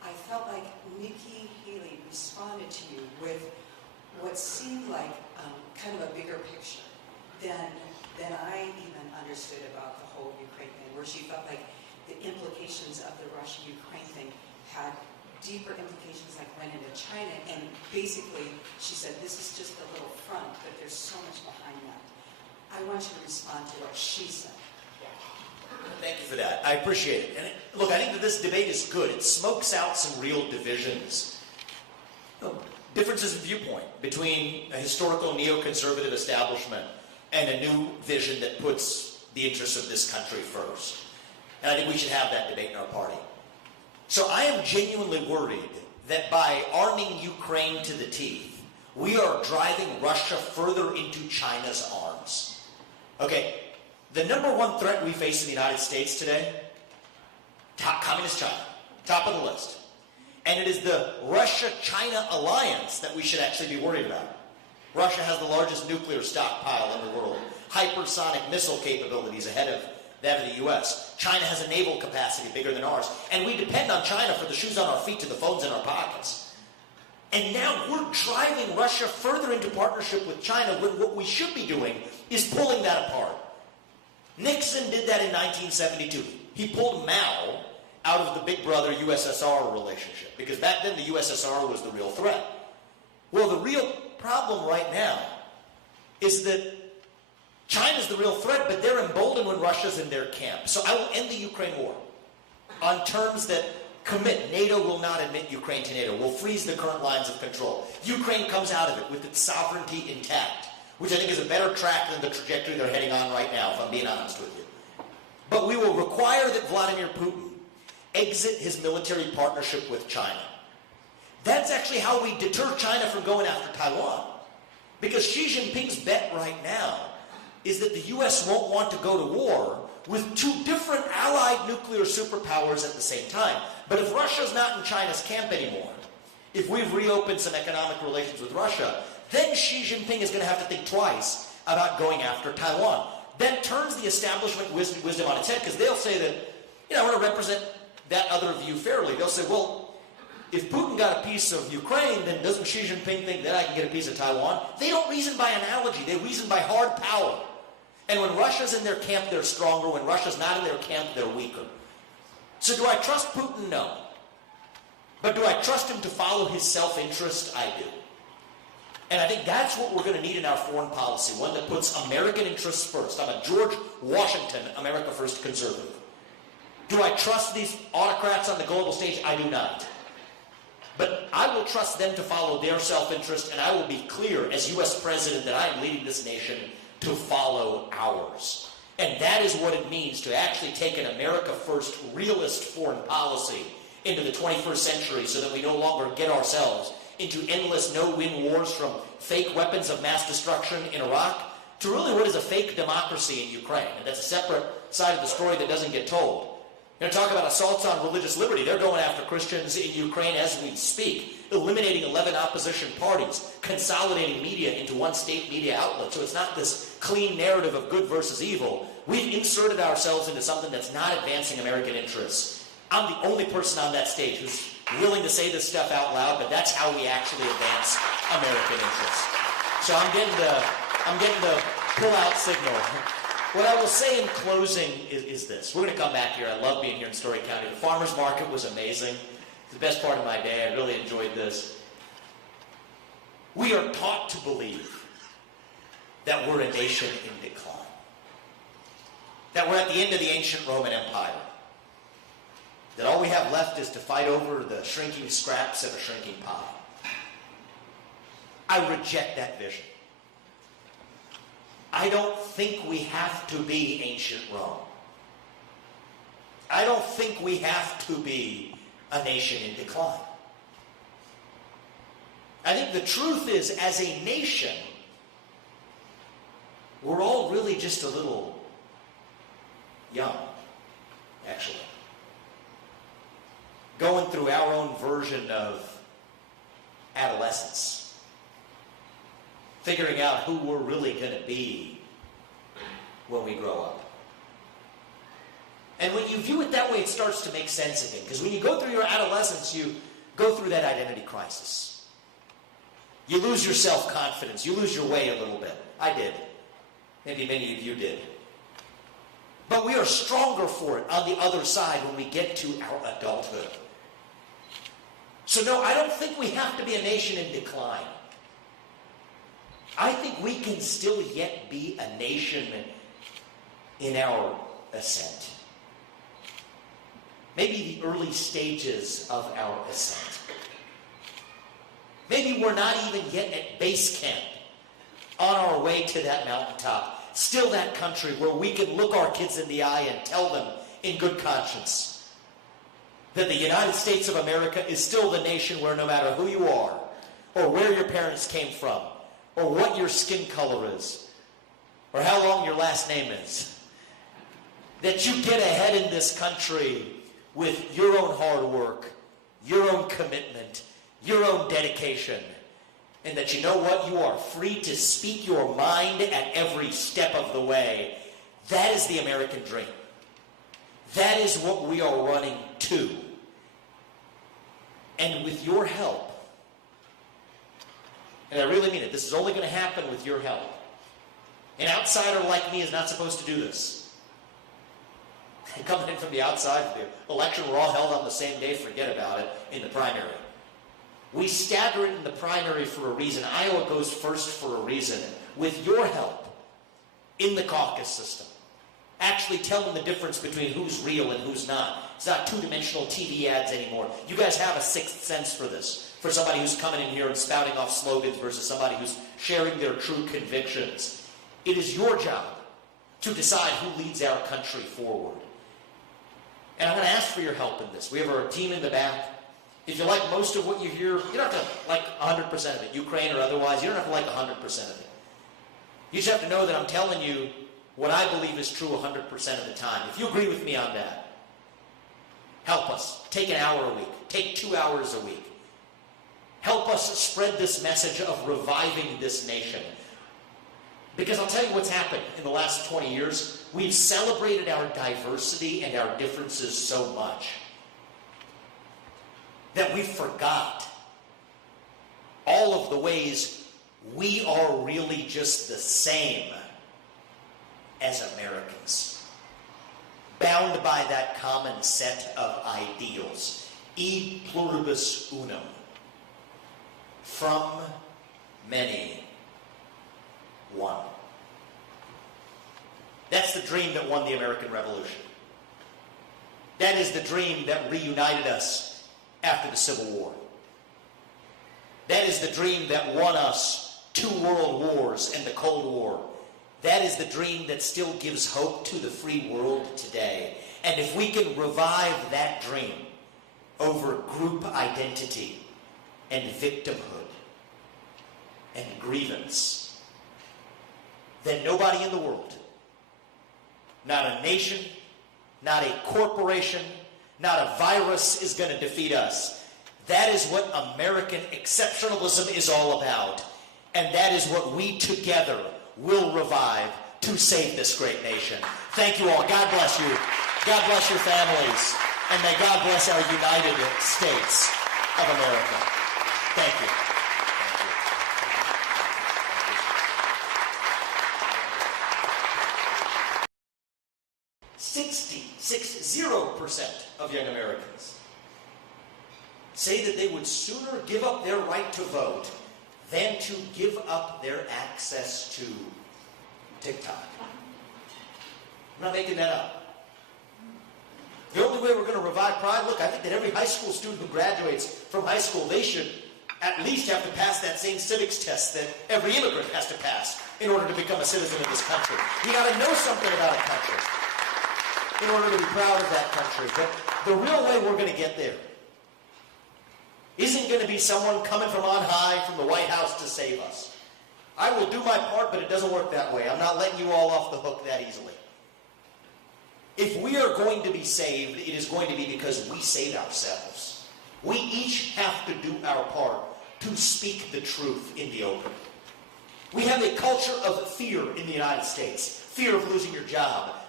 I felt like Nikki Haley responded to you with what seemed like kind of a bigger picture than I even understood about the whole Ukraine thing, where she felt like the implications of the Russia-Ukraine thing had deeper implications, like went into China, and basically she said this is just a little front, but there's so much behind that. I want you to respond to what she said. Thank you for that. I appreciate it. And look, I think that this debate is good. It smokes out some real divisions. Differences in viewpoint between a historical neoconservative establishment and a new vision that puts the interests of this country first. And I think we should have that debate in our party. So I am genuinely worried that by arming Ukraine to the teeth, we are driving Russia further into China's arms. Okay, the number one threat we face in the United States today, communist China, top of the list. And it is the Russia-China alliance that we should actually be worried about. Russia has the largest nuclear stockpile in the world, hypersonic missile capabilities ahead of that of the U.S. China has a naval capacity bigger than ours, and we depend on China for the shoes on our feet to the phones in our pockets. And now we're driving Russia further into partnership with China when what we should be doing is pulling that apart. Nixon did that in 1972. He pulled Mao out of the big brother USSR relationship, because back then the USSR was the real threat. Well, the real problem right now is that China's the real threat, but they're emboldened when Russia's in their camp. So I will end the Ukraine war on terms that commit. NATO will not admit Ukraine to NATO. We'll freeze the current lines of control. Ukraine comes out of it with its sovereignty intact, which I think is a better track than the trajectory they're heading on right now, if I'm being honest with you. But we will require that Vladimir Putin exit his military partnership with China. That's actually how we deter China from going after Taiwan. Because Xi Jinping's bet right now is that the U.S. won't want to go to war with two different allied nuclear superpowers at the same time. But if Russia's not in China's camp anymore, if we've reopened some economic relations with Russia, then Xi Jinping is going to have to think twice about going after Taiwan. That turns the establishment wisdom on its head, because they'll say that, I want to represent that other view fairly. They'll say, well, if Putin got a piece of Ukraine, then doesn't Xi Jinping think that I can get a piece of Taiwan? They don't reason by analogy. They reason by hard power. And when Russia's in their camp, they're stronger. When Russia's not in their camp, they're weaker. So do I trust Putin? No. But do I trust him to follow his self-interest? I do. And I think that's what we're going to need in our foreign policy, one that puts American interests first. I'm a George Washington, America First conservative. Do I trust these autocrats on the global stage? I do not. But I will trust them to follow their self-interest, and I will be clear as U.S. President that I am leading this nation to follow ours. And that is what it means to actually take an America First realist foreign policy into the 21st century so that we no longer get ourselves into endless no-win wars, from fake weapons of mass destruction in Iraq to really what is a fake democracy in Ukraine. And that's a separate side of the story that doesn't get told. Talk about assaults on religious liberty. They're going after Christians in Ukraine as we speak, eliminating 11 opposition parties, consolidating media into one state media outlet. So it's not this clean narrative of good versus evil. We've inserted ourselves into something that's not advancing American interests. I'm the only person on that stage who's willing to say this stuff out loud, but that's how we actually advance American interests. So I'm getting the pull-out signal. What I will say in closing is this. We're going to come back here. I love being here in Story County. The farmers market was amazing. It's the best part of my day. I really enjoyed this. We are taught to believe that we're a nation in decline. That we're at the end of the ancient Roman Empire. That all we have left is to fight over the shrinking scraps of a shrinking pie. I reject that vision. I don't think we have to be ancient Rome. I don't think we have to be a nation in decline. I think the truth is, as a nation, we're all really just a little young, actually. Going through our own version of adolescence. Figuring out who we're really going to be when we grow up. And when you view it that way, it starts to make sense again. Because when you go through your adolescence, you go through that identity crisis. You lose your self-confidence. You lose your way a little bit. I did. Maybe many of you did. But we are stronger for it on the other side when we get to our adulthood. So no, I don't think we have to be a nation in decline. I think we can still yet be a nation in our ascent. Maybe the early stages of our ascent. Maybe we're not even yet at base camp on our way to that mountaintop. Still that country where we can look our kids in the eye and tell them in good conscience that the United States of America is still the nation where no matter who you are, or where your parents came from, or what your skin color is, or how long your last name is, that you get ahead in this country with your own hard work, your own commitment, your own dedication, and that you know what? You are free to speak your mind at every step of the way. That is the American dream. That is what we are running to. And with your help, and I really mean it, this is only going to happen with your help. An outsider like me is not supposed to do this. Coming in from the outside, the election were all held on the same day, forget about it, in the primary. We stagger it in the primary for a reason. Iowa goes first for a reason. With your help in the caucus system, actually telling the difference between who's real and who's not. It's not two-dimensional TV ads anymore. You guys have a sixth sense for this. For somebody who's coming in here and spouting off slogans versus somebody who's sharing their true convictions. It is your job to decide who leads our country forward. And I'm going to ask for your help in this. We have our team in the back. If you like most of what you hear, you don't have to like 100% of it, Ukraine or otherwise. You don't have to like 100% of it. You just have to know that I'm telling you what I believe is true 100% of the time. If you agree with me on that, help us. Take an hour a week. Take 2 hours a week. Help us spread this message of reviving this nation. Because I'll tell you what's happened in the last 20 years. We've celebrated our diversity and our differences so much that we forgot all of the ways we are really just the same as Americans, bound by that common set of ideals. E pluribus unum. From many, one. That's the dream that won the American Revolution. That is the dream that reunited us after the Civil War. That is the dream that won us 2 world wars and the Cold War. That is the dream that still gives hope to the free world today. And if we can revive that dream over group identity and victimhood and grievance, then nobody in the world, not a nation, not a corporation, not a virus is going to defeat us. That is what American exceptionalism is all about. And that is what we together will revive to save this great nation. Thank you all. God bless you. God bless your families. And may God bless our United States of America. Thank you. 60% of young Americans say that they would sooner give up their right to vote than to give up their access to TikTok. I'm not making that up. The only way we're going to revive pride, look, I think that every high school student who graduates from high school, they should at least have to pass that same civics test that every immigrant has to pass in order to become a citizen of this country. You got to know something about a country in order to be proud of that country. But the real way we're going to get there isn't going to be someone coming from on high from the White House to save us. I will do my part, but it doesn't work that way. I'm not letting you all off the hook that easily. If we are going to be saved, it is going to be because we save ourselves. We each have to do our part to speak the truth in the open. We have a culture of fear in the United States. Fear of losing your job,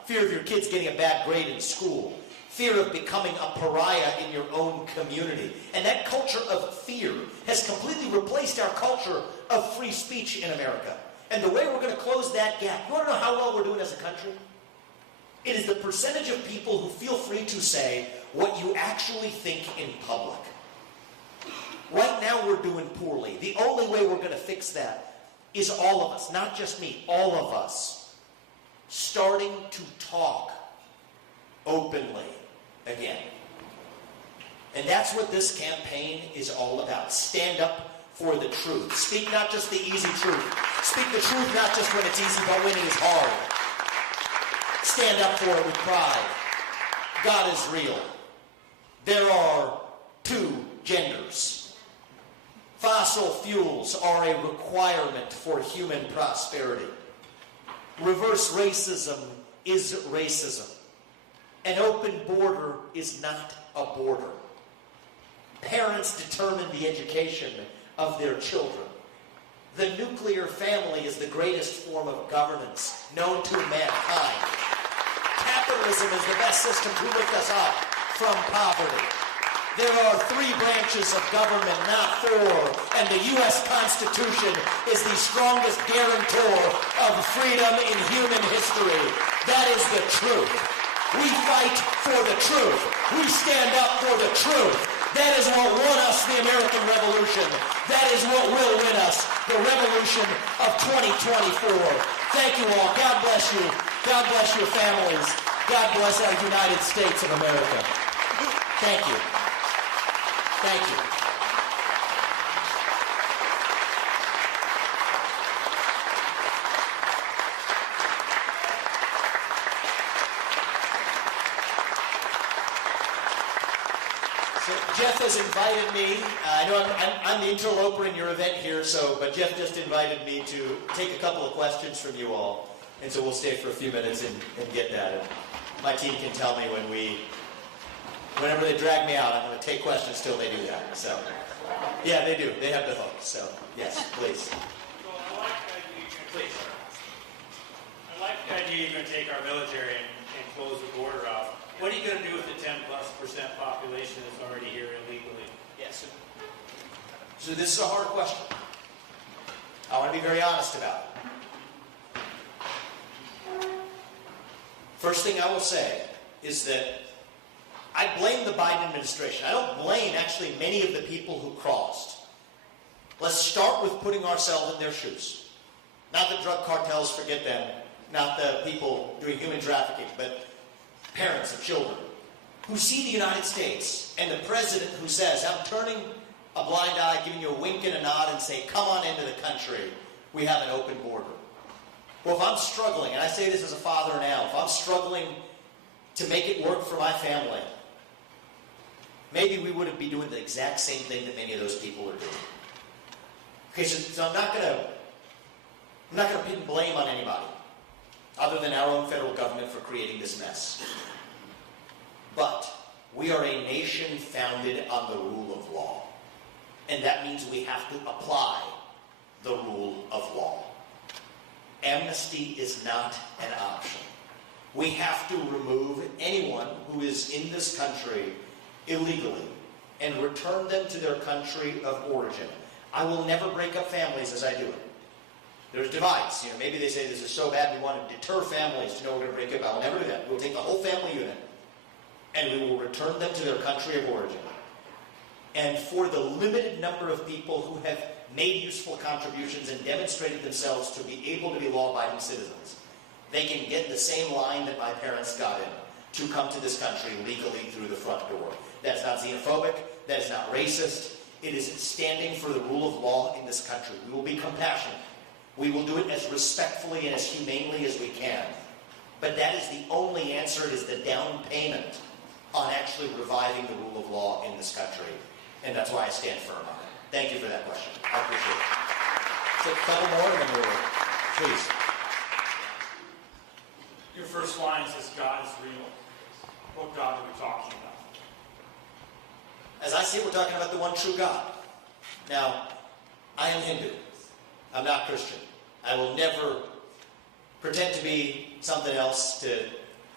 fear of your kids getting a bad grade in school, fear of becoming a pariah in your own community. And that culture of fear has completely replaced our culture of free speech in America. And the way we're going to close that gap, you want to know how well we're doing as a country? It is the percentage of people who feel free to say what you actually think in public. Right now we're doing poorly. The only way we're going to fix that is all of us, not just me, all of us, starting to talk openly again. And that's what this campaign is all about. Stand up for the truth. Speak not just the easy truth. Speak the truth not just when it's easy, but when it is hard. Stand up for it with pride. God is real. There are two genders. Fossil fuels are a requirement for human prosperity. Reverse racism is racism. An open border is not a border. Parents determine the education of their children. The nuclear family is the greatest form of governance known to mankind. Capitalism is the best system to lift us up from poverty. There are 3 branches of government, not 4, and the U.S. Constitution is the strongest guarantor of freedom in human history. That is the truth. We fight for the truth. We stand up for the truth. That is what won us the American Revolution. That is what will win us the revolution of 2024. Thank you all. God bless you. God bless your families. God bless our United States of America. Thank you. Thank you. So Jeff has invited me. I know I'm the interloper in your event here, but Jeff just invited me to take a couple of questions from you all. And so we'll stay for a few minutes and get that. And my team can tell me whenever they drag me out, I'm going to take questions till they do that. So, yeah, they do. They have the hook. So, yes, please. Well, I like the idea you're going to take our military and close the border off. What are you going to do with the 10+% population that's already here illegally? Yes. So this is a hard question. I want to be very honest about it. First thing I will say is that I blame the Biden administration. I don't blame actually many of the people who crossed. Let's start with putting ourselves in their shoes. Not the drug cartels, forget them. Not the people doing human trafficking, but parents of children who see the United States and the president who says, I'm turning a blind eye, giving you a wink and a nod and say, come on into the country. We have an open border. Well, if I'm struggling, and I say this as a father now, if I'm struggling to make it work for my family, maybe we wouldn't be doing the exact same thing that many of those people are doing. Okay, so I'm not going to pin blame on anybody other than our own federal government for creating this mess. But we are a nation founded on the rule of law. And that means we have to apply the rule of law. Amnesty is not an option. We have to remove anyone who is in this country illegally and return them to their country of origin. I will never break up families as I do it. There's divides. Maybe they say this is so bad we want to deter families to know we're going to break up. I will never do that. We'll take the whole family unit and we will return them to their country of origin. And for the limited number of people who have made useful contributions and demonstrated themselves to be able to be law-abiding citizens, they can get the same line that my parents got in to come to this country legally through the front door. That's not xenophobic. That is not racist. It is standing for the rule of law in this country. We will be compassionate. We will do it as respectfully and as humanely as we can. But that is the only answer. It is the down payment on actually reviving the rule of law in this country. And that's why I stand firm on it. Thank you for that question. I appreciate it. Take a couple more and then we'll, please. Your first line says God is real. What God are we talking about? As I see it, we're talking about the one true God. Now, I am Hindu. I'm not Christian. I will never pretend to be something else to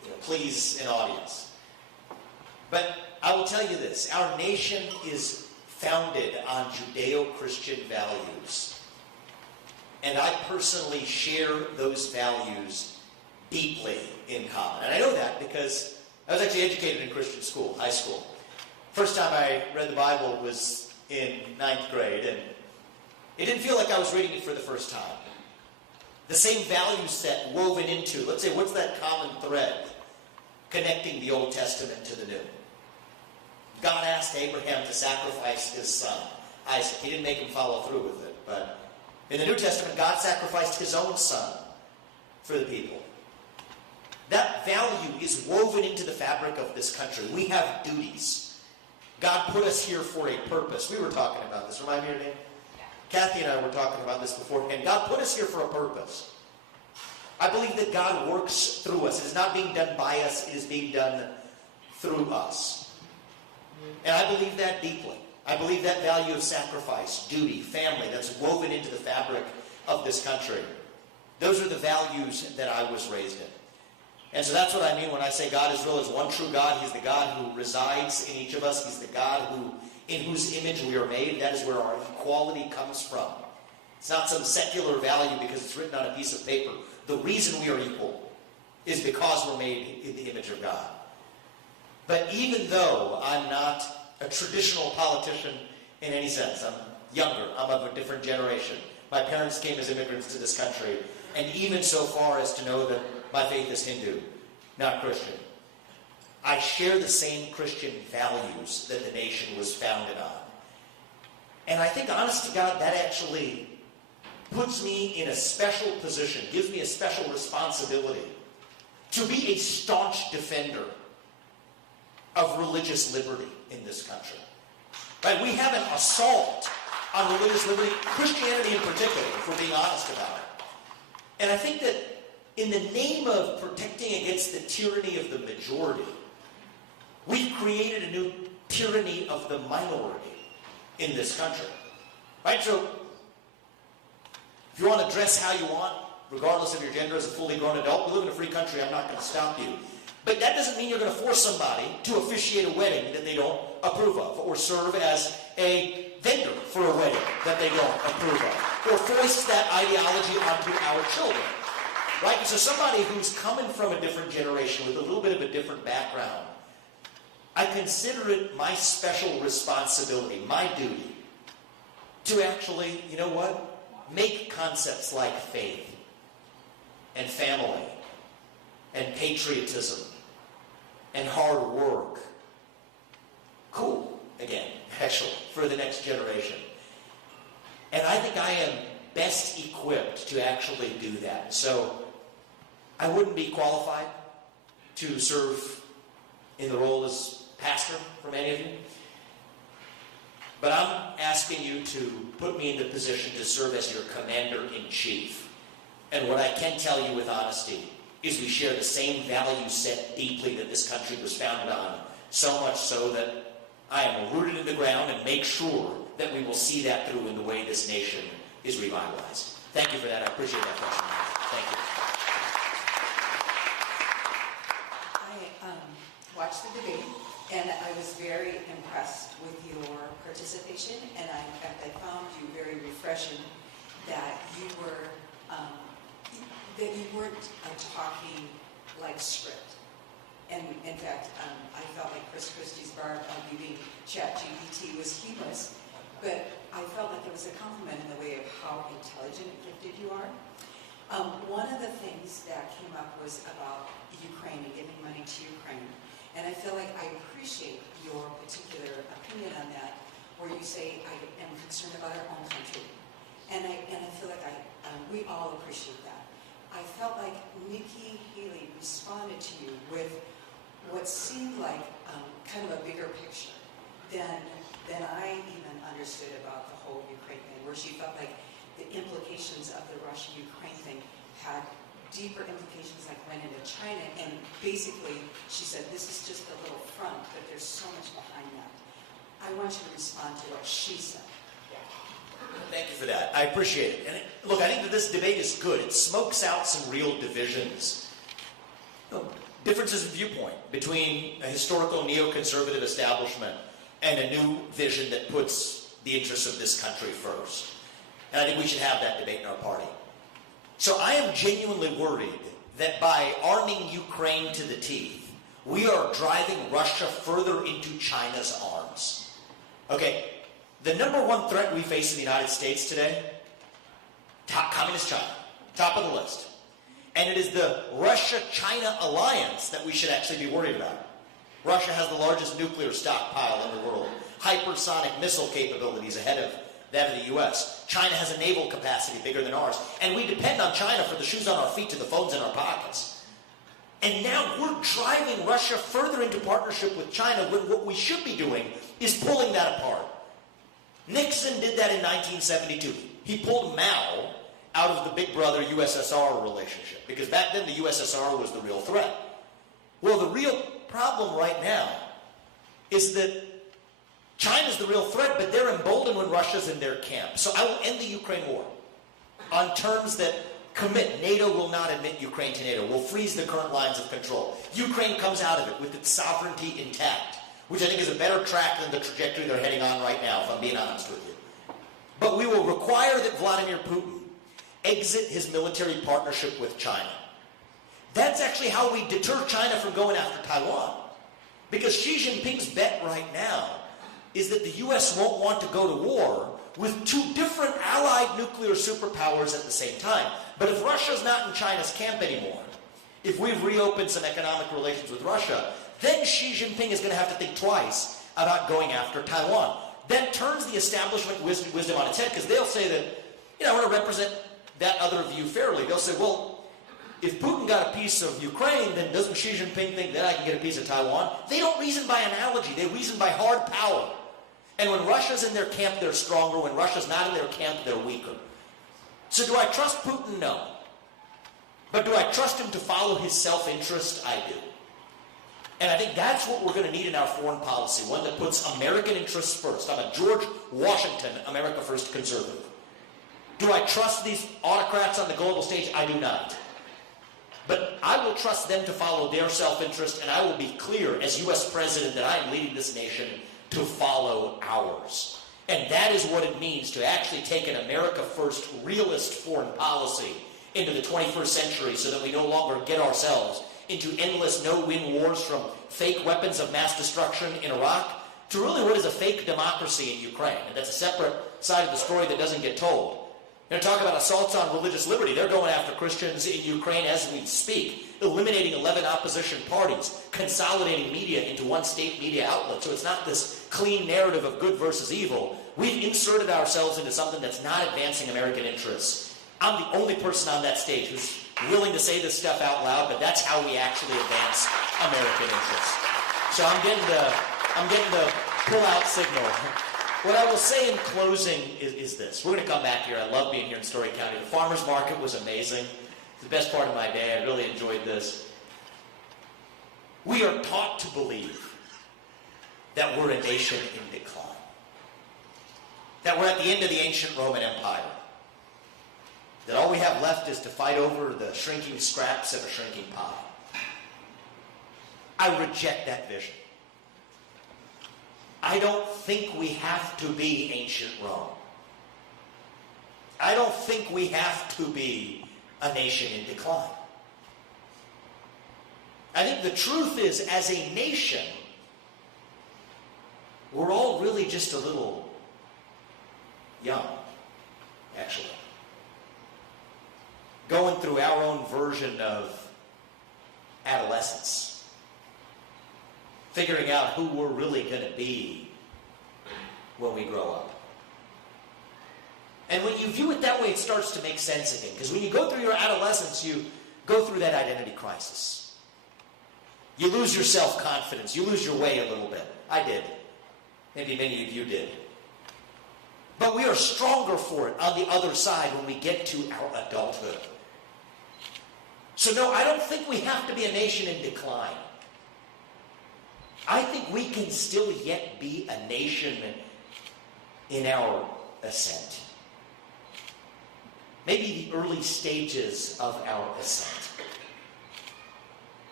please an audience. But I will tell you this, our nation is founded on Judeo-Christian values. And I personally share those values deeply in common. And I know that because I was actually educated in Christian school, high school. First time I read the Bible was in 9th grade, and it didn't feel like I was reading it for the first time. The same value set woven into, let's say, what's that common thread connecting the Old Testament to the New? God asked Abraham to sacrifice his son, Isaac. He didn't make him follow through with it, but in the New Testament, God sacrificed his own son for the people. That value is woven into the fabric of this country. We have duties. God put us here for a purpose. We were talking about this. Remind me your name? Kathy and I were talking about this beforehand. God put us here for a purpose. I believe that God works through us. It is not being done by us. It is being done through us. And I believe that deeply. I believe that value of sacrifice, duty, family, that's woven into the fabric of this country. Those are the values that I was raised in. And so that's what I mean when I say God is real. Is one true God. He's the God who resides in each of us. He's the God in whose image we are made. That is where our equality comes from. It's not some secular value because it's written on a piece of paper. The reason we are equal is because we're made in the image of God. But even though I'm not a traditional politician in any sense, I'm younger, I'm of a different generation. My parents came as immigrants to this country, and even so far as to know that my faith is Hindu, not Christian. I share the same Christian values that the nation was founded on. And I think, honest to God, that actually puts me in a special position, gives me a special responsibility to be a staunch defender of religious liberty in this country. Right? We have an assault on religious liberty, Christianity in particular, if we're being honest about it. And I think that in the name of protecting against the tyranny of the majority, we've created a new tyranny of the minority in this country. Right? So, if you want to dress how you want, regardless of your gender as a fully grown adult, we live in a free country, I'm not going to stop you. But that doesn't mean you're going to force somebody to officiate a wedding that they don't approve of, or serve as a vendor for a wedding that they don't approve of, or foist that ideology onto our children. Right? So somebody who's coming from a different generation with a little bit of a different background, I consider it my special responsibility, my duty, to actually, you know what, make concepts like faith and family and patriotism and hard work cool again, actually, for the next generation. And I think I am best equipped to actually do that. So I wouldn't be qualified to serve in the role as pastor for many of you. But I'm asking you to put me in the position to serve as your commander-in-chief. And what I can tell you with honesty is we share the same value set deeply that this country was founded on, so much so that I am rooted in the ground and make sure that we will see that through in the way this nation is revitalized. Thank you for that. I appreciate that question. Thank you. I watched the debate, and I was very impressed with your participation, and in fact, I found you very refreshing that you were that you weren't talking like script. And in fact, I felt like Chris Christie's Barb LBB ChatGPT was humorous, but I felt like it was a compliment in the way of how intelligent and gifted you are. One of the things that came up was about Ukraine and giving money to Ukraine. And I feel like I appreciate your particular opinion on that, where you say, I am concerned about our own country. And I feel like we all appreciate that. I felt like Nikki Haley responded to you with what seemed like kind of a bigger picture than I even understood about the whole Ukraine thing, where she felt like the implications of the Russia-Ukraine thing had deeper implications, like went into China, and basically she said this is just a little front, but there's so much behind that. I want you to respond to what she said. Thank you for that. I appreciate it. And look, I think that this debate is good. It smokes out some real divisions. differences in viewpoint between a historical neoconservative establishment and a new vision that puts the interests of this country first. And I think we should have that debate in our party. So I am genuinely worried that by arming Ukraine to the teeth, we are driving Russia further into China's arms. Okay, the number one threat we face in the United States today, communist China, top of the list. And it is the Russia-China alliance that we should actually be worried about. Russia has the largest nuclear stockpile in the world, hypersonic missile capabilities ahead of that of the U.S. China has a naval capacity bigger than ours, and we depend on China for the shoes on our feet to the phones in our pockets. And now we're driving Russia further into partnership with China when what we should be doing is pulling that apart. Nixon did that in 1972. He pulled Mao out of the big brother USSR relationship, because back then the USSR was the real threat. Well, the real problem right now is that China's the real threat, but they're emboldened when Russia's in their camp. So I will end the Ukraine war on terms that commit. NATO will not admit Ukraine to NATO. We'll freeze the current lines of control. Ukraine comes out of it with its sovereignty intact, which I think is a better track than the trajectory they're heading on right now, if I'm being honest with you. But we will require that Vladimir Putin exit his military partnership with China. That's actually how we deter China from going after Taiwan. Because Xi Jinping's bet right now is that the U.S. won't want to go to war with two different allied nuclear superpowers at the same time. But if Russia's not in China's camp anymore, if we've reopened some economic relations with Russia, then Xi Jinping is going to have to think twice about going after Taiwan. That turns the establishment wisdom on its head, because they'll say that, I want to represent that other view fairly. They'll say, well, if Putin got a piece of Ukraine, then doesn't Xi Jinping think that I can get a piece of Taiwan? They don't reason by analogy. They reason by hard power. And when Russia's in their camp, they're stronger. When Russia's not in their camp, they're weaker. So do I trust Putin? No. But do I trust him to follow his self-interest? I do. And I think that's what we're going to need in our foreign policy, one that puts American interests first. I'm a George Washington, America First conservative. Do I trust these autocrats on the global stage? I do not. But I will trust them to follow their self-interest, and I will be clear as U.S. President that I am leading this nation to follow ours. And that is what it means to actually take an America First realist foreign policy into the 21st century so that we no longer get ourselves into endless no-win wars, from fake weapons of mass destruction in Iraq to really what is a fake democracy in Ukraine. And that's a separate side of the story that doesn't get told. They're talking about assaults on religious liberty. They're going after Christians in Ukraine as we speak, eliminating 11 opposition parties, consolidating media into one state media outlet. So it's not this clean narrative of good versus evil. We've inserted ourselves into something that's not advancing American interests. I'm the only person on that stage who's willing to say this stuff out loud, but that's how we actually advance American interests. So I'm getting the pull-out signal. What I will say in closing is this. We're going to come back here. I love being here in Story County. The farmers market was amazing. It's the best part of my day. I really enjoyed this. We are taught to believe that we're a nation in decline. That we're at the end of the ancient Roman Empire. That all we have left is to fight over the shrinking scraps of a shrinking pie. I reject that vision. I don't think we have to be ancient Rome. I don't think we have to be a nation in decline. I think the truth is, as a nation, we're all really just a little young, actually. Going through our own version of adolescence. Figuring out who we're really going to be when we grow up. And when you view it that way, it starts to make sense again. Because when you go through your adolescence, you go through that identity crisis. You lose your self-confidence. You lose your way a little bit. I did. Maybe many of you did. But we are stronger for it on the other side when we get to our adulthood. So no, I don't think we have to be a nation in decline. I think we can still yet be a nation in our ascent. Maybe the early stages of our ascent.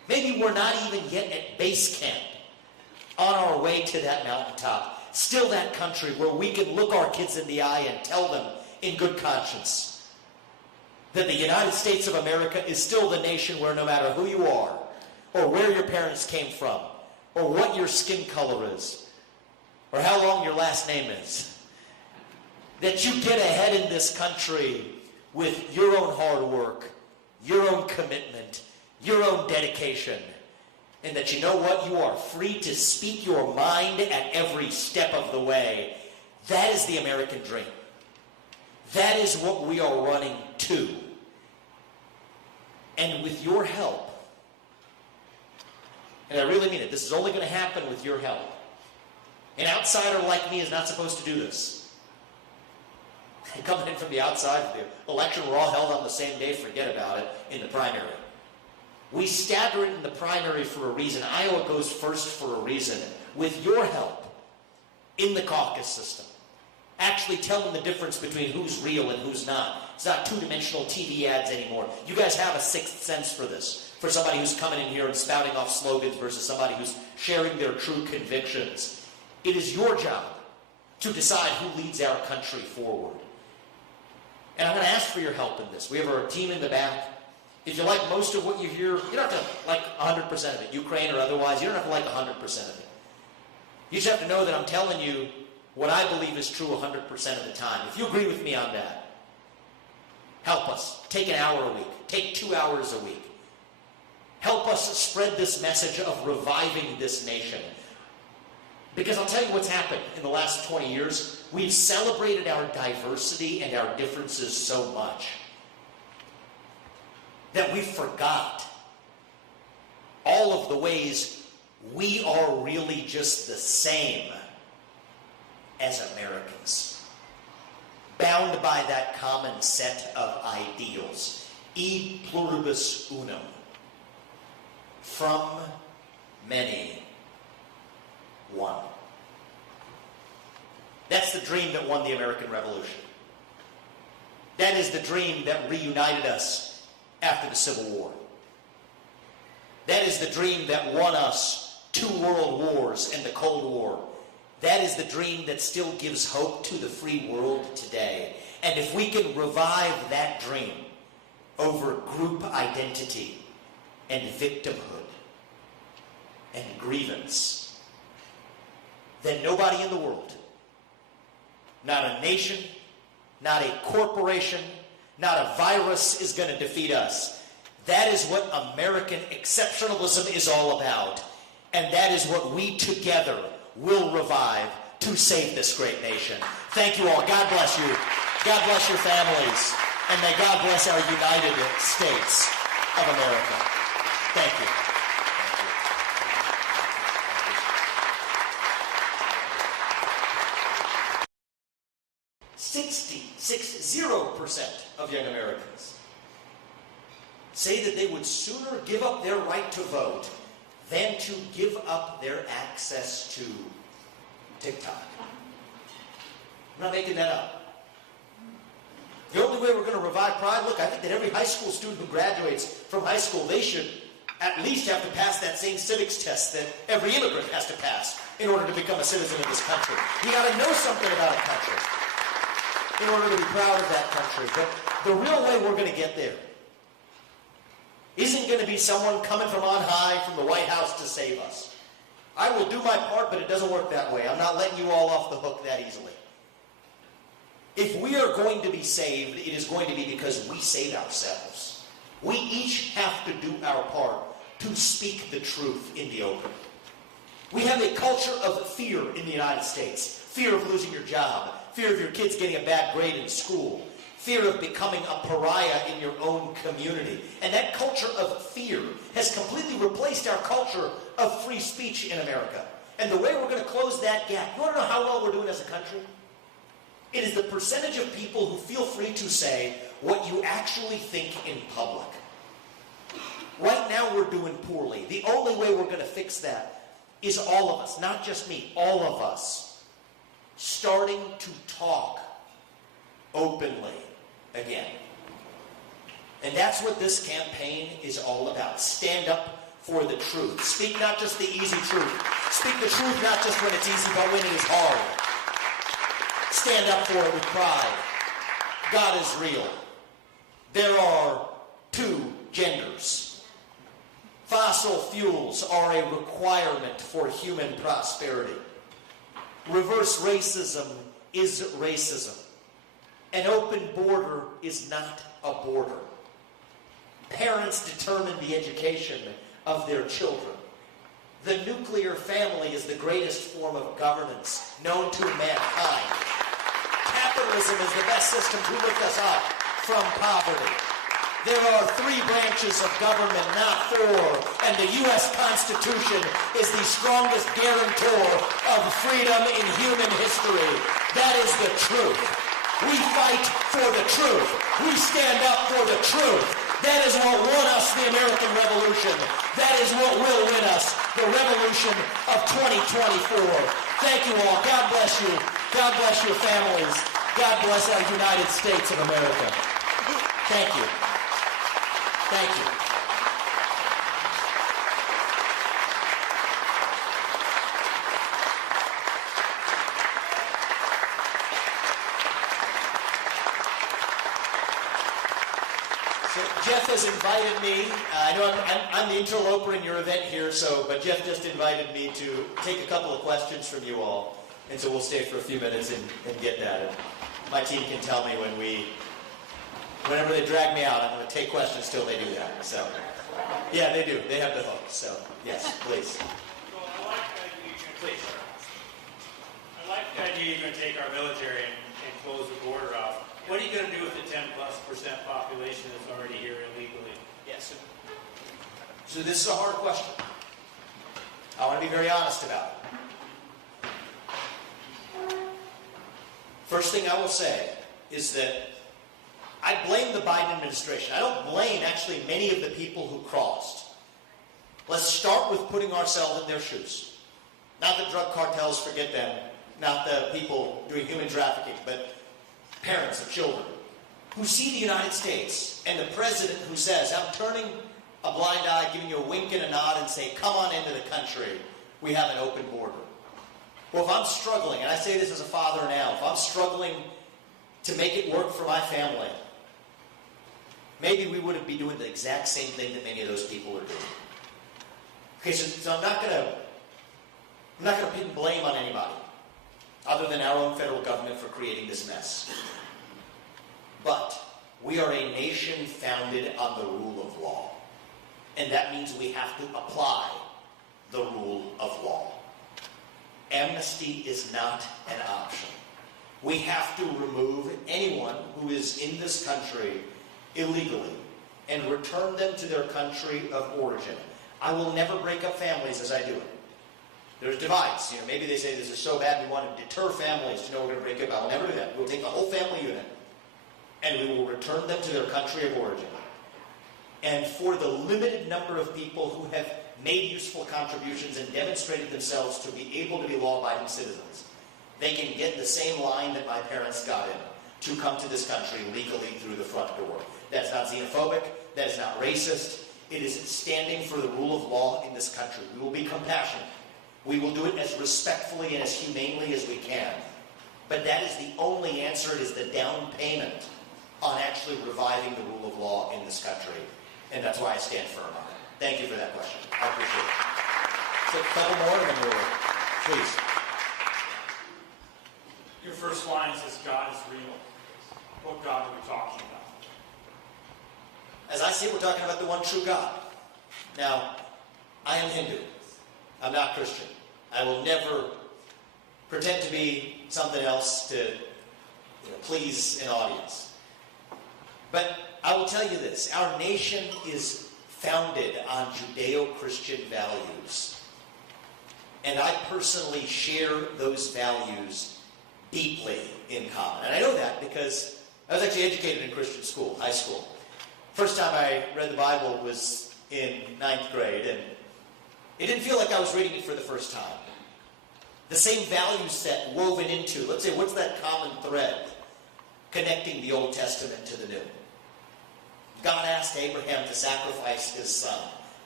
Maybe we're not even yet at base camp on our way to that mountaintop. Still that country where we can look our kids in the eye and tell them in good conscience that the United States of America is still the nation where no matter who you are, or where your parents came from, or what your skin color is, or how long your last name is, that you get ahead in this country with your own hard work, your own commitment, your own dedication, and that you know what? You are free to speak your mind at every step of the way. That is the American dream. That is what we are running to. And with your help, and I really mean it, this is only going to happen with your help. An outsider like me is not supposed to do this. Coming in from the outside, the election were all held on the same day, forget about it, in the primary. We stagger it in the primary for a reason. Iowa goes first for a reason. With your help in the caucus system, actually telling the difference between who's real and who's not. It's not two-dimensional TV ads anymore. You guys have a sixth sense for this, for somebody who's coming in here and spouting off slogans versus somebody who's sharing their true convictions. It is your job to decide who leads our country forward. And I'm going to ask for your help in this. We have our team in the back. If you like most of what you hear, you don't have to like 100% of it, Ukraine or otherwise. You don't have to like 100% of it. You just have to know that I'm telling you what I believe is true 100% of the time. If you agree with me on that, help us. Take an hour a week. Take 2 hours a week. Help us spread this message of reviving this nation. Because I'll tell you what's happened in the last 20 years. We've celebrated our diversity and our differences so much that we forgot all of the ways we are really just the same as Americans, bound by that common set of ideals. E pluribus unum. From many, one. That's the dream that won the American Revolution. That is the dream that reunited us after the Civil War. That is the dream that won us 2 world wars and the Cold War. That is the dream that still gives hope to the free world today. And if we can revive that dream over group identity and victimhood and grievance, then nobody in the world, not a nation, not a corporation, not a virus is going to defeat us. That is what American exceptionalism is all about. And that is what we together will revive to save this great nation. Thank you all. God bless you. God bless your families. And may God bless our United States of America. Thank you. 60% of young Americans say that they would sooner give up their right to vote than to give up their access to TikTok. I'm not making that up. The only way we're going to revive pride, look, I think that every high school student who graduates from high school, they should at least have to pass that same civics test that every immigrant has to pass in order to become a citizen of this country. You got to know something about a country in order to be proud of that country. But the real way we're going to get there isn't going to be someone coming from on high from the White House to save us. I will do my part, but it doesn't work that way. I'm not letting you all off the hook that easily. If we are going to be saved, it is going to be because we save ourselves. We each have to do our part to speak the truth in the open. We have a culture of fear in the United States. Fear of losing your job. Fear of your kids getting a bad grade in school. Fear of becoming a pariah in your own community. And that culture of fear has completely replaced our culture of free speech in America. And the way we're going to close that gap, you want to know how well we're doing as a country? It is the percentage of people who feel free to say what you actually think in public. Right now we're doing poorly. The only way we're going to fix that is all of us, not just me, all of us, starting to talk openly again. And that's what this campaign is all about. Stand up for the truth. Speak not just the easy truth. Speak the truth not just when it's easy, but when it is hard. Stand up for it with pride. God is real. There are two genders. Fossil fuels are a requirement for human prosperity. Reverse racism is racism. An open border is not a border. Parents determine the education of their children. The nuclear family is the greatest form of governance known to mankind. Capitalism is the best system to lift us up from poverty. There are 3 branches of government, not 4, and the U.S. Constitution is the strongest guarantor of freedom in human history. That is the truth. We fight for the truth. We stand up for the truth. That is what won us the American Revolution. That is what will win us the revolution of 2024. Thank you all. God bless you. God bless your families. God bless our United States of America. Thank you. Thank you. So Jeff has invited me. I know I'm the interloper in your event here, but Jeff just invited me to take a couple of questions from you all. And so we'll stay for a few minutes and get that. And my team can tell me whenever they drag me out, I'm going to take questions till they do that. So, yeah, they do. They have the hook. So, yes, please. Well, I like the idea you're going to take our military and close the border off. What are you going to do with the 10+% population that's already here illegally? Yes. So this is a hard question. I want to be very honest about it. First thing I will say is that I blame the Biden administration. I don't blame actually many of the people who crossed. Let's start with putting ourselves in their shoes. Not the drug cartels, forget them. Not the people doing human trafficking, but parents of children who see the United States and the president who says, I'm turning a blind eye, giving you a wink and a nod and say, come on into the country. We have an open border. Well, if I'm struggling, and I say this as a father now, if I'm struggling to make it work for my family, maybe we wouldn't be doing the exact same thing that many of those people are doing. Okay, so I'm not going to pin blame on anybody other than our own federal government for creating this mess. But we are a nation founded on the rule of law. And that means we have to apply the rule of law. Amnesty is not an option. We have to remove anyone who is in this country illegally and return them to their country of origin. I will never break up families as I do it. There's divides. Maybe they say this is so bad we want to deter families to know we're going to break up. I will never do that. We'll take the whole family unit and we will return them to their country of origin. And for the limited number of people who have made useful contributions and demonstrated themselves to be able to be law-abiding citizens, they can get the same line that my parents got in to come to this country legally through the front door. That's not xenophobic. That is not racist. It is standing for the rule of law in this country. We will be compassionate. We will do it as respectfully and as humanely as we can. But that is the only answer. It is the down payment on actually reviving the rule of law in this country. And that's why I stand firm on it. Thank you for that question. I appreciate it. So a couple more and then we'll, please. Your first line says God is real. What God are we talking about? As I see it, we're talking about the one true God. Now, I am Hindu. I'm not Christian. I will never pretend to be something else to please an audience. But I will tell you this. Our nation is founded on Judeo-Christian values. And I personally share those values deeply in common. And I know that because I was actually educated in Christian school, high school. First time I read the Bible was in 9th grade, and it didn't feel like I was reading it for the first time. The same value set woven into, let's say, what's that common thread connecting the Old Testament to the New? God asked Abraham to sacrifice his son,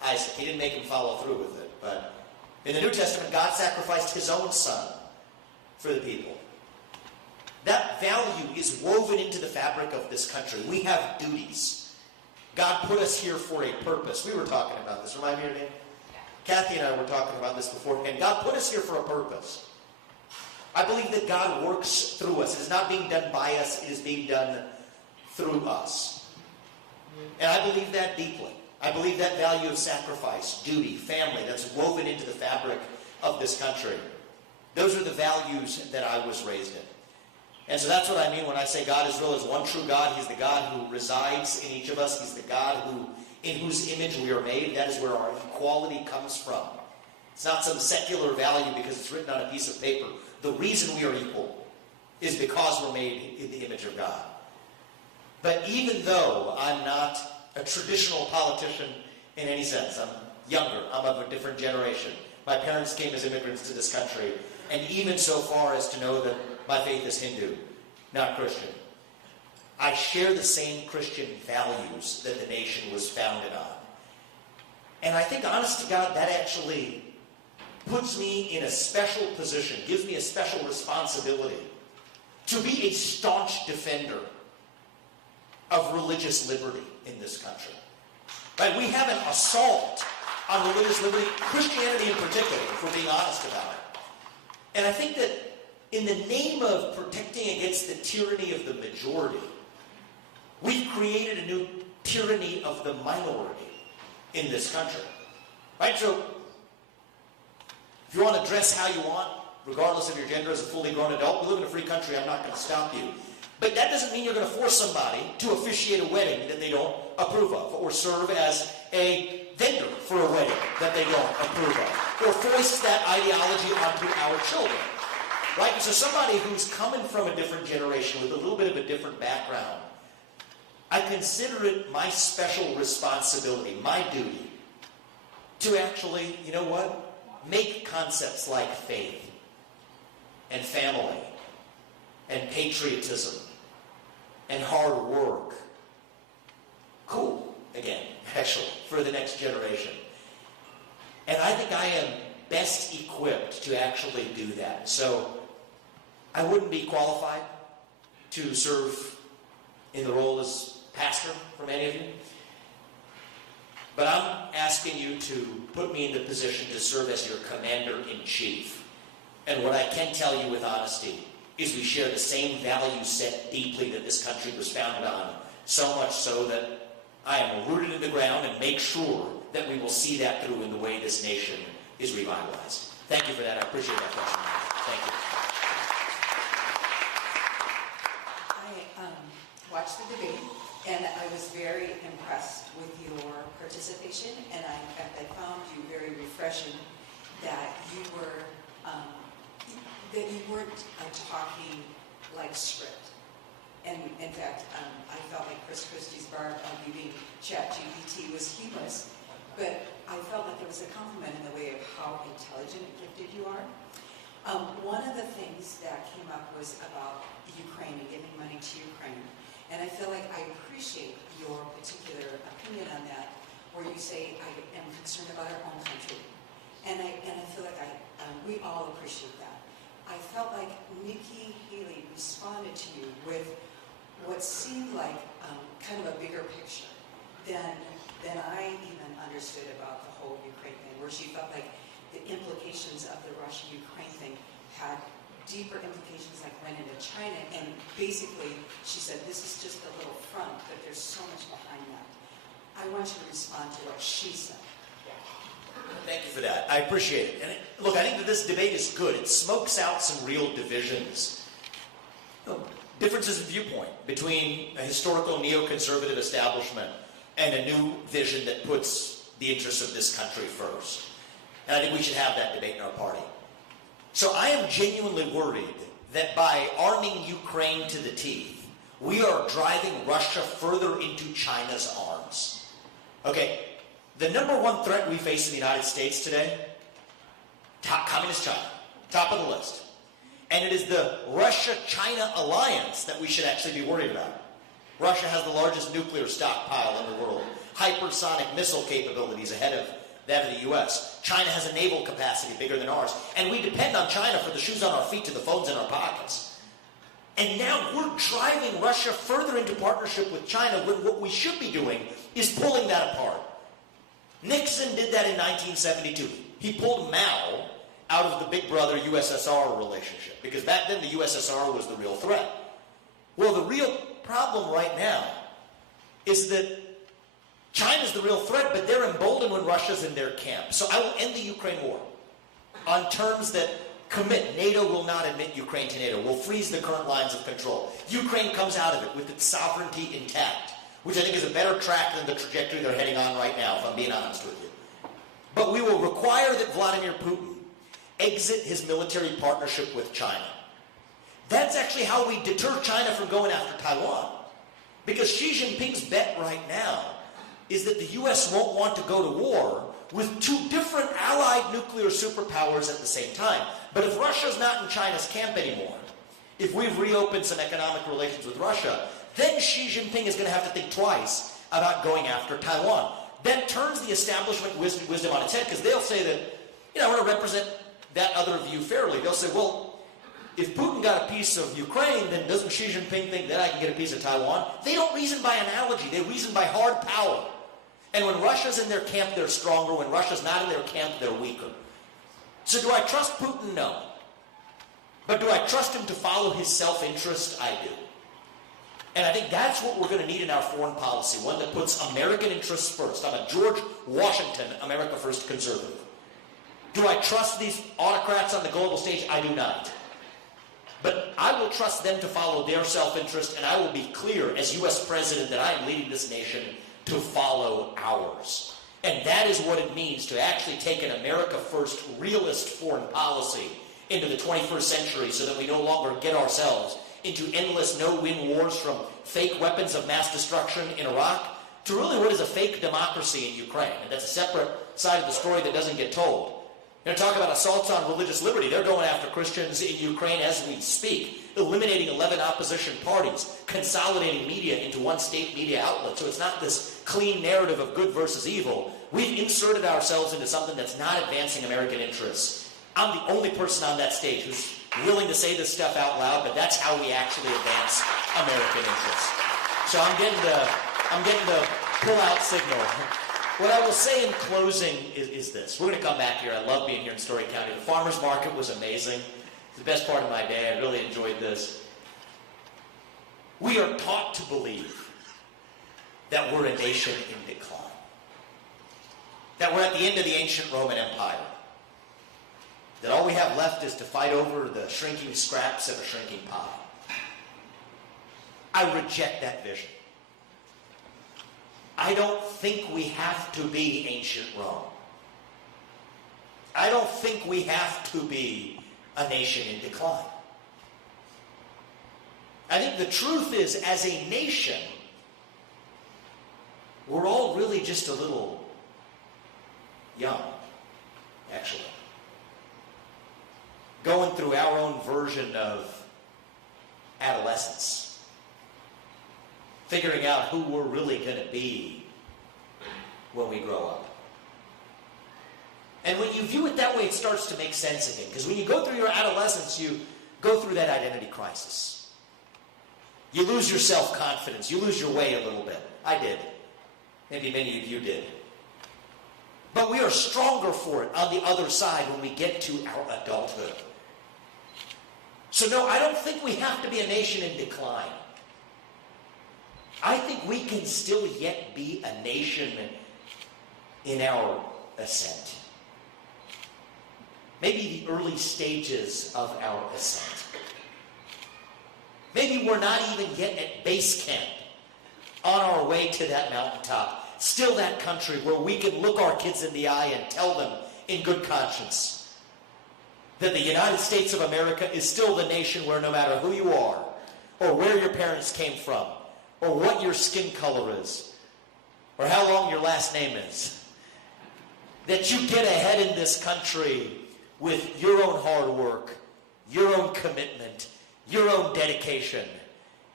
Isaac. He didn't make him follow through with it. But in the New Testament, God sacrificed his own son for the people. That value is woven into the fabric of this country. We have duties. God put us here for a purpose. We were talking about this. Remind me your name? Kathy and I were talking about this beforehand. God put us here for a purpose. I believe that God works through us. It is not being done by us. It is being done through us. And I believe that deeply. I believe that value of sacrifice, duty, family, that's woven into the fabric of this country. Those are the values that I was raised in. And so that's what I mean when I say God is real. Is one true God. He's the God who resides in each of us. He's the God in whose image we are made. That is where our equality comes from. It's not some secular value because it's written on a piece of paper. The reason we are equal is because we're made in the image of God. But even though I'm not a traditional politician in any sense, I'm younger, I'm of a different generation. My parents came as immigrants to this country, and even so far as to know that my faith is Hindu, not Christian. I share the same Christian values that the nation was founded on. And I think, honest to God, that actually puts me in a special position, gives me a special responsibility to be a staunch defender of religious liberty in this country. Right? We have an assault on religious liberty, Christianity in particular, if we're being honest about it. And I think that in the name of protecting against the tyranny of the majority, we've created a new tyranny of the minority in this country. Right? So, if you want to dress how you want, regardless of your gender as a fully grown adult, we live in a free country, I'm not going to stop you. But that doesn't mean you're going to force somebody to officiate a wedding that they don't approve of, or serve as a vendor for a wedding that they don't approve of, or foist that ideology onto our children. Right? So somebody who's coming from a different generation with a little bit of a different background, I consider it my special responsibility, my duty, to actually, you know what, make concepts like faith and family and patriotism and hard work cool again, actually, for the next generation. And I think I am best equipped to actually do that. So I wouldn't be qualified to serve in the role as pastor for many of you. But I'm asking you to put me in the position to serve as your commander-in-chief. And what I can tell you with honesty is we share the same value set deeply that this country was founded on, so much so that I am rooted in the ground and make sure that we will see that through in the way this nation is revitalized. Thank you for that. I appreciate that question. Thank you. I watched the debate, and I was very impressed with your participation, and I found you very refreshing that you were that you weren't talking like script. And in fact, I felt like Chris Christie's bar leaving ChatGPT was humorous, but I felt like there was a compliment in the way of how intelligent and gifted you are. One of the things that came up was about Ukraine and giving money to Ukraine. And I feel like I appreciate your particular opinion on that, where you say, I am concerned about our own country. And I feel like we all appreciate that. I felt like Nikki Haley responded to you with what seemed like kind of a bigger picture than I even understood about the whole Ukraine thing, where she felt like the implications of the Russia-Ukraine thing had deeper implications, like went into China, and basically she said this is just a little front, but there's so much behind that. I want you to respond to what she said. Thank you for that. I appreciate it. And look, I think that this debate is good. It smokes out some real divisions. Differences in viewpoint between a historical neoconservative establishment and a new vision that puts the interests of this country first. And I think we should have that debate in our party. So I am genuinely worried that by arming Ukraine to the teeth, we are driving Russia further into China's arms. Okay, the number one threat we face in the United States today, communist China, top of the list. And it is the Russia-China alliance that we should actually be worried about. Russia has the largest nuclear stockpile in the world. hypersonic missile capabilities ahead of that of the U.S. China has a naval capacity bigger than ours. And we depend on China for the shoes on our feet to the phones in our pockets. And now we're driving Russia further into partnership with China when what we should be doing is pulling that apart. Nixon did that in 1972. He pulled Mao out of the big brother USSR relationship, because back then the USSR was the real threat. Well, the real problem right now is that China's the real threat, but they're emboldened when Russia's in their camp. So I will end the Ukraine war on terms that commit. NATO will not admit Ukraine to NATO. We'll freeze the current lines of control. Ukraine comes out of it with its sovereignty intact, which I think is a better track than the trajectory they're heading on right now, if I'm being honest with you. But we will require that Vladimir Putin exit his military partnership with China. That's actually how we deter China from going after Taiwan. Because Xi Jinping's bet right now is that the U.S. won't want to go to war with two different allied nuclear superpowers at the same time. But if Russia's not in China's camp anymore, if we've reopened some economic relations with Russia, then Xi Jinping is going to have to think twice about going after Taiwan. That turns the establishment wisdom on its head, because they'll say that, I want to represent that other view fairly. They'll say, well, if Putin got a piece of Ukraine, then doesn't Xi Jinping think that I can get a piece of Taiwan? They don't reason by analogy. They reason by hard power. And when Russia's in their camp, they're stronger. When Russia's not in their camp, they're weaker. So do I trust Putin? No. But do I trust him to follow his self-interest? I do. And I think that's what we're going to need in our foreign policy, one that puts American interests first. I'm a George Washington, America First conservative. Do I trust these autocrats on the global stage? I do not. But I will trust them to follow their self-interest, and I will be clear as U.S. President that I am leading this nation to follow ours. And that is what it means to actually take an America First realist foreign policy into the 21st century so that we no longer get ourselves into endless no-win wars, from fake weapons of mass destruction in Iraq to really what is a fake democracy in Ukraine. And that's a separate side of the story that doesn't get told. Talk about assaults on religious liberty. They're going after Christians in Ukraine as we speak, eliminating 11 opposition parties, consolidating media into one state media outlet. So it's not this clean narrative of good versus evil. We've inserted ourselves into something that's not advancing American interests. I'm the only person on that stage who's willing to say this stuff out loud, but that's how we actually advance American interests. So I'm getting the pull-out signal. What I will say in closing is this. We're going to come back here. I love being here in Story County. The farmers market was amazing. It's the best part of my day. I really enjoyed this. We are taught to believe that we're a nation in decline. That we're at the end of the ancient Roman Empire. That all we have left is to fight over the shrinking scraps of a shrinking pie. I reject that vision. I don't think we have to be ancient Rome. I don't think we have to be a nation in decline. I think the truth is, as a nation, we're all really just a little young, actually. Going through our own version of adolescence. Figuring out who we're really going to be when we grow up. And when you view it that way, it starts to make sense again. Because when you go through your adolescence, you go through that identity crisis. You lose your self-confidence. You lose your way a little bit. I did. Maybe many of you did. But we are stronger for it on the other side when we get to our adulthood. So no, I don't think we have to be a nation in decline. I think we can still yet be a nation in our ascent. Maybe the early stages of our ascent. Maybe we're not even yet at base camp on our way to that mountaintop. Still that country where we can look our kids in the eye and tell them in good conscience that the United States of America is still the nation where no matter who you are, or where your parents came from, or what your skin color is, or how long your last name is, that you get ahead in this country with your own hard work, your own commitment, your own dedication,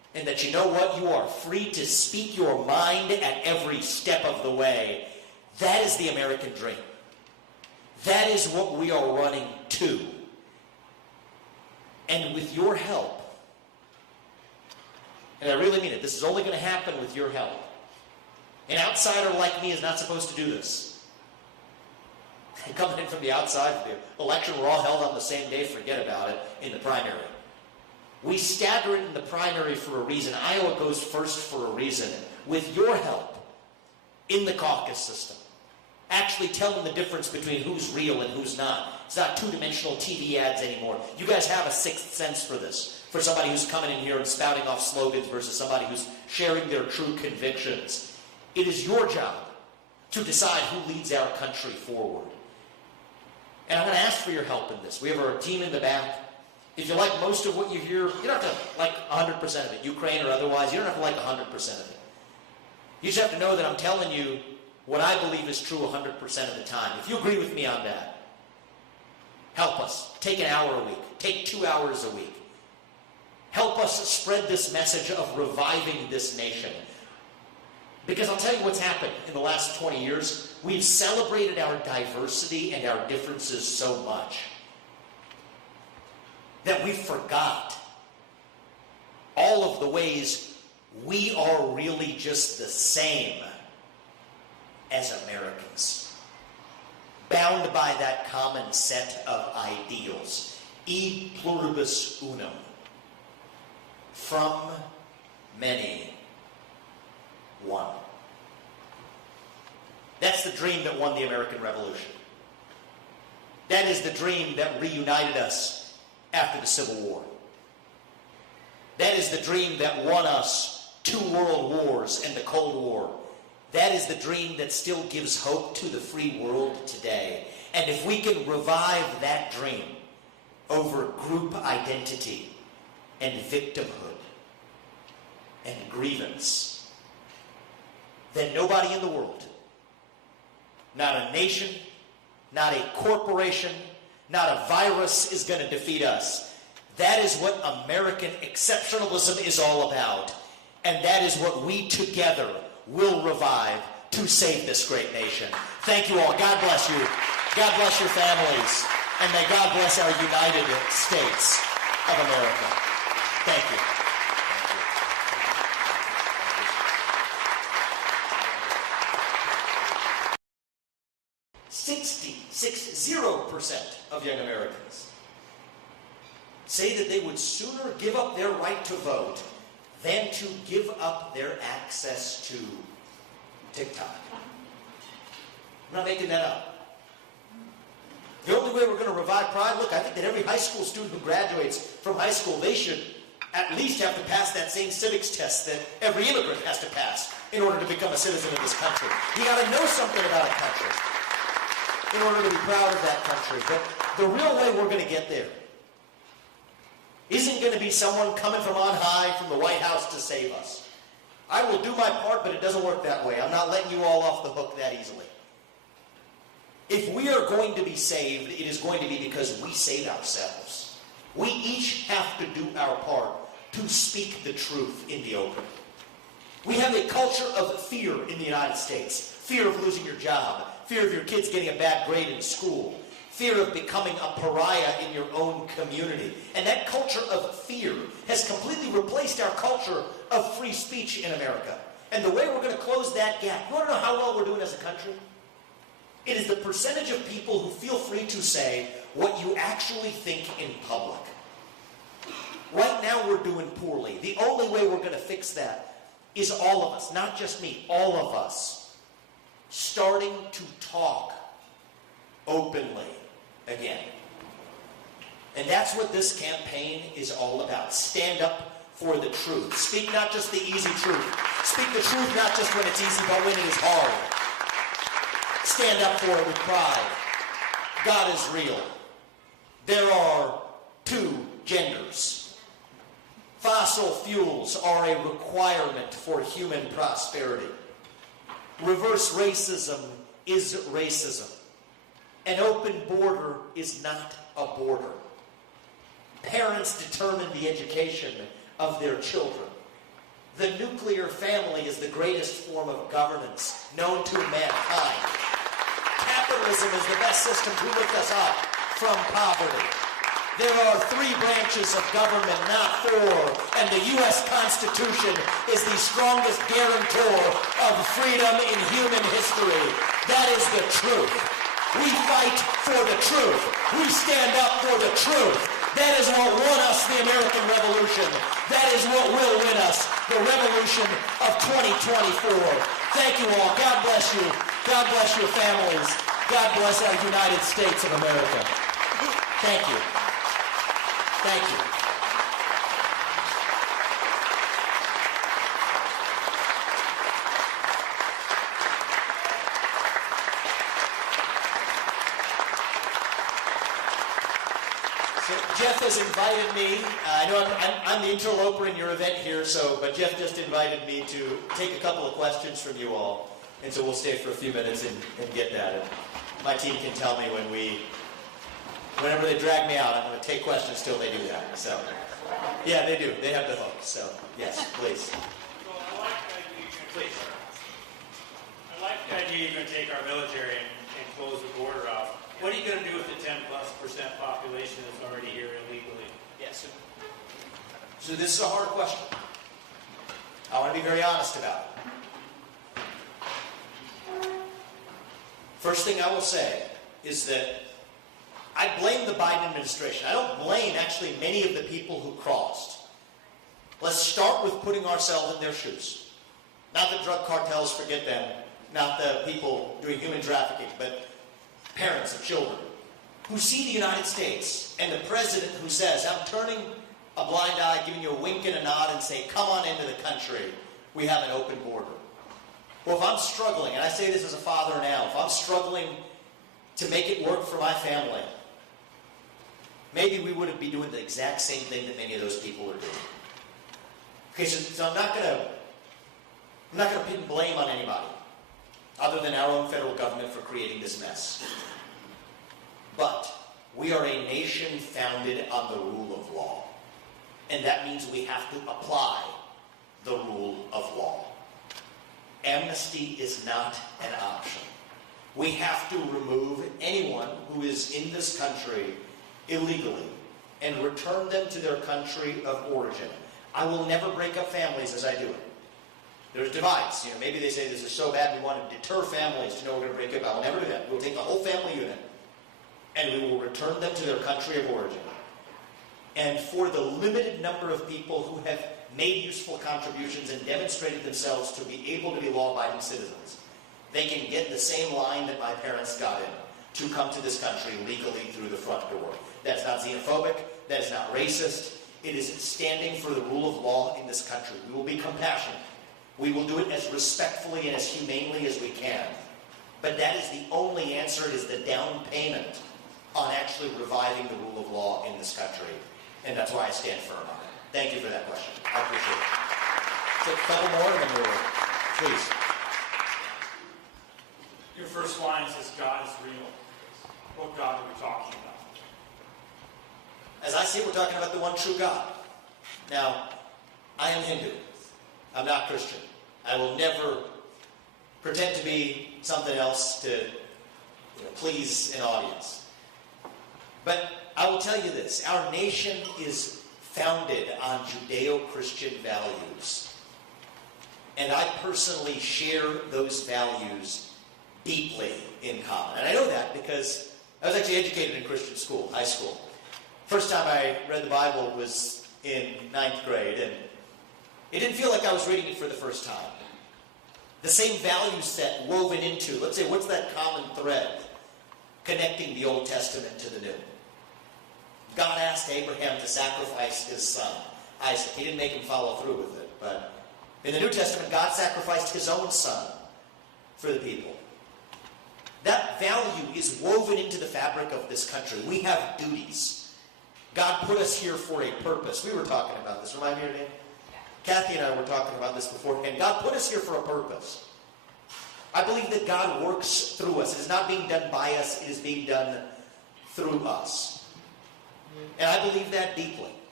and that you know what? You are free to speak your mind at every step of the way. That is the American dream. That is what we are running to. And with your help, and I really mean it, this is only going to happen with your help. An outsider like me is not supposed to do this. Coming in from the outside, the election were all held on the same day, forget about it, in the primary. We stagger it in the primary for a reason. Iowa goes first for a reason. With your help in the caucus system, actually telling the difference between who's real and who's not. It's not two-dimensional TV ads anymore. You guys have a sixth sense for this. For somebody who's coming in here and spouting off slogans versus somebody who's sharing their true convictions. It is your job to decide who leads our country forward. And I'm going to ask for your help in this. We have our team in the back. If you like most of what you hear, you don't have to like 100% of it, Ukraine or otherwise. You don't have to like 100% of it. You just have to know that I'm telling you what I believe is true 100% of the time. If you agree with me on that, help us. Take an hour a week. Take 2 hours a week. Help us spread this message of reviving this nation. Because I'll tell you what's happened in the last 20 years. We've celebrated our diversity and our differences so much that we forgot all of the ways we are really just the same as Americans, bound by that common set of ideals. E pluribus unum. From many, one. That's the dream that won the American Revolution. That is the dream that reunited us after the Civil War. That is the dream that won us 2 world wars and the Cold War. That is the dream that still gives hope to the free world today. And if we can revive that dream over group identity and victimhood and grievance, then nobody in the world, not a nation, not a corporation, not a virus is going to defeat us. That is what American exceptionalism is all about. And that is what we together will revive to save this great nation. Thank you all. God bless you. God bless your families. And may God bless our United States of America. Thank you. 60% of young Americans say that they would sooner give up their right to vote than to give up their access to TikTok. I'm not making that up. The only way we're going to revive pride, look, I think that every high school student who graduates from high school, they should at least have to pass that same civics test that every immigrant has to pass in order to become a citizen of this country. You got to know something about a country in order to be proud of that country. But the real way we're going to get there isn't going to be someone coming from on high from the White House to save us. I will do my part, but it doesn't work that way. I'm not letting you all off the hook that easily. If we are going to be saved, it is going to be because we save ourselves. We each have to do our part to speak the truth in the open. We have a culture of fear in the United States. Fear of losing your job. Fear of your kids getting a bad grade in school. Fear of becoming a pariah in your own community. And that culture of fear has completely replaced our culture of free speech in America. And the way we're going to close that gap, you want to know how well we're doing as a country? It is the percentage of people who feel free to say what you actually think in public. Right now we're doing poorly. The only way we're going to fix that is all of us, not just me, all of us, starting to talk openly again. And that's what this campaign is all about. Stand up for the truth. Speak not just the easy truth. Speak the truth not just when it's easy, but when it is hard. Stand up for it with pride. God is real. There are 2 genders. Fossil fuels are a requirement for human prosperity. Reverse racism is racism. An open border is not a border. Parents determine the education of their children. The nuclear family is the greatest form of governance known to mankind. Capitalism is the best system to lift us up from poverty. There are 3 branches of government, not 4, and the U.S. Constitution is the strongest guarantor of freedom in human history. That is the truth. We fight for the truth. We stand up for the truth. That is what won us the American Revolution. That is what will win us the revolution of 2024. Thank you all. God bless you. God bless your families. God bless our United States of America. Thank you. Thank you. So Jeff has invited me. I know I'm the interloper in your event here, but Jeff just invited me to take a couple of questions from you all. And so we'll stay for a few minutes and get that. And my team can tell me whenever they drag me out, I'm going to take questions till they do that. So, yeah, they do. They have the hook. So, yes, please. So I like the idea you're going to take our military and close the border off. What are you going to do with the 10+% population that's already here illegally? Yes. So this is a hard question. I want to be very honest about it. First thing I will say is that I blame the Biden administration. I don't blame actually many of the people who crossed. Let's start with putting ourselves in their shoes. Not the drug cartels, forget them. Not the people doing human trafficking, but parents of children who see the United States and the president who says, I'm turning a blind eye, giving you a wink and a nod and say, come on into the country. We have an open border. Well, if I'm struggling, and I say this as a father now, if I'm struggling to make it work for my family, maybe we wouldn't be doing the exact same thing that many of those people are doing. Okay, so I'm not going to pin blame on anybody other than our own federal government for creating this mess. But we are a nation founded on the rule of law. And that means we have to apply the rule of law. Amnesty is not an option. We have to remove anyone who is in this country illegally and return them to their country of origin. I will never break up families as I do it. There's divides. Maybe they say this is so bad we want to deter families to know we're going to break up. I will never do that. We'll take the whole family unit and we will return them to their country of origin. And for the limited number of people who have made useful contributions and demonstrated themselves to be able to be law-abiding citizens, they can get the same line that my parents got in to come to this country legally through the front door. That's not xenophobic. That is not racist. It is standing for the rule of law in this country. We will be compassionate. We will do it as respectfully and as humanely as we can. But that is the only answer. It is the down payment on actually reviving the rule of law in this country. And that's why I stand firm on it. Thank you for that question. I appreciate it. Take a couple more and then we'll, please. Your first line says God is real. What God are we talking about? As I see it, we're talking about the one true God. Now, I am Hindu. I'm not Christian. I will never pretend to be something else to please an audience. But I will tell you this. Our nation is founded on Judeo-Christian values. And I personally share those values deeply in common. And I know that because I was actually educated in Christian school, high school. First time I read the Bible was in 9th grade, and it didn't feel like I was reading it for the first time. The same value set woven into, let's say, what's that common thread connecting the Old Testament to the New? God asked Abraham to sacrifice his son, Isaac. He didn't make him follow through with it. But in the New Testament, God sacrificed his own son for the people. That value is woven into the fabric of this country. We have duties. God put us here for a purpose. We were talking about this. Remind me your name? Kathy and I were talking about this beforehand. God put us here for a purpose. I believe that God works through us. It is not being done by us. It is being done through us. And I believe that deeply.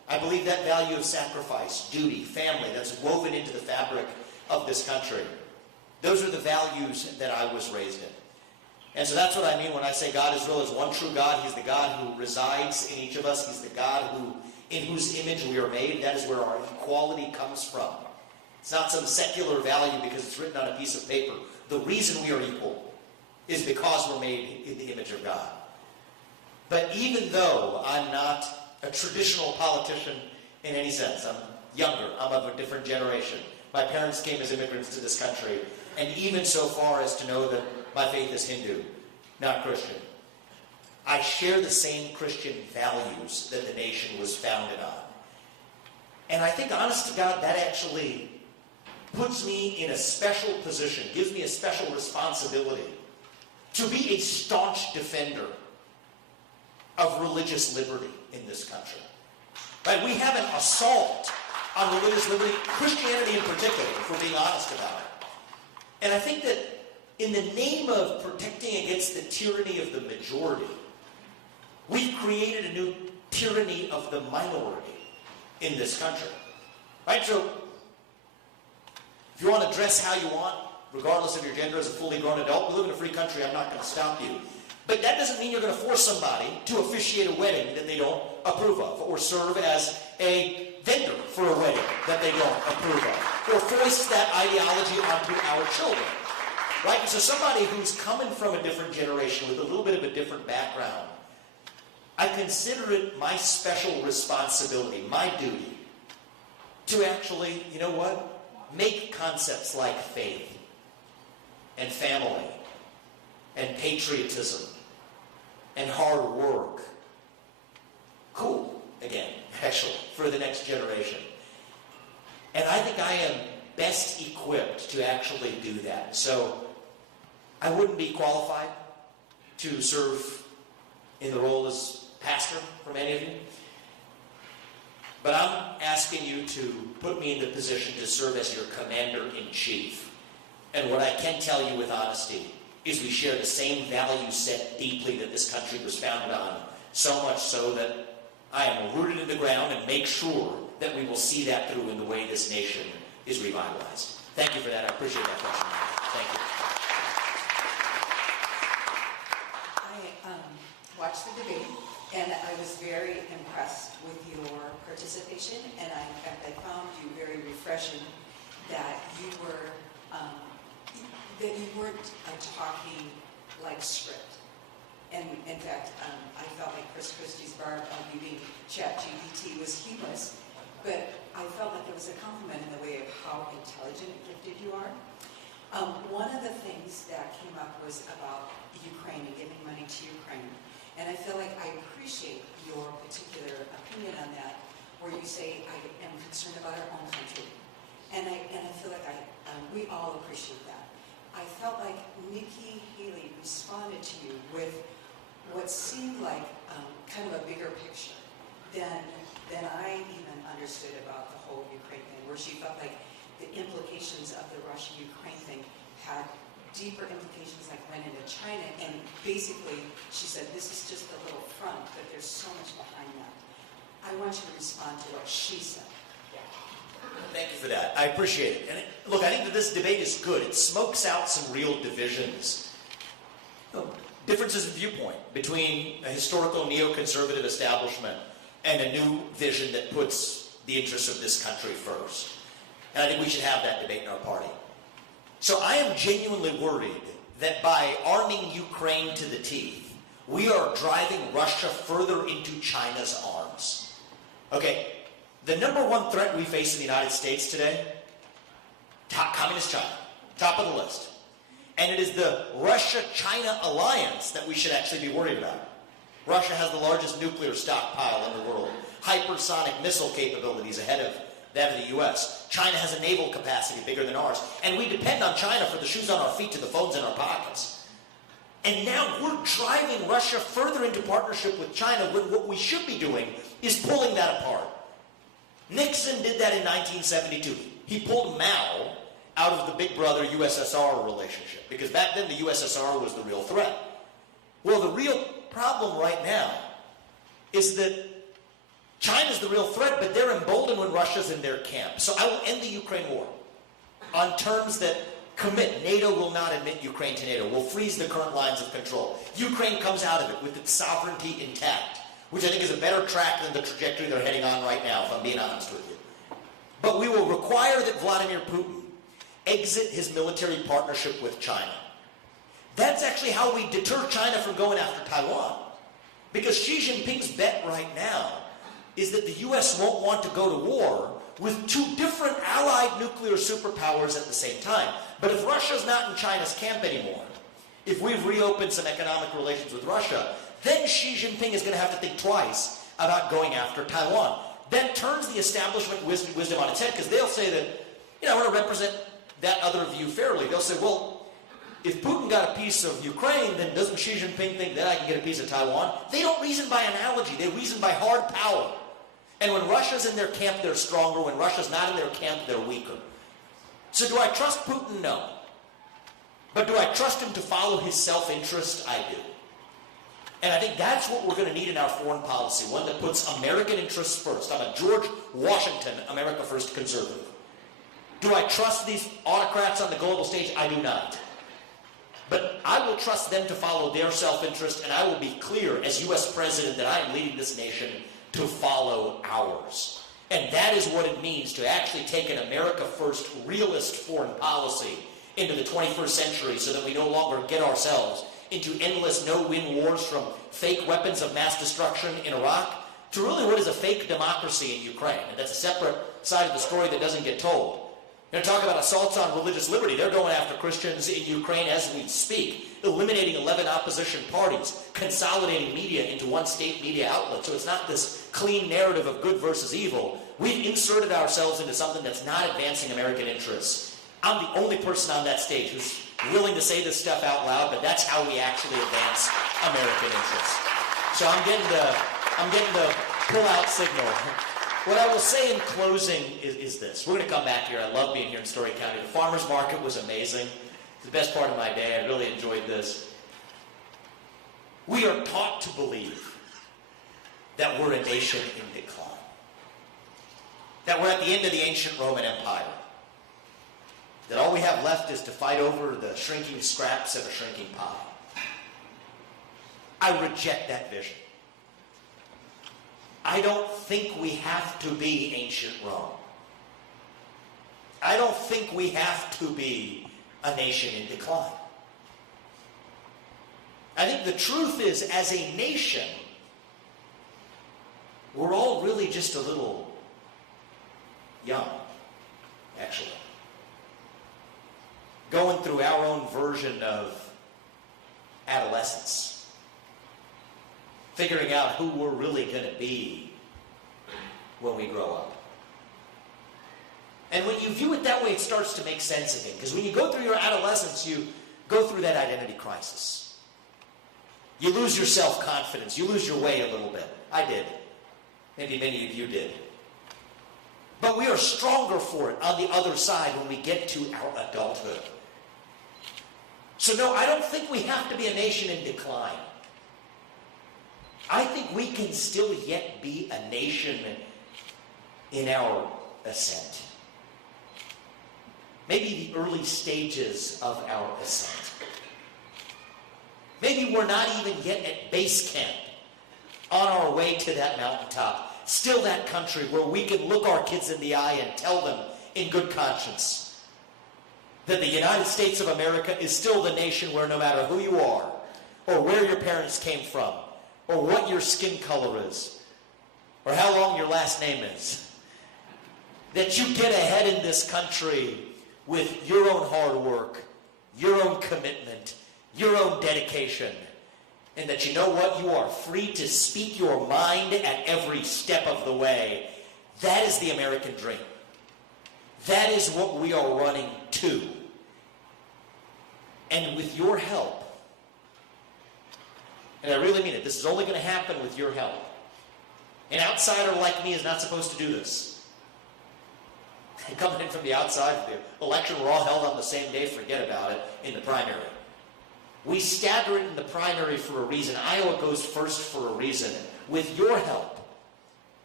I believe that value of sacrifice, duty, family, that's woven into the fabric of this country. Those are the values that I was raised in. And so that's what I mean when I say God is real. Is one true God. He's the God who resides in each of us. He's the God in whose image we are made. That is where our equality comes from. It's not some secular value because it's written on a piece of paper. The reason we are equal is because we're made in the image of God. But even though I'm not a traditional politician in any sense, I'm younger, I'm of a different generation. My parents came as immigrants to this country, and even so far as to know that my faith is Hindu, not Christian. I share the same Christian values that the nation was founded on. And I think, honest to God, that actually puts me in a special position, gives me a special responsibility to be a staunch defender of religious liberty in this country. Right? We have an assault on religious liberty, Christianity in particular, if we're being honest about it. And I think that in the name of protecting against the tyranny of the majority, we've created a new tyranny of the minority in this country. Right? So, if you want to dress how you want, regardless of your gender as a fully grown adult, we live in a free country, I'm not going to stop you. But that doesn't mean you're going to force somebody to officiate a wedding that they don't approve of, or serve as a vendor for a wedding that they don't approve of, or foist that ideology onto our children. Right? So somebody who's coming from a different generation with a little bit of a different background, I consider it my special responsibility, my duty, to actually, you know what? Make concepts like faith and family and patriotism and hard work cool again, actually, for the next generation. And I think I am best equipped to actually do that. So I wouldn't be qualified to serve in the role as pastor for many of you. But I'm asking you to put me in the position to serve as your commander-in-chief. And what I can tell you with honesty is we share the same value set deeply that this country was founded on, so much so that I am rooted in the ground and make sure that we will see that through in the way this nation is revitalized. Thank you for that. I appreciate that question. Thank you. I watched the debate, and I was very impressed with your participation, and in fact, I found you very refreshing that you were that you weren't talking like script. And in fact, I felt like Chris Christie's barb of you being ChatGPT was humorous, but I felt like it was a compliment in the way of how intelligent and gifted you are. One of the things that came up was about Ukraine and giving money to Ukraine. And I feel like I appreciate your particular opinion on that, where you say, I am concerned about our own country. And I feel like we all appreciate that. I felt like Nikki Haley responded to you with what seemed like kind of a bigger picture than I even understood about the whole Ukraine thing, where she felt like the implications of the Russia-Ukraine thing had deeper implications, like went into China, and basically she said this is just a little front, but there's so much behind that. I want you to respond to what she said. Thank you for that. I appreciate it. And look, I think that this debate is good. It smokes out some real divisions. Differences in viewpoint between a historical neoconservative establishment and a new vision that puts the interests of this country first. And I think we should have that debate in our party. So I am genuinely worried that by arming Ukraine to the teeth, we are driving Russia further into China's arms. Okay, the number one threat we face in the United States today, communist China, top of the list. And it is the Russia-China alliance that we should actually be worried about. Russia has the largest nuclear stockpile in the world, hypersonic missile capabilities ahead of that of the U.S. China has a naval capacity bigger than ours, and we depend on China for the shoes on our feet to the phones in our pockets. And now we're driving Russia further into partnership with China when what we should be doing is pulling that apart. Nixon did that in 1972. He pulled Mao out of the big brother USSR relationship, because back then the USSR was the real threat. Well, the real problem right now is that China's the real threat, but they're emboldened when Russia's in their camp. So I will end the Ukraine war on terms that commit. NATO will not admit Ukraine to NATO. We'll freeze the current lines of control. Ukraine comes out of it with its sovereignty intact, which I think is a better track than the trajectory they're heading on right now, if I'm being honest with you. But we will require that Vladimir Putin exit his military partnership with China. That's actually how we deter China from going after Taiwan. Because Xi Jinping's bet right now is that the U.S. won't want to go to war with two different allied nuclear superpowers at the same time. But if Russia's not in China's camp anymore, if we've reopened some economic relations with Russia, then Xi Jinping is going to have to think twice about going after Taiwan. That turns the establishment wisdom on its head, because they'll say that, I want to represent that other view fairly. They'll say, well, if Putin got a piece of Ukraine, then doesn't Xi Jinping think that I can get a piece of Taiwan? They don't reason by analogy. They reason by hard power. And when Russia's in their camp, they're stronger. When Russia's not in their camp, they're weaker. So do I trust Putin? No. But do I trust him to follow his self-interest? I do. And I think that's what we're going to need in our foreign policy, one that puts American interests first. I'm a George Washington, America First conservative. Do I trust these autocrats on the global stage? I do not. But I will trust them to follow their self-interest, and I will be clear as U.S. President that I am leading this nation to follow ours. And that is what it means to actually take an America First realist foreign policy into the 21st century so that we no longer get ourselves into endless no-win wars, from fake weapons of mass destruction in Iraq to really what is a fake democracy in Ukraine. And that's a separate side of the story that doesn't get told. Talk about assaults on religious liberty. They're going after Christians in Ukraine as we speak, eliminating 11 opposition parties, consolidating media into one state media outlet. So it's not this clean narrative of good versus evil. We've inserted ourselves into something that's not advancing American interests. I'm the only person on that stage who's willing to say this stuff out loud, but that's how we actually advance American interests. So I'm getting the pull-out signal. What I will say in closing is this. We're going to come back here. I love being here in Story County. The farmers market was amazing. It's the best part of my day. I really enjoyed this. We are taught to believe that we're a nation in decline. That we're at the end of the ancient Roman Empire. That all we have left is to fight over the shrinking scraps of a shrinking pie. I reject that vision. I don't think we have to be ancient Rome. I don't think we have to be a nation in decline. I think the truth is, as a nation, we're all really just a little young, actually. Going through our own version of adolescence. Figuring out who we're really going to be when we grow up. And when you view it that way, it starts to make sense again. Because when you go through your adolescence, you go through that identity crisis. You lose your self-confidence. You lose your way a little bit. I did. Maybe many of you did. But we are stronger for it on the other side when we get to our adulthood. So no, I don't think we have to be a nation in decline. I think we can still yet be a nation in our ascent. Maybe the early stages of our ascent. Maybe we're not even yet at base camp on our way to that mountaintop. Still that country where we can look our kids in the eye and tell them in good conscience that the United States of America is still the nation where no matter who you are, or where your parents came from, or what your skin color is, or how long your last name is, that you get ahead in this country with your own hard work, your own commitment, your own dedication, and that you know what? You are free to speak your mind at every step of the way. That is the American dream. That is what we are running to. And with your help, and I really mean it, this is only going to happen with your help. An outsider like me is not supposed to do this. Coming in from the outside, the election were all held on the same day, forget about it, in the primary. We stagger it in the primary for a reason. Iowa goes first for a reason. With your help,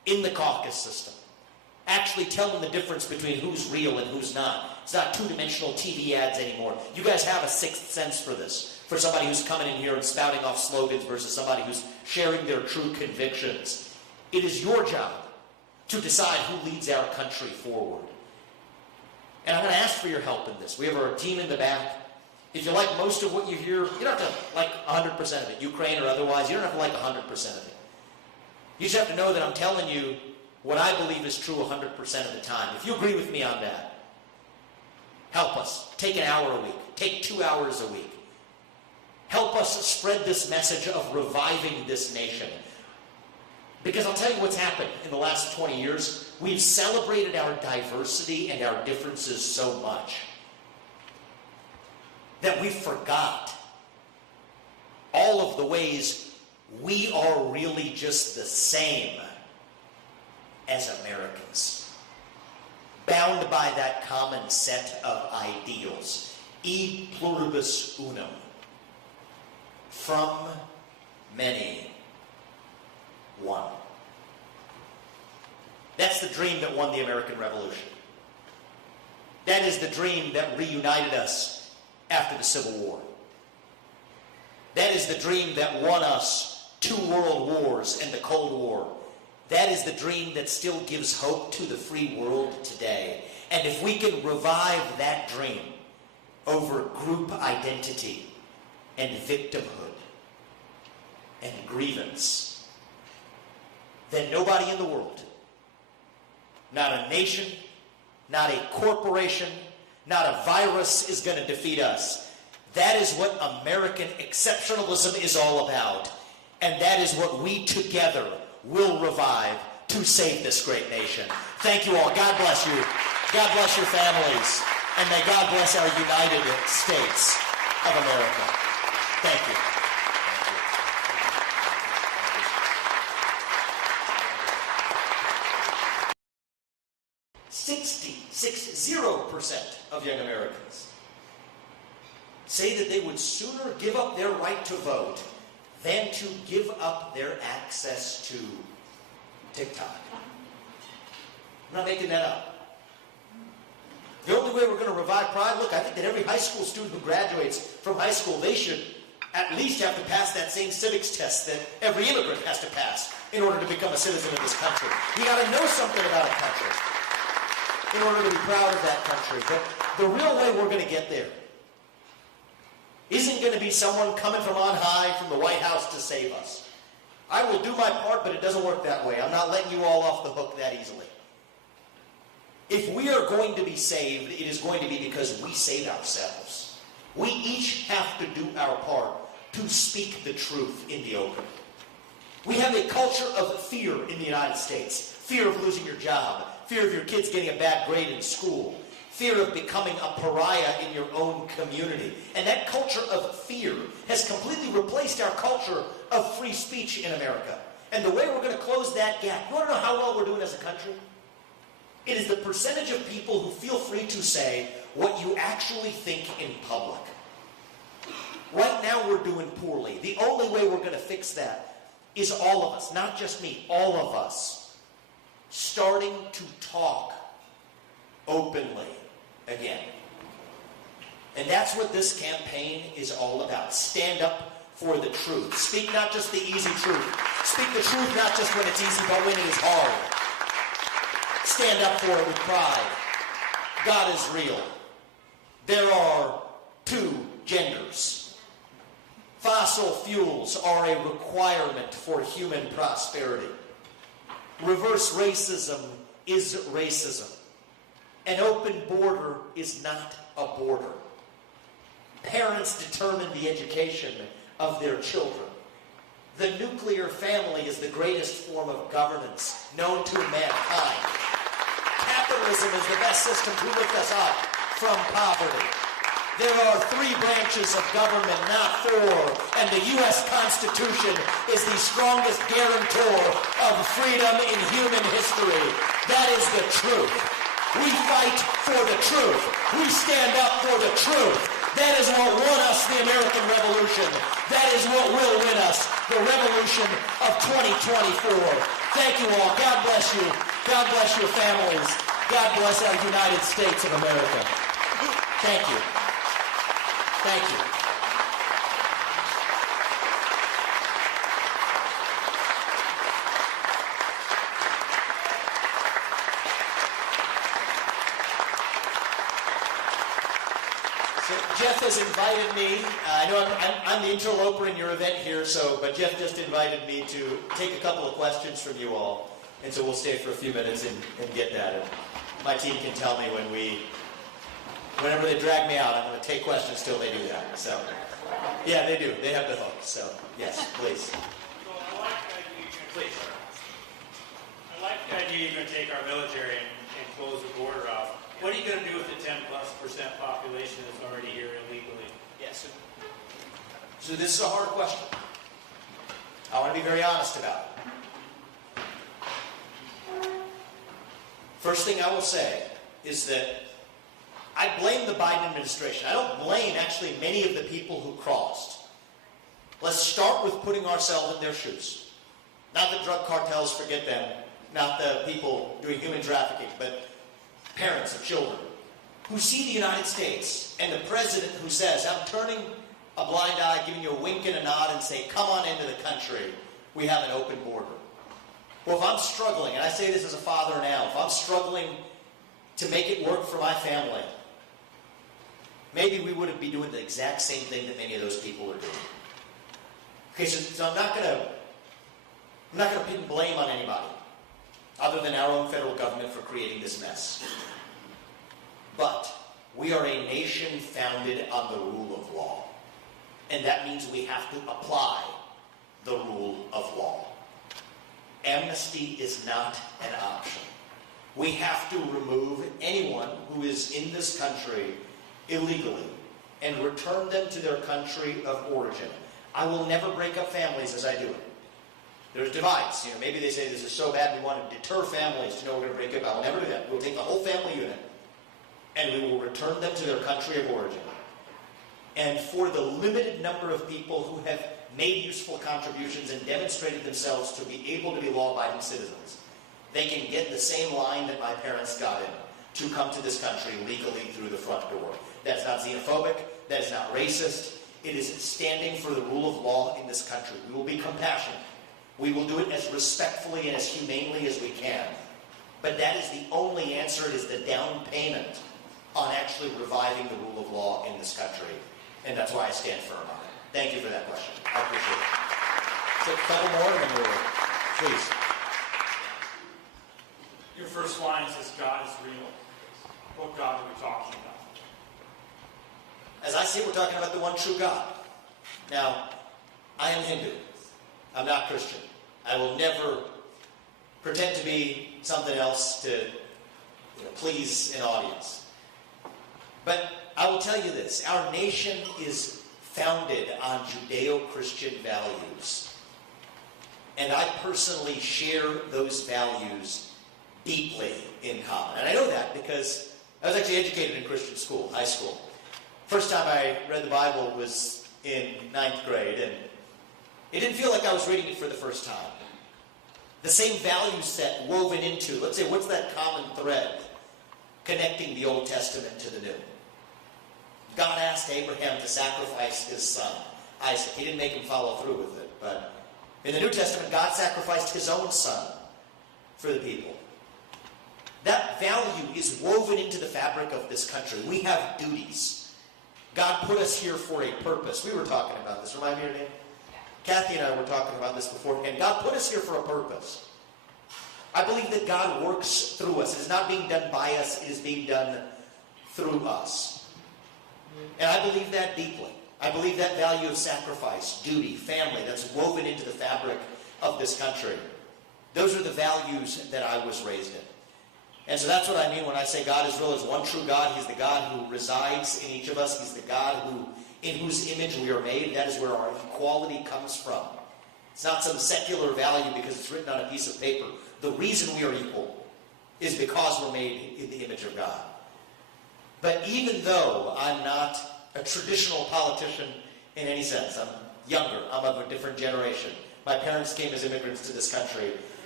in the caucus system. Actually tell them the difference between who's real and who's not. It's not two-dimensional TV ads anymore. You guys have a sixth sense for this. For somebody who's coming in here and spouting off slogans versus somebody who's sharing their true convictions. It is your job to decide who leads our country forward. And I'm going to ask for your help in this. We have our team in the back. If you like most of what you hear, you don't have to like 100% of it, Ukraine or otherwise. You don't have to like 100% of it. You just have to know that I'm telling you what I believe is true 100% of the time. If you agree with me on that, help us. Take an hour a week. Take 2 hours a week. Help us spread this message of reviving this nation. Because I'll tell you what's happened in the last 20 years. We've celebrated our diversity and our differences so much that we forgot all of the ways we are really just the same as Americans, bound by that common set of ideals. E pluribus unum. From many, one. That's the dream that won the American Revolution. That is the dream that reunited us after the Civil War. That is the dream that won us 2 world wars and the Cold War. That is the dream that still gives hope to the free world today. And if we can revive that dream over group identity and victimhood and grievance, then nobody in the world, not a nation, not a corporation, not a virus is going to defeat us. That is what American exceptionalism is all about. And that is what we together will revive to save this great nation. Thank you all. God bless you. God bless your families. And may God bless our United States of America. Thank you. 60% of young Americans say that they would sooner give up their right to vote than to give up their access to TikTok. I'm not making that up. The only way we're going to revive pride, look, I think that every high school student who graduates from high school, they should at least have to pass that same civics test that every immigrant has to pass in order to become a citizen of this country. You got to know something about a country in order to be proud of that country. But the real way we're going to get there isn't going to be someone coming from on high from the White House to save us. I will do my part, but it doesn't work that way. I'm not letting you all off the hook that easily. If we are going to be saved, it is going to be because we save ourselves. We each have to do our part to speak the truth in the open. We have a culture of fear in the United States. Fear of losing your job. Fear of your kids getting a bad grade in school. Fear of becoming a pariah in your own community. And that culture of fear has completely replaced our culture of free speech in America. And the way we're going to close that gap, you want to know how well we're doing as a country? It is the percentage of people who feel free to say what you actually think in public. Right now we're doing poorly. The only way we're going to fix that is all of us, not just me, all of us, starting to talk openly again. And that's what this campaign is all about. Stand up for the truth. Speak not just the easy truth. Speak the truth not just when it's easy, but when it is hard. Stand up for it with pride. God is real. There are 2 genders. Fossil fuels are a requirement for human prosperity. Reverse racism is racism. An open border is not a border. Parents determine the education of their children. The nuclear family is the greatest form of governance known to mankind. Capitalism is the best system to lift us up from poverty. There are 3 branches of government, not 4, and the U.S. Constitution is the strongest guarantor of freedom in human history. That is the truth. We fight for the truth. We stand up for the truth. That is what won us the American Revolution. That is what will win us the revolution of 2024. Thank you all. God bless you. God bless your families. God bless our United States of America. Thank you. Thank you. So Jeff has invited me. I know I'm the interloper in your event here, but Jeff just invited me to take a couple of questions from you all. And so we'll stay for a few minutes and get that. And my team can tell me whenever they drag me out, I'm going to take questions till they do that. So, yeah, they do. They have the hook. So, yes, please. So I like the idea you're going to take our military and close the border off. What are you going to do with the 10+% population that's already here illegally? Yes. So this is a hard question. I want to be very honest about it. First thing I will say is that I blame the Biden administration. I don't blame actually many of the people who crossed. Let's start with putting ourselves in their shoes. Not the drug cartels, forget them. Not the people doing human trafficking, but parents of children who see the United States and the president who says, I'm turning a blind eye, giving you a wink and a nod and say, come on into the country. We have an open border. Well, if I'm struggling, and I say this as a father now, if I'm struggling to make it work for my family, maybe we wouldn't be doing the exact same thing that many of those people are doing. Okay, so I'm not going to pin blame on anybody other than our own federal government for creating this mess. But we are a nation founded on the rule of law. And that means we have to apply the rule of law. Amnesty is not an option. We have to remove anyone who is in this country illegally and return them to their country of origin. I will never break up families as I do it. There's divides. Maybe they say this is so bad we want to deter families to know we're going to break up. I will never do that. We'll take the whole family unit and we will return them to their country of origin. And for the limited number of people who have made useful contributions and demonstrated themselves to be able to be law-abiding citizens, they can get the same line that my parents got in to come to this country legally through the front door. That's not xenophobic. That is not racist. It is standing for the rule of law in this country. We will be compassionate. We will do it as respectfully and as humanely as we can. But that is the only answer. It is the down payment on actually reviving the rule of law in this country. And that's why I stand firm on it. Thank you for that question. I appreciate it. Take a couple more and then we'll, please. Your first line says God is real. What God are we talking about? As I see it, we're talking about the one true God. Now, I am Hindu. I'm not Christian. I will never pretend to be something else to please an audience. But I will tell you this. Our nation is founded on Judeo-Christian values. And I personally share those values deeply in common. And I know that because I was actually educated in Christian school, high school. First time I read the Bible was in 9th grade, and it didn't feel like I was reading it for the first time. The same value set woven into, let's say, what's that common thread connecting the Old Testament to the New? God asked Abraham to sacrifice his son, Isaac. He didn't make him follow through with it, but in the New Testament, God sacrificed his own son for the people. That value is woven into the fabric of this country. We have duties. God put us here for a purpose. We were talking about this. Remind me your name? Kathy and I were talking about this beforehand. God put us here for a purpose. I believe that God works through us. It is not being done by us. It is being done through us. And I believe that deeply. I believe that value of sacrifice, duty, family, that's woven into the fabric of this country. Those are the values that I was raised in. And so that's what I mean when I say God is real. Is one true God. He's the God who resides in each of us. He's the God in whose image we are made. That is where our equality comes from. It's not some secular value because it's written on a piece of paper. The reason we are equal is because we're made in the image of God. But even though I'm not a traditional politician in any sense, I'm younger, I'm of a different generation. My parents came as immigrants to this country,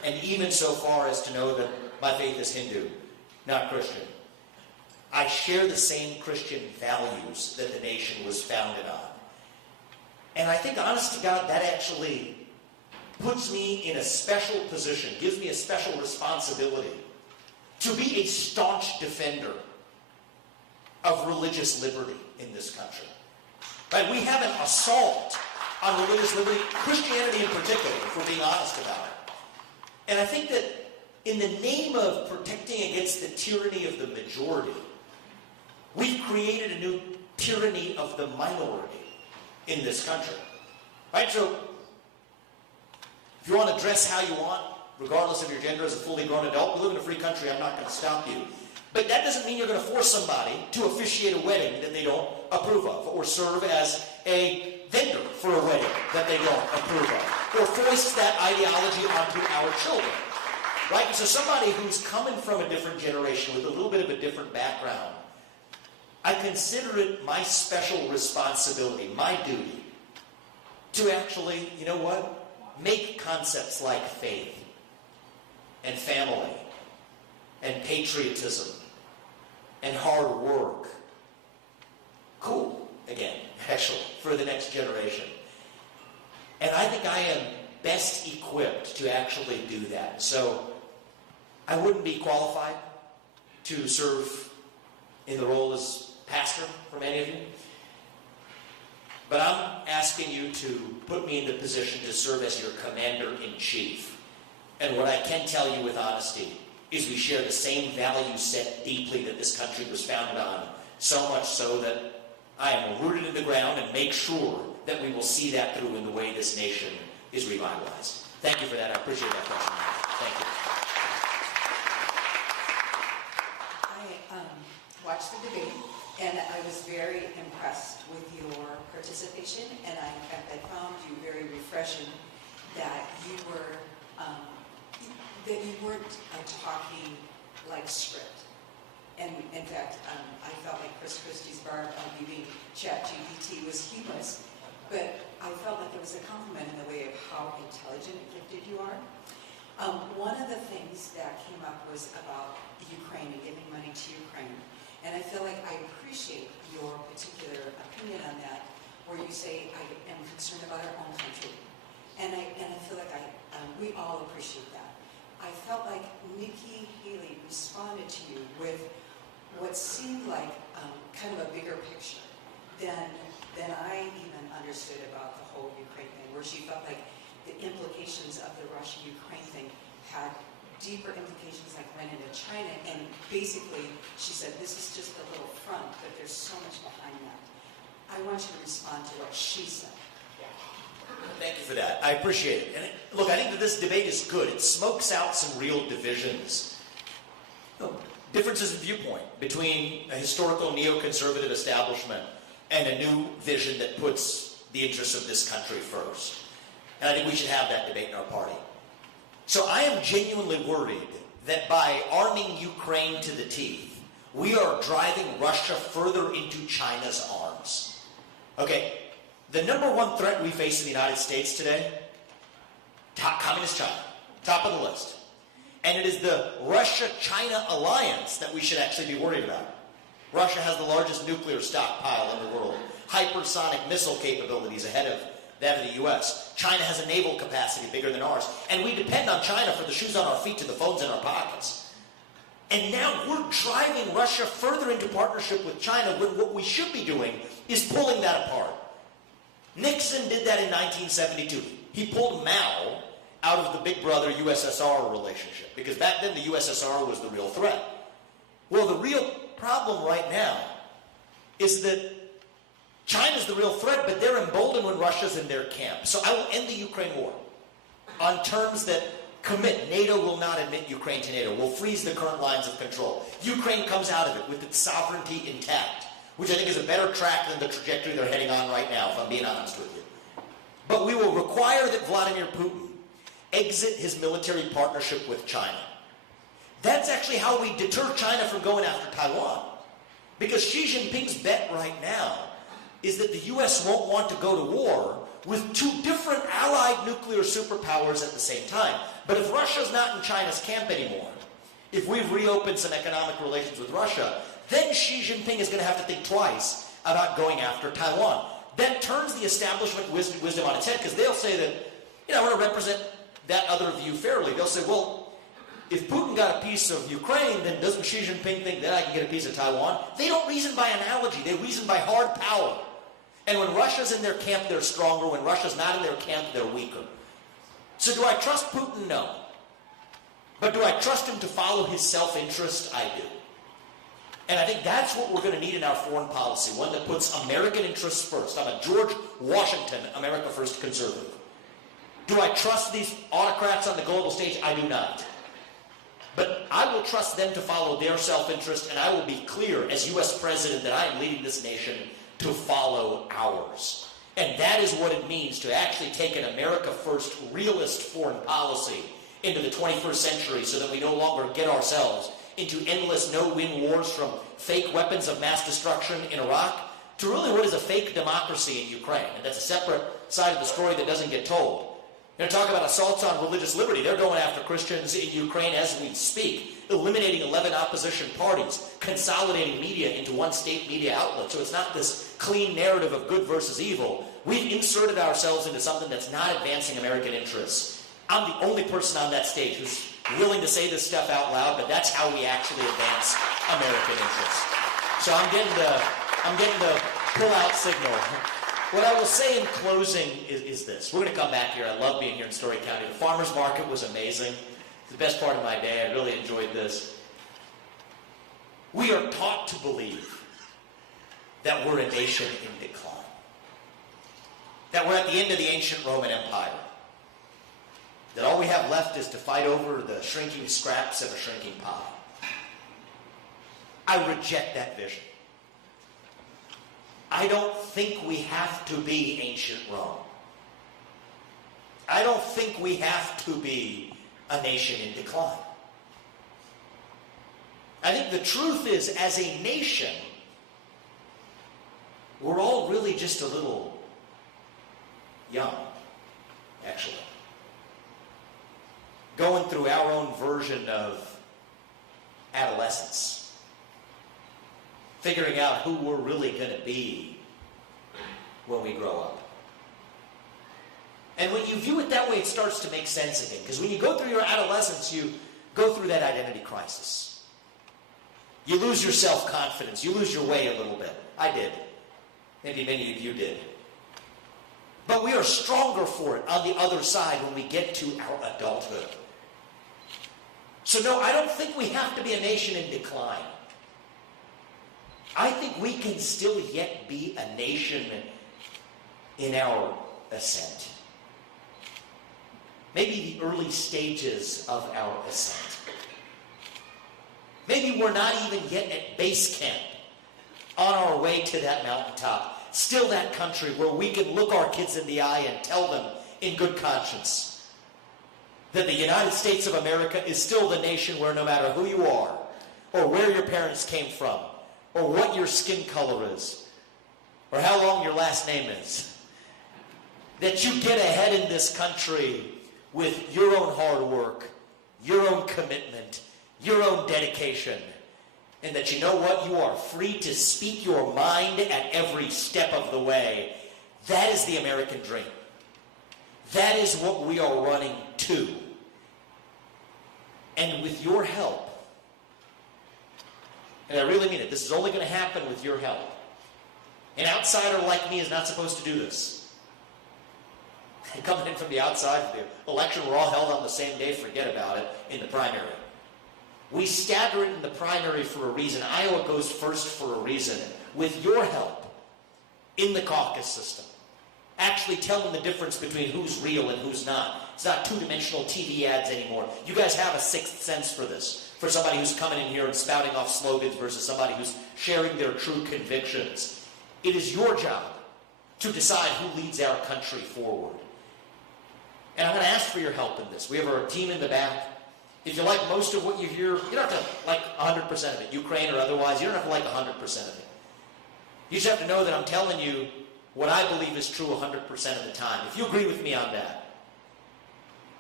and even so far as to know that my faith is Hindu, not Christian. I share the same Christian values that the nation was founded on. And I think, honest to God, that actually puts me in a special position, gives me a special responsibility to be a staunch defender of religious liberty in this country. Right? We have an assault on religious liberty, Christianity in particular, if we're being honest about it. And I think that in the name of protecting against the tyranny of the majority, we've created a new tyranny of the minority in this country. Right? So, if you want to dress how you want, regardless of your gender as a fully grown adult, we live in a free country, I'm not going to stop you. But that doesn't mean you're going to force somebody to officiate a wedding that they don't approve of, or serve as a vendor for a wedding that they don't approve of, or foist that ideology onto our children. Right? So somebody who's coming from a different generation with a little bit of a different background, I consider it my special responsibility, my duty, to actually, you know what, make concepts like faith and family and patriotism and hard work cool again, actually, for the next generation. And I think I am best equipped to actually do that. So I wouldn't be qualified to serve in the role as pastor for many of you. But I'm asking you to put me in the position to serve as your commander-in-chief. And what I can tell you with honesty is we share the same value set deeply that this country was founded on, so much so that I am rooted in the ground and make sure that we will see that through in the way this nation is revitalized. Thank you for that. I appreciate that question. Thank you. I watched the debate, and I was very impressed with your participation, and I found you very refreshing that you were that you weren't talking like script. And in fact, I felt like Chris Christie's Barb leaving ChatGPT was humorous, but I felt like it was a compliment in the way of how intelligent and gifted you are. One of the things that came up was about Ukraine and giving money to Ukraine. And I feel like I appreciate your particular opinion on that, where you say, I am concerned about our own country. And I feel like we all appreciate that. I felt like Nikki Haley responded to you with what seemed like kind of a bigger picture than I even understood about the whole Ukraine thing, where she felt like the implications of the Russia-Ukraine thing had deeper implications, like went into China, and basically she said this is just a little front, but there's so much behind that. I want you to respond to what she said. Thank you for that. I appreciate it. And look, I think that this debate is good. It smokes out some real divisions. Differences in viewpoint between a historical neoconservative establishment and a new vision that puts the interests of this country first. And I think we should have that debate in our party. So I am genuinely worried that by arming Ukraine to the teeth, we are driving Russia further into China's arms. Okay, the number one threat we face in the United States today, communist China, top of the list. And it is the Russia-China alliance that we should actually be worried about. Russia has the largest nuclear stockpile in the world, hypersonic missile capabilities ahead of that of the U.S. China has a naval capacity bigger than ours, and we depend on China for the shoes on our feet to the phones in our pockets. And now we're driving Russia further into partnership with China when what we should be doing is pulling that apart. Nixon did that in 1972. He pulled Mao out of the big brother USSR relationship, because back then the USSR was the real threat. Well, the real problem right now is that China's the real threat, but they're emboldened when Russia's in their camp. So I will end the Ukraine war on terms that commit. NATO will not admit Ukraine to NATO. We'll freeze the current lines of control. Ukraine comes out of it with its sovereignty intact, which I think is a better track than the trajectory they're heading on right now, if I'm being honest with you. But we will require that Vladimir Putin exit his military partnership with China. That's actually how we deter China from going after Taiwan. Because Xi Jinping's bet right now is that the U.S. won't want to go to war with two different allied nuclear superpowers at the same time. But if Russia's not in China's camp anymore, if we've reopened some economic relations with Russia, then Xi Jinping is going to have to think twice about going after Taiwan. That turns the establishment wisdom on its head, because they'll say that, I want to represent that other view fairly. They'll say, well, if Putin got a piece of Ukraine, then doesn't Xi Jinping think that I can get a piece of Taiwan? They don't reason by analogy. They reason by hard power. And when Russia's in their camp, they're stronger. When Russia's not in their camp, they're weaker. So do I trust Putin? No. But do I trust him to follow his self-interest? I do. And I think that's what we're going to need in our foreign policy, one that puts American interests first. I'm a George Washington, America First conservative. Do I trust these autocrats on the global stage? I do not. But I will trust them to follow their self-interest, and I will be clear as U.S. President that I am leading this nation to follow ours. And that is what it means to actually take an America First realist foreign policy into the 21st century so that we no longer get ourselves into endless no-win wars, from fake weapons of mass destruction in Iraq to really what is a fake democracy in Ukraine. And that's a separate side of the story that doesn't get told. They're talking about assaults on religious liberty. They're going after Christians in Ukraine as we speak, eliminating 11 opposition parties, consolidating media into one state media outlet. So it's not this clean narrative of good versus evil. We've inserted ourselves into something that's not advancing American interests. I'm the only person on that stage who's willing to say this stuff out loud, but that's how we actually advance American interests. So I'm getting the pull-out signal. What I will say in closing is this. We're going to come back here. I love being here in Story County. The farmers market was amazing. It's the best part of my day. I really enjoyed this. We are taught to believe that we're a nation in decline. That we're at the end of the ancient Roman Empire. That all we have left is to fight over the shrinking scraps of a shrinking pie. I reject that vision. I don't think we have to be ancient Rome. I don't think we have to be a nation in decline. I think the truth is, as a nation, we're all really just a little young, actually. Going through our own version of adolescence. Figuring out who we're really going to be when we grow up. And when you view it that way, it starts to make sense again. Because when you go through your adolescence, you go through that identity crisis. You lose your self-confidence. You lose your way a little bit. I did. Maybe many of you did. But we are stronger for it on the other side when we get to our adulthood. So no, I don't think we have to be a nation in decline. I think we can still yet be a nation in our ascent. Maybe the early stages of our ascent. Maybe we're not even yet at base camp on our way to that mountaintop. Still that country where we can look our kids in the eye and tell them in good conscience that the United States of America is still the nation where no matter who you are, or where your parents came from, or what your skin color is, or how long your last name is, that you get ahead in this country with your own hard work, your own commitment, your own dedication, and that you know what? You are free to speak your mind at every step of the way. That is the American dream. That is what we are running to. And with your help, and I really mean it, this is only going to happen with your help. An outsider like me is not supposed to do this. Coming in from the outside, the election were all held on the same day, forget about it, in the primary. We stagger it in the primary for a reason. Iowa goes first for a reason. With your help in the caucus system, actually telling the difference between who's real and who's not. It's not two-dimensional TV ads anymore. You guys have a sixth sense for this. For somebody who's coming in here and spouting off slogans versus somebody who's sharing their true convictions. It is your job to decide who leads our country forward. And I'm going to ask for your help in this. We have our team in the back. If you like most of what you hear, you don't have to like 100% of it, Ukraine or otherwise. You don't have to like 100% of it. You just have to know that I'm telling you what I believe is true 100% of the time. If you agree with me on that,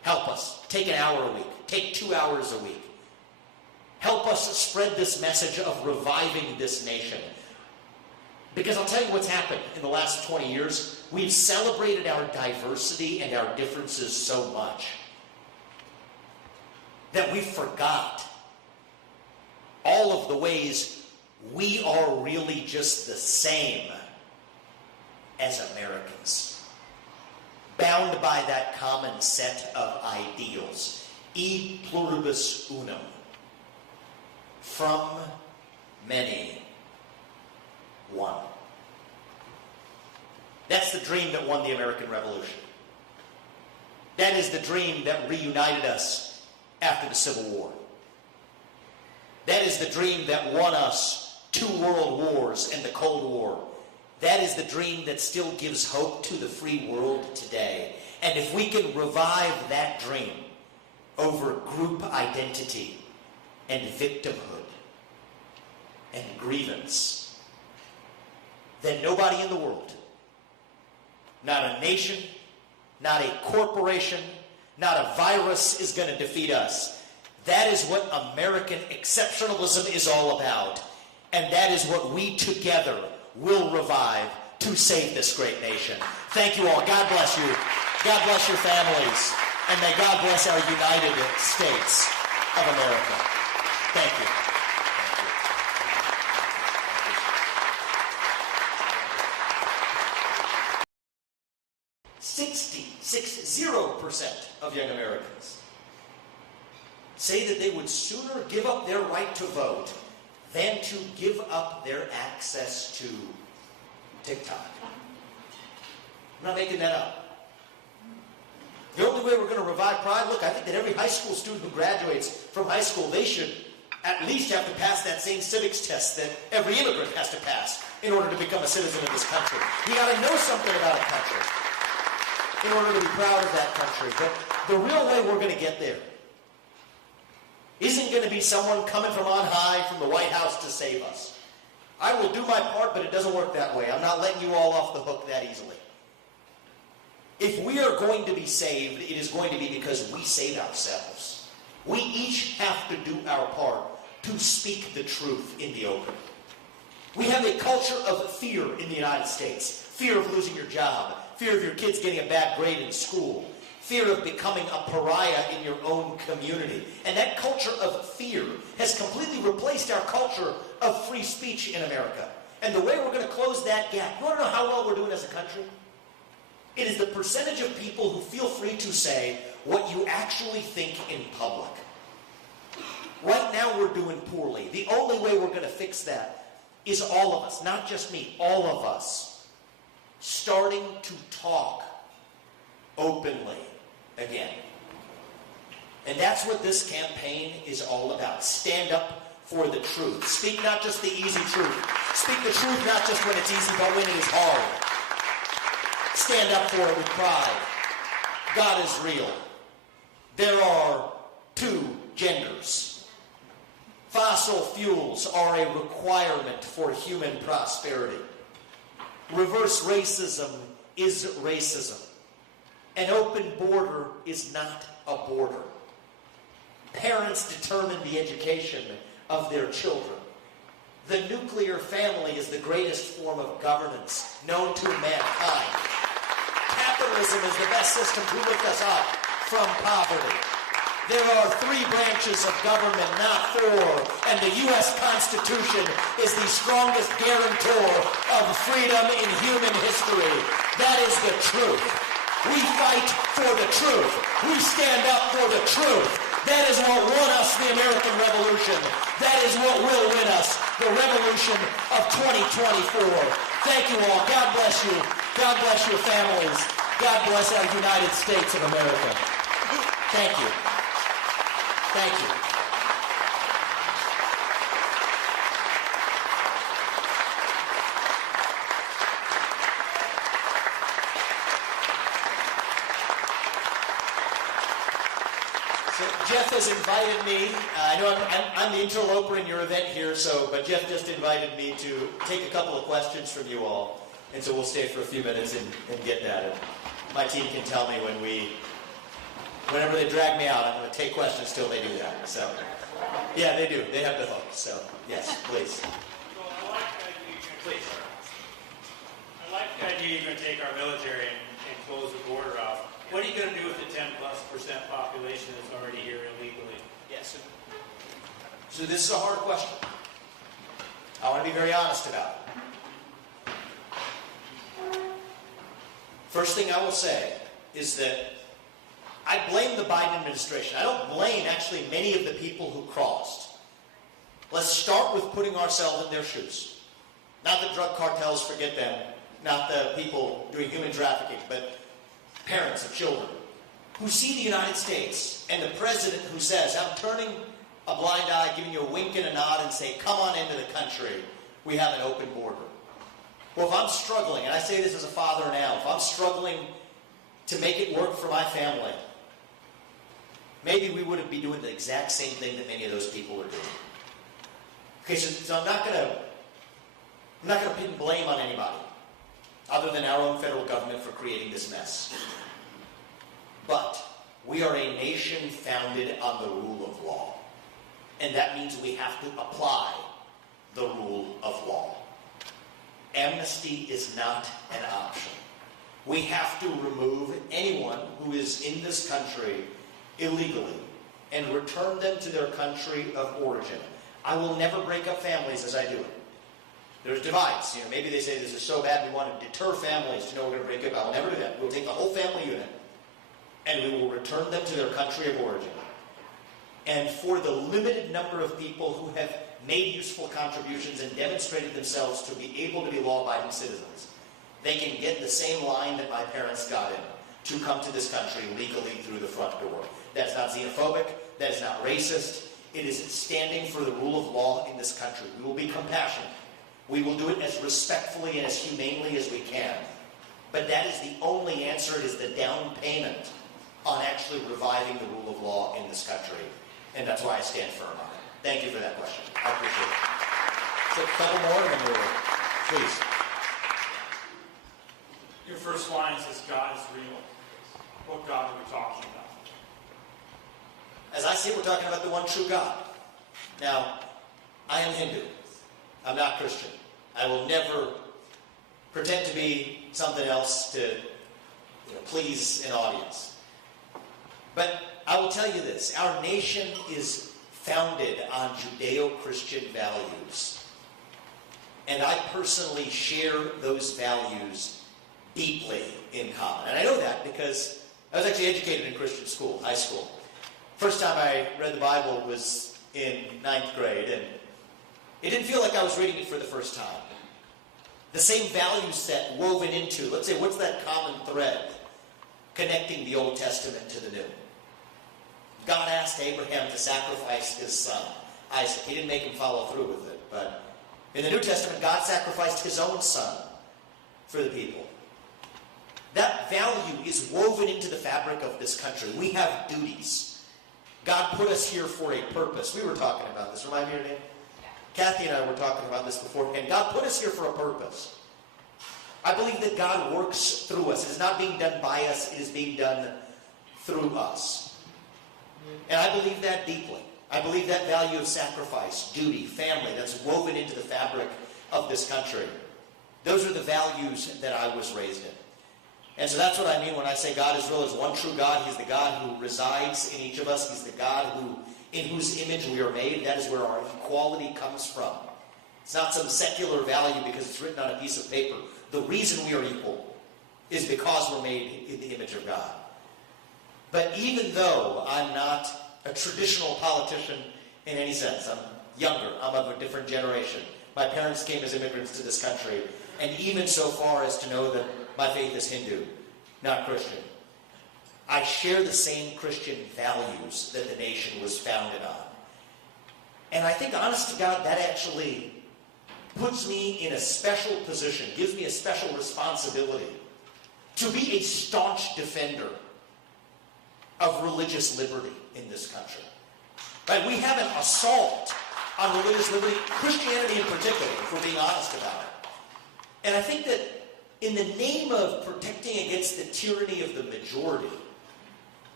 Help us. Take an hour a week. Take 2 hours a week. Help us spread this message of reviving this nation. Because I'll tell you what's happened in the last 20 years. We've celebrated our diversity and our differences so much that we forgot all of the ways we are really just the same as Americans, bound by that common set of ideals. E pluribus unum. From many, one. That's the dream that won the American Revolution. That is the dream that reunited us after the Civil War. That is the dream that won us 2 world wars and the Cold War. That is the dream that still gives hope to the free world today. And if we can revive that dream over group identity and victimhood and grievance, then nobody in the world, not a nation, not a corporation, not a virus is going to defeat us. That is what American exceptionalism is all about. And that is what we together will revive to save this great nation. Thank you all. God bless you. God bless your families. And may God bless our United States of America. Thank you. .60% of young Americans say that they would sooner give up their right to vote than to give up their access to TikTok. I'm not making that up. The only way we're going to revive pride, look, I think that every high school student who graduates from high school, they should at least have to pass that same civics test that every immigrant has to pass in order to become a citizen of this country. You got to know something about a country in order to be proud of that country. But the real way we're going to get there isn't going to be someone coming from on high from the White House to save us. I will do my part, but it doesn't work that way. I'm not letting you all off the hook that easily. If we are going to be saved, it is going to be because we save ourselves. We each have to do our part to speak the truth in the open. We have a culture of fear in the United States. Fear of losing your job. Fear of your kids getting a bad grade in school. Fear of becoming a pariah in your own community. And that culture of fear has completely replaced our culture of free speech in America. And the way we're going to close that gap, you want to know how well we're doing as a country? It is the percentage of people who feel free to say what you actually think in public. Right now we're doing poorly. The only way we're going to fix that is all of us, not just me, all of us, starting to talk openly again. And that's what this campaign is all about. Stand up for the truth. Speak not just the easy truth. Speak the truth not just when it's easy, but when it is hard. Stand up for it with pride. God is real. There are 2 genders. Fossil fuels are a requirement for human prosperity. Reverse racism is racism. An open border is not a border. Parents determine the education of their children. The nuclear family is the greatest form of governance known to mankind. Capitalism is the best system to lift us up from poverty. There are 3 branches of government, not 4, and the U.S. Constitution is the strongest guarantor of freedom in human history. That is the truth. We fight for the truth. We stand up for the truth. That is what won us the American Revolution. That is what will win us the revolution of 2024. Thank you all. God bless you. God bless your families. God bless our United States of America. Thank you. Thank you. So Jeff has invited me. I know I'm the interloper in your event here, but Jeff just invited me to take a couple of questions from you all. And so we'll stay for a few minutes and get that. And my team can tell me when we Whenever they drag me out, I'm going to take questions till they do that. So, yeah, they do. They have the hook. So, yes, please. Well, I like the idea you're going to take our military and close the border off. What are you going to do with the 10+% population that's already here illegally? Yes. So this is a hard question. I want to be very honest about it. First thing I will say is that I blame the Biden administration. I don't blame actually many of the people who crossed. Let's start with putting ourselves in their shoes. Not the drug cartels, forget them. Not the people doing human trafficking, but parents of children who see the United States and the president who says, I'm turning a blind eye, giving you a wink and a nod and say, come on into the country. We have an open border. Well, if I'm struggling, and I say this as a father now, if I'm struggling to make it work for my family, maybe we wouldn't be doing the exact same thing that many of those people are doing. Okay, so I'm not going to pin blame on anybody other than our own federal government for creating this mess. But we are a nation founded on the rule of law. And that means we have to apply the rule of law. Amnesty is not an option. We have to remove anyone who is in this country illegally and return them to their country of origin. I will never break up families as I do it. There's divides. Maybe they say this is so bad we want to deter families to know we're going to break up. I will never do that. We'll take the whole family unit and we will return them to their country of origin. And for the limited number of people who have made useful contributions and demonstrated themselves to be able to be law-abiding citizens, they can get the same line that my parents got in to come to this country legally through the front door. That's not xenophobic. That is not racist. It is standing for the rule of law in this country. We will be compassionate. We will do it as respectfully and as humanely as we can. But that is the only answer. It is the down payment on actually reviving the rule of law in this country. And that's why I stand firm on it. Thank you for that question. I appreciate it. So a couple more and then we'll, please. Your first line says God is real. What God are we talking about? As I see it, we're talking about the one true God. Now, I am Hindu. I'm not Christian. I will never pretend to be something else to please an audience. But I will tell you this. Our nation is founded on Judeo-Christian values. And I personally share those values deeply in common. And I know that because I was actually educated in Christian school, high school. First time I read the Bible was in 9th grade, and it didn't feel like I was reading it for the first time. The same value set woven into, let's say, what's that common thread connecting the Old Testament to the New? God asked Abraham to sacrifice his son, Isaac. He didn't make him follow through with it, but in the New Testament, God sacrificed his own son for the people. That value is woven into the fabric of this country. We have duties. God put us here for a purpose. We were talking about this. Remind me your name? Kathy and I were talking about this beforehand. God put us here for a purpose. I believe that God works through us. It is not being done by us. It is being done through us. And I believe that deeply. I believe that value of sacrifice, duty, family, that's woven into the fabric of this country. Those are the values that I was raised in. And so that's what I mean when I say God is real. There's one true God. He's the God who resides in each of us. He's the God in whose image we are made. That is where our equality comes from. It's not some secular value because it's written on a piece of paper. The reason we are equal is because we're made in the image of God. But even though I'm not a traditional politician in any sense, I'm younger, I'm of a different generation. My parents came as immigrants to this country, and even so far as to know that my faith is Hindu, not Christian. I share the same Christian values that the nation was founded on. And I think, honest to God, that actually puts me in a special position, gives me a special responsibility to be a staunch defender of religious liberty in this country. Right? We have an assault on religious liberty, Christianity in particular, if we're being honest about it. And I think that in the name of protecting against the tyranny of the majority,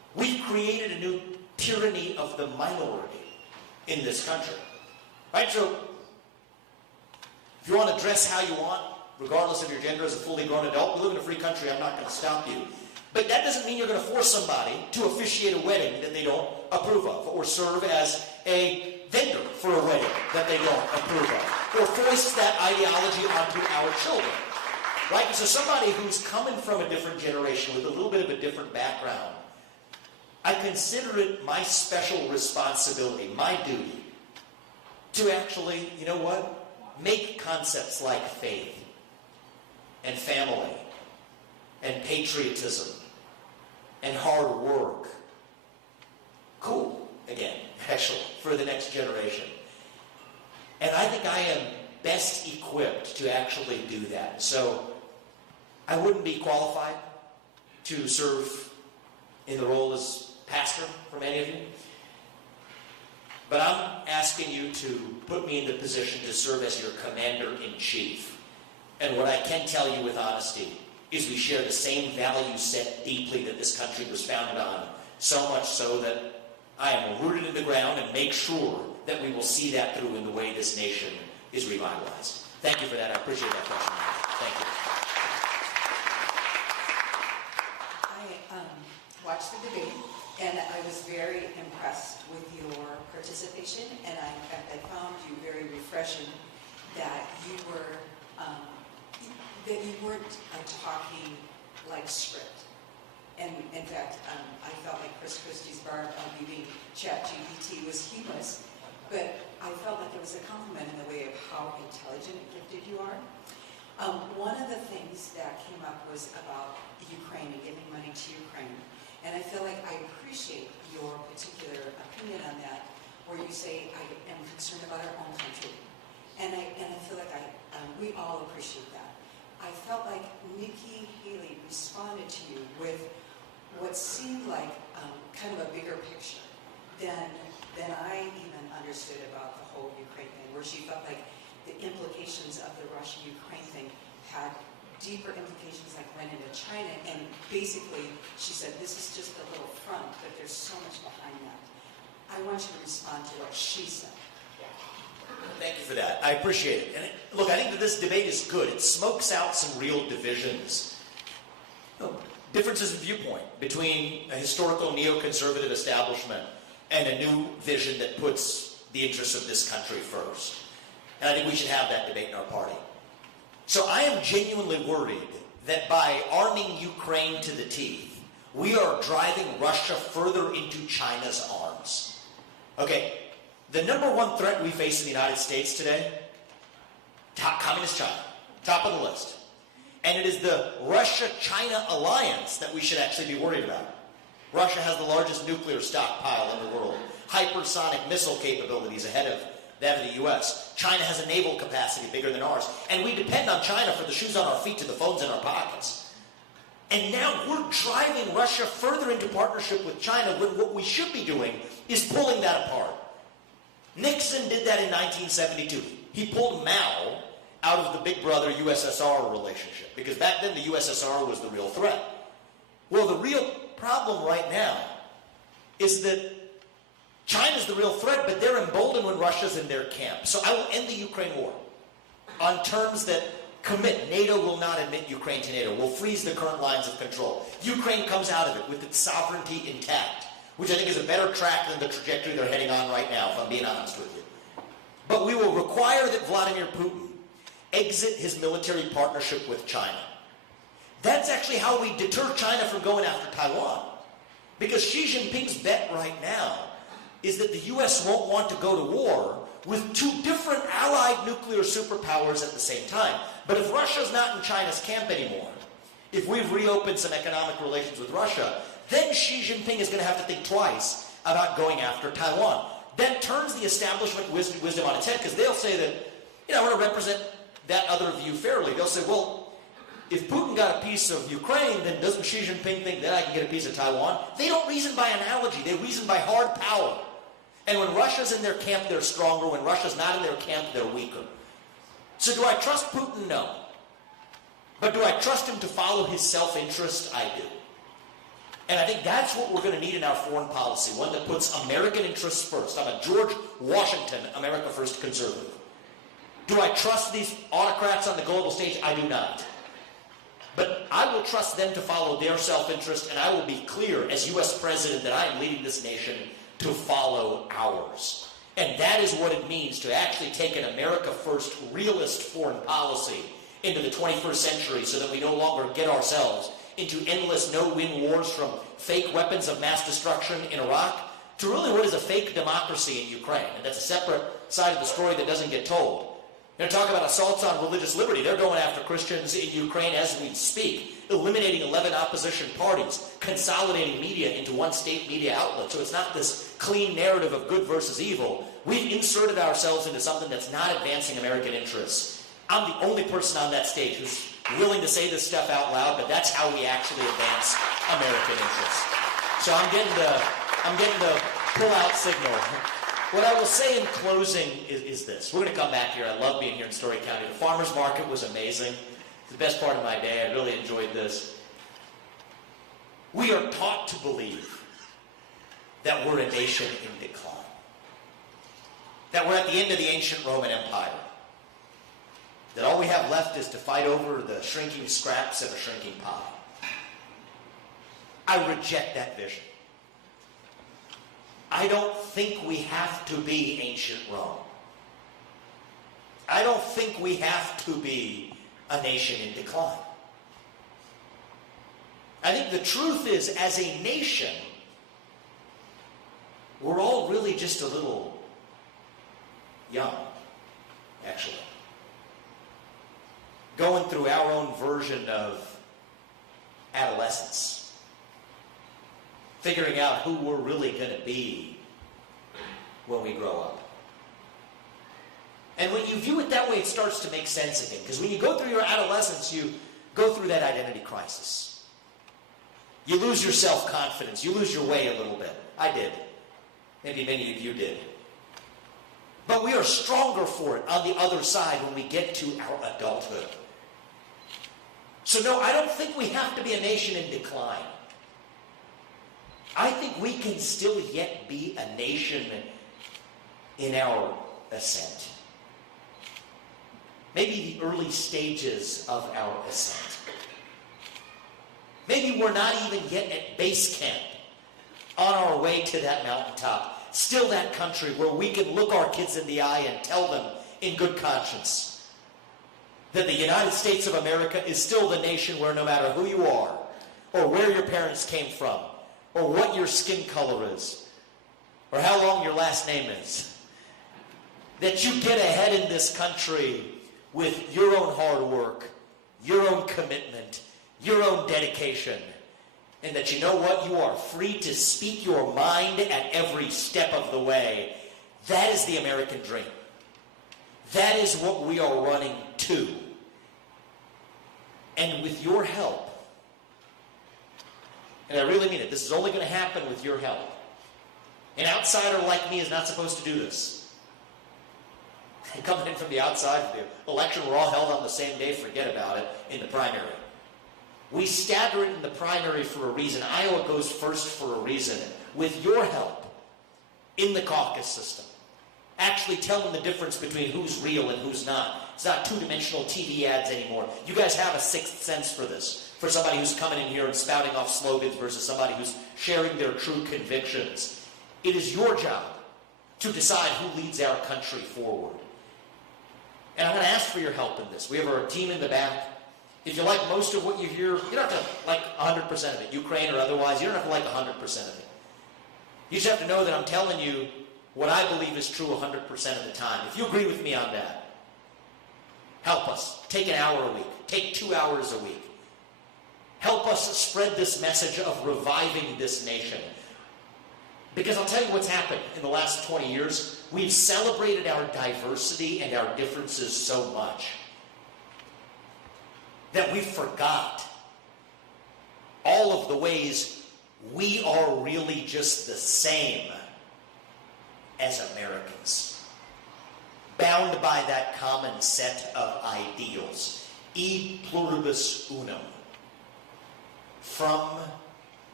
We've created a new tyranny of the minority in this country. Right? So, if you want to dress how you want, regardless of your gender as a fully grown adult, we live in a free country, I'm not going to stop you. But that doesn't mean you're going to force somebody to officiate a wedding that they don't approve of, or serve as a vendor for a wedding that they don't approve of, or force that ideology onto our children. Right? And so somebody who's coming from a different generation with a little bit of a different background, I consider it my special responsibility, my duty, to actually, you know what, make concepts like faith and family and patriotism and hard work cool again, actually, for the next generation. And I think I am best equipped to actually do that. So I wouldn't be qualified to serve in the role as pastor for many of you. But I'm asking you to put me in the position to serve as your commander-in-chief. And what I can tell you with honesty is we share the same value set deeply that this country was founded on, so much so that I am rooted in the ground and make sure that we will see that through in the way this nation is revitalized. Thank you for that. I appreciate that question. Thank you. I watched the debate, and I was very impressed with your participation, and in fact, I found you very refreshing that you were that you weren't talking like script. And in fact, I felt like Chris Christie's bar being ChatGPT was humorous, but I felt like it was a compliment in the way of how intelligent and gifted you are. One of the things that came up was about Ukraine and giving money to Ukraine. And I feel like I appreciate your particular opinion on that, where you say, I am concerned about our own country. And I feel like we all appreciate that. I felt like Nikki Haley responded to you with what seemed like kind of a bigger picture than I even understood about the whole Ukraine thing, where she felt like the implications of the Russia-Ukraine thing had deeper implications, like went into China, and basically she said this is just a little front, but there's so much behind that. I want you to respond to what she said. Thank you for that. I appreciate it. And look, I think that this debate is good. It smokes out some real divisions. Differences in viewpoint between a historical neoconservative establishment and a new vision that puts the interests of this country first. And I think we should have that debate in our party. So I am genuinely worried that by arming Ukraine to the teeth, we are driving Russia further into China's arms. Okay, the number one threat we face in the United States today, communist China, top of the list. And it is the Russia-China alliance that we should actually be worried about. Russia has the largest nuclear stockpile in the world, hypersonic missile capabilities ahead of that of the U.S. China has a naval capacity bigger than ours, and we depend on China for the shoes on our feet to the phones in our pockets. And now we're driving Russia further into partnership with China when what we should be doing is pulling that apart. Nixon did that in 1972. He pulled Mao out of the big brother USSR relationship, because back then the USSR was the real threat. Well, the real problem right now is that China's the real threat, but they're emboldened when Russia's in their camp. So I will end the Ukraine war on terms that commit. NATO will not admit Ukraine to NATO. We'll freeze the current lines of control. Ukraine comes out of it with its sovereignty intact, which I think is a better track than the trajectory they're heading on right now, if I'm being honest with you. But we will require that Vladimir Putin exit his military partnership with China. That's actually how we deter China from going after Taiwan. Because Xi Jinping's bet right now is that the U.S. won't want to go to war with two different allied nuclear superpowers at the same time. But if Russia's not in China's camp anymore, if we've reopened some economic relations with Russia, then Xi Jinping is going to have to think twice about going after Taiwan. That turns the establishment wisdom on its head, because they'll say that, I want to represent that other view fairly. They'll say, well, if Putin got a piece of Ukraine, then doesn't Xi Jinping think that I can get a piece of Taiwan? They don't reason by analogy. They reason by hard power. And when Russia's in their camp, they're stronger. When Russia's not in their camp, they're weaker. So do I trust Putin? No. But do I trust him to follow his self-interest? I do. And I think that's what we're going to need in our foreign policy, one that puts American interests first. I'm a George Washington, America First conservative. Do I trust these autocrats on the global stage? I do not. But I will trust them to follow their self-interest, and I will be clear as U.S. President that I am leading this nation to follow ours. And that is what it means to actually take an America First realist foreign policy into the 21st century so that we no longer get ourselves into endless no-win wars, from fake weapons of mass destruction in Iraq to really what is a fake democracy in Ukraine. And that's a separate side of the story that doesn't get told. They're talking about assaults on religious liberty. They're going after Christians in Ukraine as we speak, eliminating 11 opposition parties, consolidating media into one state media outlet. So it's not this clean narrative of good versus evil. We've inserted ourselves into something that's not advancing American interests. I'm the only person on that stage who's willing to say this stuff out loud, but that's how we actually advance American interests. So I'm getting the pull-out signal. What I will say in closing is this. We're going to come back here. I love being here in Story County. The farmers market was amazing. It's the best part of my day. I really enjoyed this. We are taught to believe that we're a nation in decline, that we're at the end of the ancient Roman Empire, that all we have left is to fight over the shrinking scraps of a shrinking pie. I reject that vision. I don't think we have to be ancient Rome. I don't think we have to be a nation in decline. I think the truth is, as a nation, we're all really just a little young, actually. Going through our own version of adolescence. Figuring out who we're really going to be when we grow up. And when you view it that way, it starts to make sense again. Because when you go through your adolescence, you go through that identity crisis. You lose your self-confidence. You lose your way a little bit. I did. Maybe many of you did. But we are stronger for it on the other side when we get to our adulthood. So no, I don't think we have to be a nation in decline. I think we can still yet be a nation in our ascent. Maybe the early stages of our ascent. Maybe we're not even yet at base camp on our way to that mountaintop. Still that country where we can look our kids in the eye and tell them in good conscience that the United States of America is still the nation where no matter who you are, or where your parents came from, or what your skin color is, or how long your last name is, that you get ahead in this country with your own hard work, your own commitment, your own dedication, and that you know what? You are free to speak your mind at every step of the way. That is the American dream. That is what we are running to. And with your help, and I really mean it, this is only going to happen with your help. An outsider like me is not supposed to do this. Coming in from the outside, the election were all held on the same day, forget about it, in the primary. We stagger it in the primary for a reason. Iowa goes first for a reason. With your help in the caucus system, actually telling the difference between who's real and who's not. It's not two-dimensional TV ads anymore. You guys have a sixth sense for this. For somebody who's coming in here and spouting off slogans versus somebody who's sharing their true convictions. It is your job to decide who leads our country forward. And I'm going to ask for your help in this. We have our team in the back. If you like most of what you hear, you don't have to like 100% of it, Ukraine or otherwise. You don't have to like 100% of it. You just have to know that I'm telling you what I believe is true 100% of the time. If you agree with me on that, help us. Take an hour a week. Take 2 hours a week. Help us spread this message of reviving this nation. Because I'll tell you what's happened in the last 20 years. We've celebrated our diversity and our differences so much that we forgot all of the ways we are really just the same as Americans, bound by that common set of ideals, e pluribus unum, from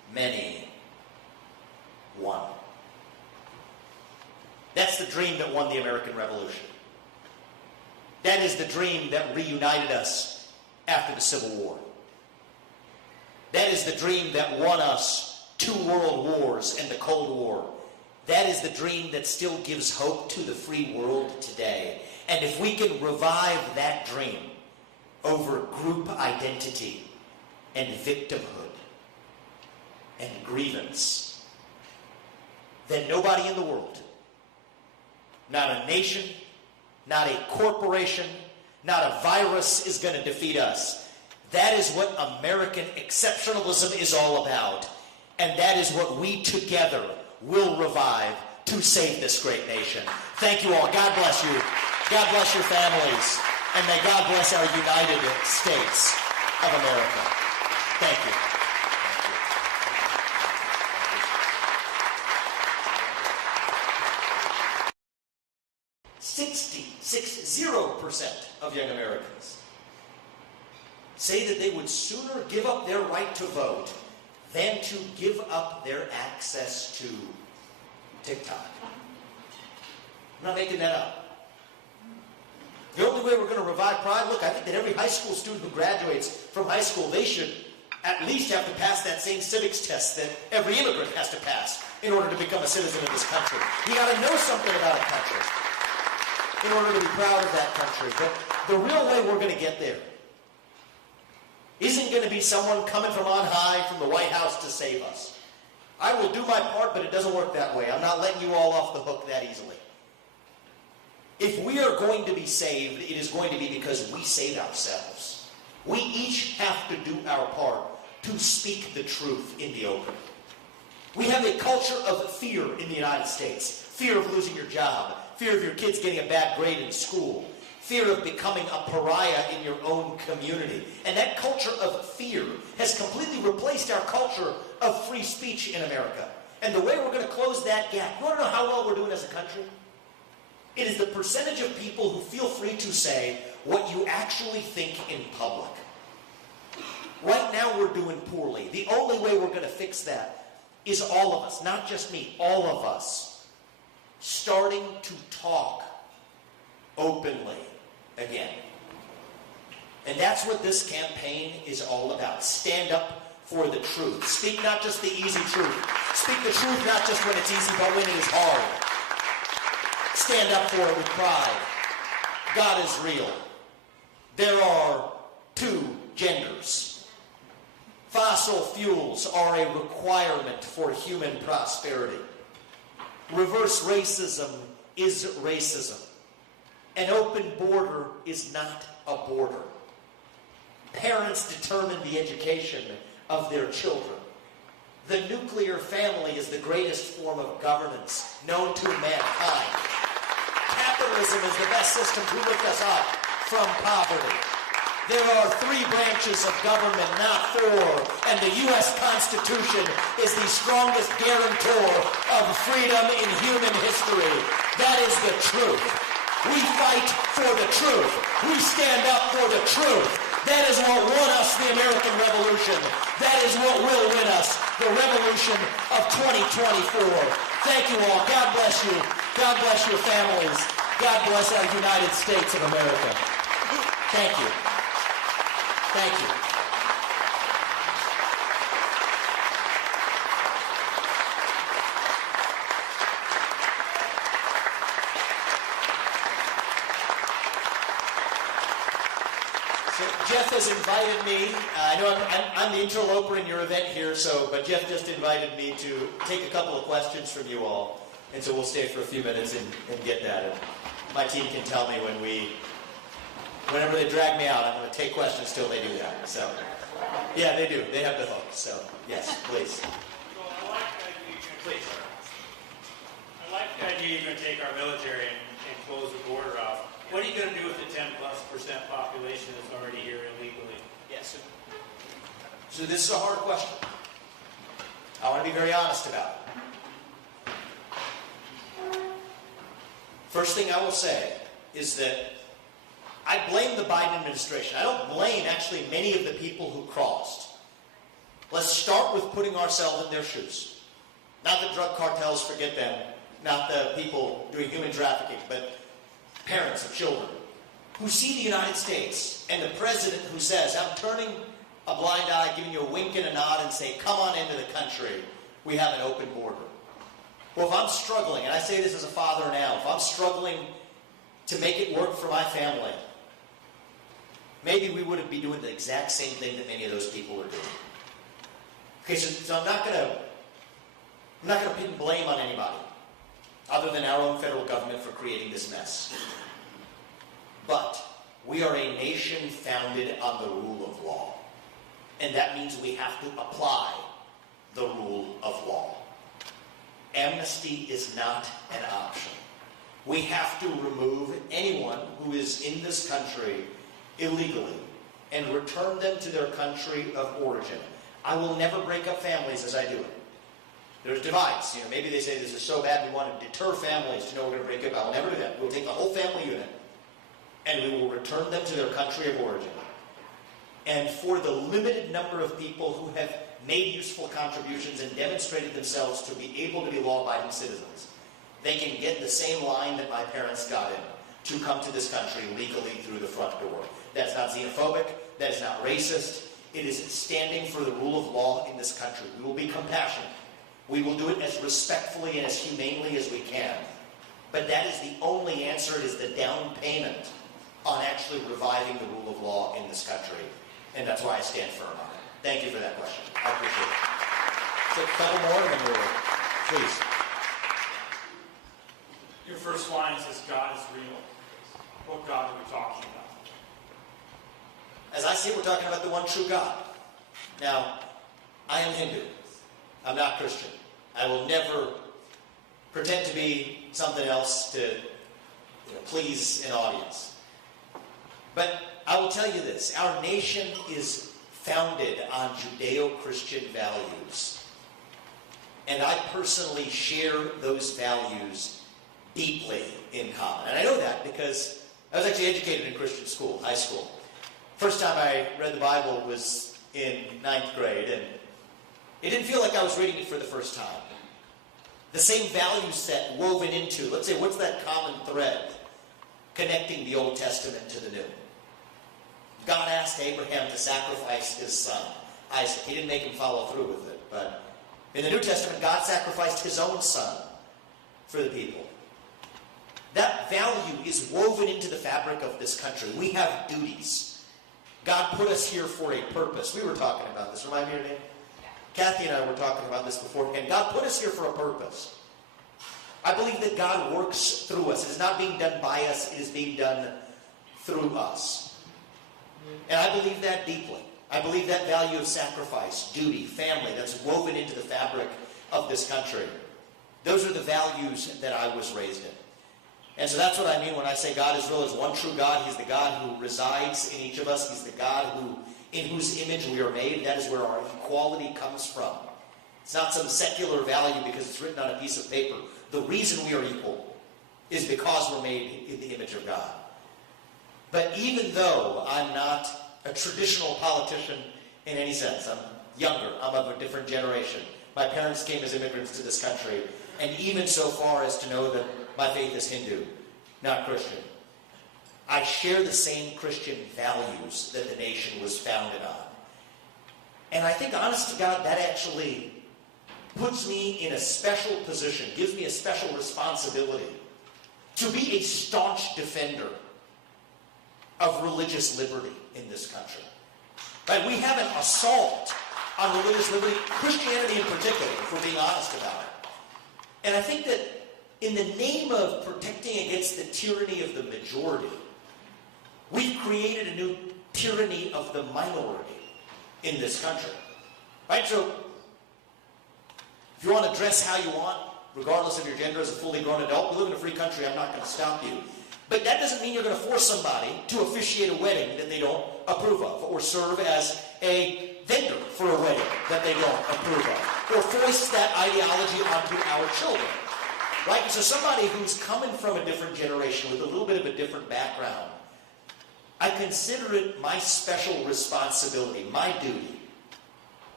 many one. That's the dream that won the American Revolution. That is the dream that reunited us after the Civil War. That is the dream that won us 2 world wars and the Cold War. That is the dream that still gives hope to the free world today. And if we can revive that dream over group identity and victimhood and grievance, then nobody in the world, not a nation, not a corporation, not a virus is going to defeat us. That is what American exceptionalism is all about. And that is what we together will revive to save this great nation. Thank you all. God bless you. God bless your families. And may God bless our United States of America. Thank you. 60% of young Americans say that they would sooner give up their right to vote than to give up their access to TikTok. I'm not making that up. The only way we're going to revive pride, look, I think that every high school student who graduates from high school, they should at least have to pass that same civics test that every immigrant has to pass in order to become a citizen of this country. You got to know something about a country in order to be proud of that country. But the real way we're going to get there isn't going to be someone coming from on high from the White House to save us. I will do my part, but it doesn't work that way. I'm not letting you all off the hook that easily. If we are going to be saved, it is going to be because we save ourselves. We each have to do our part to speak the truth in the open. We have a culture of fear in the United States. Fear of losing your job. Fear of your kids getting a bad grade in school. Fear of becoming a pariah in your own community. And that culture of fear has completely replaced our culture of free speech in America. And the way we're going to close that gap, you want to know how well we're doing as a country? It is the percentage of people who feel free to say what you actually think in public. Right now we're doing poorly. The only way we're going to fix that is all of us, not just me, all of us, starting to talk openly again. And that's what this campaign is all about. Stand up for the truth. Speak not just the easy truth. Speak the truth not just when it's easy, but when it is hard. Stand up for it with pride. God is real. There are 2 genders. Fossil fuels are a requirement for human prosperity. Reverse racism is racism. An open border is not a border. Parents determine the education of their children. The nuclear family is the greatest form of governance known to mankind. Capitalism is the best system to lift us up from poverty. There are 3 branches of government, not 4, and the U.S. Constitution is the strongest guarantor of freedom in human history. That is the truth. We fight for the truth. We stand up for the truth. That is what won us the American Revolution. That is what will win us the revolution of 2024. Thank you all. God bless you. God bless your families. God bless our United States of America. Thank you. Thank you. So Jeff has invited me. I know I'm the interloper in your event here, but Jeff just invited me to take a couple of questions from you all. And so we'll stay for a few minutes and get that. And my team can tell me whenever they drag me out, I'm going to take questions till they do that. So, yeah, they do. They have the hook. So, yes, please. Well, I like the idea you're going to take our military and close the border off. What are you going to do with the 10+% population that's already here illegally? Yes. So this is a hard question. I want to be very honest about it. First thing I will say is that I blame the Biden administration. I don't blame actually many of the people who crossed. Let's start with putting ourselves in their shoes. Not the drug cartels, forget them. Not the people doing human trafficking, but parents of children who see the United States and the president who says, I'm turning a blind eye, giving you a wink and a nod and say, come on into the country. We have an open border. Well, if I'm struggling, and I say this as a father now, if I'm struggling to make it work for my family, maybe we wouldn't be doing the exact same thing that many of those people are doing. Okay, so I'm not going to pin blame on anybody other than our own federal government for creating this mess. But we are a nation founded on the rule of law. And that means we have to apply the rule of law. Amnesty is not an option. We have to remove anyone who is in this country illegally and return them to their country of origin. I will never break up families as I do it. There's divides. Maybe they say this is so bad we want to deter families to know we're going to break up. I will never do that. We'll take the whole family unit and we will return them to their country of origin. And for the limited number of people who have made useful contributions and demonstrated themselves to be able to be law-abiding citizens, they can get the same line that my parents got in to come to this country legally through the front door. That's not xenophobic. That is not racist. It is standing for the rule of law in this country. We will be compassionate. We will do it as respectfully and as humanely as we can. But that is the only answer. It is the down payment on actually reviving the rule of law in this country. And that's why I stand firm on it. Thank you for that question. I appreciate it. So a couple more and then we'll, please. Your first line says God is real. What God are we talking about? As I see it, we're talking about the one true God. Now, I am Hindu. I'm not Christian. I will never pretend to be something else to please an audience. But I will tell you this. Our nation is founded on Judeo-Christian values. And I personally share those values deeply in common. And I know that because I was actually educated in Christian school, high school. First time I read the Bible was in 9th grade, and it didn't feel like I was reading it for the first time. The same value set woven into, let's say, what's that common thread connecting the Old Testament to the New? God asked Abraham to sacrifice his son, Isaac. He didn't make him follow through with it. But in the New Testament, God sacrificed his own son for the people. That value is woven into the fabric of this country. We have duties. God put us here for a purpose. We were talking about this. Remind me your name? Kathy and I were talking about this beforehand. God put us here for a purpose. I believe that God works through us. It is not being done by us. It is being done through us. And I believe that deeply. I believe that value of sacrifice, duty, family, that's woven into the fabric of this country. Those are the values that I was raised in. And so that's what I mean when I say God is real. Is one true God. He's the God who resides in each of us. He's the God in whose image we are made. That is where our equality comes from. It's not some secular value because it's written on a piece of paper. The reason we are equal is because we're made in the image of God. But even though I'm not a traditional politician in any sense, I'm younger, I'm of a different generation. My parents came as immigrants to this country, and even so far as to know that my faith is Hindu, not Christian. I share the same Christian values that the nation was founded on. And I think, honest to God, that actually puts me in a special position, gives me a special responsibility to be a staunch defender of religious liberty in this country. Right? We have an assault on religious liberty, Christianity in particular, if we're being honest about it. And I think that in the name of protecting against the tyranny of the majority, we've created a new tyranny of the minority in this country. Right? So, if you want to dress how you want, regardless of your gender as a fully grown adult, we live in a free country, I'm not going to stop you. But that doesn't mean you're going to force somebody to officiate a wedding that they don't approve of, or serve as a vendor for a wedding that they don't approve of, or force that ideology onto our children. Right? And so somebody who's coming from a different generation with a little bit of a different background, I consider it my special responsibility, my duty,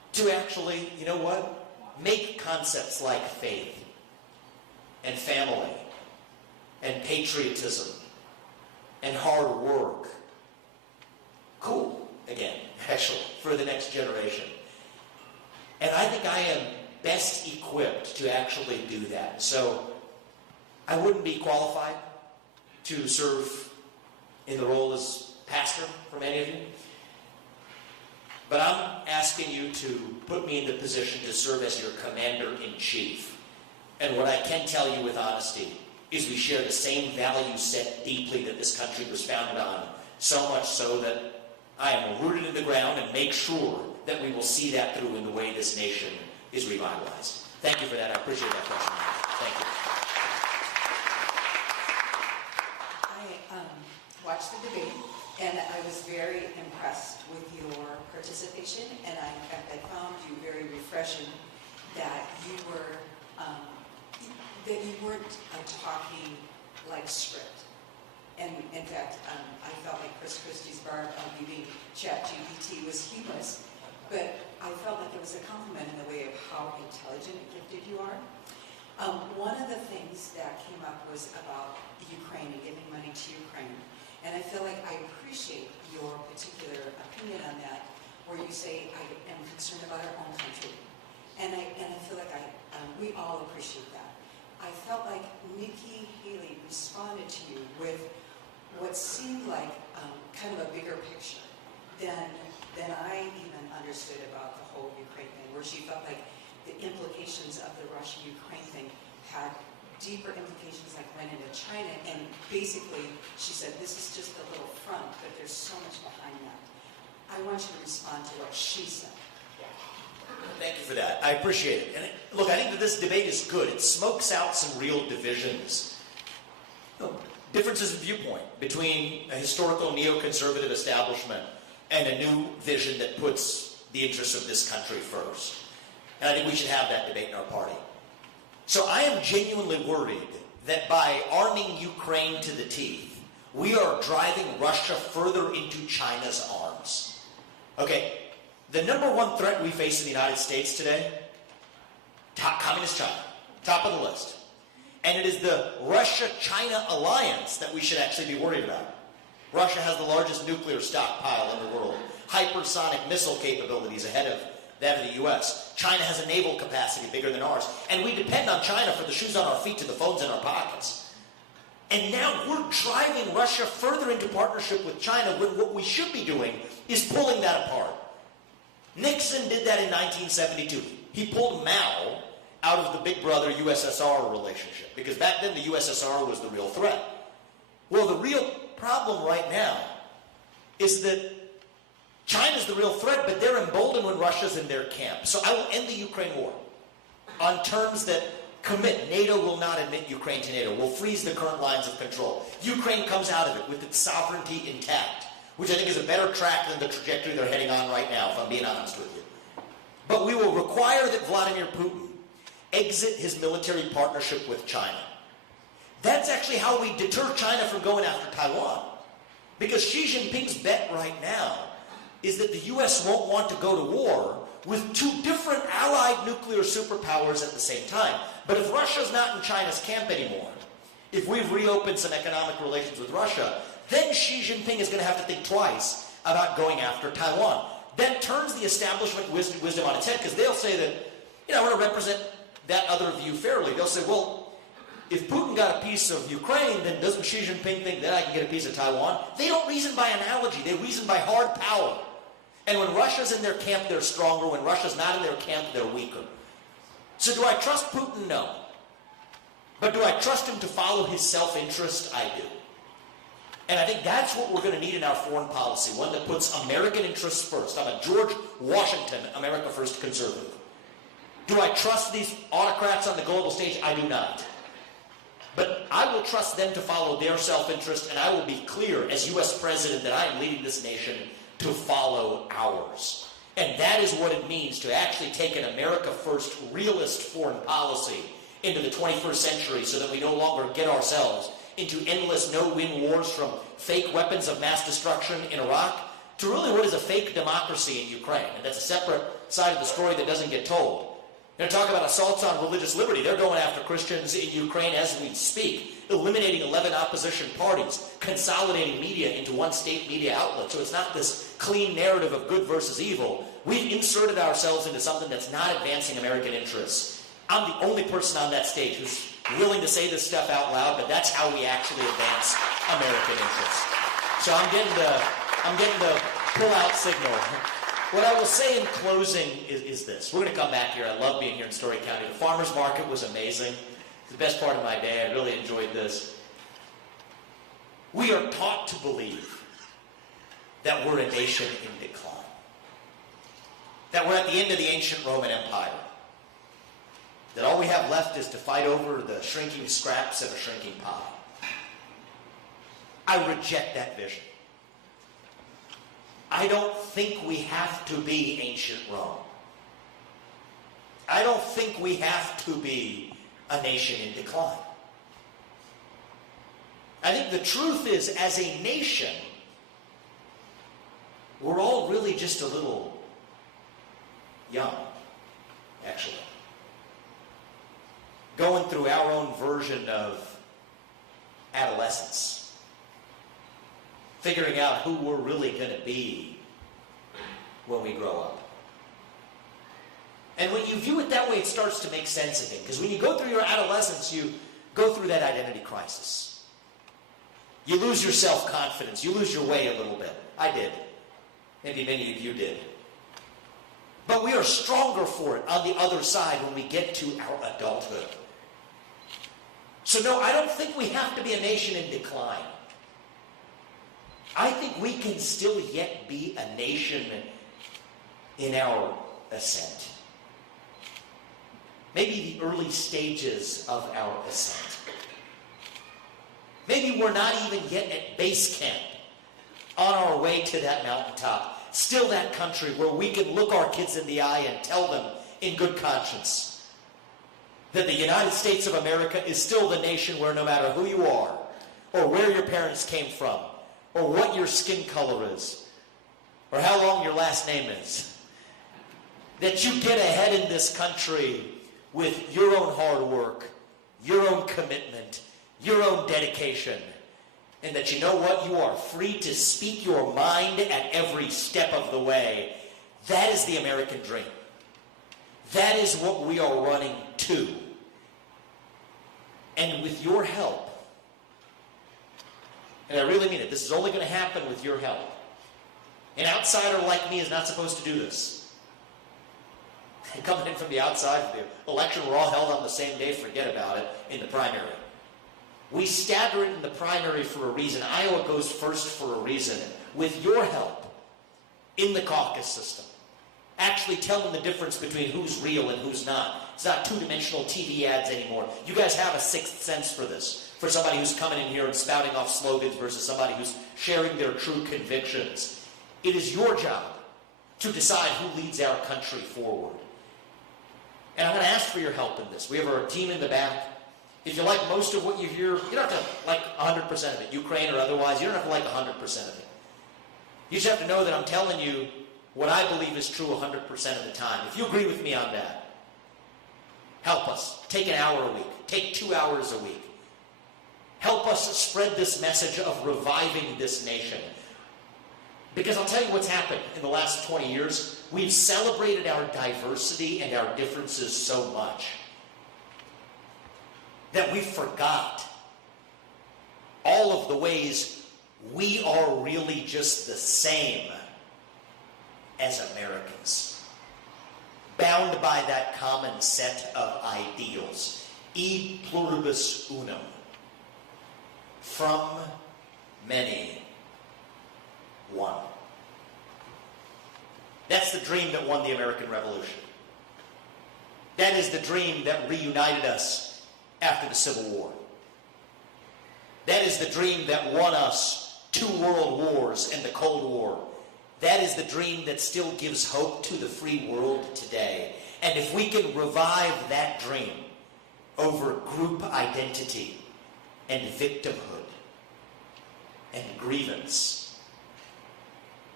to actually, you know what, make concepts like faith and family and patriotism and hard work cool again, actually, for the next generation. And I think I am best equipped to actually do that. So I wouldn't be qualified to serve in the role as pastor for many of you. But I'm asking you to put me in the position to serve as your commander-in-chief. And what I can tell you with honesty is we share the same value set deeply that this country was founded on, so much so that I am rooted in the ground and make sure that we will see that through in the way this nation is revitalized. Thank you for that. I appreciate that question. Thank you. I watched the debate, and I was very impressed with your participation, and in fact, I found you very refreshing that you were that you weren't talking like script. And in fact, I felt like Chris Christie's bar beating ChatGPT was humorous, but I felt like it was a compliment in the way of how intelligent and gifted you are. One of the things that came up was about Ukraine and giving money to Ukraine. And I feel like I appreciate your particular opinion on that, where you say, I am concerned about our own country. And I feel like we all appreciate that. I felt like Nikki Haley responded to you with what seemed like kind of a bigger picture than I even understood about the whole Ukraine thing, where she felt like the implications of the Russia-Ukraine thing had deeper implications, like went into China, and basically she said this is just a little front, but there's so much behind that. I want you to respond to what she said. Thank you for that. I appreciate it. And look, I think that this debate is good. It smokes out some real divisions. Differences of viewpoint between a historical neoconservative establishment and a new vision that puts the interests of this country first. And I think we should have that debate in our party. So I am genuinely worried that by arming Ukraine to the teeth, we are driving Russia further into China's arms. Okay, the number one threat we face in the United States today, communist China, top of the list. And it is the Russia-China alliance that we should actually be worried about. Russia has the largest nuclear stockpile in the world, hypersonic missile capabilities ahead of that of the U.S. China has a naval capacity bigger than ours, and we depend on China for the shoes on our feet to the phones in our pockets. And now we're driving Russia further into partnership with China when what we should be doing is pulling that apart. Nixon did that in 1972. He pulled Mao out of the big brother USSR relationship, because back then the USSR was the real threat. Well, the real problem right now is that China's the real threat, but they're emboldened when Russia's in their camp. So I will end the Ukraine war on terms that commit. NATO will not admit Ukraine to NATO. We'll freeze the current lines of control. Ukraine comes out of it with its sovereignty intact, which I think is a better track than the trajectory they're heading on right now, if I'm being honest with you. But we will require that Vladimir Putin exit his military partnership with China. That's actually how we deter China from going after Taiwan. Because Xi Jinping's bet right now is that the U.S. won't want to go to war with two different allied nuclear superpowers at the same time. But if Russia's not in China's camp anymore, if we've reopened some economic relations with Russia, then Xi Jinping is going to have to think twice about going after Taiwan. That turns the establishment wisdom on its head, because they'll say that, I want to represent that other view fairly. They'll say, well, if Putin got a piece of Ukraine, then doesn't Xi Jinping think that I can get a piece of Taiwan? They don't reason by analogy. They reason by hard power. And when Russia's in their camp, they're stronger. When Russia's not in their camp, they're weaker. So do I trust Putin? No. But do I trust him to follow his self-interest? I do. And I think that's what we're going to need in our foreign policy, one that puts American interests first. I'm a George Washington, America First conservative. Do I trust these autocrats on the global stage? I do not. But I will trust them to follow their self-interest, and I will be clear as U.S. President that I am leading this nation to follow ours. And that is what it means to actually take an America First realist foreign policy into the 21st century, so that we no longer get ourselves into endless no-win wars, from fake weapons of mass destruction in Iraq to really what is a fake democracy in Ukraine. And that's a separate side of the story that doesn't get told. They're talking about assaults on religious liberty. They're going after Christians in Ukraine as we speak, eliminating 11 opposition parties, consolidating media into one state media outlet. So it's not this clean narrative of good versus evil. We've inserted ourselves into something that's not advancing American interests. I'm the only person on that stage who's willing to say this stuff out loud, but that's how we actually advance American interests. So I'm getting the pull-out signal. What I will say in closing is this. We're going to come back here. I love being here in Story County. The farmers market was amazing. It's the best part of my day. I really enjoyed this. We are taught to believe that we're a nation in decline. That we're at the end of the ancient Roman Empire. That all we have left is to fight over the shrinking scraps of a shrinking pie. I reject that vision. I don't think we have to be ancient Rome. I don't think we have to be a nation in decline. I think the truth is, as a nation, we're all really just a little young, actually. Going through our own version of adolescence. Figuring out who we're really going to be when we grow up. And when you view it that way, it starts to make sense again. Because when you go through your adolescence, you go through that identity crisis. You lose your self-confidence. You lose your way a little bit. I did. Maybe many of you did. But we are stronger for it on the other side when we get to our adulthood. So no, I don't think we have to be a nation in decline. I think we can still yet be a nation in our ascent. Maybe the early stages of our ascent. Maybe we're not even yet at base camp on our way to that mountaintop. Still that country where we can look our kids in the eye and tell them in good conscience that the United States of America is still the nation where no matter who you are, or where your parents came from, or what your skin color is, or how long your last name is, that you get ahead in this country with your own hard work, your own commitment, your own dedication, and that you know what? You are free to speak your mind at every step of the way. That is the American dream. That is what we are running to. And with your help, and I really mean it, this is only going to happen with your help. An outsider like me is not supposed to do this. Coming in from the outside, the election were all held on the same day, forget about it, in the primary. We stagger it in the primary for a reason. Iowa goes first for a reason. With your help in the caucus system, actually telling the difference between who's real and who's not. It's not two-dimensional TV ads anymore. You guys have a sixth sense for this. For somebody who's coming in here and spouting off slogans versus somebody who's sharing their true convictions. It is your job to decide who leads our country forward. And I'm going to ask for your help in this. We have our team in the back. If you like most of what you hear, you don't have to like 100% of it, Ukraine or otherwise. You don't have to like 100% of it. You just have to know that I'm telling you what I believe is true 100% of the time. If you agree with me on that, help us. Take an hour a week. Take 2 hours a week. Help us spread this message of reviving this nation. Because I'll tell you what's happened in the last 20 years. We've celebrated our diversity and our differences so much that we forgot all of the ways we are really just the same as Americans. Bound by that common set of ideals. E pluribus unum. From many, one. That's the dream that won the American Revolution. That is the dream that reunited us after the Civil War. That is the dream that won us 2 world wars and the Cold War. That is the dream that still gives hope to the free world today. And if we can revive that dream over group identity and victimhood and grievance,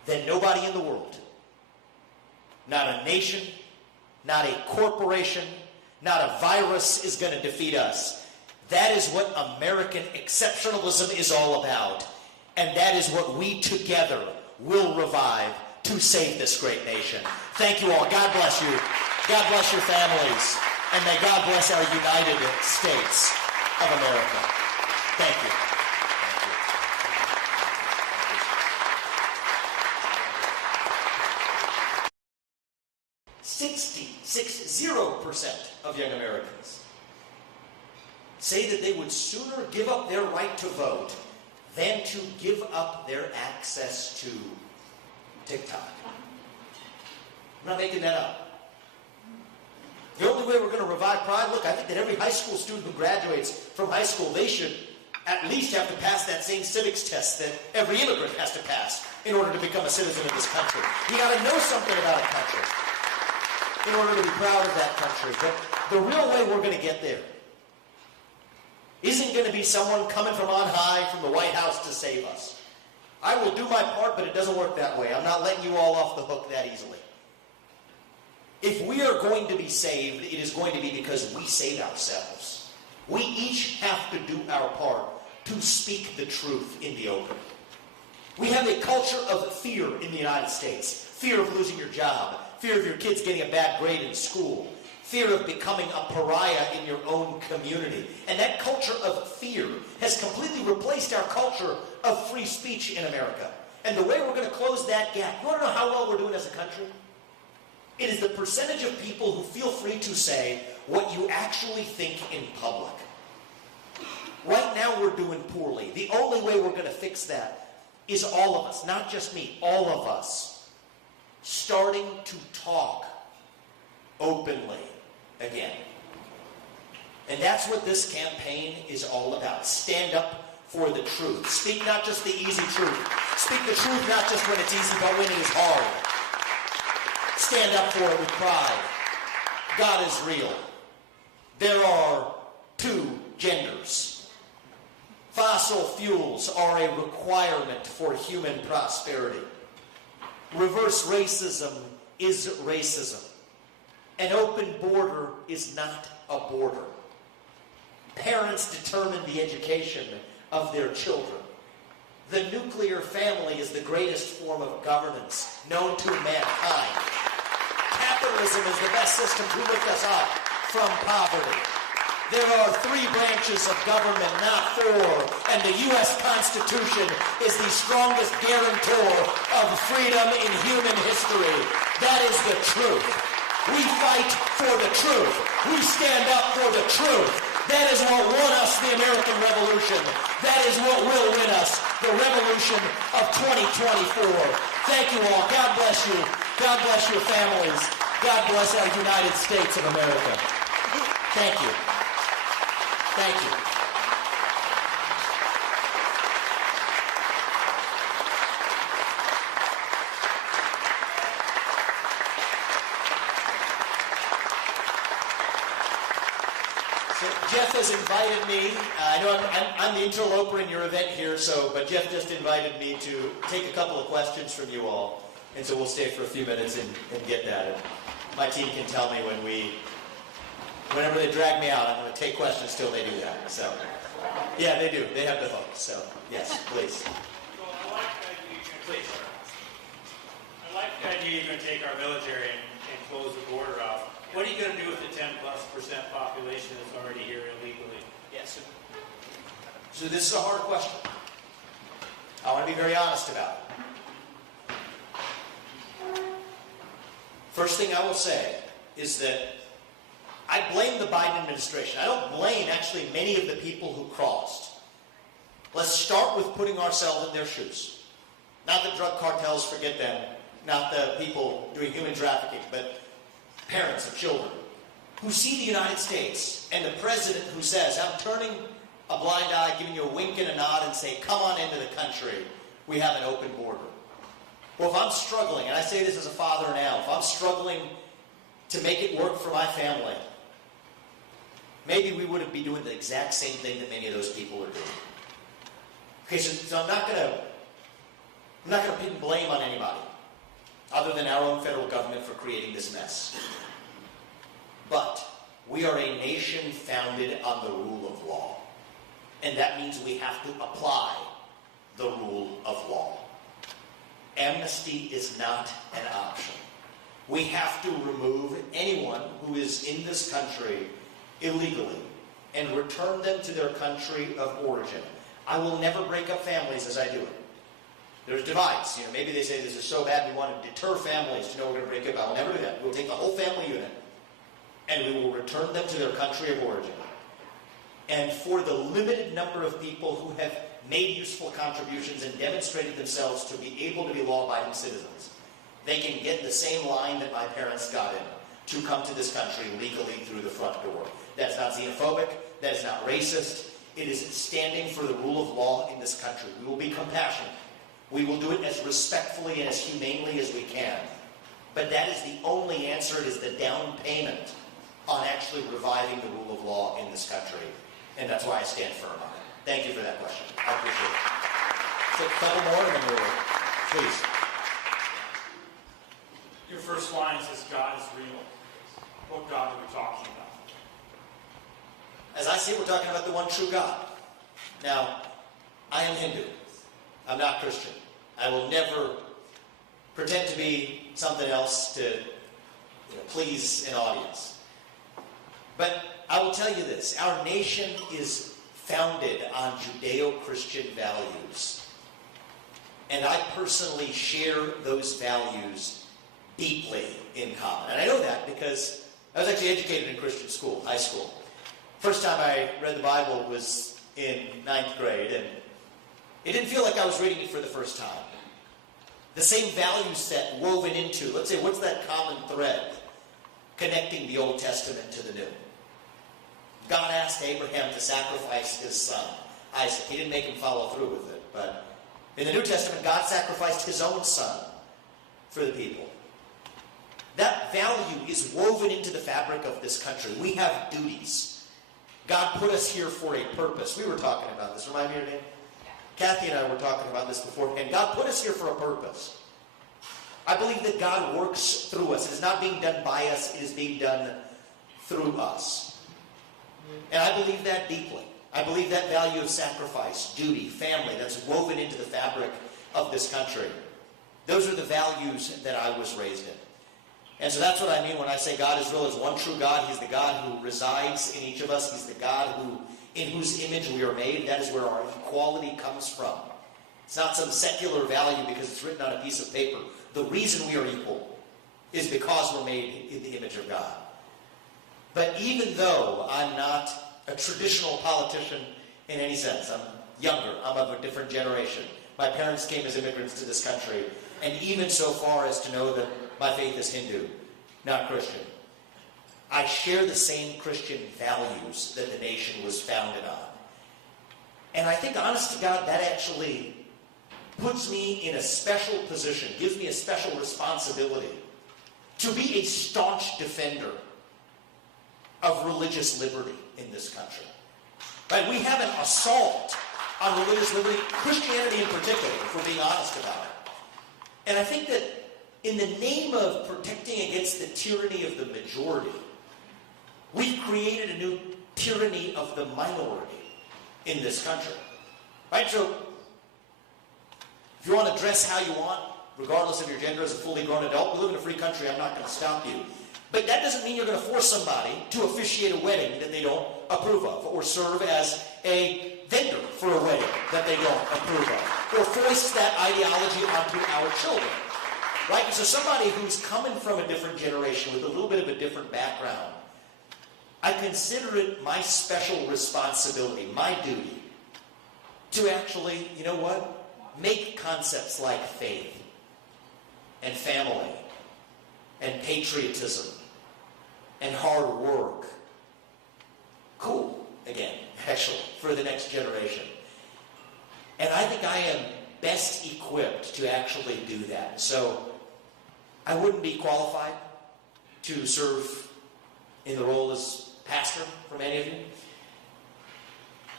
then nobody in the world, not a nation, not a corporation, not a virus is going to defeat us. That is what American exceptionalism is all about. And that is what we together will revive to save this great nation. Thank you all. God bless you. God bless your families. And may God bless our United States of America. Thank you. 60% of young Americans say that they would sooner give up their right to vote than to give up their access to TikTok. I'm not making that up. The only way we're going to revive pride, look, I think that every high school student who graduates from high school, they should at least have to pass that same civics test that every immigrant has to pass in order to become a citizen of this country. You got to know something about a country in order to be proud of that country. But the real way we're going to get there isn't going to be someone coming from on high from the White House to save us. I will do my part, but it doesn't work that way. I'm not letting you all off the hook that easily. If we are going to be saved, it is going to be because we save ourselves. We each have to do our part to speak the truth in the open. We have a culture of fear in the United States. Fear of losing your job. Fear of your kids getting a bad grade in school. Fear of becoming a pariah in your own community. And that culture of fear has completely replaced our culture of free speech in America. And the way we're going to close that gap, you want to know how well we're doing as a country? It is the percentage of people who feel free to say what you actually think in public. Right now we're doing poorly. The only way we're going to fix that is all of us, not just me, all of us, starting to talk openly again. And that's what this campaign is all about. Stand up for the truth. Speak not just the easy truth. Speak the truth not just when it's easy, but when it is hard. Stand up for it with pride. God is real. There are two genders. Fossil fuels are a requirement for human prosperity. Reverse racism is racism. An open border is not a border. Parents determine the education of their children. The nuclear family is the greatest form of governance known to mankind. Capitalism is the best system to lift us up from poverty. There are 3 branches of government, not 4, and the U.S. Constitution is the strongest guarantor of freedom in human history. That is the truth. We fight for the truth. We stand up for the truth. That is what won us the American Revolution. That is what will win us the revolution of 2024. Thank you all. God bless you. God bless your families. God bless our United States of America. Thank you. Thank you. So Jeff has invited me. I know I'm the interloper in your event here, but Jeff just invited me to take a couple of questions from you all. And so we'll stay for a few minutes and get that. And my team can tell me whenever they drag me out, I'm going to take questions till they do that. So, yeah, they do. They have the hook. So, yes, please. So I like the idea you're going to take our military and close the border off. What are you going to do with the 10+% population that's already here illegally? Yes. So this is a hard question. I want to be very honest about it. First thing I will say is that I blame the Biden administration. I don't blame actually many of the people who crossed. Let's start with putting ourselves in their shoes. Not the drug cartels, forget them. Not the people doing human trafficking, but parents of children who see the United States and the president who says, I'm turning a blind eye, giving you a wink and a nod and say, come on into the country. We have an open border. Well, if I'm struggling, and I say this as a father now, if I'm struggling to make it work for my family, maybe we wouldn't be doing the exact same thing that many of those people are doing. Okay, so I'm not going to I'm not going to pin blame on anybody other than our own federal government for creating this mess. But we are a nation founded on the rule of law. And that means we have to apply the rule of law. Amnesty is not an option. We have to remove anyone who is in this country illegally and return them to their country of origin. I will never break up families as I do it. There's divides. Maybe they say this is so bad we want to deter families to know we're going to break up. I will never do that. We'll take the whole family unit and we will return them to their country of origin. And for the limited number of people who have made useful contributions and demonstrated themselves to be able to be law-abiding citizens, they can get the same line that my parents got in to come to this country legally through the front door. That's not xenophobic. That is not racist. It is standing for the rule of law in this country. We will be compassionate. We will do it as respectfully and as humanely as we can. But that is the only answer. It is the down payment on actually reviving the rule of law in this country. And that's why I stand firm on it. Thank you for that question. I appreciate it. Take a couple more and then we'll, please. Your first line says God is real. What God are we talking about? As I see it, we're talking about the one true God. Now, I am Hindu. I'm not Christian. I will never pretend to be something else to please an audience. But I will tell you this. Our nation is founded on Judeo-Christian values. And I personally share those values deeply in common. And I know that because I was actually educated in Christian school, high school. First time I read the Bible was in 9th grade, and it didn't feel like I was reading it for the first time. The same value set woven into, let's say, what's that common thread connecting the Old Testament to the New? God asked Abraham to sacrifice his son, Isaac. He didn't make him follow through with it, but in the New Testament, God sacrificed his own son for the people. That value is woven into the fabric of this country. We have duties. God put us here for a purpose. We were talking about this. Remind me your name? Kathy and I were talking about this beforehand. God put us here for a purpose. I believe that God works through us. It is not being done by us. It is being done through us. And I believe that deeply. I believe that value of sacrifice, duty, family, that's woven into the fabric of this country. Those are the values that I was raised in. And so that's what I mean when I say God is real. Is one true God. He's the God who resides in each of us. He's the God in whose image we are made. That is where our equality comes from. It's not some secular value because it's written on a piece of paper. The reason we are equal is because we're made in the image of God. But even though I'm not a traditional politician in any sense, I'm younger, I'm of a different generation. My parents came as immigrants to this country, and even so far as to know that my faith is Hindu, not Christian. I share the same Christian values that the nation was founded on. And I think, honest to God, that actually puts me in a special position, gives me a special responsibility to be a staunch defender of religious liberty in this country. Right? We have an assault on religious liberty, Christianity in particular, if we're being honest about it. And I think that in the name of protecting against the tyranny of the majority, we've created a new tyranny of the minority in this country. Right? So, if you want to dress how you want, regardless of your gender as a fully grown adult, we live in a free country, I'm not going to stop you. But that doesn't mean you're going to force somebody to officiate a wedding that they don't approve of, or serve as a vendor for a wedding that they don't approve of, or force that ideology onto our children. Right? So somebody who's coming from a different generation with a little bit of a different background, I consider it my special responsibility, my duty, to actually, you know what, make concepts like faith and family and patriotism and hard work cool again, actually, for the next generation. And I think I am best equipped to actually do that. So I wouldn't be qualified to serve in the role as pastor for many of you.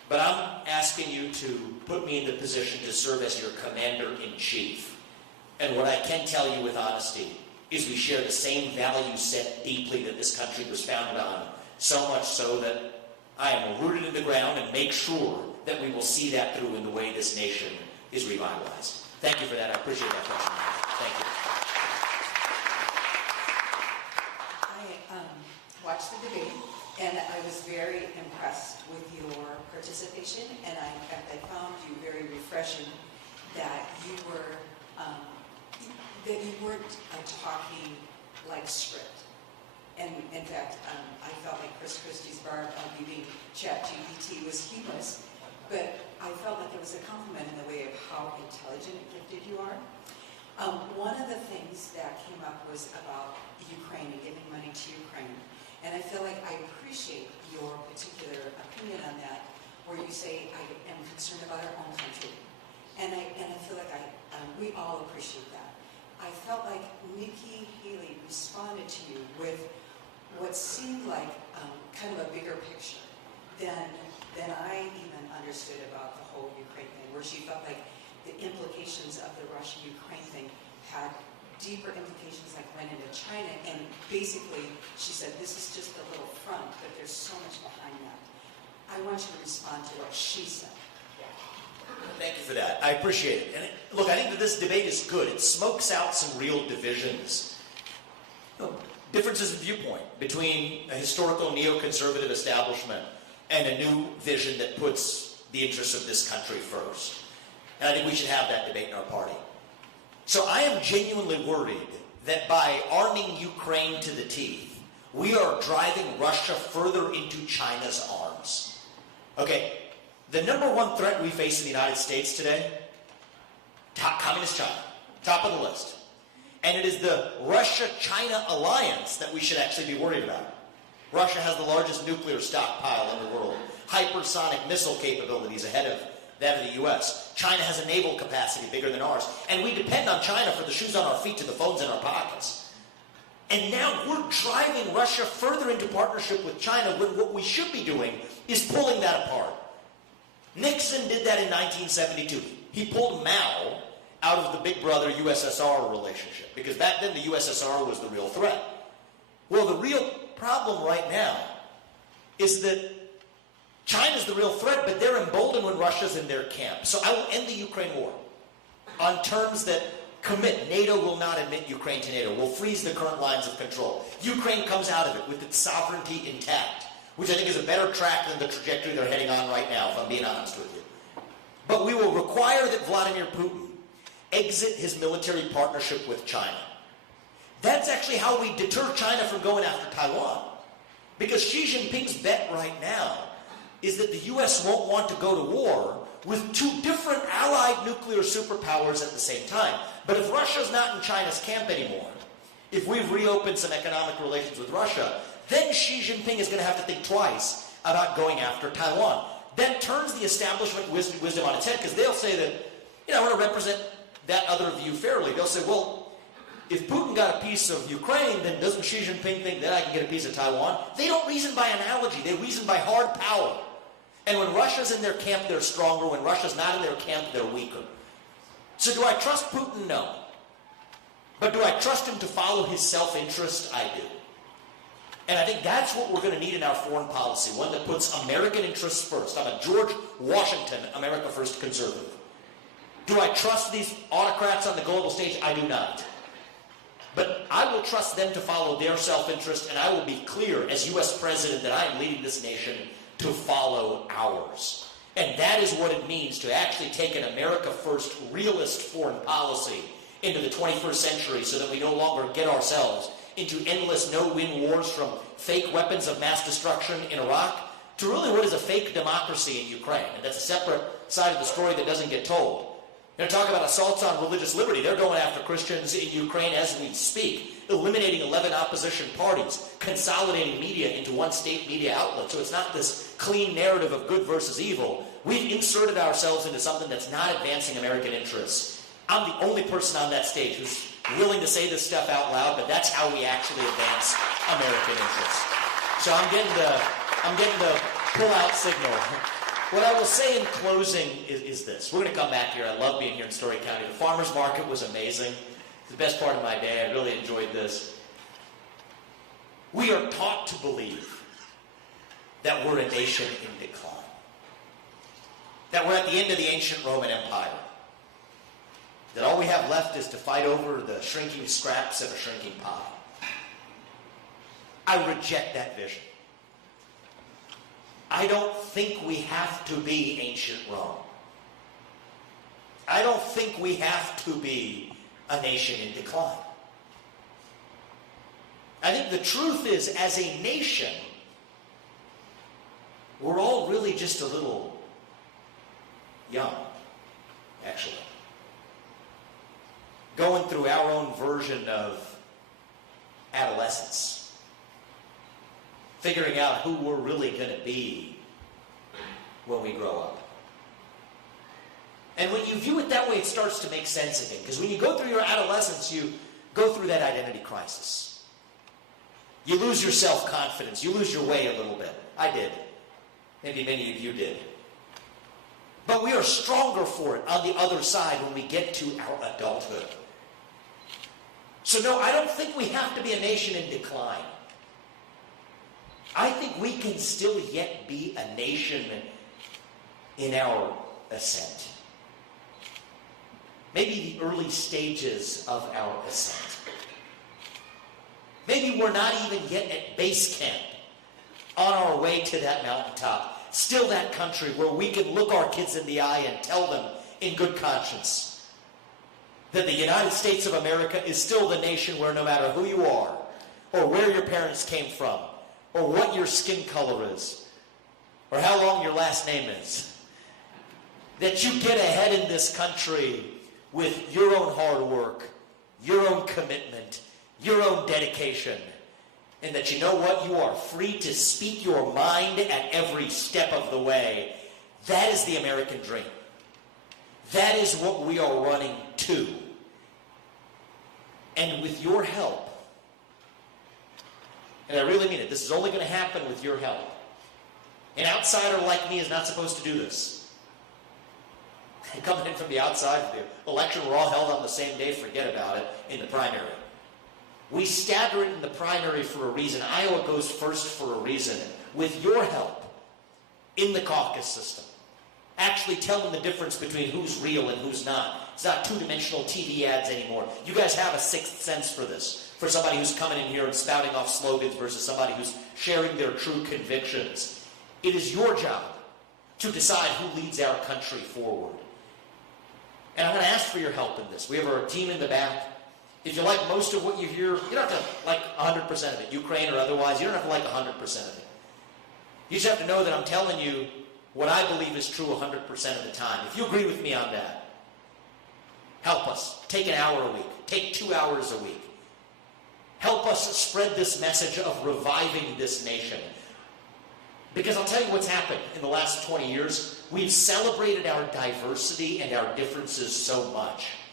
but I'm asking you to put me in the position to serve as your commander-in-chief. And what I can tell you with honesty is we share the same value set deeply that this country was founded on, so much so that I am rooted in the ground and make sure that we will see that through in the way this nation is revitalized. Thank you for that. I appreciate that question. Thank you. I watched the debate, and I was very impressed with your participation, and in fact, I found you very refreshing that you were, that you weren't talking like script. And in fact, I felt like Chris Christie's barb beating ChatGPT was humorous, but I felt like it was a compliment in the way of how intelligent and gifted you are. One of the things that came up was about Ukraine and giving money to Ukraine. And I feel like I appreciate your particular opinion on that, where you say, I am concerned about our own country. And I feel like we all appreciate that. I felt like Nikki Haley responded to you with what seemed like kind of a bigger picture than I even understood about the whole Ukraine thing, where she felt like the implications of the Russia-Ukraine thing had deeper implications, like went into China, and basically she said this is just a little front, but there's so much behind that. I want you to respond to what she said. Thank you for that. I appreciate it. And look, I think that this debate is good. It smokes out some real divisions. Differences of viewpoint between a historical neoconservative establishment and a new vision that puts the interests of this country first. And I think we should have that debate in our party. So I am genuinely worried that by arming Ukraine to the teeth, we are driving Russia further into China's arms. Okay, the number one threat we face in the United States today, communist China, top of the list. And it is the Russia-China alliance that we should actually be worried about. Russia has the largest nuclear stockpile in the world, hypersonic missile capabilities ahead of that of the U.S. China has a naval capacity bigger than ours, and we depend on China for the shoes on our feet to the phones in our pockets. And now we're driving Russia further into partnership with China when what we should be doing is pulling that apart. Nixon did that in 1972. He pulled Mao out of the big brother USSR relationship, because back then the USSR was the real threat. Well, the real problem right now is that China's the real threat, but they're emboldened when Russia's in their camp. So I will end the Ukraine war on terms that commit. NATO will not admit Ukraine to NATO. We'll freeze the current lines of control. Ukraine comes out of it with its sovereignty intact, which I think is a better track than the trajectory they're heading on right now, if I'm being honest with you. But we will require that Vladimir Putin exit his military partnership with China. That's actually how we deter China from going after Taiwan. Because Xi Jinping's bet right now is that the U.S. won't want to go to war with two different allied nuclear superpowers at the same time. But if Russia's not in China's camp anymore, if we've reopened some economic relations with Russia, then Xi Jinping is going to have to think twice about going after Taiwan. That turns the establishment wisdom on its head, because they'll say that, I want to represent that other view fairly. They'll say, well, if Putin got a piece of Ukraine, then doesn't Xi Jinping think that I can get a piece of Taiwan? They don't reason by analogy. They reason by hard power. And when Russia's in their camp, they're stronger. When Russia's not in their camp, they're weaker. So do I trust Putin? No. But do I trust him to follow his self-interest? I do. And I think that's what we're going to need in our foreign policy, one that puts American interests first. I'm a George Washington, America First conservative. Do I trust these autocrats on the global stage? I do not. But I will trust them to follow their self-interest, and I will be clear as U.S. President that I am leading this nation to follow ours. And that is what it means to actually take an America First realist foreign policy into the 21st century so that we no longer get ourselves into endless no-win wars, from fake weapons of mass destruction in Iraq to really what is a fake democracy in Ukraine. And that's a separate side of the story that doesn't get told. They're talking about assaults on religious liberty. They're going after Christians in Ukraine as we speak, eliminating 11 opposition parties, consolidating media into one state media outlet. So it's not this clean narrative of good versus evil. We've inserted ourselves into something that's not advancing American interests. I'm the only person on that stage who's willing to say this stuff out loud, but that's how we actually advance American interests. So I'm getting the pull-out signal. What I will say in closing is this. We're going to come back here. I love being here in Story County. The farmer's market was amazing. It's the best part of my day. I really enjoyed this. We are taught to believe that we're a nation in decline. That we're at the end of the ancient Roman Empire. That all we have left is to fight over the shrinking scraps of a shrinking pie. I reject that vision. I don't think we have to be ancient Rome. I don't think we have to be a nation in decline. I think the truth is, as a nation, we're all really just a little young, actually. Going through our own version of adolescence. Figuring out who we're really going to be when we grow up. And when you view it that way, it starts to make sense again. Because when you go through your adolescence, you go through that identity crisis. You lose your self-confidence. You lose your way a little bit. I did. Maybe many of you did. But we are stronger for it on the other side when we get to our adulthood. So no, I don't think we have to be a nation in decline. I think we can still yet be a nation in our ascent. Maybe the early stages of our ascent. Maybe we're not even yet at base camp on our way to that mountaintop. Still that country where we can look our kids in the eye and tell them in good conscience that the United States of America is still the nation where no matter who you are, or where your parents came from, or what your skin color is, or how long your last name is, that you get ahead in this country with your own hard work, your own commitment, your own dedication, and that you know what? You are free to speak your mind at every step of the way. That is the American dream. That is what we are running to. And with your help, and I really mean it, this is only going to happen with your help. An outsider like me is not supposed to do this. Coming in from the outside, the election were all held on the same day, forget about it, in the primary. We stagger it in the primary for a reason. Iowa goes first for a reason. With your help in the caucus system, actually telling the difference between who's real and who's not. It's not two-dimensional TV ads anymore. You guys have a sixth sense for this. For somebody who's coming in here and spouting off slogans versus somebody who's sharing their true convictions. It is your job to decide who leads our country forward. And I'm going to ask for your help in this. We have our team in the back. If you like most of what you hear, you don't have to like 100% of it, Ukraine or otherwise. You don't have to like 100% of it. You just have to know that I'm telling you what I believe is true 100% of the time. If you agree with me on that, help us. Take an hour a week. Take 2 hours a week. Help us spread this message of reviving this nation. Because I'll tell you what's happened in the last 20 years. We've celebrated our diversity and our differences so much